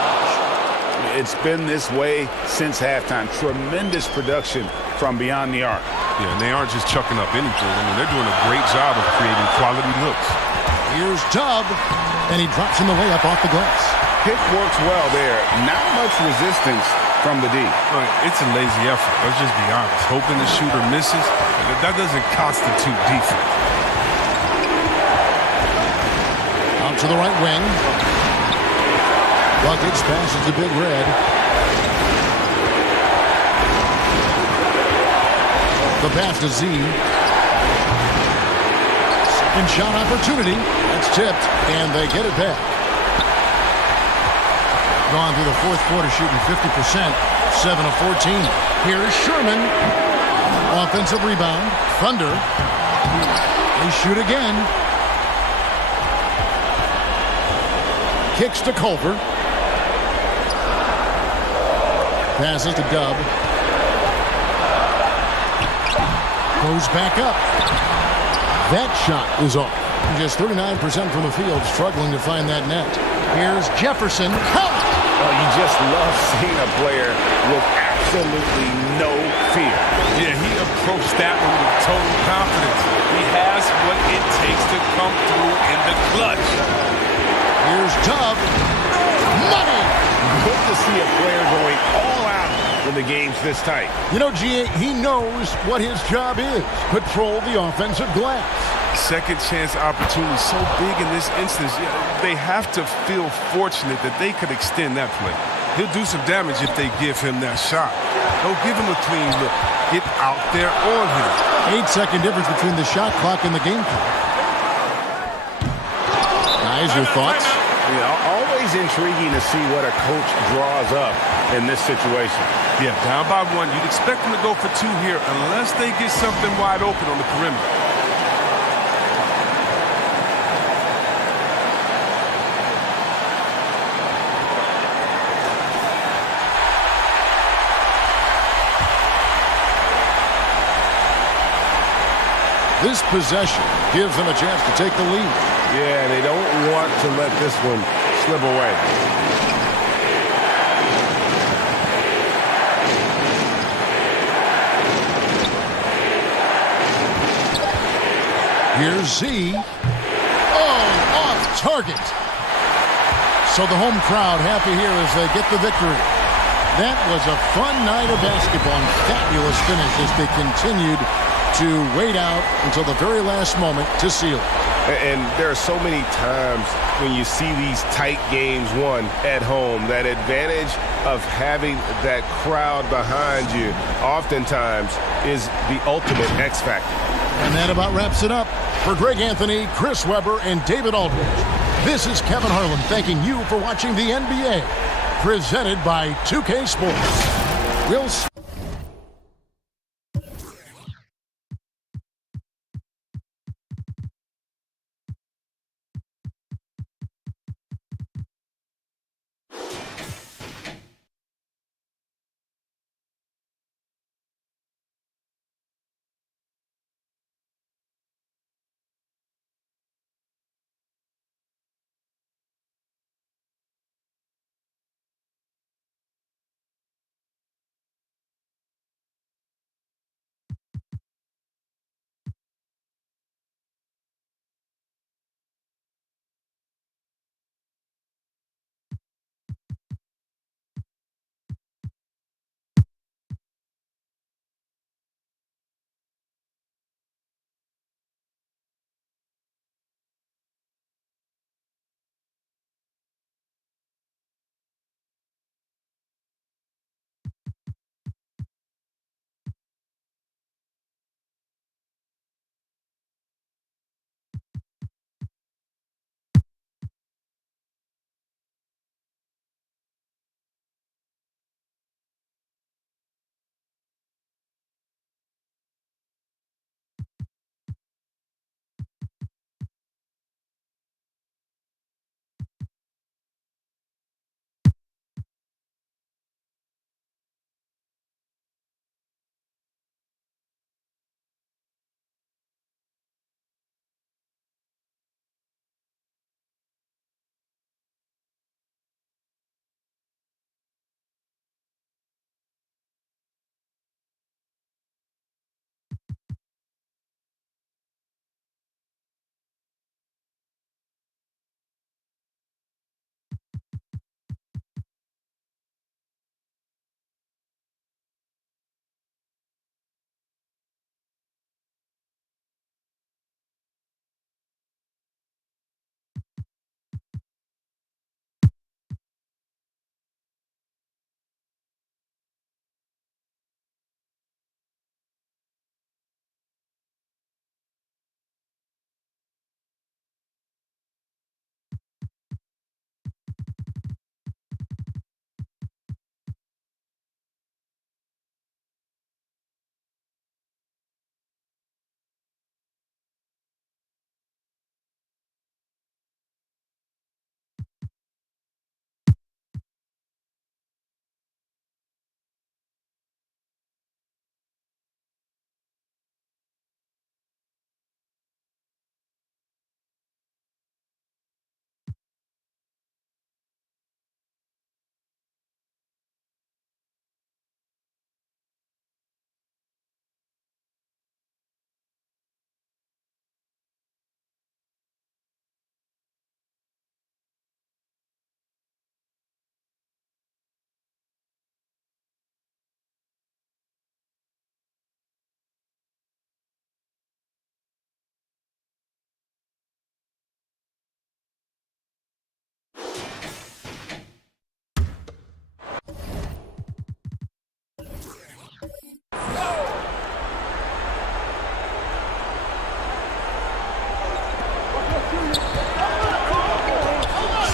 It's been this way since halftime. Tremendous production from beyond the arc. Yeah, and they aren't just chucking up anything. I mean, they're doing a great job of creating quality looks. Here's Tubb, and he drops in the layup off the glass. Pick works well there. Not much resistance from the D. It's a lazy effort. Let's just be honest. Hoping the shooter misses, that doesn't constitute defense. Out to the right wing. Buckets passes to Big Red. The pass to Z. Second shot opportunity. That's tipped, and they get it back. Gone through the fourth quarter shooting 50%, 7 of 14. Here's Sherman. Offensive rebound. Thunder. They shoot again. Kicks to Culver. Passes to Dub. Goes back up. That shot is off. Just 39% from the field, struggling to find that net. Here's Jefferson. You just love seeing a player with absolutely no fear. Yeah, he approached that one with total confidence. He has what it takes to come through in the clutch. Here's Tubb. Money! Good to see a player going all out when the game's this tight. You know, G.A., he knows what his job is. Patrol the offensive glass. Second chance opportunity so big in this instance. They have to feel fortunate that they could extend that play. He'll do some damage if they give him that shot. Don't give him a clean look. Get out there on him. 8-second difference between the shot clock and the game clock. Guys, your thoughts? Always intriguing to see what a coach draws up in this situation. Yeah, down by one. You'd expect them to go for two here unless they get something wide open on the perimeter. This possession gives them a chance to take the lead. Yeah, they don't want to let this one slip away. Here's Z. Oh, off target. So the home crowd happy here as they get the victory. That was a fun night of basketball and fabulous finish as they continued to wait out until the very last moment to seal it. And there are so many times when you see these tight games won at home, that advantage of having that crowd behind you oftentimes is the ultimate X factor. And that about wraps it up. For Greg Anthony, Chris Webber, and David Aldridge, this is Kevin Harlan thanking you for watching the NBA, presented by 2K Sports. We'll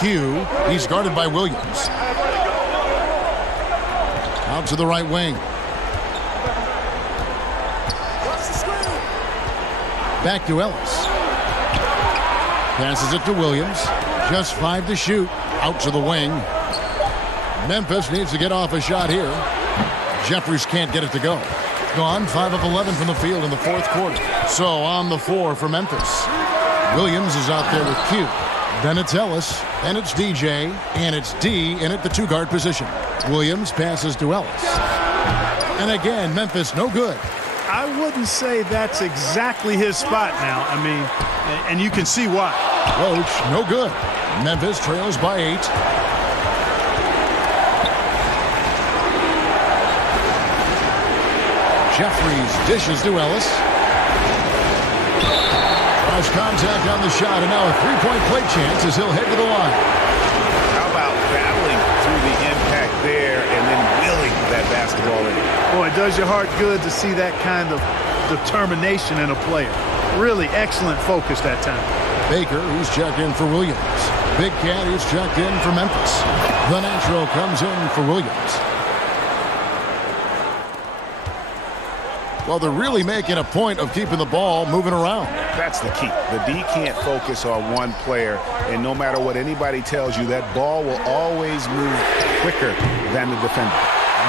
Q. He's guarded by Williams. Out to the right wing. Back to Ellis. Passes it to Williams. Just 5 to shoot. Out to the wing. Memphis needs to get off a shot here. Jeffries can't get it to go. Gone 5 of 11 from the field in the fourth quarter. So on the floor for Memphis. Williams is out there with Q. Then it's Ellis. Then it's DJ. And it's D in at the 2-guard position. Williams passes to Ellis. And again, Memphis no good. I wouldn't say that's exactly his spot now. I mean, and you can see why. Roach, no good. Memphis trails by 8. Jeffries dishes to Ellis. Has contact on the shot, and now a 3-point play chance as he'll head to the line. How about battling through the impact there and then willing that basketball in? Boy, it does your heart good to see that kind of determination in a player. Really excellent focus that time. Baker, who's checked in for Williams. Big Cat, who's checked in for Memphis. The natural comes in for Williams. Well, they're really making a point of keeping the ball moving around. That's the key. The D can't focus on one player, and no matter what anybody tells you, that ball will always move quicker than the defender.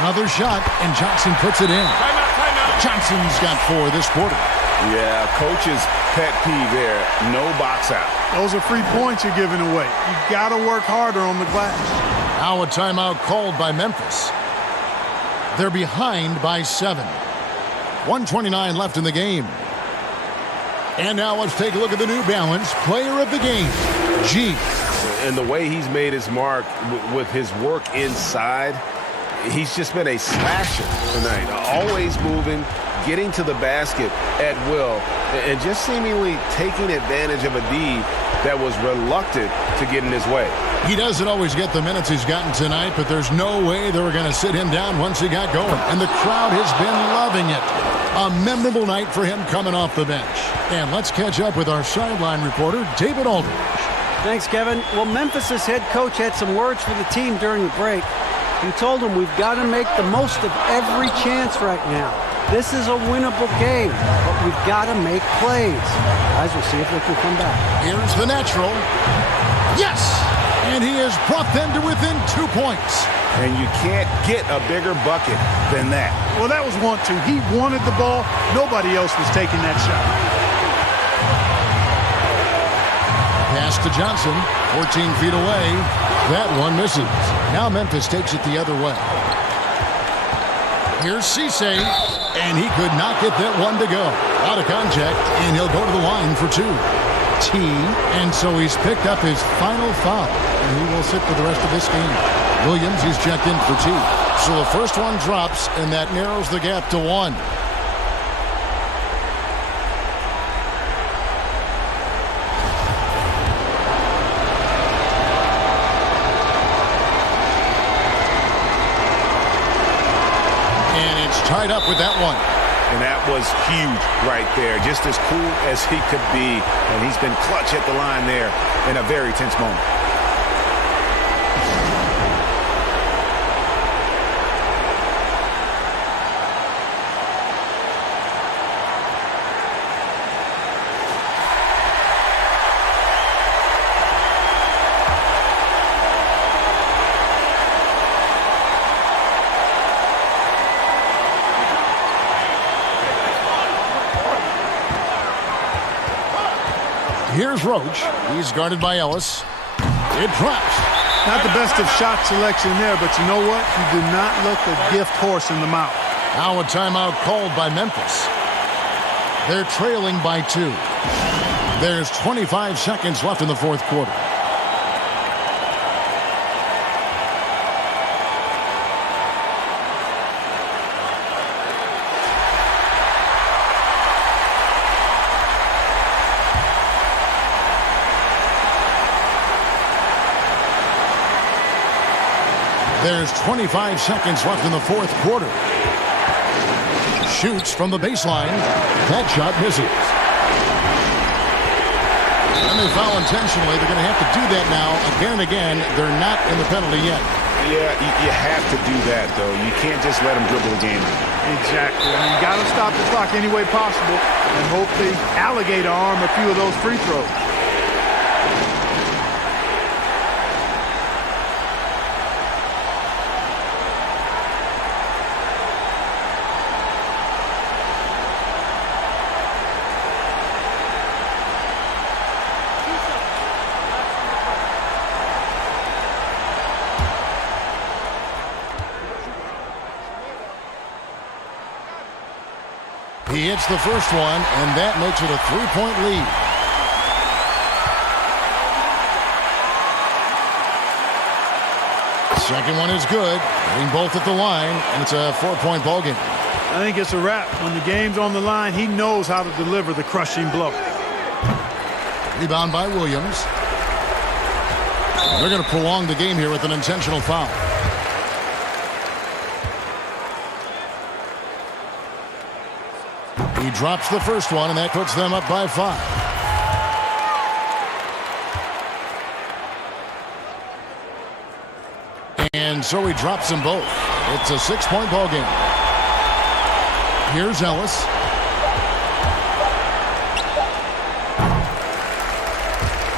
Another shot, and Johnson puts it in. Timeout. Johnson's got 4 this quarter. Yeah, coach's pet peeve there. No box out. Those are free points you're giving away. You got to work harder on the glass. Now a timeout called by Memphis. They're behind by 7. 1:29 left in the game. And now let's take a look at the New Balance player of the game, G. And the way he's made his mark with his work inside, he's just been a slasher tonight. Always moving, getting to the basket at will, and just seemingly taking advantage of a D that was reluctant to get in his way. He doesn't always get the minutes he's gotten tonight, but there's no way they were going to sit him down once he got going. And the crowd has been loving it. A memorable night for him coming off the bench. And let's catch up with our sideline reporter, David Aldridge. Thanks, Kevin. Well, Memphis's head coach had some words for the team during the break. He told them we've got to make the most of every chance right now. This is a winnable game, but we've got to make plays. Guys, we'll see if they can come back. Here's the natural. Yes! And he has brought them to within 2 points. And you can't get a bigger bucket than that. Well, that was 1-2. He wanted the ball. Nobody else was taking that shot. Pass to Johnson, 14 feet away. That one misses. Now Memphis takes it the other way. Here's Cisse, and he could not get that one to go. Out of contact, and he'll go to the line for 2. T, and so he's picked up his final foul, and he will sit for the rest of this game. Williams, he's checked in for T. So the first one drops, and that narrows the gap to 1. Tied up with that one. And that was huge right there. Just as cool as he could be. And he's been clutch at the line there in a very tense moment. Here's Roach. He's guarded by Ellis. It drops. Not the best of shot selection there, but you know what? You do not look a gift horse in the mouth. Now a timeout called by Memphis. They're trailing by 2. There's 25 seconds left in the fourth quarter. There's 25 seconds left in the fourth quarter. Shoots from the baseline. That shot misses. And they foul intentionally, they're going to have to do that now again and again. They're not in the penalty yet. Yeah, you have to do that, though. You can't just let them dribble the game. Exactly. I mean, you got to stop the clock any way possible and hope they alligator arm a few of those free throws. He hits the first one, and that makes it a 3-point lead. Second one is good. Hitting both at the line, and it's a 4-point ball game. I think it's a wrap. When the game's on the line, he knows how to deliver the crushing blow. Rebound by Williams. They're going to prolong the game here with an intentional foul. He drops the first one, and that puts them up by 5. And so he drops them both. It's a 6-point ball game. Here's Ellis.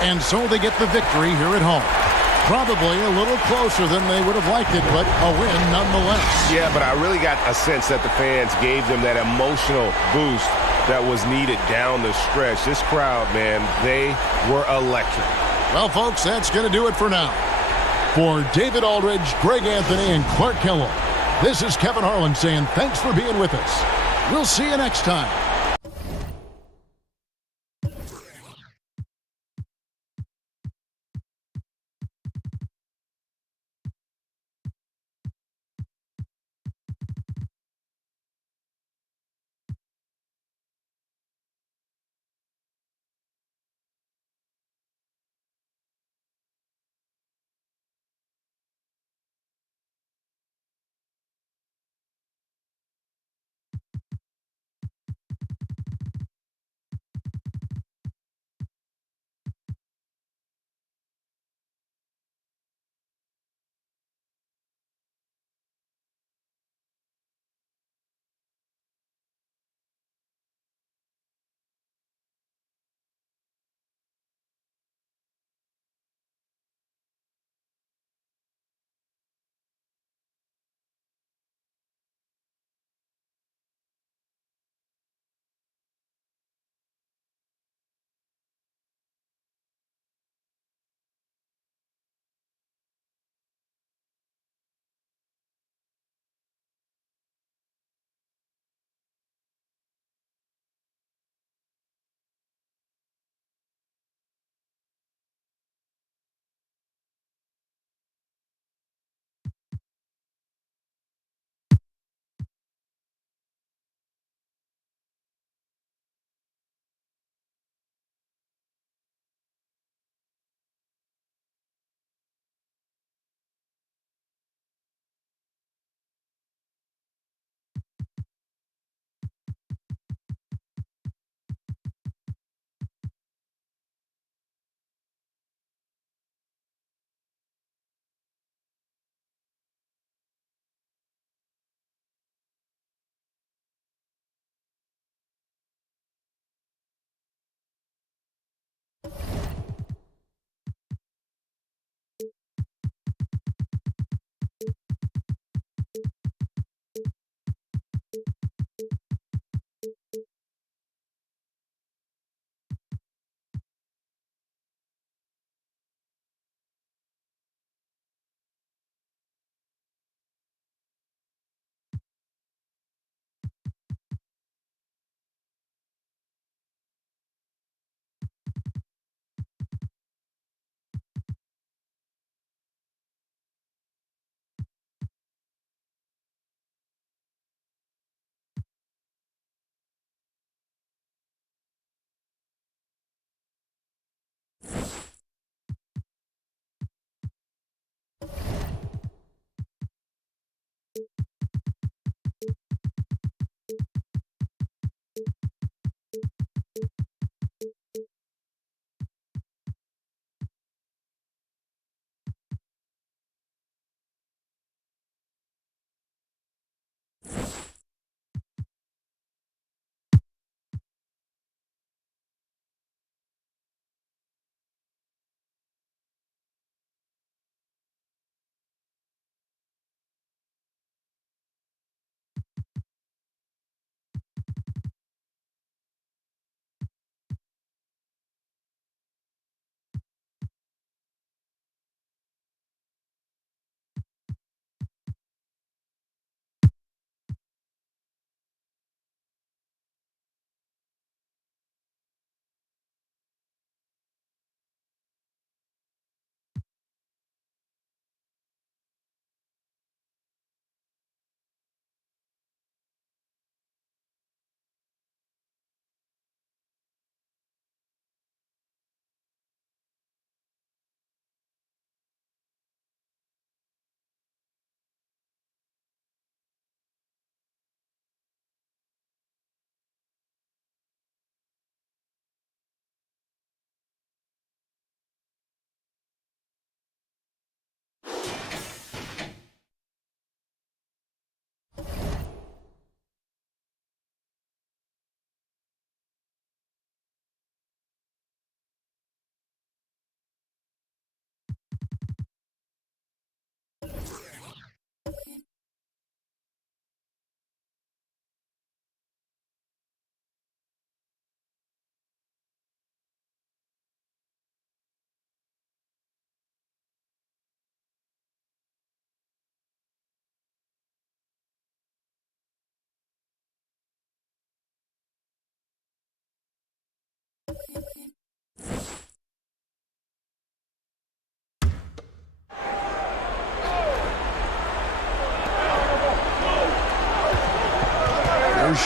And so they get the victory here at home. Probably a little closer than they would have liked it, but a win nonetheless. Yeah, but I really got a sense that the fans gave them that emotional boost that was needed down the stretch. This crowd, man, they were electric. Well, folks, that's going to do it for now. For David Aldridge, Greg Anthony, and Clark Kellogg, this is Kevin Harlan saying thanks for being with us. We'll see you next time.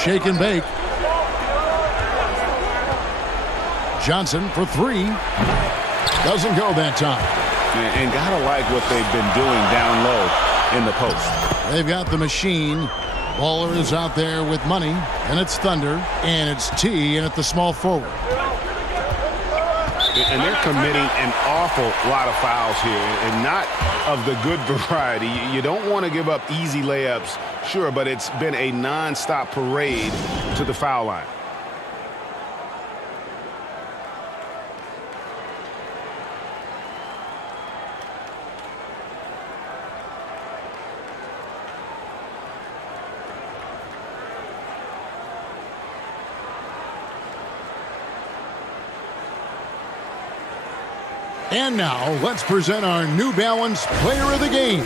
shake and bake. Johnson for three. Doesn't go that time. And gotta like what they've been doing down low in the post. They've got the machine. Baller is out there with money, and it's Thunder, and it's T, and at the small forward. And they're committing an awful lot of fouls here, and not of the good variety. You don't want to give up easy layups, sure, but it's been a non-stop parade to the foul line. And now, let's present our New Balance Player of the Game,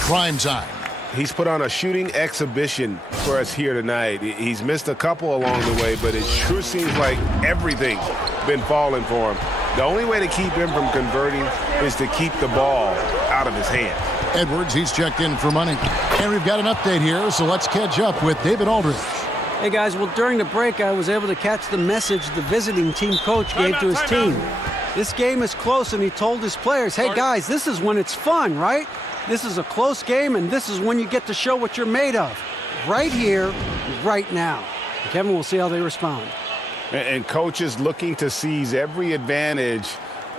Prime Time. He's put on a shooting exhibition for us here tonight. He's missed a couple along the way, but it sure seems like everything's been falling for him. The only way to keep him from converting is to keep the ball out of his hands. Edwards, he's checked in for money. And we've got an update here, so let's catch up with David Aldridge. Hey, guys, well, during the break, I was able to catch the message the visiting team coach gave to his team. This game is close, and he told his players, hey, guys, this is when it's fun, right? This is a close game, and this is when you get to show what you're made of. Right here, right now. Kevin, we'll see how they respond. And coaches looking to seize every advantage,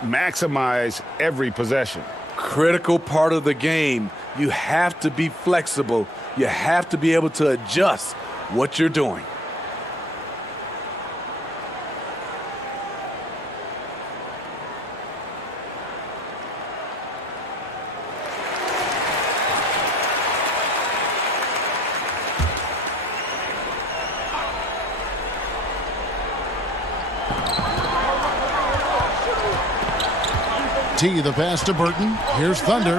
maximize every possession. Critical part of the game. You have to be flexible. You have to be able to adjust what you're doing. T, the pass to Burton. Here's Thunder.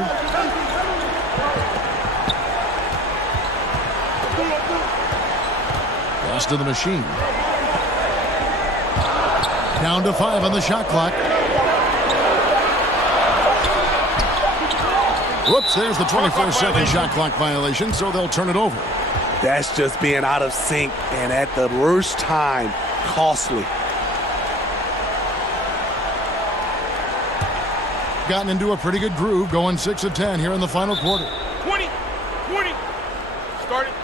Pass to the machine. Down to 5 on the shot clock. Whoops, there's the 24-second shot clock violation, so they'll turn it over. That's just being out of sync, and at the worst time, costly. Gotten into a pretty good groove, going 6 of 10 here in the final quarter. 20. Start it.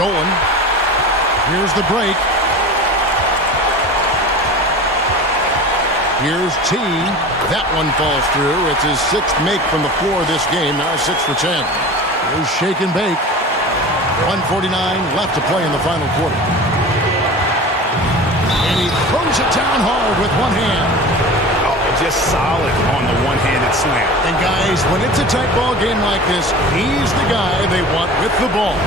Stolen. Here's the break. Here's T. That one falls through. It's his 6th make from the floor this game. Now 6 for 10. Here's shake and bake. 1:49 left to play in the final quarter. And he throws it down hard with one hand. Oh, just solid on the one-handed slam. And guys, when it's a tight ball game like this, he's the guy they want with the ball.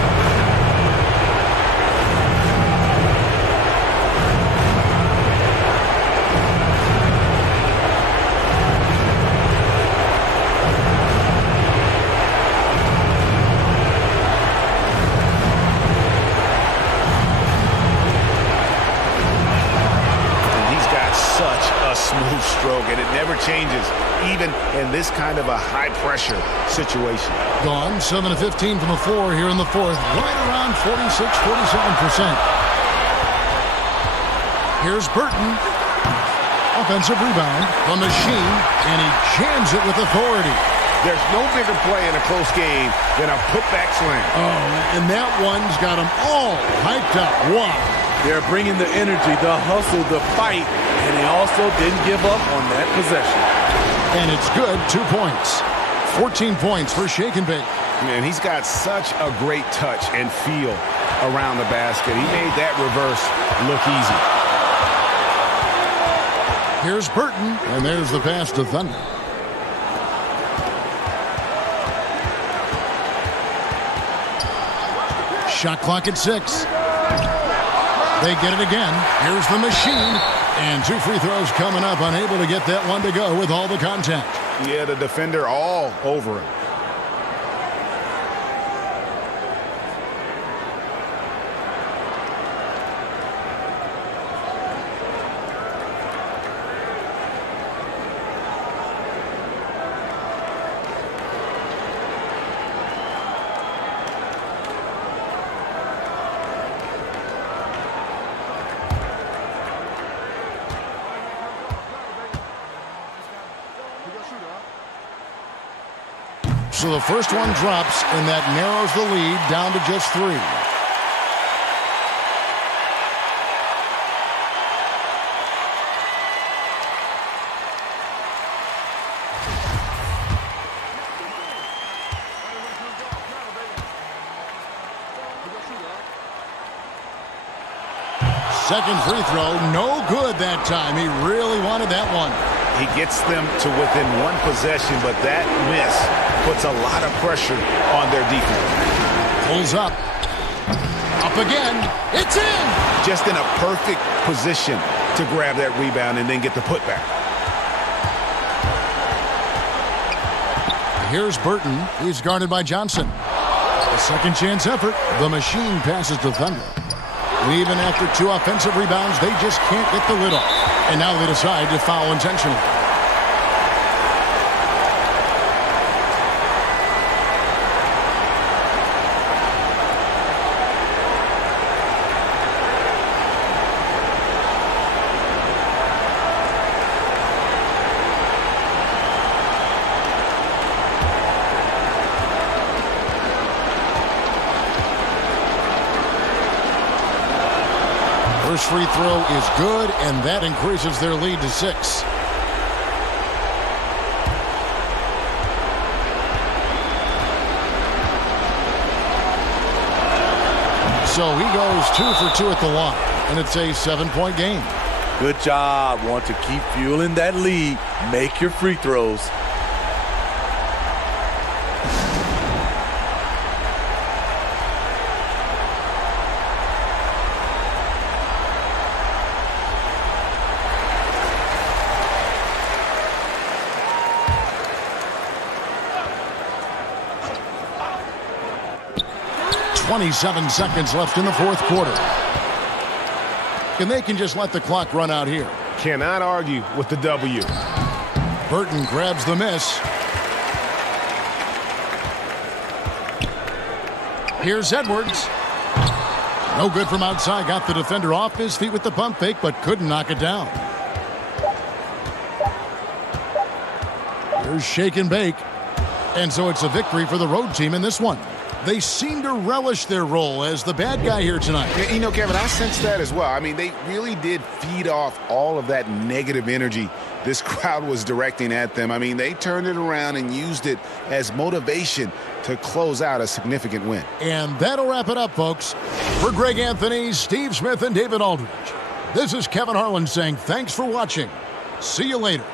Smooth stroke, and it never changes, even in this kind of a high-pressure situation. Gone 7 of 15 from the floor here in the fourth, right around 46-47%. Here's Burton. Offensive rebound, the machine, and he jams it with authority. There's no bigger play in a close game than a putback slam. Oh, and that one's got them all hyped up. Wow. They're bringing the energy, the hustle, the fight, and he also didn't give up on that possession. And it's good, 2 points. 14 points for Shake and Bake. Man, he's got such a great touch and feel around the basket. He made that reverse look easy. Here's Burton, and there's the pass to Thunder. Shot clock at 6. They get it again. Here's the machine. And 2 free throws coming up, unable to get that one to go with all the contact. Yeah, the defender all over him. So the first one drops, and that narrows the lead down to just 3. Second free throw, no good that time. He really wanted that one. He gets them to within 1 possession, but that miss puts a lot of pressure on their defense. Pulls up. Up again. It's in! Just in a perfect position to grab that rebound and then get the putback. Here's Burton. He's guarded by Johnson. A second chance effort. The machine passes to Thunder. Even after 2 offensive rebounds, they just can't get the lid off. And now they decide to foul intentionally. First free throw is good, and that increases their lead to 6. So he goes 2 for 2 at the line, and it's a 7-point game. Good job. Want to keep fueling that lead. Make your free throws. .27 seconds left in the 4th quarter. And they can just let the clock run out here. Cannot argue with the W. Burton grabs the miss. Here's Edwards. No good from outside. Got the defender off his feet with the pump fake, but couldn't knock it down. Here's shake and bake. And so it's a victory for the road team in this one. They seem to relish their role as the bad guy here tonight. You know, Kevin, I sense that as well. I mean, they really did feed off all of that negative energy this crowd was directing at them. I mean, they turned it around and used it as motivation to close out a significant win. And that'll wrap it up, folks. For Greg Anthony, Steve Smith, and David Aldridge, this is Kevin Harlan saying thanks for watching. See you later.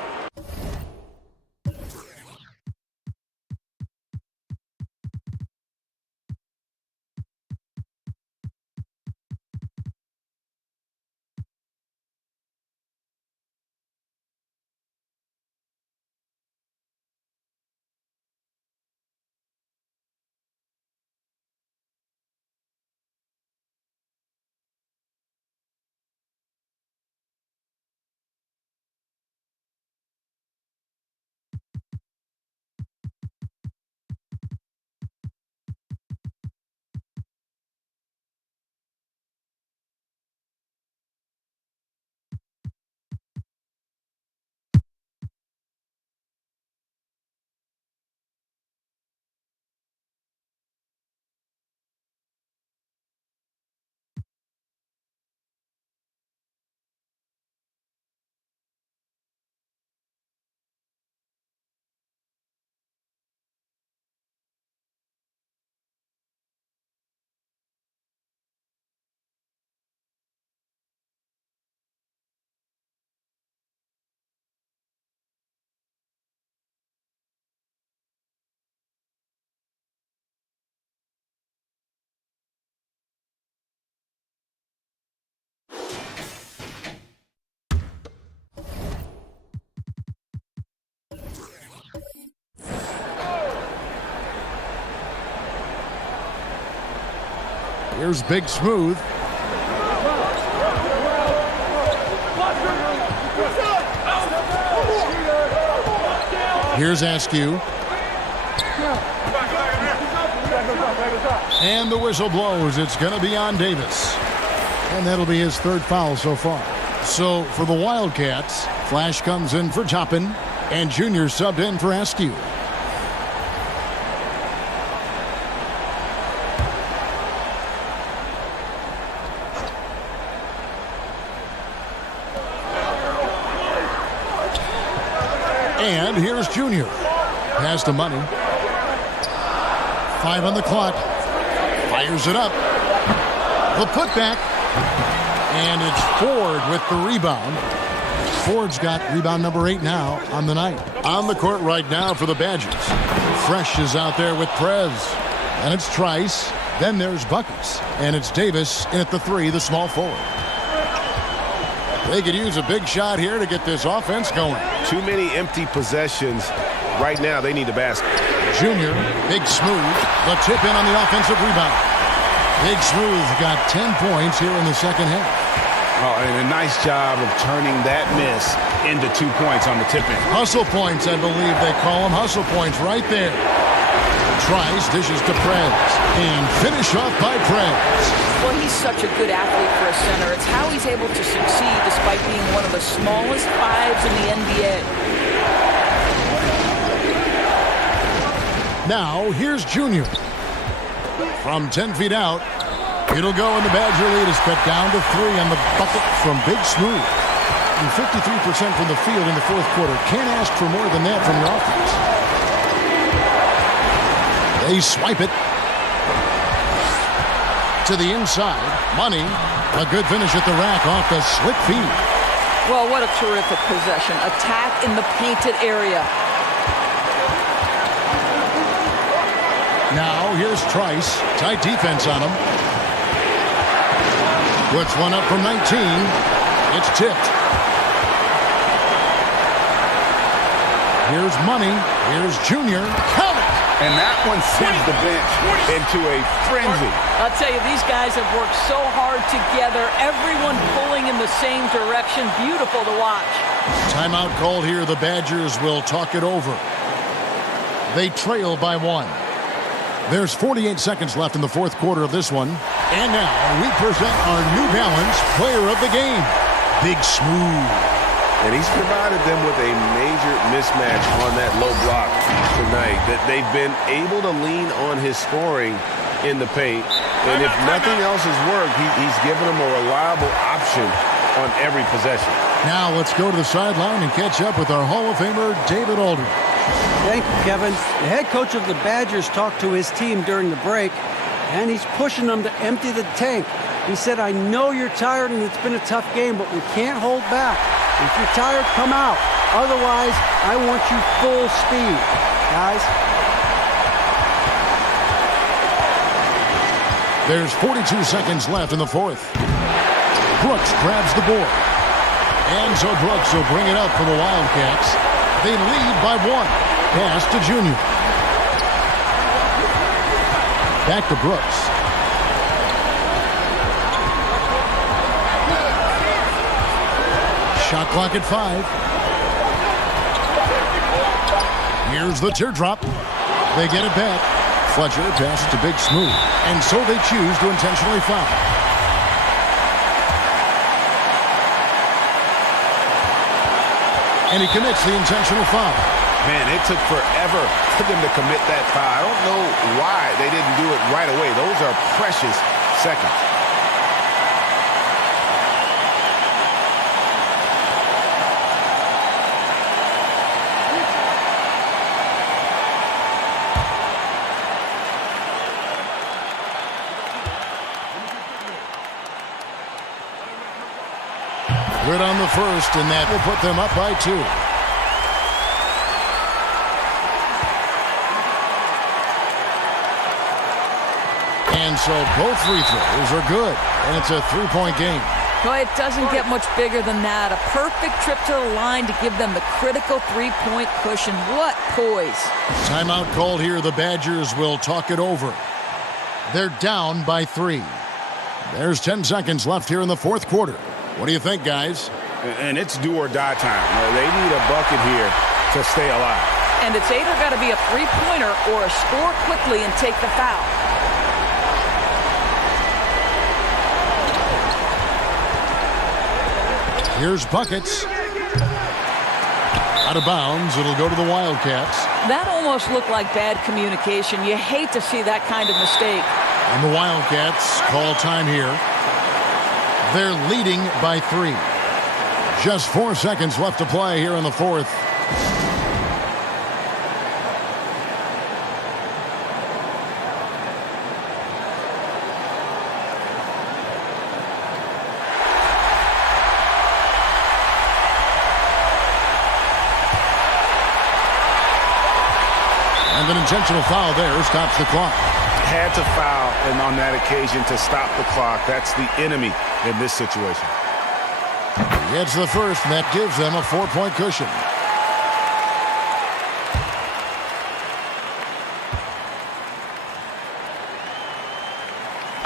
Here's Big Smooth. Here's Askew. And the whistle blows. It's going to be on Davis. And that'll be his third foul so far. So for the Wildcats, Flash comes in for Toppin, and Junior subbed in for Askew. And here's Junior. Pass to Money. 5 on the clock. Fires it up. The putback. And it's Ford with the rebound. Ford's got rebound number 8 now on the night. On the court right now for the Badgers. Fresh is out there with Prez. And it's Trice. Then there's Buckets. And it's Davis in at the 3, the small forward. They could use a big shot here to get this offense going. Too many empty possessions. Right now, they need a basket. Junior, Big Smooth, the tip in on the offensive rebound. Big Smooth got 10 points here in the second half. Oh, and a nice job of turning that miss into 2 points on the tip-in. Hustle points, I believe they call them. Hustle points right there. Trice dishes to Prez. And finish off by Prez. Well, he's such a good athlete for a center. It's how he's able to succeed despite being one of the smallest 5s in the NBA. Now, here's Junior. From 10 feet out, it'll go, and the Badger lead is cut down to 3 on the bucket from Big Smooth. And 53% from the field in the fourth quarter. Can't ask for more than that from your offense. They swipe it to the inside. Money, a good finish at the rack off the slick feed. Well, what a terrific possession. Attack in the painted area. Now, here's Trice. Tight defense on him. Puts one up from 19. It's tipped. Here's Money. Here's Junior. Count it! And that one sends the bench into a frenzy. I'll tell you, these guys have worked so hard together. Everyone pulling in the same direction. Beautiful to watch. Timeout called here. The Badgers will talk it over. They trail by 1. There's 48 seconds left in the fourth quarter of this one. And now we present our New Balance player of the game, Big Smooth. And he's provided them with a major mismatch on that low block tonight. That they've been able to lean on his scoring in the paint. And if nothing else has worked, he's given them a reliable option on every possession. Now let's go to the sideline and catch up with our Hall of Famer, David Aldridge. Thank you, Kevin. The head coach of the Badgers talked to his team during the break, and he's pushing them to empty the tank. He said, I know you're tired and it's been a tough game, but we can't hold back. If you're tired, come out. Otherwise, I want you full speed, guys. There's 42 seconds left in the fourth. Brooks grabs the board. And so Brooks will bring it up for the Wildcats. They lead by 1. Pass to Junior. Back to Brooks. Shot clock at 5. Here's the teardrop. They get it back. Fletcher passes to Big Smooth. And so they choose to intentionally foul. And he commits the intentional foul. Man, it took forever for them to commit that foul. I don't know why they didn't do it right away. Those are precious seconds. Good on the first, and that will put them up by 2. And so both free throws are good, and it's a 3-point game. Well, it doesn't get much bigger than that. A perfect trip to the line to give them the critical 3-point cushion. What poise. Timeout called here. The Badgers will talk it over. They're down by 3. There's 10 seconds left here in the fourth quarter. What do you think, guys? And it's do or die time. They need a bucket here to stay alive. And it's either got to be a three-pointer or score quickly and take the foul. Here's buckets. Out of bounds. It'll go to the Wildcats. That almost looked like bad communication. You hate to see that kind of mistake. And the Wildcats call time here. They're leading by 3. Just 4 seconds left to play here in the fourth. And an intentional foul there stops the clock. Had to foul, and on that occasion to stop the clock. That's the enemy in this situation. He gets the first, and that gives them a 4-point cushion.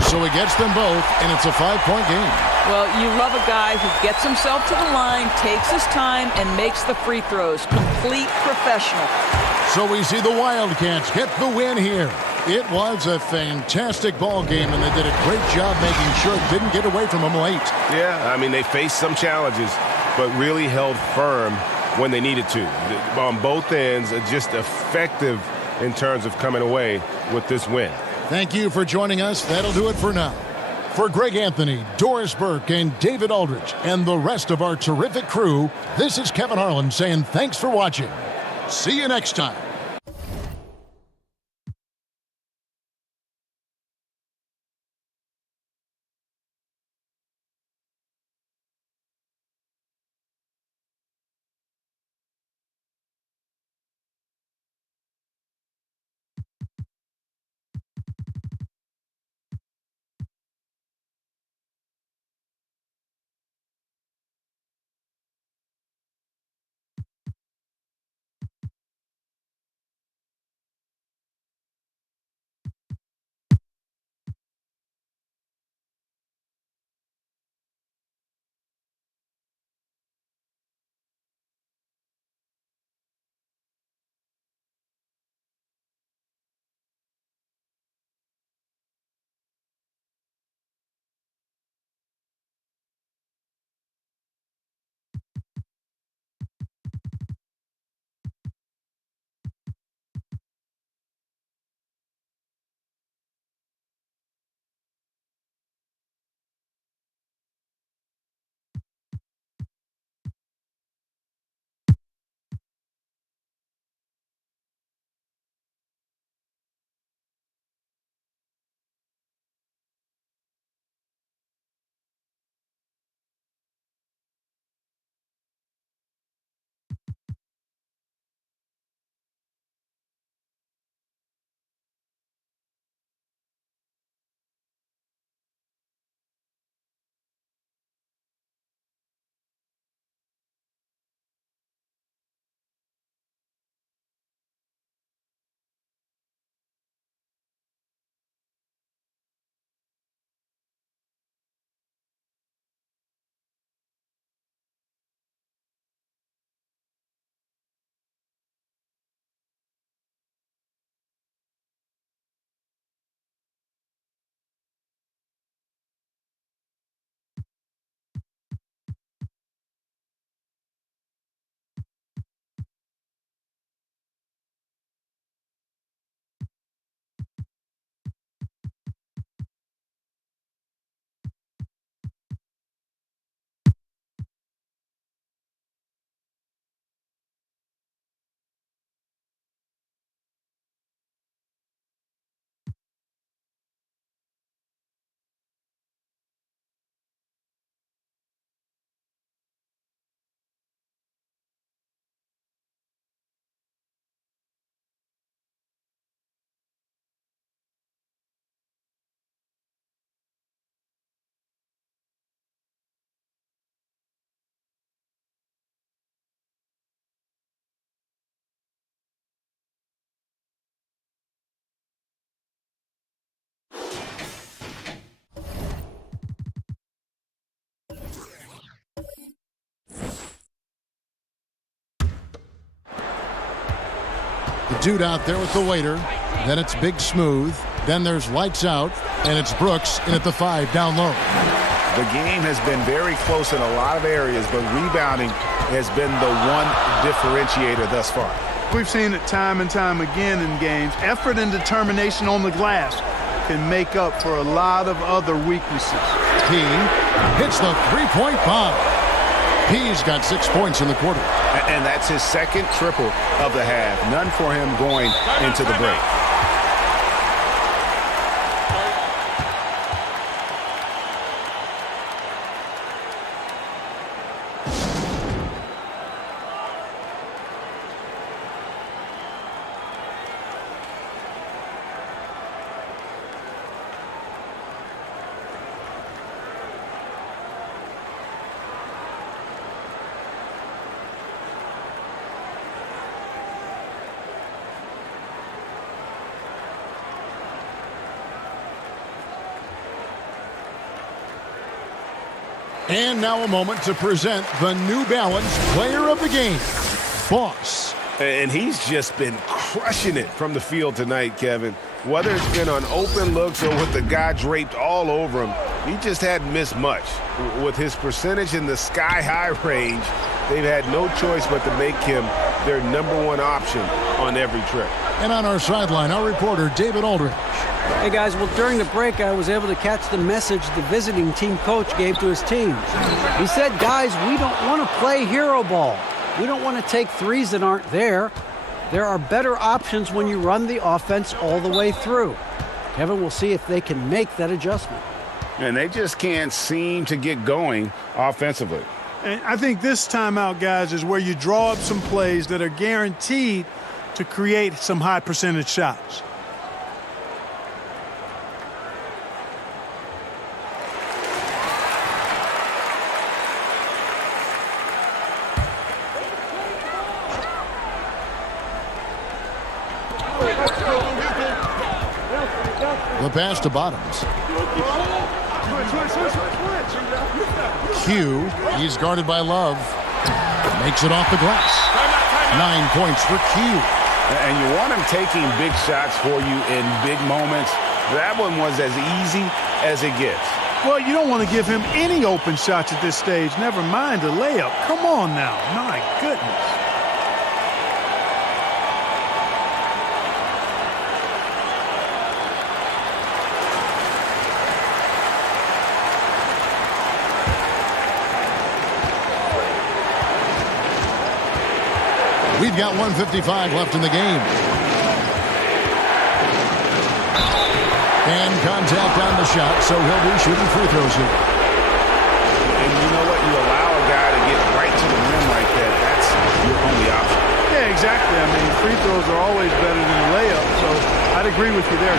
So he gets them both, and it's a 5-point game. Well, you love a guy who gets himself to the line, takes his time, and makes the free throws. Complete professional. So we see the Wildcats get the win here. It was a fantastic ball game, and they did a great job making sure it didn't get away from them late. Yeah, I mean, they faced some challenges, but really held firm when they needed to. On both ends, just effective in terms of coming away with this win. Thank you for joining us. That'll do it for now. For Greg Anthony, Doris Burke, and David Aldridge, and the rest of our terrific crew, this is Kevin Harlan saying thanks for watching. See you next time. The dude out there with the waiter. Then it's Big Smooth. Then there's Lights Out. And it's Brooks in at the 5 down low. The game has been very close in a lot of areas, but rebounding has been the one differentiator thus far. We've seen it time and time again in games. Effort and determination on the glass can make up for a lot of other weaknesses. P hits the three-point bomb. P's got 6 points in the quarter. And that's his second triple of the half. None for him going into the break. And now a moment to present the New Balance Player of the Game, Boss. And he's just been crushing it from the field tonight, Kevin. Whether it's been on open looks or with the guy draped all over him, he just hadn't missed much. With his percentage in the sky-high range, they've had no choice but to make him their #1 option on every trip. And on our sideline, our reporter, David Aldridge. Hey guys, well during the break I was able to catch the message the visiting team coach gave to his teams. He said, guys, we don't want to play hero ball. We don't want to take threes that aren't there. There are better options when you run the offense all the way through. Kevin, we'll see if they can make that adjustment. And they just can't seem to get going offensively. And I think this timeout, guys, is where you draw up some plays that are guaranteed to create some high percentage shots. The pass to Bottoms. Q, he's guarded by Love. Makes it off the glass. 9 points for Q. And you want him taking big shots for you in big moments. That one was as easy as it gets. Well, you don't want to give him any open shots at this stage. Never mind a layup. Come on now. My goodness. We've got 1:55 left in the game. And contact on the shot, so he'll be shooting free throws here. And you know what? You allow a guy to get right to the rim like that. That's your only option. Yeah, exactly. I mean, free throws are always better than a layup, so I'd agree with you there.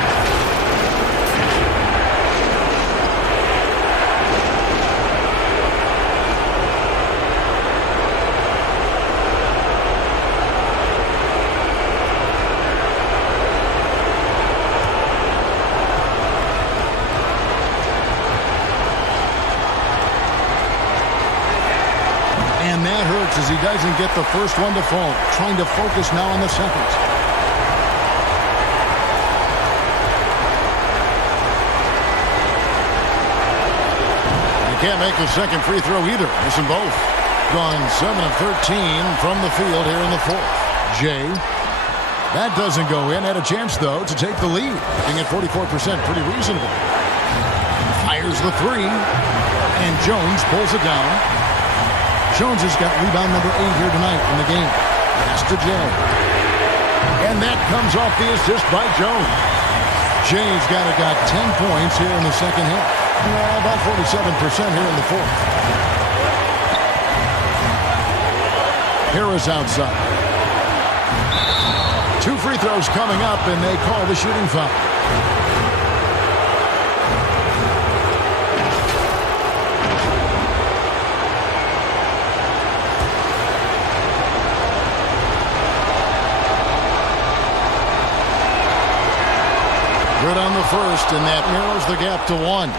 As he doesn't get the first one to fall. Trying to focus now on the second. He can't make the second free throw either. Missing both. Gone 7 of 13 from the field here in the fourth. Jay. That doesn't go in. Had a chance, though, to take the lead. Being at 44%, pretty reasonable. Fires the three. And Jones pulls it down. Jones has got rebound number 8 here tonight in the game. Pass to Jay. And that comes off the assist by Jones. Jay's got 10 points here in the second half. About 47% here in the fourth. Harris outside. 2 free throws coming up, and they call the shooting foul. Good on the first, and that narrows the gap to 1.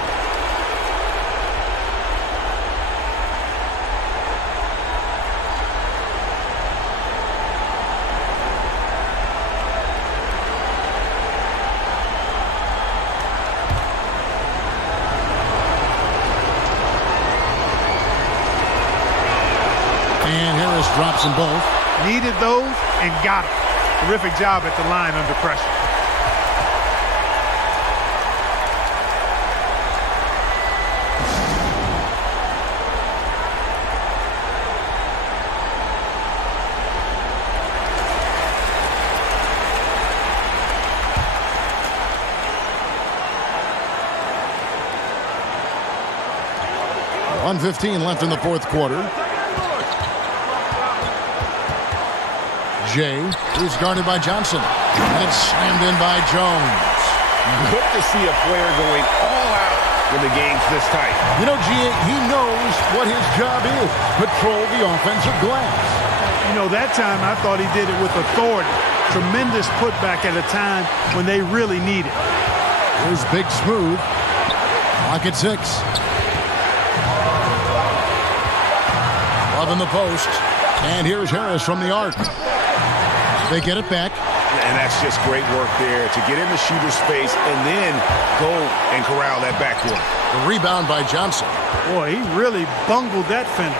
And Harris drops them both. Needed those and got them. Terrific job at the line under pressure. .115 left in the fourth quarter. Jay is guarded by Johnson. And it's slammed in by Jones. Good to see a player going all out when the game's this tight. You know, he knows what his job is. Patrol the offensive glass. You know, that time I thought he did it with authority. Tremendous putback at a time when they really need it. Here's Big Smooth. Clock at 6. Love in the post. And here's Harris from the arc. They get it back. And that's just great work there to get in the shooter space and then go and corral that backcourt. The rebound by Johnson. Boy, he really bungled that finish.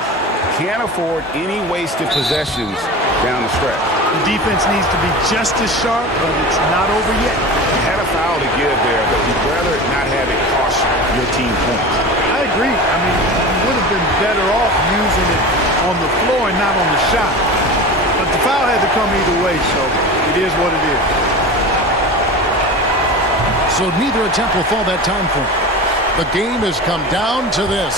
Can't afford any wasted possessions down the stretch. The defense needs to be just as sharp, but it's not over yet. Had a foul to give there, but you'd rather not have it cost your team points. I agree. I mean, you would have been better off using it on the floor and not on the shot. But the foul had to come either way, so it is what it is. So neither attempt will fall that time for him. The game has come down to this.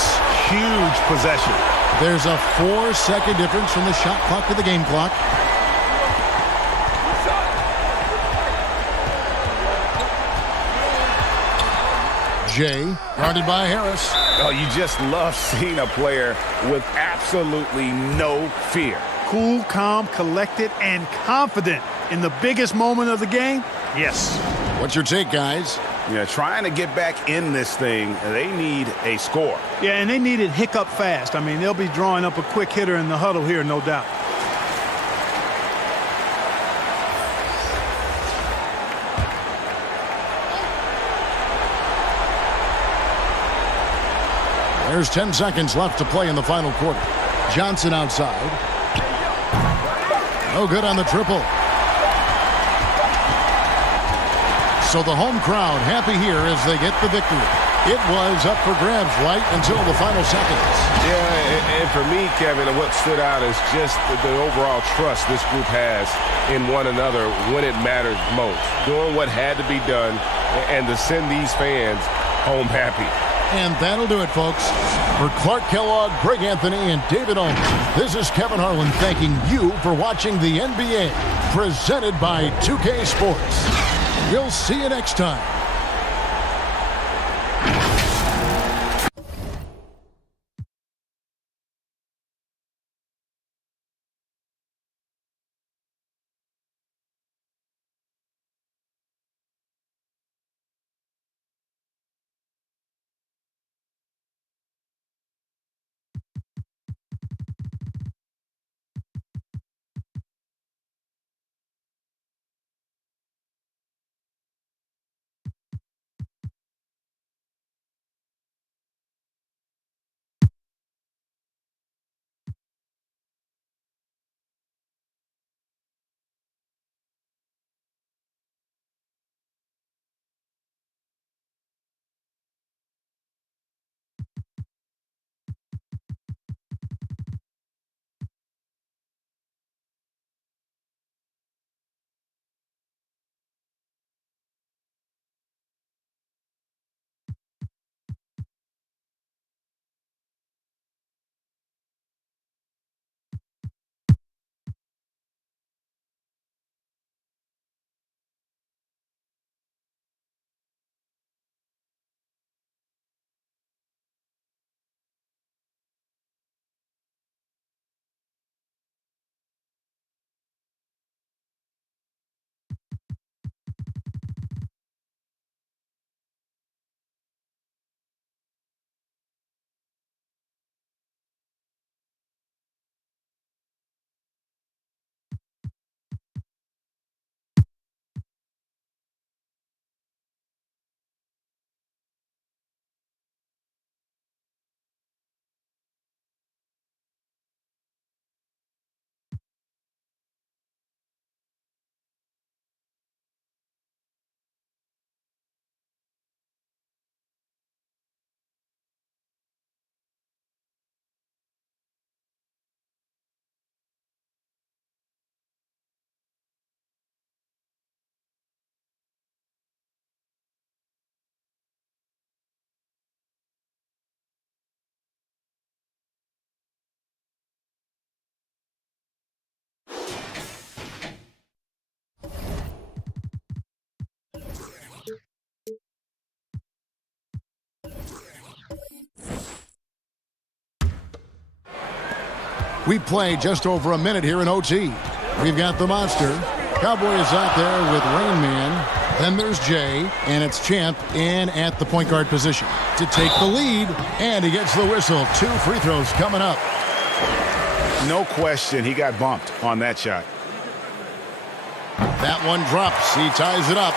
Huge possession. There's a 4-second difference from the shot clock to the game clock. Jay, guarded by Harris. Oh, you just love seeing a player with absolutely no fear. Cool, calm, collected, and confident in the biggest moment of the game? Yes. What's your take, guys? Yeah, trying to get back in this thing, they need a score. Yeah, and they need it hiccup fast. I mean, they'll be drawing up a quick hitter in the huddle here, no doubt. There's 10 seconds left to play in the final quarter. Johnson outside. No good on the triple. So the home crowd happy here as they get the victory. It was up for grabs right until the final seconds. Yeah, and for me, Kevin, what stood out is just the overall trust this group has in one another when it mattered most. Doing what had to be done and to send these fans home happy. And that'll do it, folks. For Clark Kellogg, Greg Anthony, and David Ulmer, this is Kevin Harlan thanking you for watching the NBA, presented by 2K Sports. We'll see you next time. We play just over a minute here in OT. We've got the Monster. Cowboy is out there with Rain Man. Then there's Jay, and it's Champ in at the point guard position to take the lead, and he gets the whistle. 2 free throws coming up. No question, he got bumped on that shot. That one drops. He ties it up.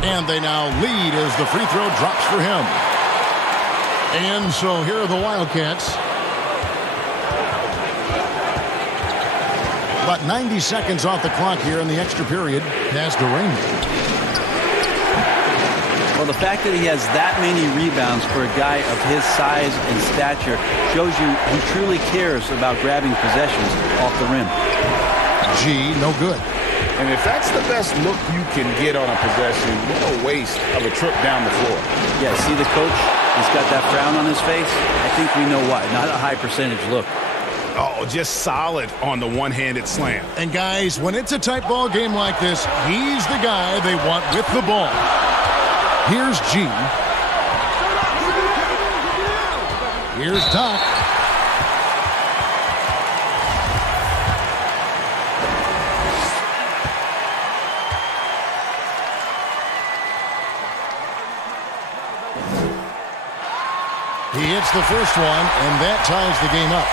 And they now lead as the free throw drops for him. And so here are the Wildcats. About 90 seconds off the clock here in the extra period. Pass to Raymond. Well, the fact that he has that many rebounds for a guy of his size and stature shows you he truly cares about grabbing possessions off the rim. G, no good. And if that's the best look you can get on a possession, what a waste of a trip down the floor. Yeah, see the coach? He's got that frown on his face. I think we know why. Not a high percentage look. Oh, just solid on the one-handed slam. And guys, when it's a tight ball game like this, he's the guy they want with the ball. Here's G. Here's Doc. He hits the first one, and that ties the game up.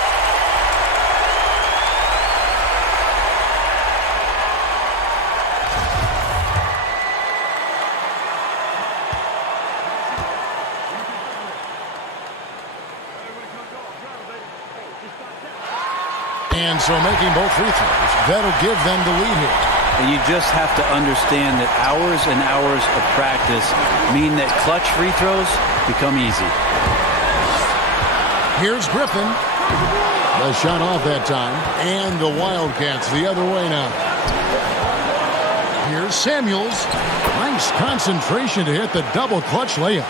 And so making both free throws, that'll give them the lead here. And you just have to understand that hours and hours of practice mean that clutch free throws become easy. Here's Griffin. The shot off that time. And the Wildcats the other way now. Here's Samuels. Nice concentration to hit the double clutch layup.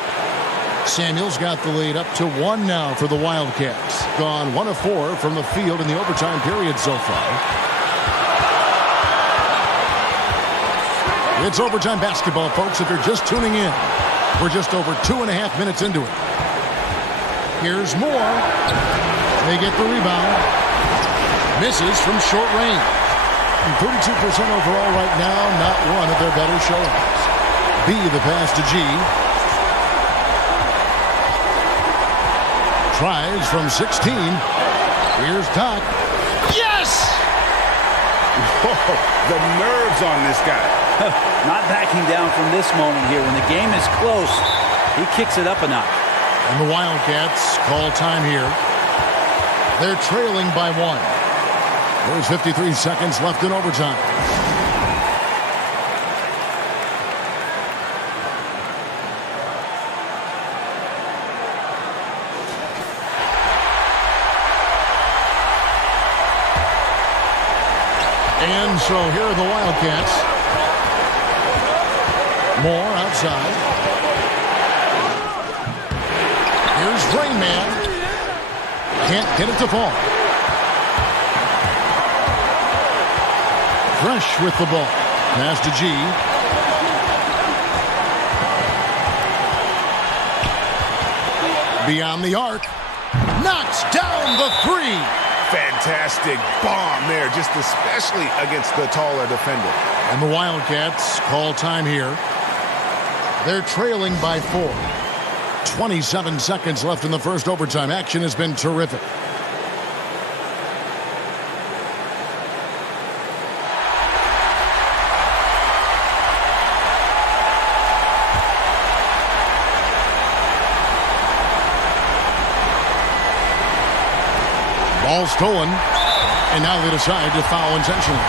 Samuels got the lead up to 1 now for the Wildcats. Gone 1 of 4 from the field in the overtime period so far. It's overtime basketball, folks, if you're just tuning in. We're just over 2.5 minutes into it. Here's Moore. They get the rebound. Misses from short range. 32% overall right now, not one of their better showings. B, the pass to G. Tries from 16. Here's Doc. Yes! Whoa, the nerves on this guy. Not backing down from this moment here. When the game is close, he kicks it up a notch. And the Wildcats call time here. They're trailing by 1. There's 53 seconds left in overtime. And so here are the Wildcats. Moore outside. Here's Rain Man. Can't get it to fall. Fresh with the ball. Pass to G. Beyond the arc. Knocks down the 3. Fantastic bomb there, just especially against the taller defender. And the Wildcats call time here. They're trailing by 4. 27 seconds left in the first overtime. Action has been terrific. Ball stolen, and now they decide to foul intentionally.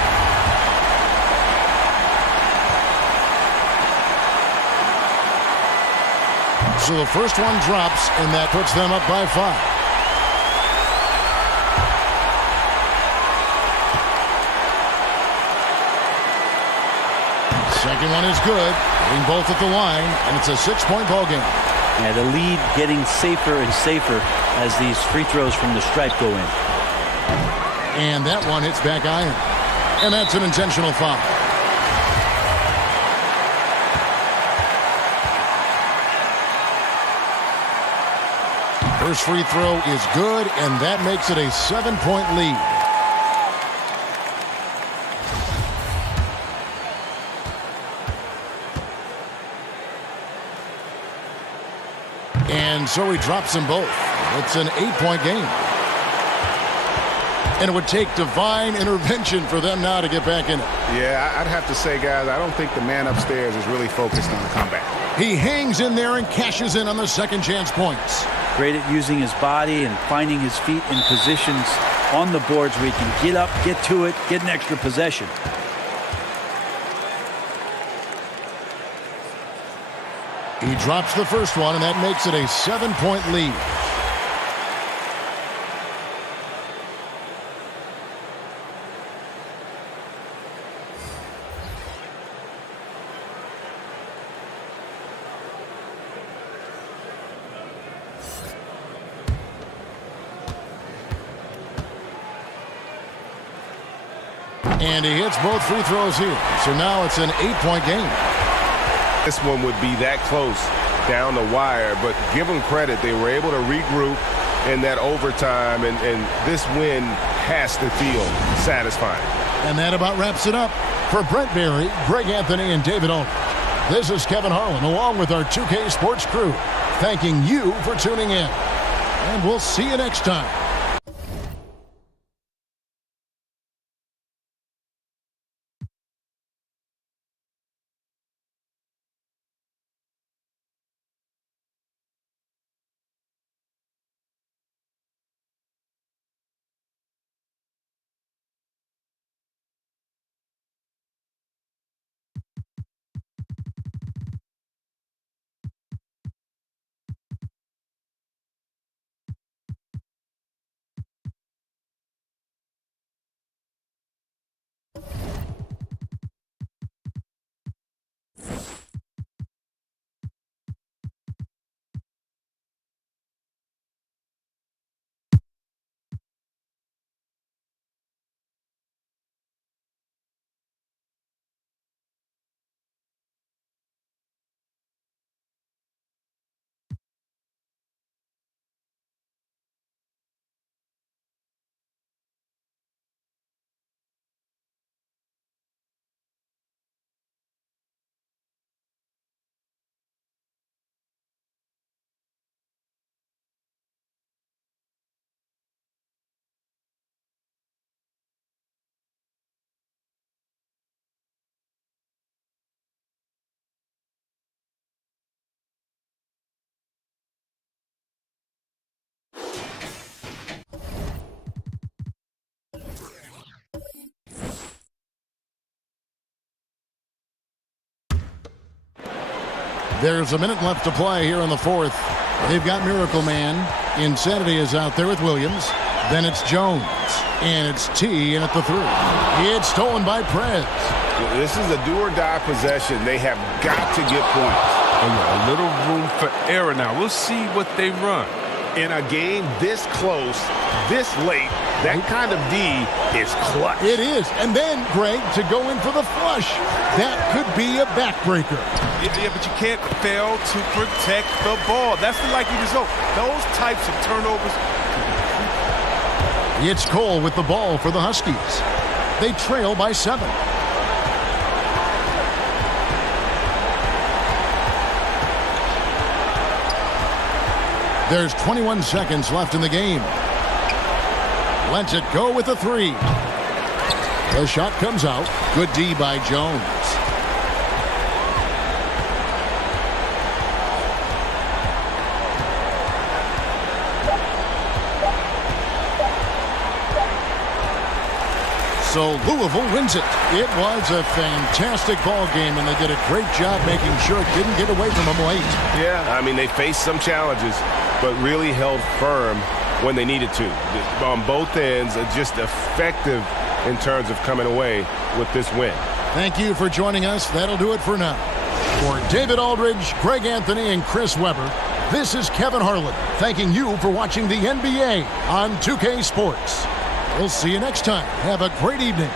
So the first one drops, and that puts them up by 5. Second one is good. Hitting both at the line, and it's a 6-point ball game. Yeah, the lead getting safer and safer as these free throws from the stripe go in. And that one hits back iron. And that's an intentional foul. First free throw is good, and that makes it a 7-point lead. And so he drops them both. It's an 8-point game. And it would take divine intervention for them now to get back in it. Yeah, I'd have to say, guys, I don't think the man upstairs is really focused on the comeback. He hangs in there and cashes in on the second chance points. Great at using his body and finding his feet in positions on the boards where he can get up, get to it, get an extra possession. He drops the first one, and that makes it a 7-point lead. And he hits both free throws here. So now it's an 8-point game. This one would be that close down the wire, but give them credit. They were able to regroup in that overtime, and this win has to feel satisfying. And that about wraps it up. For Brent Berry, Greg Anthony, and David Owen, this is Kevin Harlan, along with our 2K Sports crew, thanking you for tuning in. And we'll see you next time. There's a minute left to play here in the fourth. They've got Miracle Man. Insanity is out there with Williams. Then it's Jones. And it's T in at the 3. It's stolen by Prez. This is a do-or-die possession. They have got to get points. And a little room for error now. We'll see what they run. In a game this close, this late, that kind of D is clutch. It is. And then, Greg, to go in for the flush. That could be a backbreaker. Yeah, but you can't fail to protect the ball. That's the likely result. Those types of turnovers. It's Cole with the ball for the Huskies. They trail by 7. There's 21 seconds left in the game. Lets it go with the 3. The shot comes out. Good D by Jones. So Louisville wins it. It was a fantastic ball game, and they did a great job making sure it didn't get away from them late. Yeah, I mean, they faced some challenges, but really held firm when they needed to. On both ends, just effective in terms of coming away with this win. Thank you for joining us. That'll do it for now. For David Aldridge, Greg Anthony, and Chris Webber, this is Kevin Harlan thanking you for watching the NBA on 2K Sports. We'll see you next time. Have a great evening.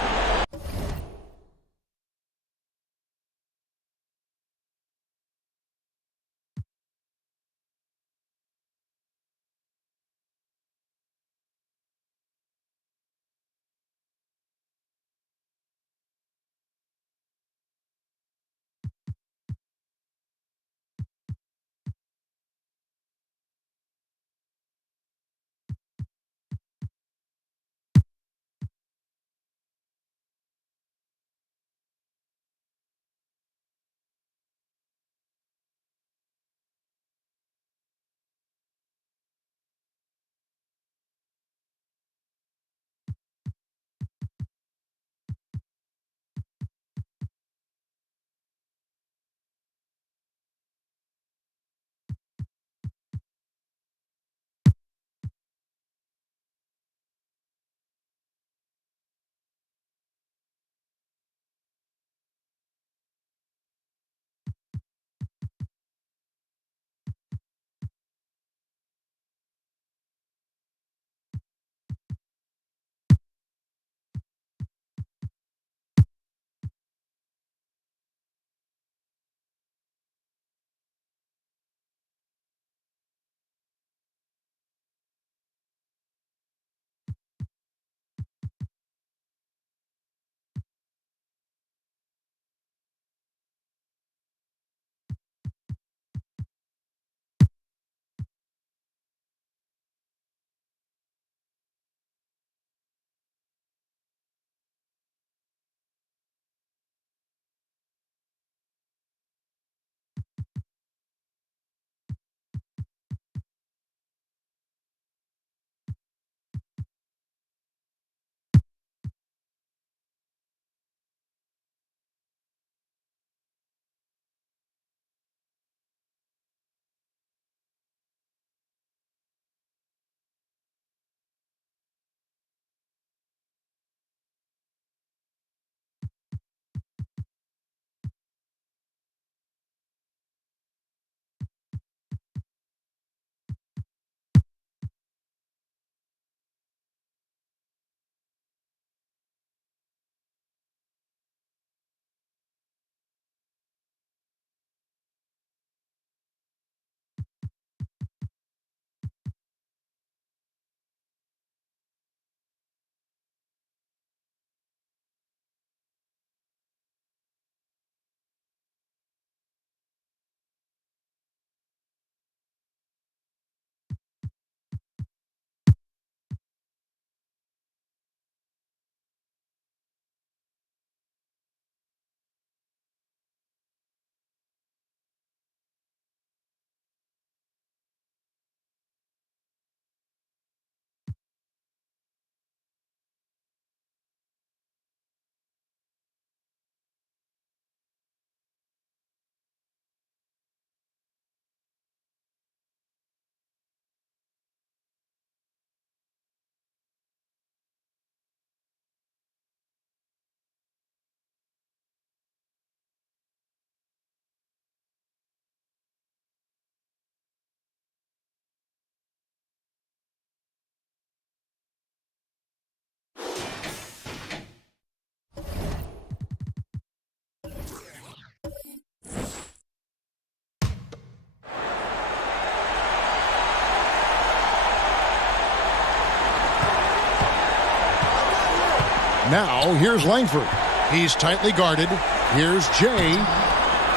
Now, here's Langford. He's tightly guarded. Here's Jay.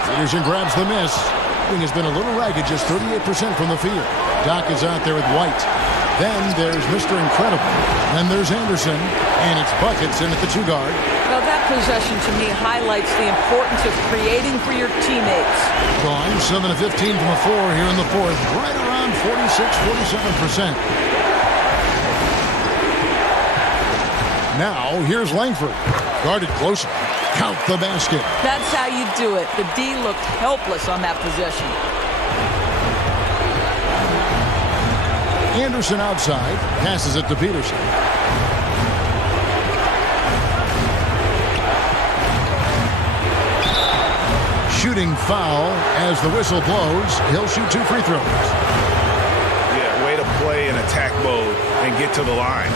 Peterson grabs the miss. Shooting has been a little ragged, just 38% from the field. Doc is out there with White. Then there's Mr. Incredible. Then there's Anderson. And it's buckets in at the 2 guard. Well, that possession to me highlights the importance of creating for your teammates. Gone 7 of 15 from the floor here in the fourth. Right around 46-47%. Now, here's Langford. Guarded closer. Count the basket. That's how you do it. The D looked helpless on that possession. Anderson outside. Passes it to Peterson. shooting foul. As the whistle blows, he'll shoot 2 free throws. Yeah, way to play in attack mode and get to the line.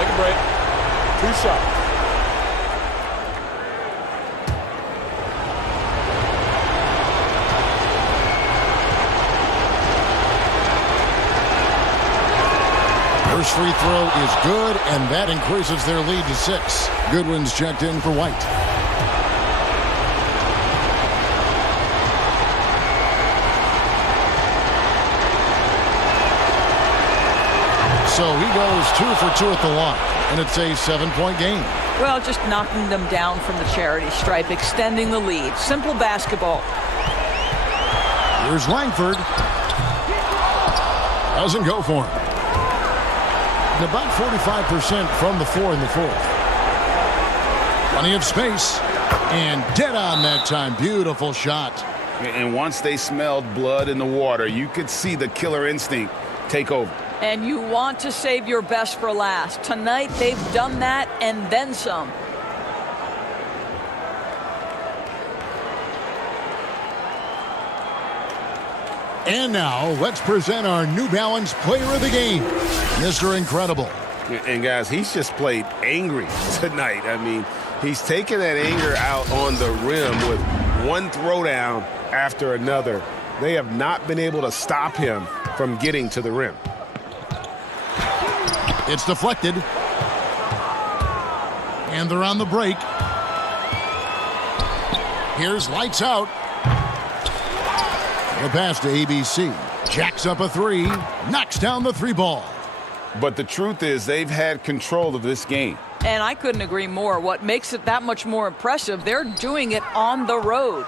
Take a break. 2 shots. First free throw is good, and that increases their lead to 6. Goodwin's checked in for White. So he goes 2 for 2 at the line, and it's a 7-point game. Well, just knocking them down from the charity stripe, extending the lead. Simple basketball. Here's Langford. Doesn't go for him. And about 45% from the floor in the fourth. Plenty of space. And dead on that time. Beautiful shot. And once they smelled blood in the water, you could see the killer instinct take over. And you want to save your best for last. Tonight, they've done that and then some. And now, let's present our New Balance Player of the Game, Mr. Incredible. And guys, he's just played angry tonight. I mean, he's taken that anger out on the rim with one throwdown after another. They have not been able to stop him from getting to the rim. It's deflected. And they're on the break. Here's lights out. The pass to ABC. Jacks up a 3. Knocks down the 3 ball. But the truth is, they've had control of this game. And I couldn't agree more. What makes it that much more impressive, they're doing it on the road.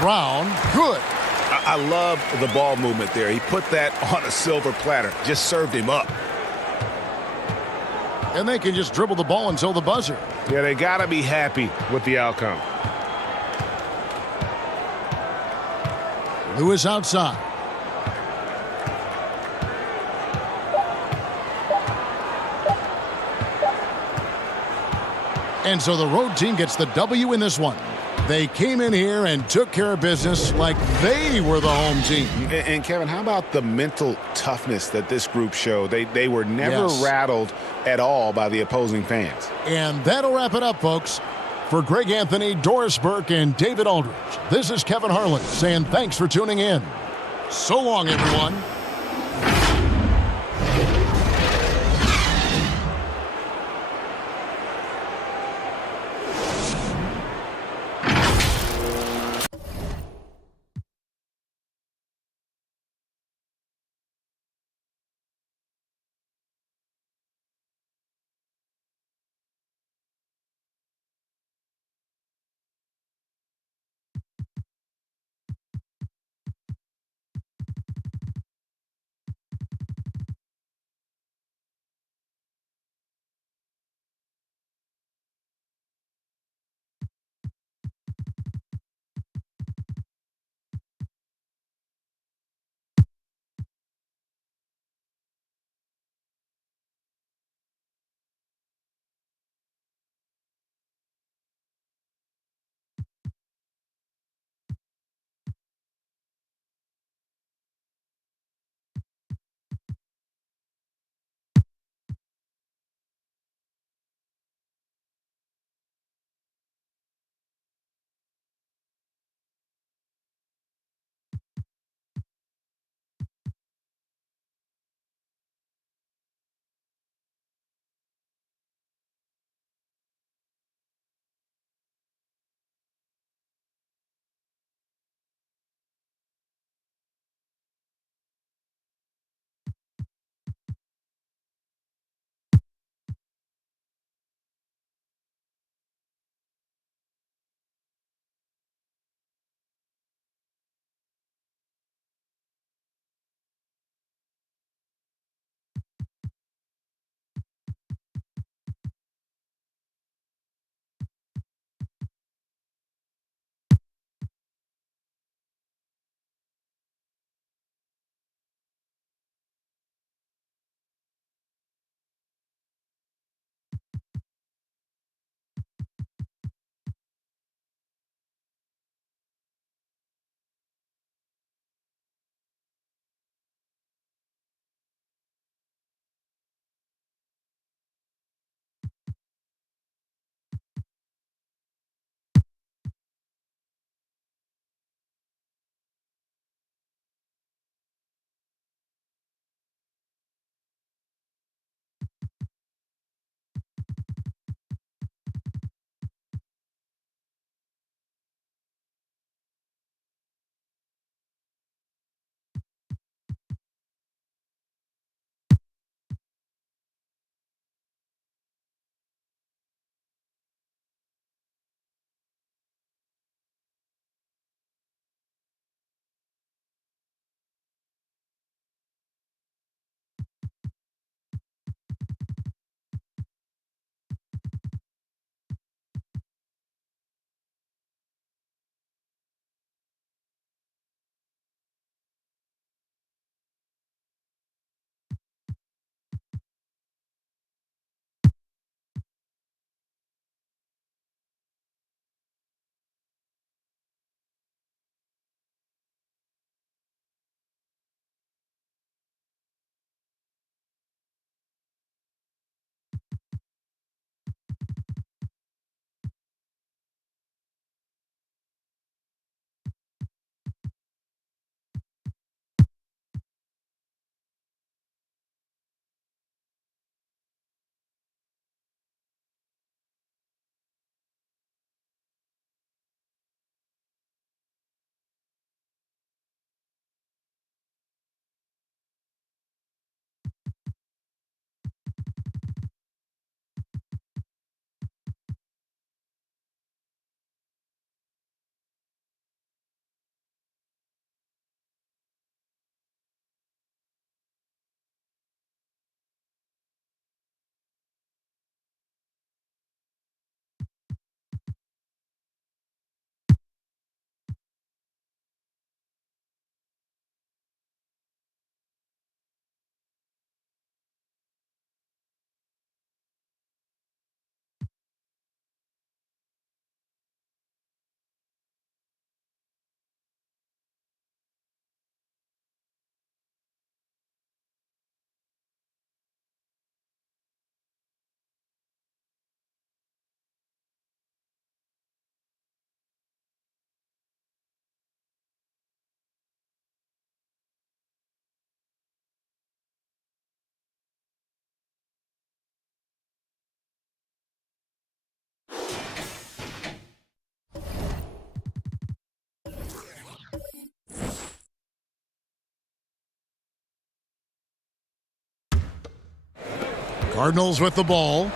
Brown, good. I love the ball movement there. He put that on a silver platter. Just served him up. And they can just dribble the ball until the buzzer. Yeah, they got to be happy with the outcome. Lewis outside. And so the road team gets the W in this one. They came in here and took care of business like they were the home team. And Kevin, how about the mental toughness that this group showed? They were never rattled at all by the opposing fans. And that'll wrap it up, folks. For Greg Anthony, Doris Burke, and David Aldridge, this is Kevin Harlan saying thanks for tuning in. So long, everyone. Cardinals with the ball.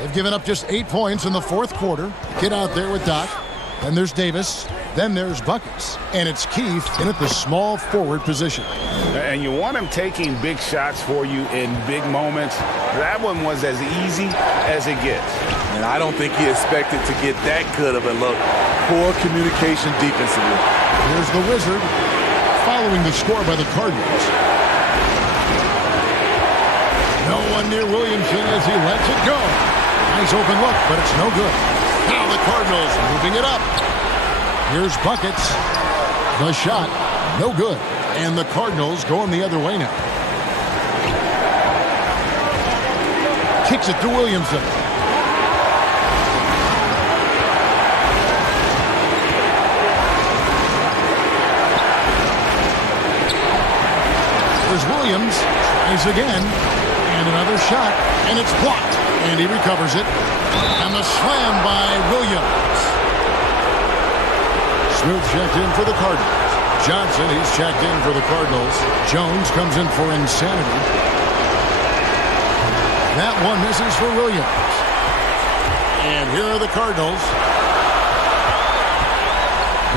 They've given up just 8 points in the fourth quarter. Kid out there with Doc. Then there's Davis. Then there's Buckets. And it's Keith in at the small forward position. And you want him taking big shots for you in big moments. That one was as easy as it gets. And I don't think he expected to get that good of a look. Poor communication defensively. Here's the Wizard following the score by the Cardinals. No one near Williamson as he lets it go. Nice open look, but it's no good. Now the Cardinals moving it up. Here's Buckets. The shot, no good. And the Cardinals going the other way now. Kicks it to Williamson. There's Williams. Tries again. And another shot. And it's blocked. And he recovers it. And the slam by Williams. Smooth checked in for the Cardinals. Johnson, he's checked in for the Cardinals. Jones comes in for insanity. That one misses for Williams. And here are the Cardinals.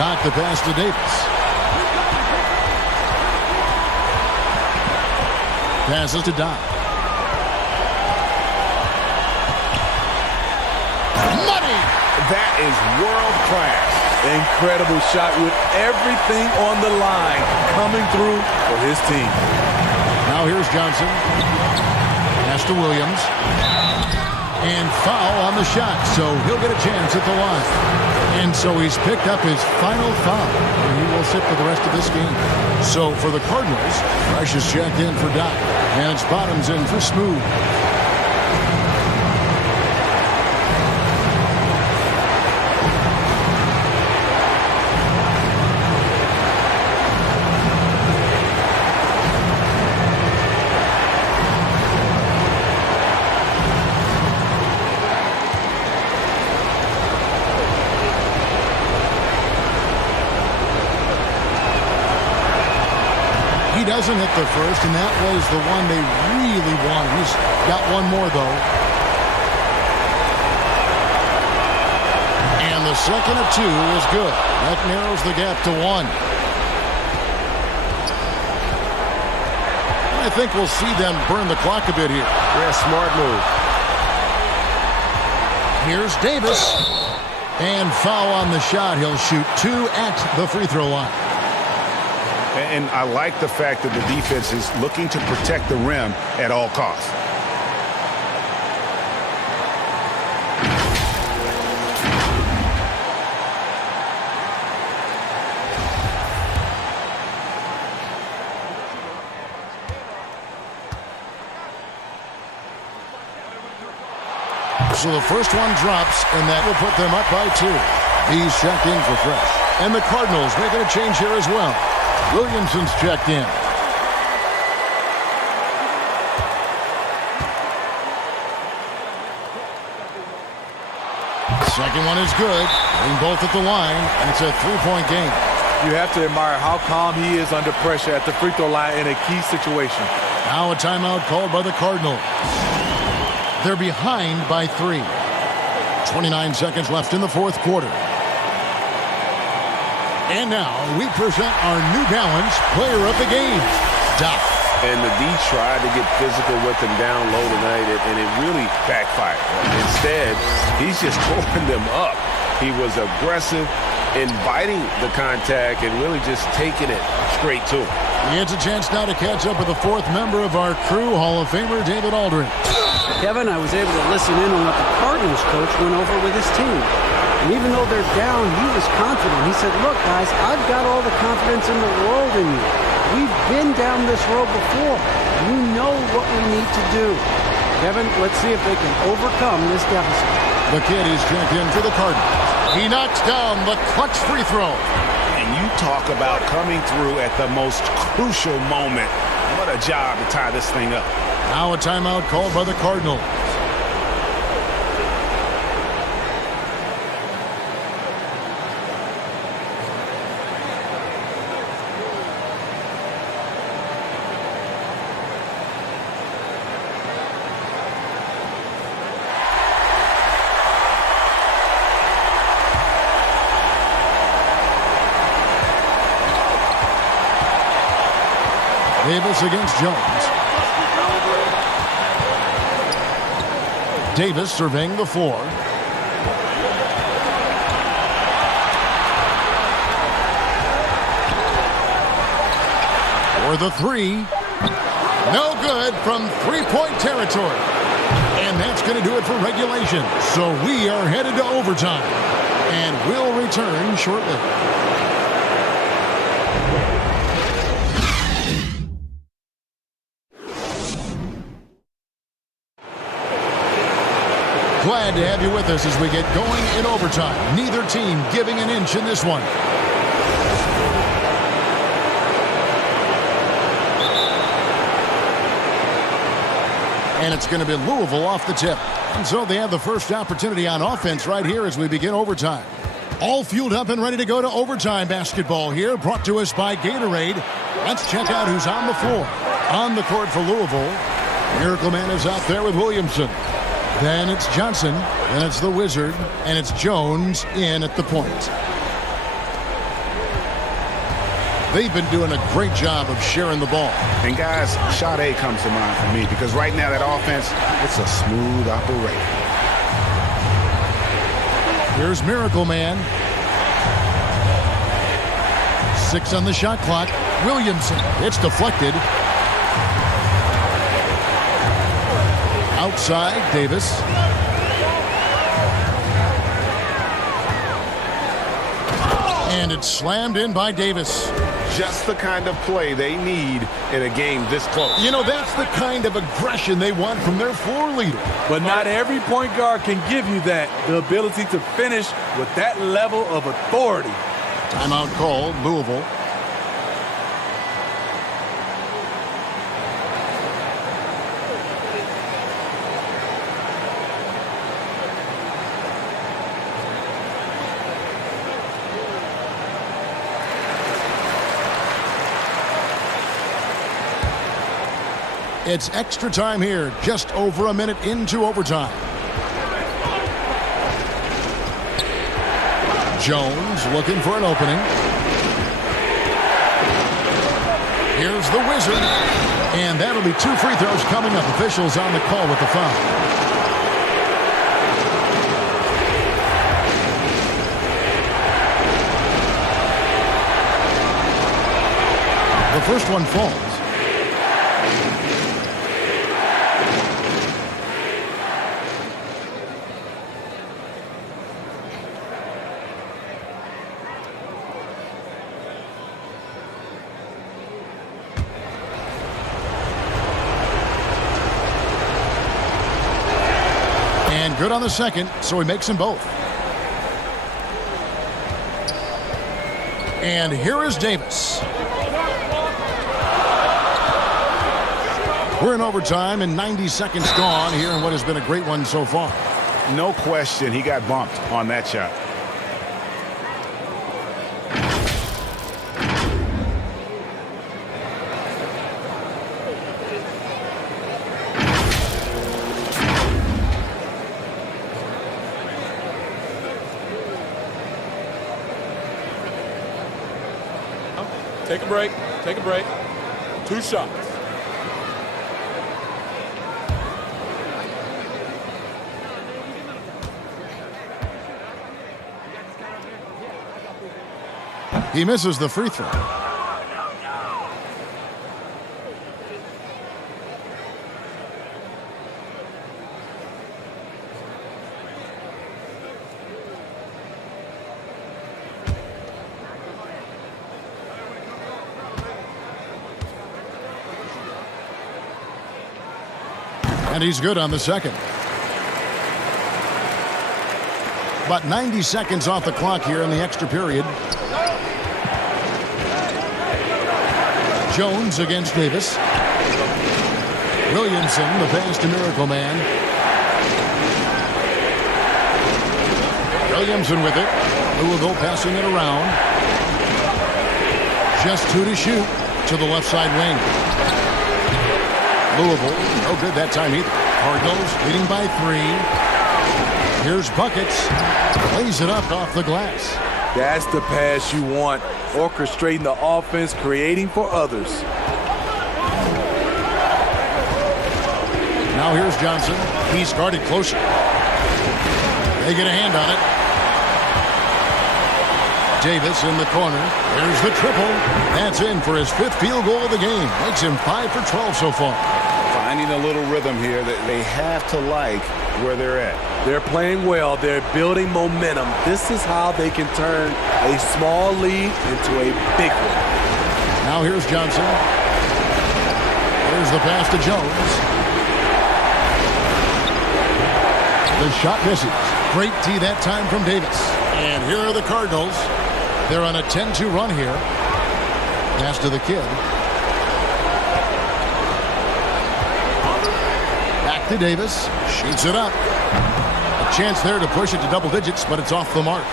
Got the pass to Davis. Passes to Doc. Money! That is world class. Incredible shot with everything on the line coming through for his team. Now here's Johnson. Pass to Williams. And foul on the shot, so he'll get a chance at the line. And so he's picked up his final foul. And he will sit for the rest of this game. So for the Cardinals, Rush is checked in for Doc. And it's Bottoms in for Smooth. He doesn't hit the first, and that was the one they really wanted. He's got one more, though. And the second of two is good. That narrows the gap to one. I think we'll see them burn the clock a bit here. Yeah, smart move. Here's Davis. And foul on the shot. He'll shoot 2 at the free throw line. And I like the fact that the defense is looking to protect the rim at all costs. So the first one drops, and that will put them up by 2. He's checked in for Fresh. And the Cardinals making a change here as well. Williamson's checked in. Second one is good. Getting both at the line, and it's a 3-point game. You have to admire how calm he is under pressure at the free throw line in a key situation. Now a timeout called by the Cardinals. They're behind by 3. 29 seconds left in the fourth quarter. And now we present our New Balance player of the game, Doc. And the D tried to get physical with him down low tonight, and it really backfired. Instead, he's just throwing them up. He was aggressive, inviting the contact, and really just taking it straight to him. He has a chance now to catch up with the fourth member of our crew, Hall of Famer David Aldridge. Kevin, I was able to listen in on what the Cardinals coach went over with his team. And even though they're down, he was confident. He said, look, guys, I've got all the confidence in the world in you. We've been down this road before. You know what we need to do. Kevin, let's see if they can overcome this deficit. The kid is checked in for the Cardinals. He knocks down the clutch free throw. And you talk about coming through at the most crucial moment. What a job to tie this thing up. Now a timeout called by the Cardinals. Davis against Jones. Davis surveying the floor. For the three. No good from three-point territory. And that's going to do it for regulation. So we are headed to overtime. And we'll return shortly. Glad to have you with us as we get going in overtime. Neither team giving an inch in this one. And it's going to be Louisville off the tip. And so they have the first opportunity on offense right here as we begin overtime. All fueled up and ready to go to overtime basketball here, brought to us by Gatorade. Let's check out who's on the floor. On the court for Louisville, Miracle Man is out there with Williamson. Then it's Johnson, then it's the Wizard, and it's Jones in at the point. They've been doing a great job of sharing the ball. And guys, shot A comes to mind for me because right now that offense, it's a smooth operation. Here's Miracle Man. 6 on the shot clock. Williamson. It's deflected. Outside, Davis. And it's slammed in by Davis. Just the kind of play they need in a game this close. You know, that's the kind of aggression they want from their floor leader. But not every point guard can give you that, the ability to finish with that level of authority. Timeout called, Louisville. It's extra time here, just over a minute into overtime. Jones looking for an opening. Here's the Wizard. And that'll be 2 free throws coming up. Officials on the call with the foul. The first one falls. Good on the second, so he makes them both. And here is Davis. We're in overtime and 90 seconds gone here in what has been a great one so far. No question, he got bumped on that shot. Take a break. Take a break. 2 shots. He misses the free throw. And he's good on the second. About 90 seconds off the clock here in the extra period. Jones against Davis. Williamson, the pass to Miracle Man. Williamson with it. Louisville passing it around. Just 2 to shoot to the left side wing. Louisville, no good that time either. Cardinals leading by 3. Here's Buckets. Lays it up off the glass. That's the pass you want. Orchestrating the offense, creating for others. Now here's Johnson. He started closer. They get a hand on it. Davis in the corner. There's the triple. That's in for his 5th field goal of the game. Makes him 5 for 12 so far. Finding a little rhythm here that they have to like where they're at. They're playing well. They're building momentum. This is how they can turn a small lead into a big one. Now here's Johnson. Here's the pass to Jones. The shot misses. Great tee that time from Davis. And here are the Cardinals. They're on a 10-2 run here. Pass to the kid. Back to Davis. Shoots it up. A chance there to push it to double digits, but it's off the mark.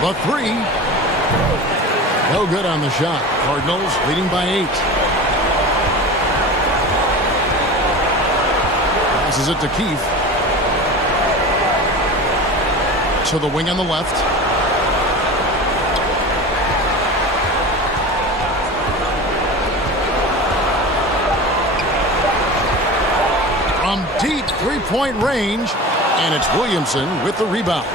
The 3. No good on the shot. Cardinals leading by 8. Passes it to Keefe. To the wing on the left. From deep 3-point range, and it's Williamson with the rebound.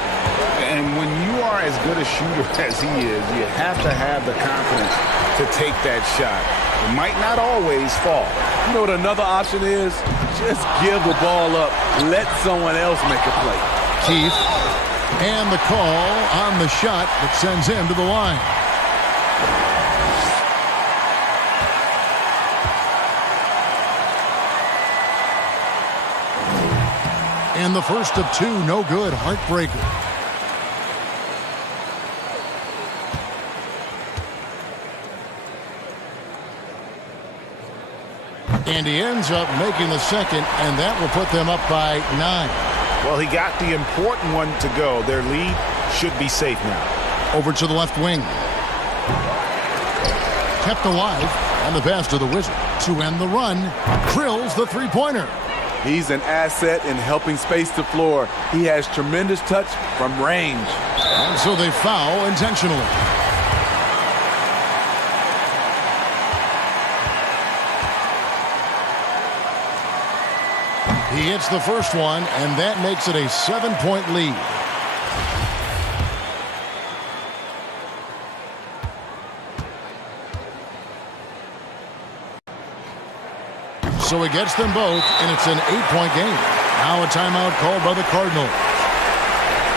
And when you are as good a shooter as he is, you have to have the confidence to take that shot. It might not always fall. You know what another option is? Just give the ball up. Let someone else make a play. Keefe. And the call on the shot that sends him to the line. And the first of 2, no good. Heartbreaker. And he ends up making the second, and that will put them up by 9. Well, he got the important one to go. Their lead should be safe now. Over to the left wing. Kept alive on the pass to the Wizard. To end the run, drills the 3-pointer. He's an asset in helping space the floor. He has tremendous touch from range. And so they foul intentionally. He hits the first one, and that makes it a 7-point lead. So he gets them both, and it's an 8-point game. Now a timeout called by the Cardinals.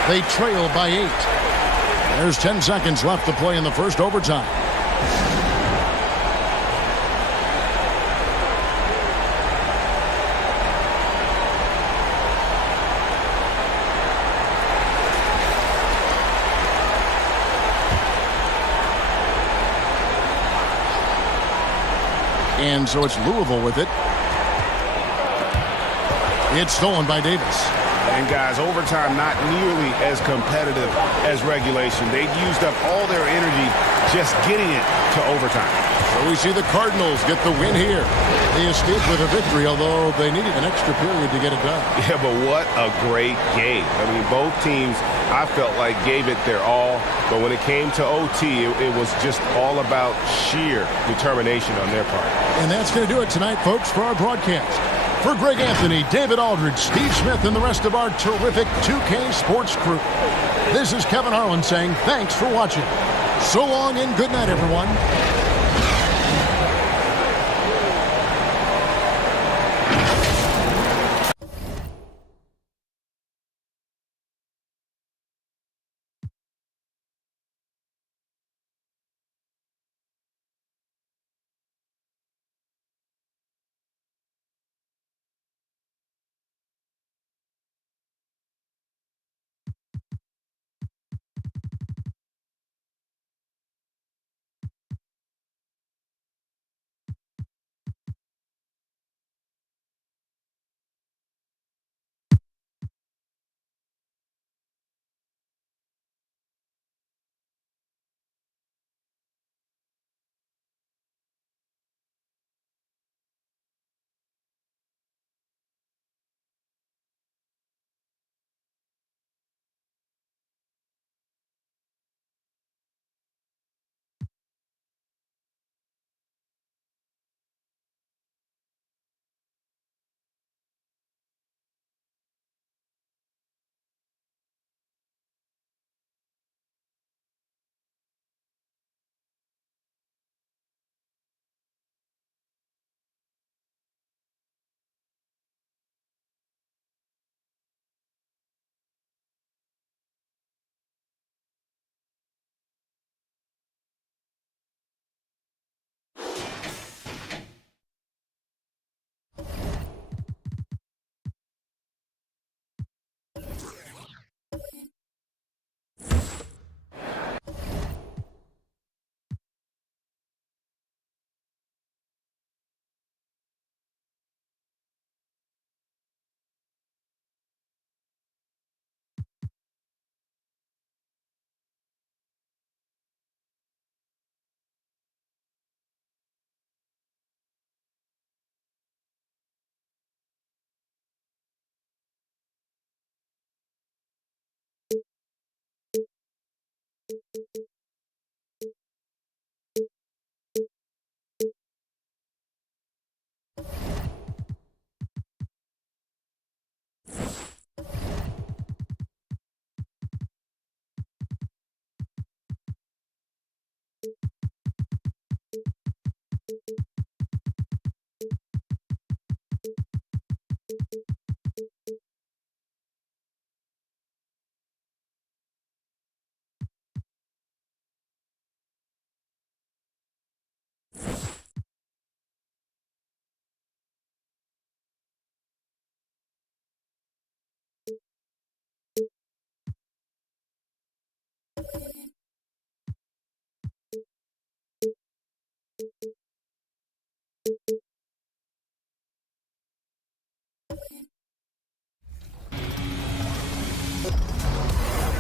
They trail by 8. There's 10 seconds left to play in the first overtime. And so it's Louisville with it. It's stolen by Davis. And guys, overtime not nearly as competitive as regulation. They used up all their energy just getting it to overtime. So we see the Cardinals get the win here. They escaped with a victory, although they needed an extra period to get it done. Yeah, but what a great game. I mean, both teams, I felt like, gave it their all. But when it came to OT, it was just all about sheer determination on their part. And that's going to do it tonight, folks, for our broadcast. For Greg Anthony, David Aldridge, Steve Smith, and the rest of our terrific 2K Sports crew, this is Kevin Harlan saying thanks for watching. So long and good night, everyone.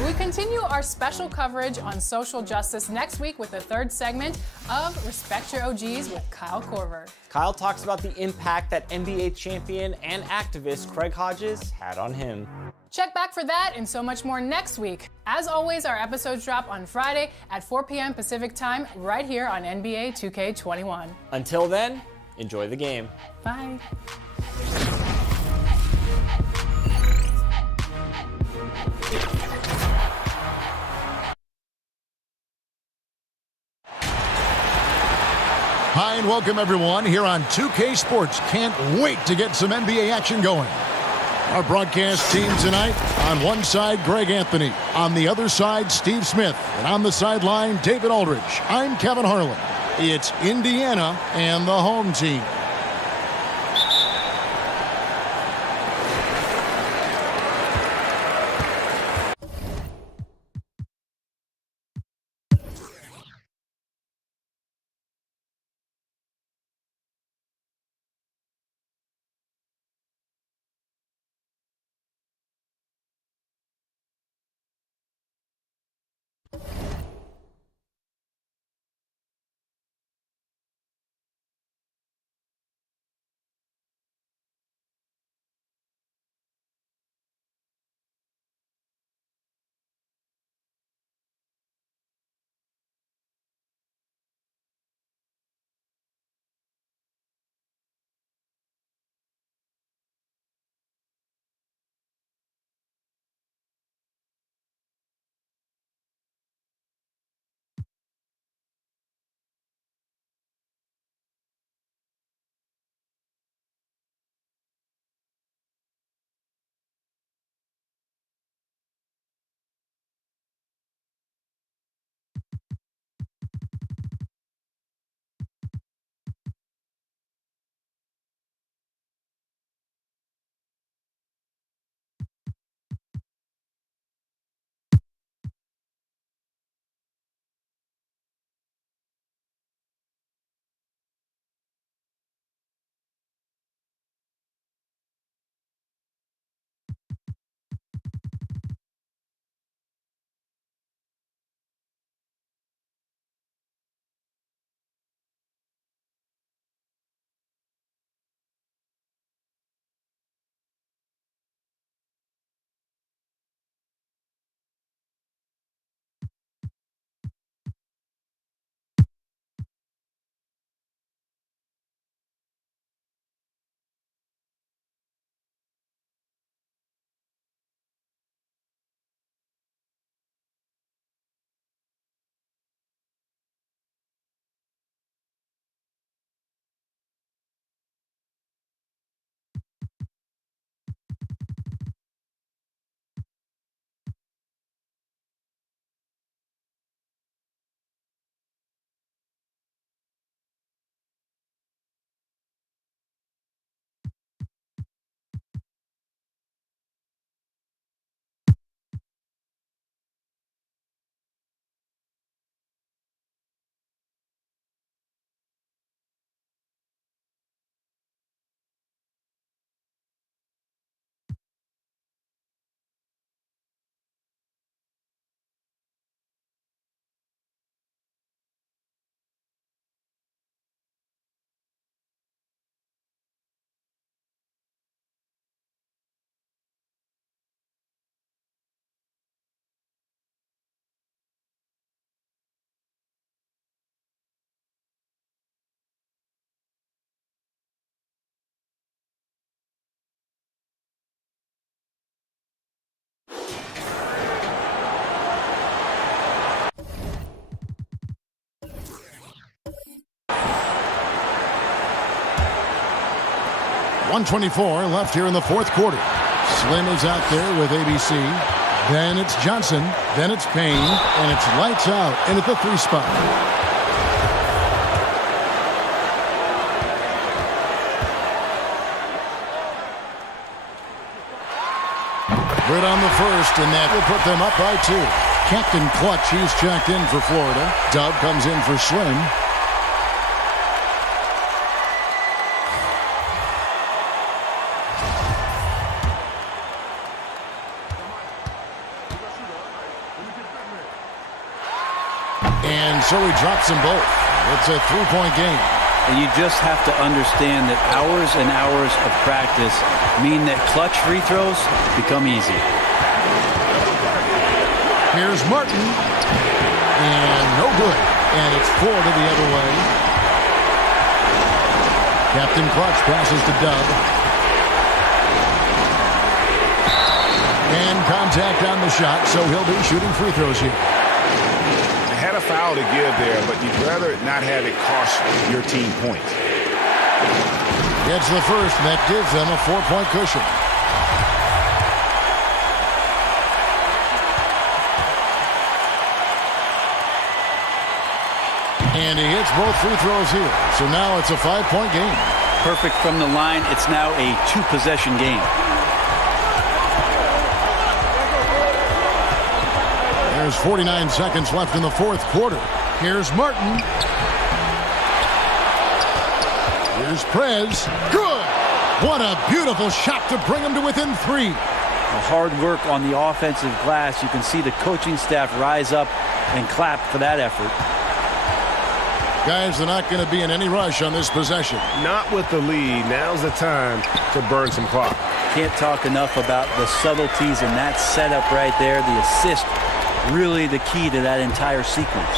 We continue our special coverage on social justice next week with the third segment of Respect Your OGs with Kyle Korver. Kyle talks about the impact that NBA champion and activist Craig Hodges had on him. Check back for that and so much more next week. As always, our episodes drop on Friday at 4 p.m. Pacific time right here on NBA 2K21. Until then, enjoy the game. Bye. Hi and welcome everyone here on 2K Sports. Can't wait to get some NBA action going. Our broadcast team tonight, on one side, Greg Anthony. On the other side, Steve Smith. And on the sideline, David Aldridge. I'm Kevin Harlan. It's Indiana and the home team. 1:24 left here in the fourth quarter. Slim is out there with ABC. Then it's Johnson. Then it's Payne. And it's lights out in at the 3 spot. Good on the first, and that will put them up by 2. Captain Clutch, he's checked in for Florida. Dub comes in for Slim. And so he drops them both. It's a 3-point game. And you just have to understand that hours and hours of practice mean that clutch free throws become easy. Here's Martin. And no good. And it's Florida the other way. Captain Clutch passes to Dub. And contact on the shot, so he'll be shooting free throws here. Had a foul to give there, but you'd rather not have it cost your team points. Gets the first, and that gives them a 4-point cushion. And he hits both free throws here. So now it's a 5-point game. Perfect from the line. It's now a 2-possession game. There's 49 seconds left in the fourth quarter. Here's Martin. Here's Prez. Good! What a beautiful shot to bring him to within 3. The hard work on the offensive glass. You can see the coaching staff rise up and clap for that effort. Guys, they're not going to be in any rush on this possession. Not with the lead. Now's the time to burn some clock. Can't talk enough about the subtleties in that setup right there. The assist, really the key to that entire sequence.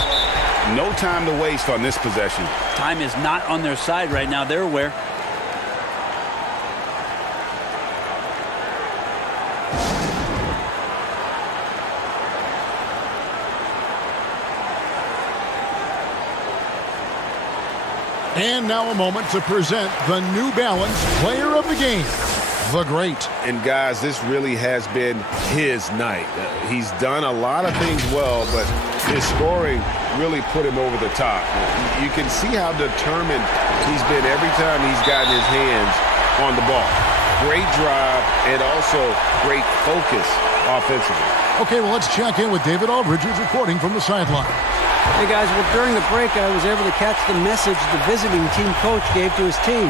No time to waste on this possession. Time is not on their side right now. They're aware. And now a moment to present the New Balance Player of the Game, the Great. And guys, this really has been his night. He's done a lot of things well, but his scoring really put him over the top. You can see how determined he's been every time he's gotten his hands on the ball. Great drive and also great focus offensively. Okay, well, let's check in with David Aldridge, who's reporting from the sideline. Hey, guys, well, during the break, I was able to catch the message the visiting team coach gave to his team.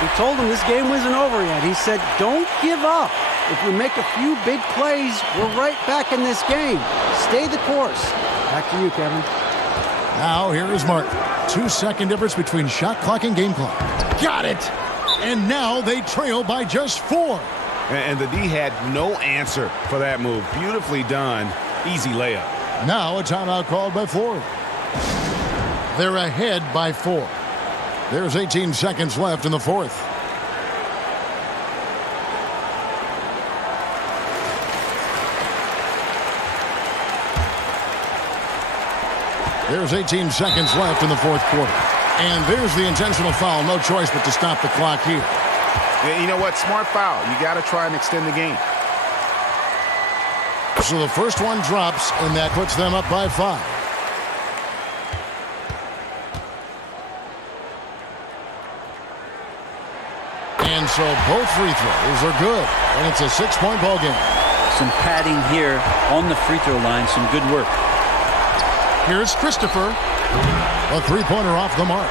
He told them this game wasn't over yet. He said, don't give up. If we make a few big plays, we're right back in this game. Stay the course. Back to you, Kevin. Now, here is Martin. 2-second difference between shot clock and game clock. Got it! And now they trail by just 4. And the D had no answer for that move. Beautifully done. Easy layup. Now a timeout called by Florida. They're ahead by 4. There's 18 seconds left in the fourth. There's 18 seconds left in the fourth quarter. And there's the intentional foul. No choice but to stop the clock here. Yeah, you know what? Smart foul. You got to try and extend the game. So the first one drops, and that puts them up by 5. And so both free throws are good, and it's a 6-point ball game. Some padding here on the free throw line. Some good work. Here's Christopher. A 3-pointer off the mark.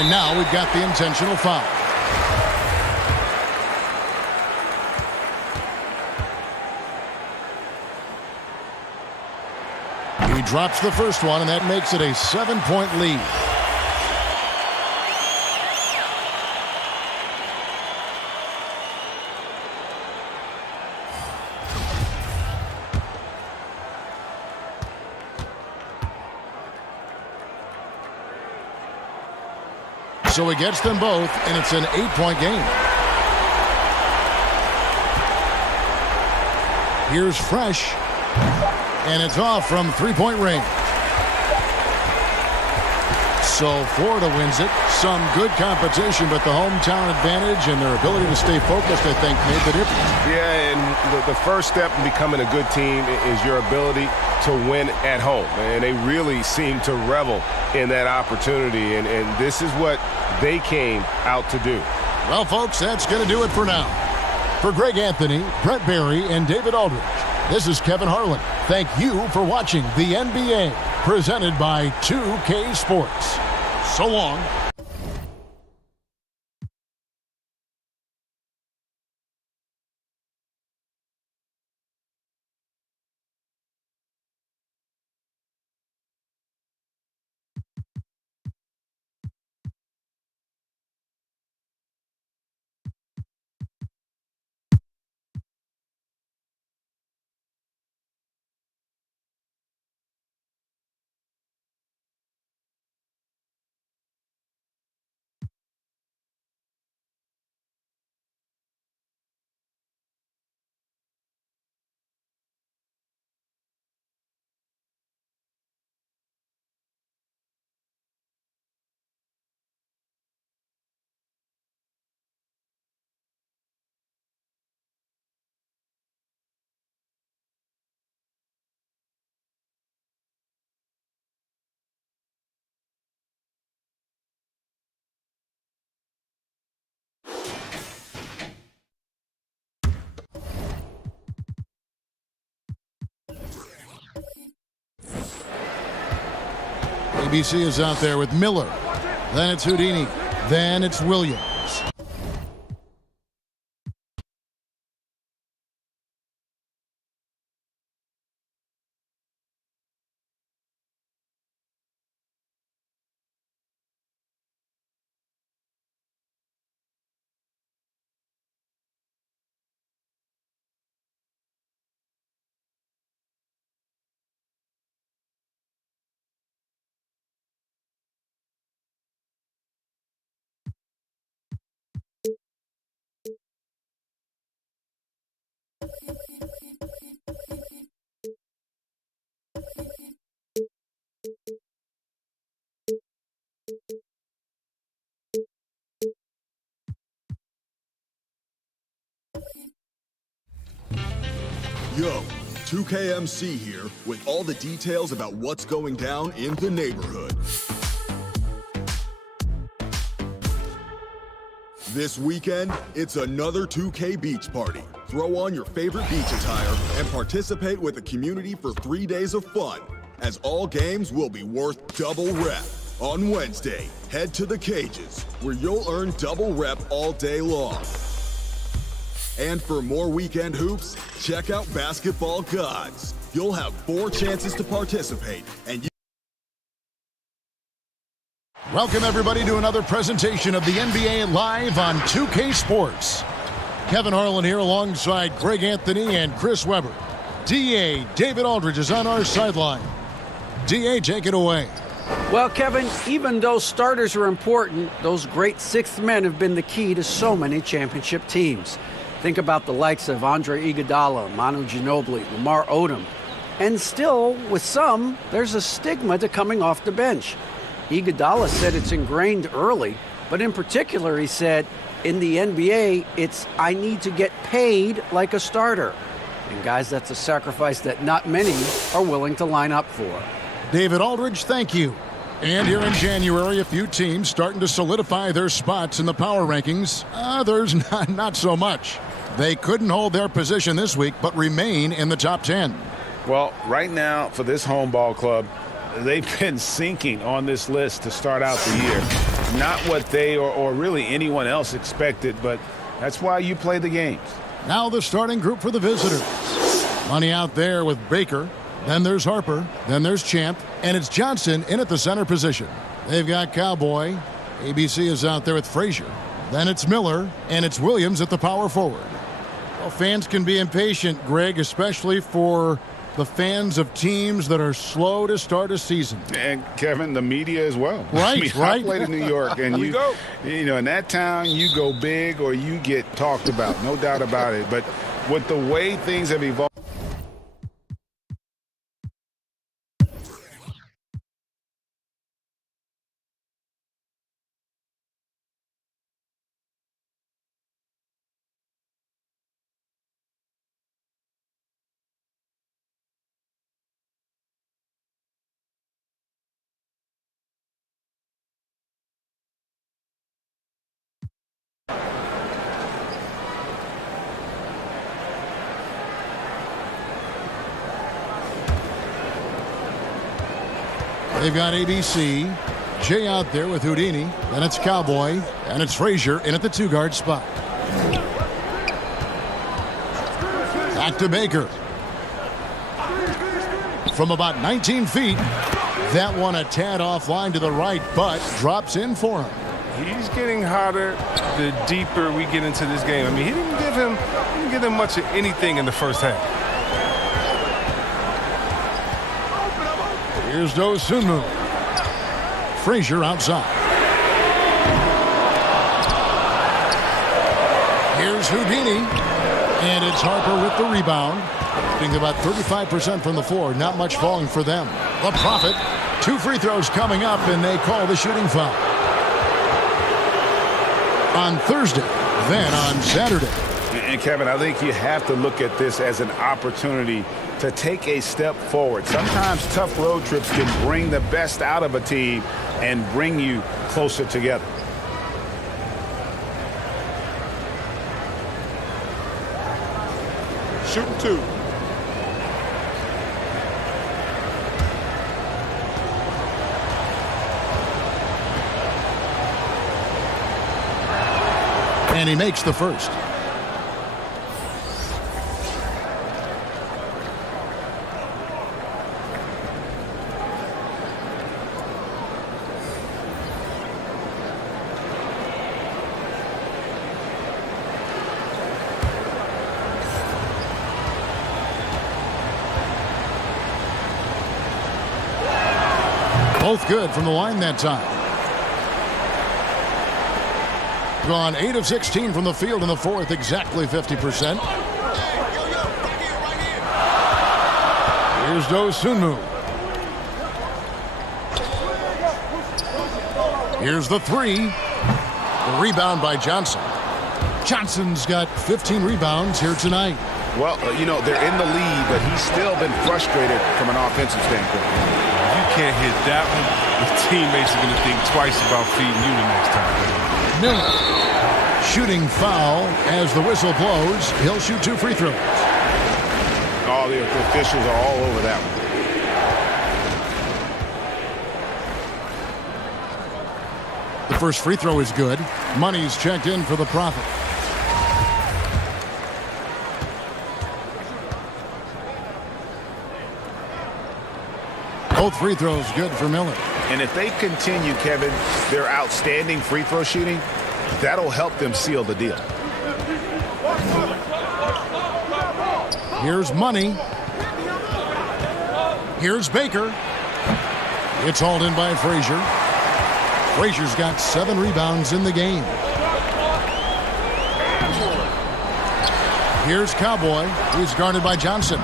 And now we've got the intentional foul. He drops the first one, and that makes it a 7-point lead. So he gets them both, and it's an 8-point game. Here's Fresh. And it's off from 3-point range. So Florida wins it. Some good competition, but the hometown advantage and their ability to stay focused, I think, made the difference. Yeah, and the first step in becoming a good team is your ability to win at home. And they really seem to revel in that opportunity. And this is what they came out to do. Well, folks, that's going to do it for now. For Greg Anthony, Brett Barry, and David Aldridge, this is Kevin Harlan. Thank you for watching the NBA, presented by 2K Sports. So long. ABC is out there with Miller. Then it's Houdini. Then it's Williams. Yo, 2KMC here with all the details about what's going down in the neighborhood. This weekend, it's another 2K beach party. Throw on your favorite beach attire and participate with the community for 3 days of fun, as all games will be worth double rep. On Wednesday, head to the cages, where you'll earn double rep all day long. And for more weekend hoops, check out Basketball Gods. You'll have 4 chances to participate, and you... Welcome, everybody, to another presentation of the NBA live on 2K Sports. Kevin Harlan here alongside Greg Anthony and Chris Webber. DA, David Aldridge, is on our sideline. DA, take it away. Well, Kevin, even though starters are important, those great sixth men have been the key to so many championship teams. Think about the likes of Andre Iguodala, Manu Ginobili, Lamar Odom. And still, with some, there's a stigma to coming off the bench. Iguodala said it's ingrained early, but in particular, he said, in the NBA, it's I need to get paid like a starter. And guys, that's a sacrifice that not many are willing to line up for. David Aldridge, thank you. And here in January, a few teams starting to solidify their spots in the power rankings. Others not so much. They couldn't hold their position this week, but remain in the top 10. Well, right now, for this home ball club, they've been sinking on this list to start out the year. Not what they or really anyone else expected, but that's why you play the games. Now the starting group for the visitors. Money out there with Baker. Then there's Harper. Then there's Champ. And it's Johnson in at the center position. They've got Cowboy. ABC is out there with Frazier. Then it's Miller. And it's Williams at the power forward. Well, fans can be impatient, Greg, especially for the fans of teams that are slow to start a season. And, Kevin, the media as well. Right, I played in New York, and you know, in that town, you go big or you get talked about. No doubt about it. But with the way things have evolved, They've got ABC. Jay out there with Houdini. And it's Cowboy. And it's Frazier in at the 2-guard spot. Back to Baker. From about 19 feet. That one a tad offline to the right, but drops in for him. He's getting hotter the deeper we get into this game. I mean, he didn't give him much of anything in the first half. Here's Dosunmu. Frazier outside. Here's Houdini. And it's Harper with the rebound. Shooting about 35% from the floor. Not much falling for them. The Prophet. 2 free throws coming up, and they call the shooting foul. On Thursday, then on Saturday. And Kevin, I think you have to look at this as an opportunity to take a step forward. Sometimes tough road trips can bring the best out of a team and bring you closer together. Shooting 2. And he makes the first. Both good from the line that time. Gone 8 of 16 from the field in the fourth, exactly 50%. Here's Dosunmu. Here's the 3. The rebound by Johnson. Johnson's got 15 rebounds here tonight. Well, you know, they're in the lead, but he's still been frustrated from an offensive standpoint. If you can't hit that one, the teammates are going to think twice about feeding you the next time. Miller. Shooting foul as the whistle blows. He'll shoot 2 free throws. Oh, the officials are all over that one. The first free throw is good. Money's checked in for the Prophet. Both free throws good for Miller. And if they continue, Kevin, their outstanding free throw shooting, that'll help them seal the deal. Here's Money. Here's Baker. It's hauled in by Frazier. Frazier's got 7 rebounds in the game. Here's Cowboy. He's guarded by Johnson.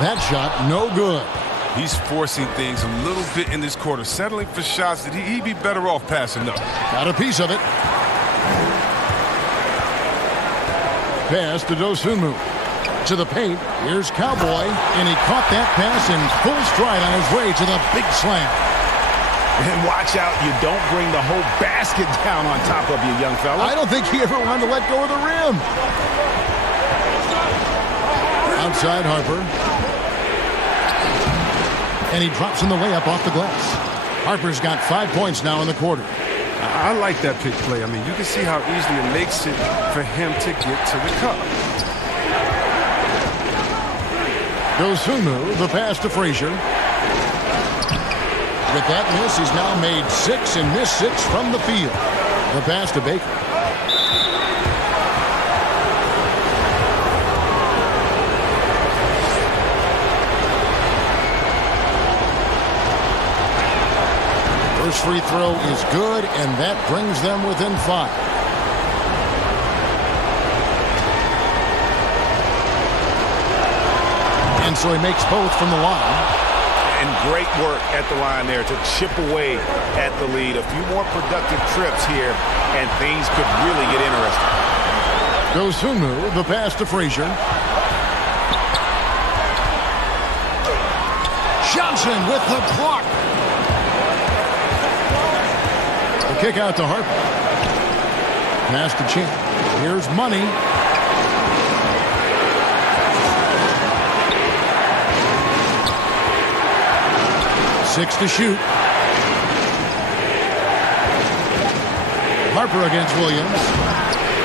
That shot, no good. He's forcing things a little bit in this quarter, settling for shots that he'd be better off passing up. Got a piece of it. Pass to Dosunmu. To the paint. Here's Cowboy. And he caught that pass in full stride on his way to the big slam. And watch out, you don't bring the whole basket down on top of you, young fella. I don't think he ever wanted to let go of the rim. Outside Harper. And he drops in the layup off the glass. Harper's got 5 points now in the quarter. I like that pick play. I mean, you can see how easily it makes it for him to get to the cup. Dosunmu, the pass to Frazier. With that miss, he's now made 6 and missed 6 from the field. The pass to Baker. First free throw is good, and that brings them within 5. And so he makes both from the line. And great work at the line there to chip away at the lead. A few more productive trips here, and things could really get interesting. Dosunmu, the pass to Frazier. Johnson with the block. The kick out to Harper. Pass to Champ. Here's Money. 6 to shoot. Harper against Williams.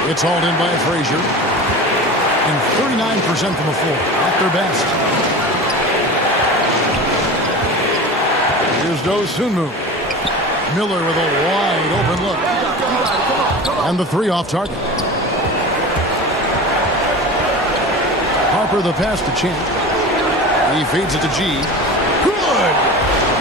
It's hauled in by Frazier. And 39% from the floor, at their best. Here's Dosunmu. Miller with a wide open look. And the 3 off target. Harper the pass to Champ. He feeds it to G. Good!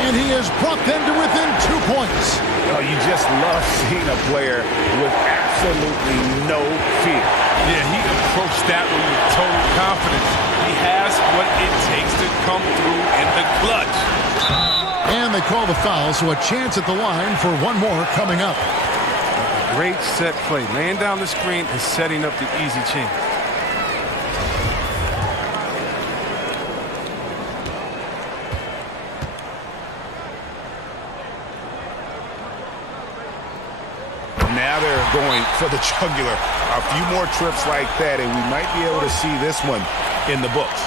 And he has brought them to within 2 points. Oh, you just love seeing a player with absolutely no fear. Yeah, he approached that one with total confidence. He has what it takes to come through in the clutch. And they call the foul, so a chance at the line for one more coming up. Great set play. Laying down the screen and setting up the easy chance. Now they're going for the jugular. A few more trips like that, and we might be able to see this one in the books.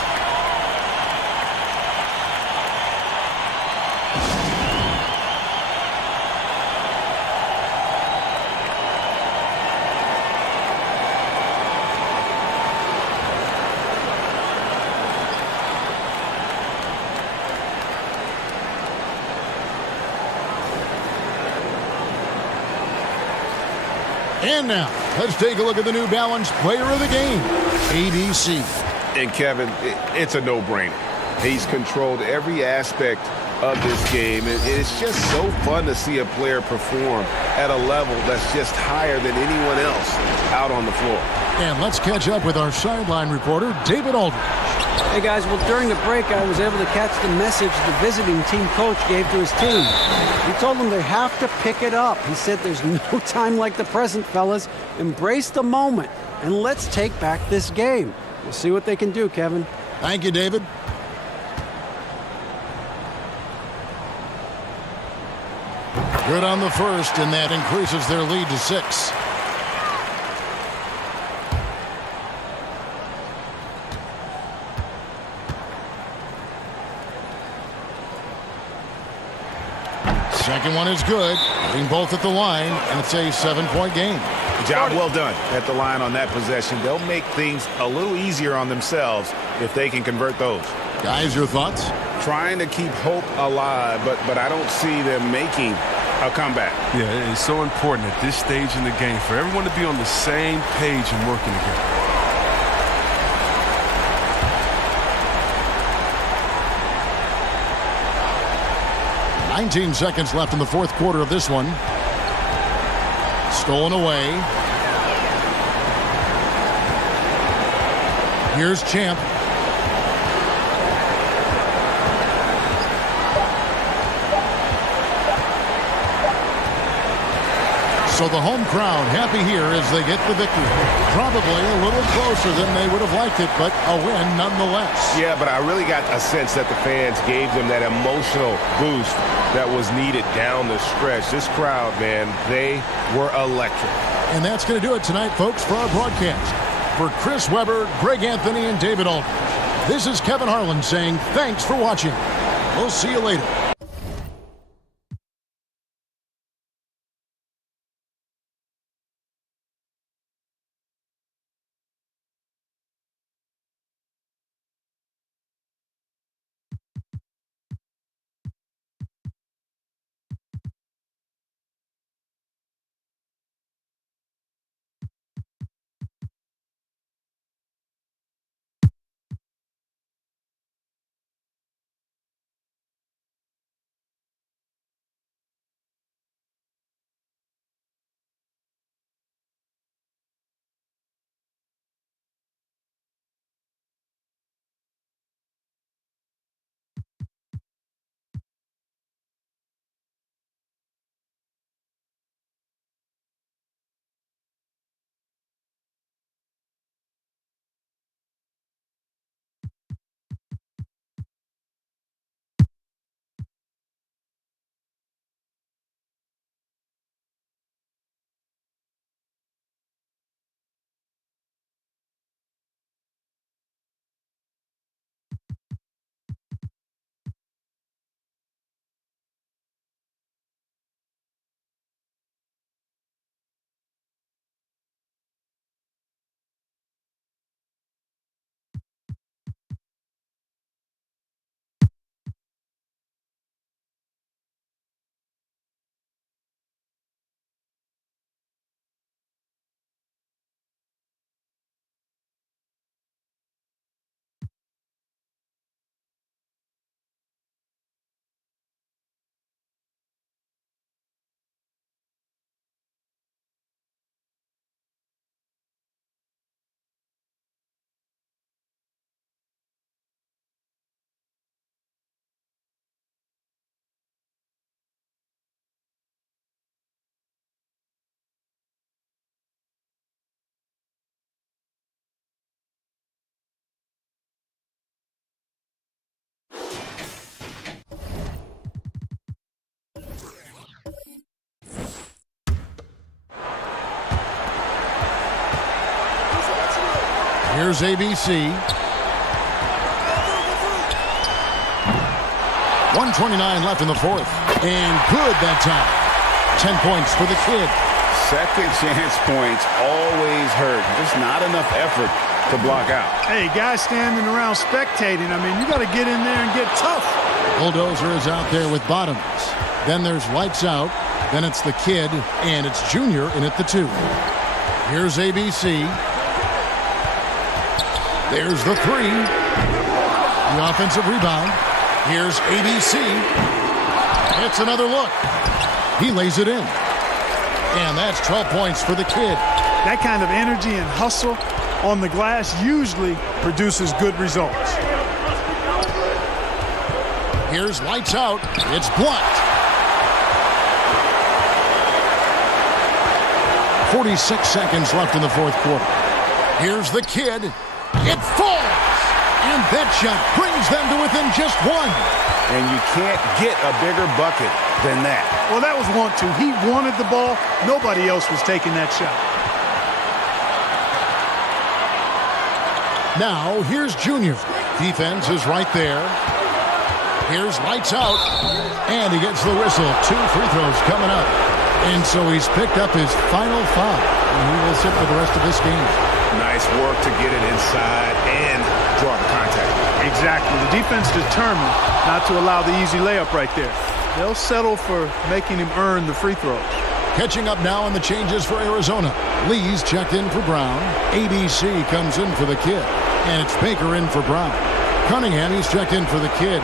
And now, let's take a look at the New Balance Player of the Game, ABC. And Kevin, it's a no-brainer. He's controlled every aspect of this game. It's just so fun to see a player perform at a level that's just higher than anyone else out on the floor. And let's catch up with our sideline reporter, David Aldridge. Hey guys, well during the break I was able to catch the message the visiting team coach gave to his team. He told them they have to pick it up. He said there's no time like the present, fellas. Embrace the moment and let's take back this game. We'll see what they can do, Kevin. Thank you, David. Good on the first, and that increases their lead to 6. Second one is good. Hitting both at the line, and it's a 7-point game. Job well done at the line on that possession. They'll make things a little easier on themselves if they can convert those. Guys, your thoughts? Trying to keep hope alive, but I don't see them making a comeback. Yeah, it's so important at this stage in the game for everyone to be on the same page and working together. 19 seconds left in the fourth quarter of this one. Stolen away. Here's Champ. So the home crowd happy here as they get the victory. Probably a little closer than they would have liked it, but a win nonetheless. Yeah, but I really got a sense that the fans gave them that emotional boost that was needed down the stretch. This crowd, man, they were electric. And that's going to do it tonight, folks, for our broadcast. For Chris Webber, Greg Anthony, and David Aldridge, this is Kevin Harlan saying thanks for watching. We'll see you later. Here's ABC. 1:29 left in the fourth. And good that time. 10 points for the kid. Second chance points always hurt. Just not enough effort to block out. Hey, guys standing around spectating. I mean, you got to get in there and get tough. Bulldozer is out there with Bottoms. Then there's Lights Out. Then it's the kid. And it's Junior in at the 2. Here's ABC. There's the 3. The offensive rebound. Here's ABC. It's another look. He lays it in. And that's 12 points for the kid. That kind of energy and hustle on the glass usually produces good results. Here's Lights Out. It's blocked. 46 seconds left in the fourth quarter. Here's the kid. It falls. And that shot brings them to within just 1. And you can't get a bigger bucket than that. Well, that was want to. He wanted the ball. Nobody else was taking that shot. Now, here's Junior. Defense is right there. Here's Lights Out. And he gets the whistle. 2 free throws coming up. And so he's picked up his final foul. And he will sit for the rest of this game. Nice work to get it inside and draw the contact. Exactly. The defense determined not to allow the easy layup right there. They'll settle for making him earn the free throws. Catching up now on the changes for Arizona. Lee's checked in for Brown. ABC comes in for the kid. And it's Baker in for Brown. Cunningham, he's checked in for the kid.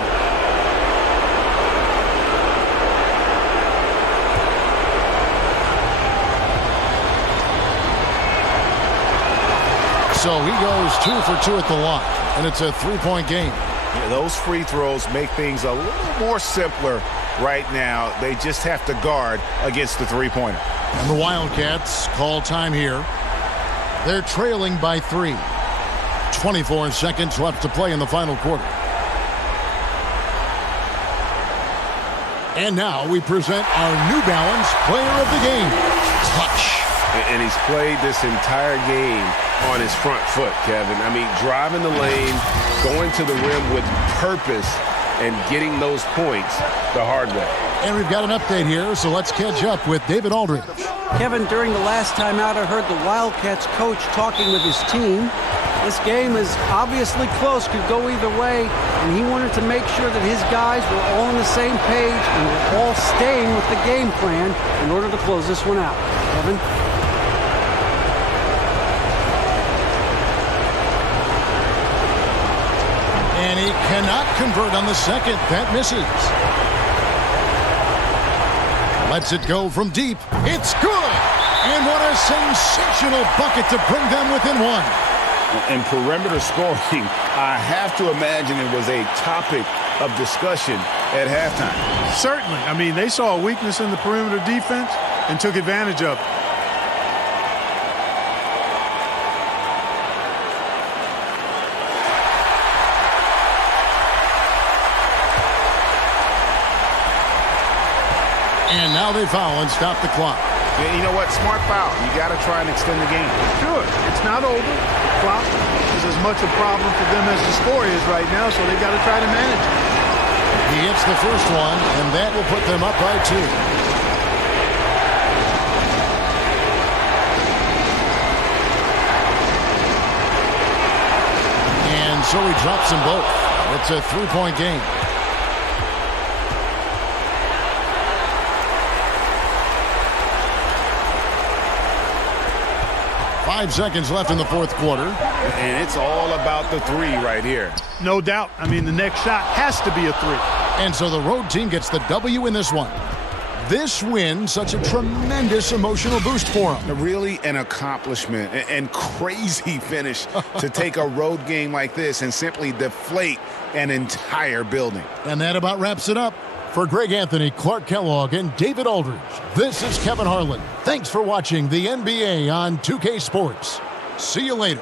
So he goes 2 for 2 at the line. And it's a 3-point game. Yeah, those free throws make things a little more simpler right now. They just have to guard against the three-pointer. And the Wildcats call time here. They're trailing by 3. 24 seconds left to play in the final quarter. And now we present our New Balance Player of the Game, Touch. And he's played this entire game on his front foot, Kevin. I mean, driving the lane, going to the rim with purpose, and getting those points the hard way. And we've got an update here, so let's catch up with David Aldridge. Kevin, during the last time out, I heard the Wildcats coach talking with his team. This game is obviously close, could go either way, and he wanted to make sure that his guys were all on the same page and were all staying with the game plan in order to close this one out. Kevin? And he cannot convert on the second. That misses. Lets it go from deep. It's good! And what a sensational bucket to bring them within 1. In perimeter scoring, I have to imagine it was a topic of discussion at halftime. Certainly. I mean, they saw a weakness in the perimeter defense and took advantage of it. And now they foul and stop the clock. Yeah, you know what? Smart foul. You got to try and extend the game. Sure. It's not over. The clock is as much a problem for them as the score is right now, so they got to try to manage it. He hits the first one, and that will put them up by 2. And so he drops them both. It's a 3-point game. Five seconds left in the fourth quarter. And it's all about the 3 right here. No doubt. I mean, the next shot has to be a 3. And so the road team gets the W in this one. This win, such a tremendous emotional boost for them. Really an accomplishment and crazy finish to take a road game like this and simply deflate an entire building. And that about wraps it up. For Greg Anthony, Clark Kellogg, and David Aldridge, this is Kevin Harlan. Thanks for watching the NBA on 2K Sports. See you later.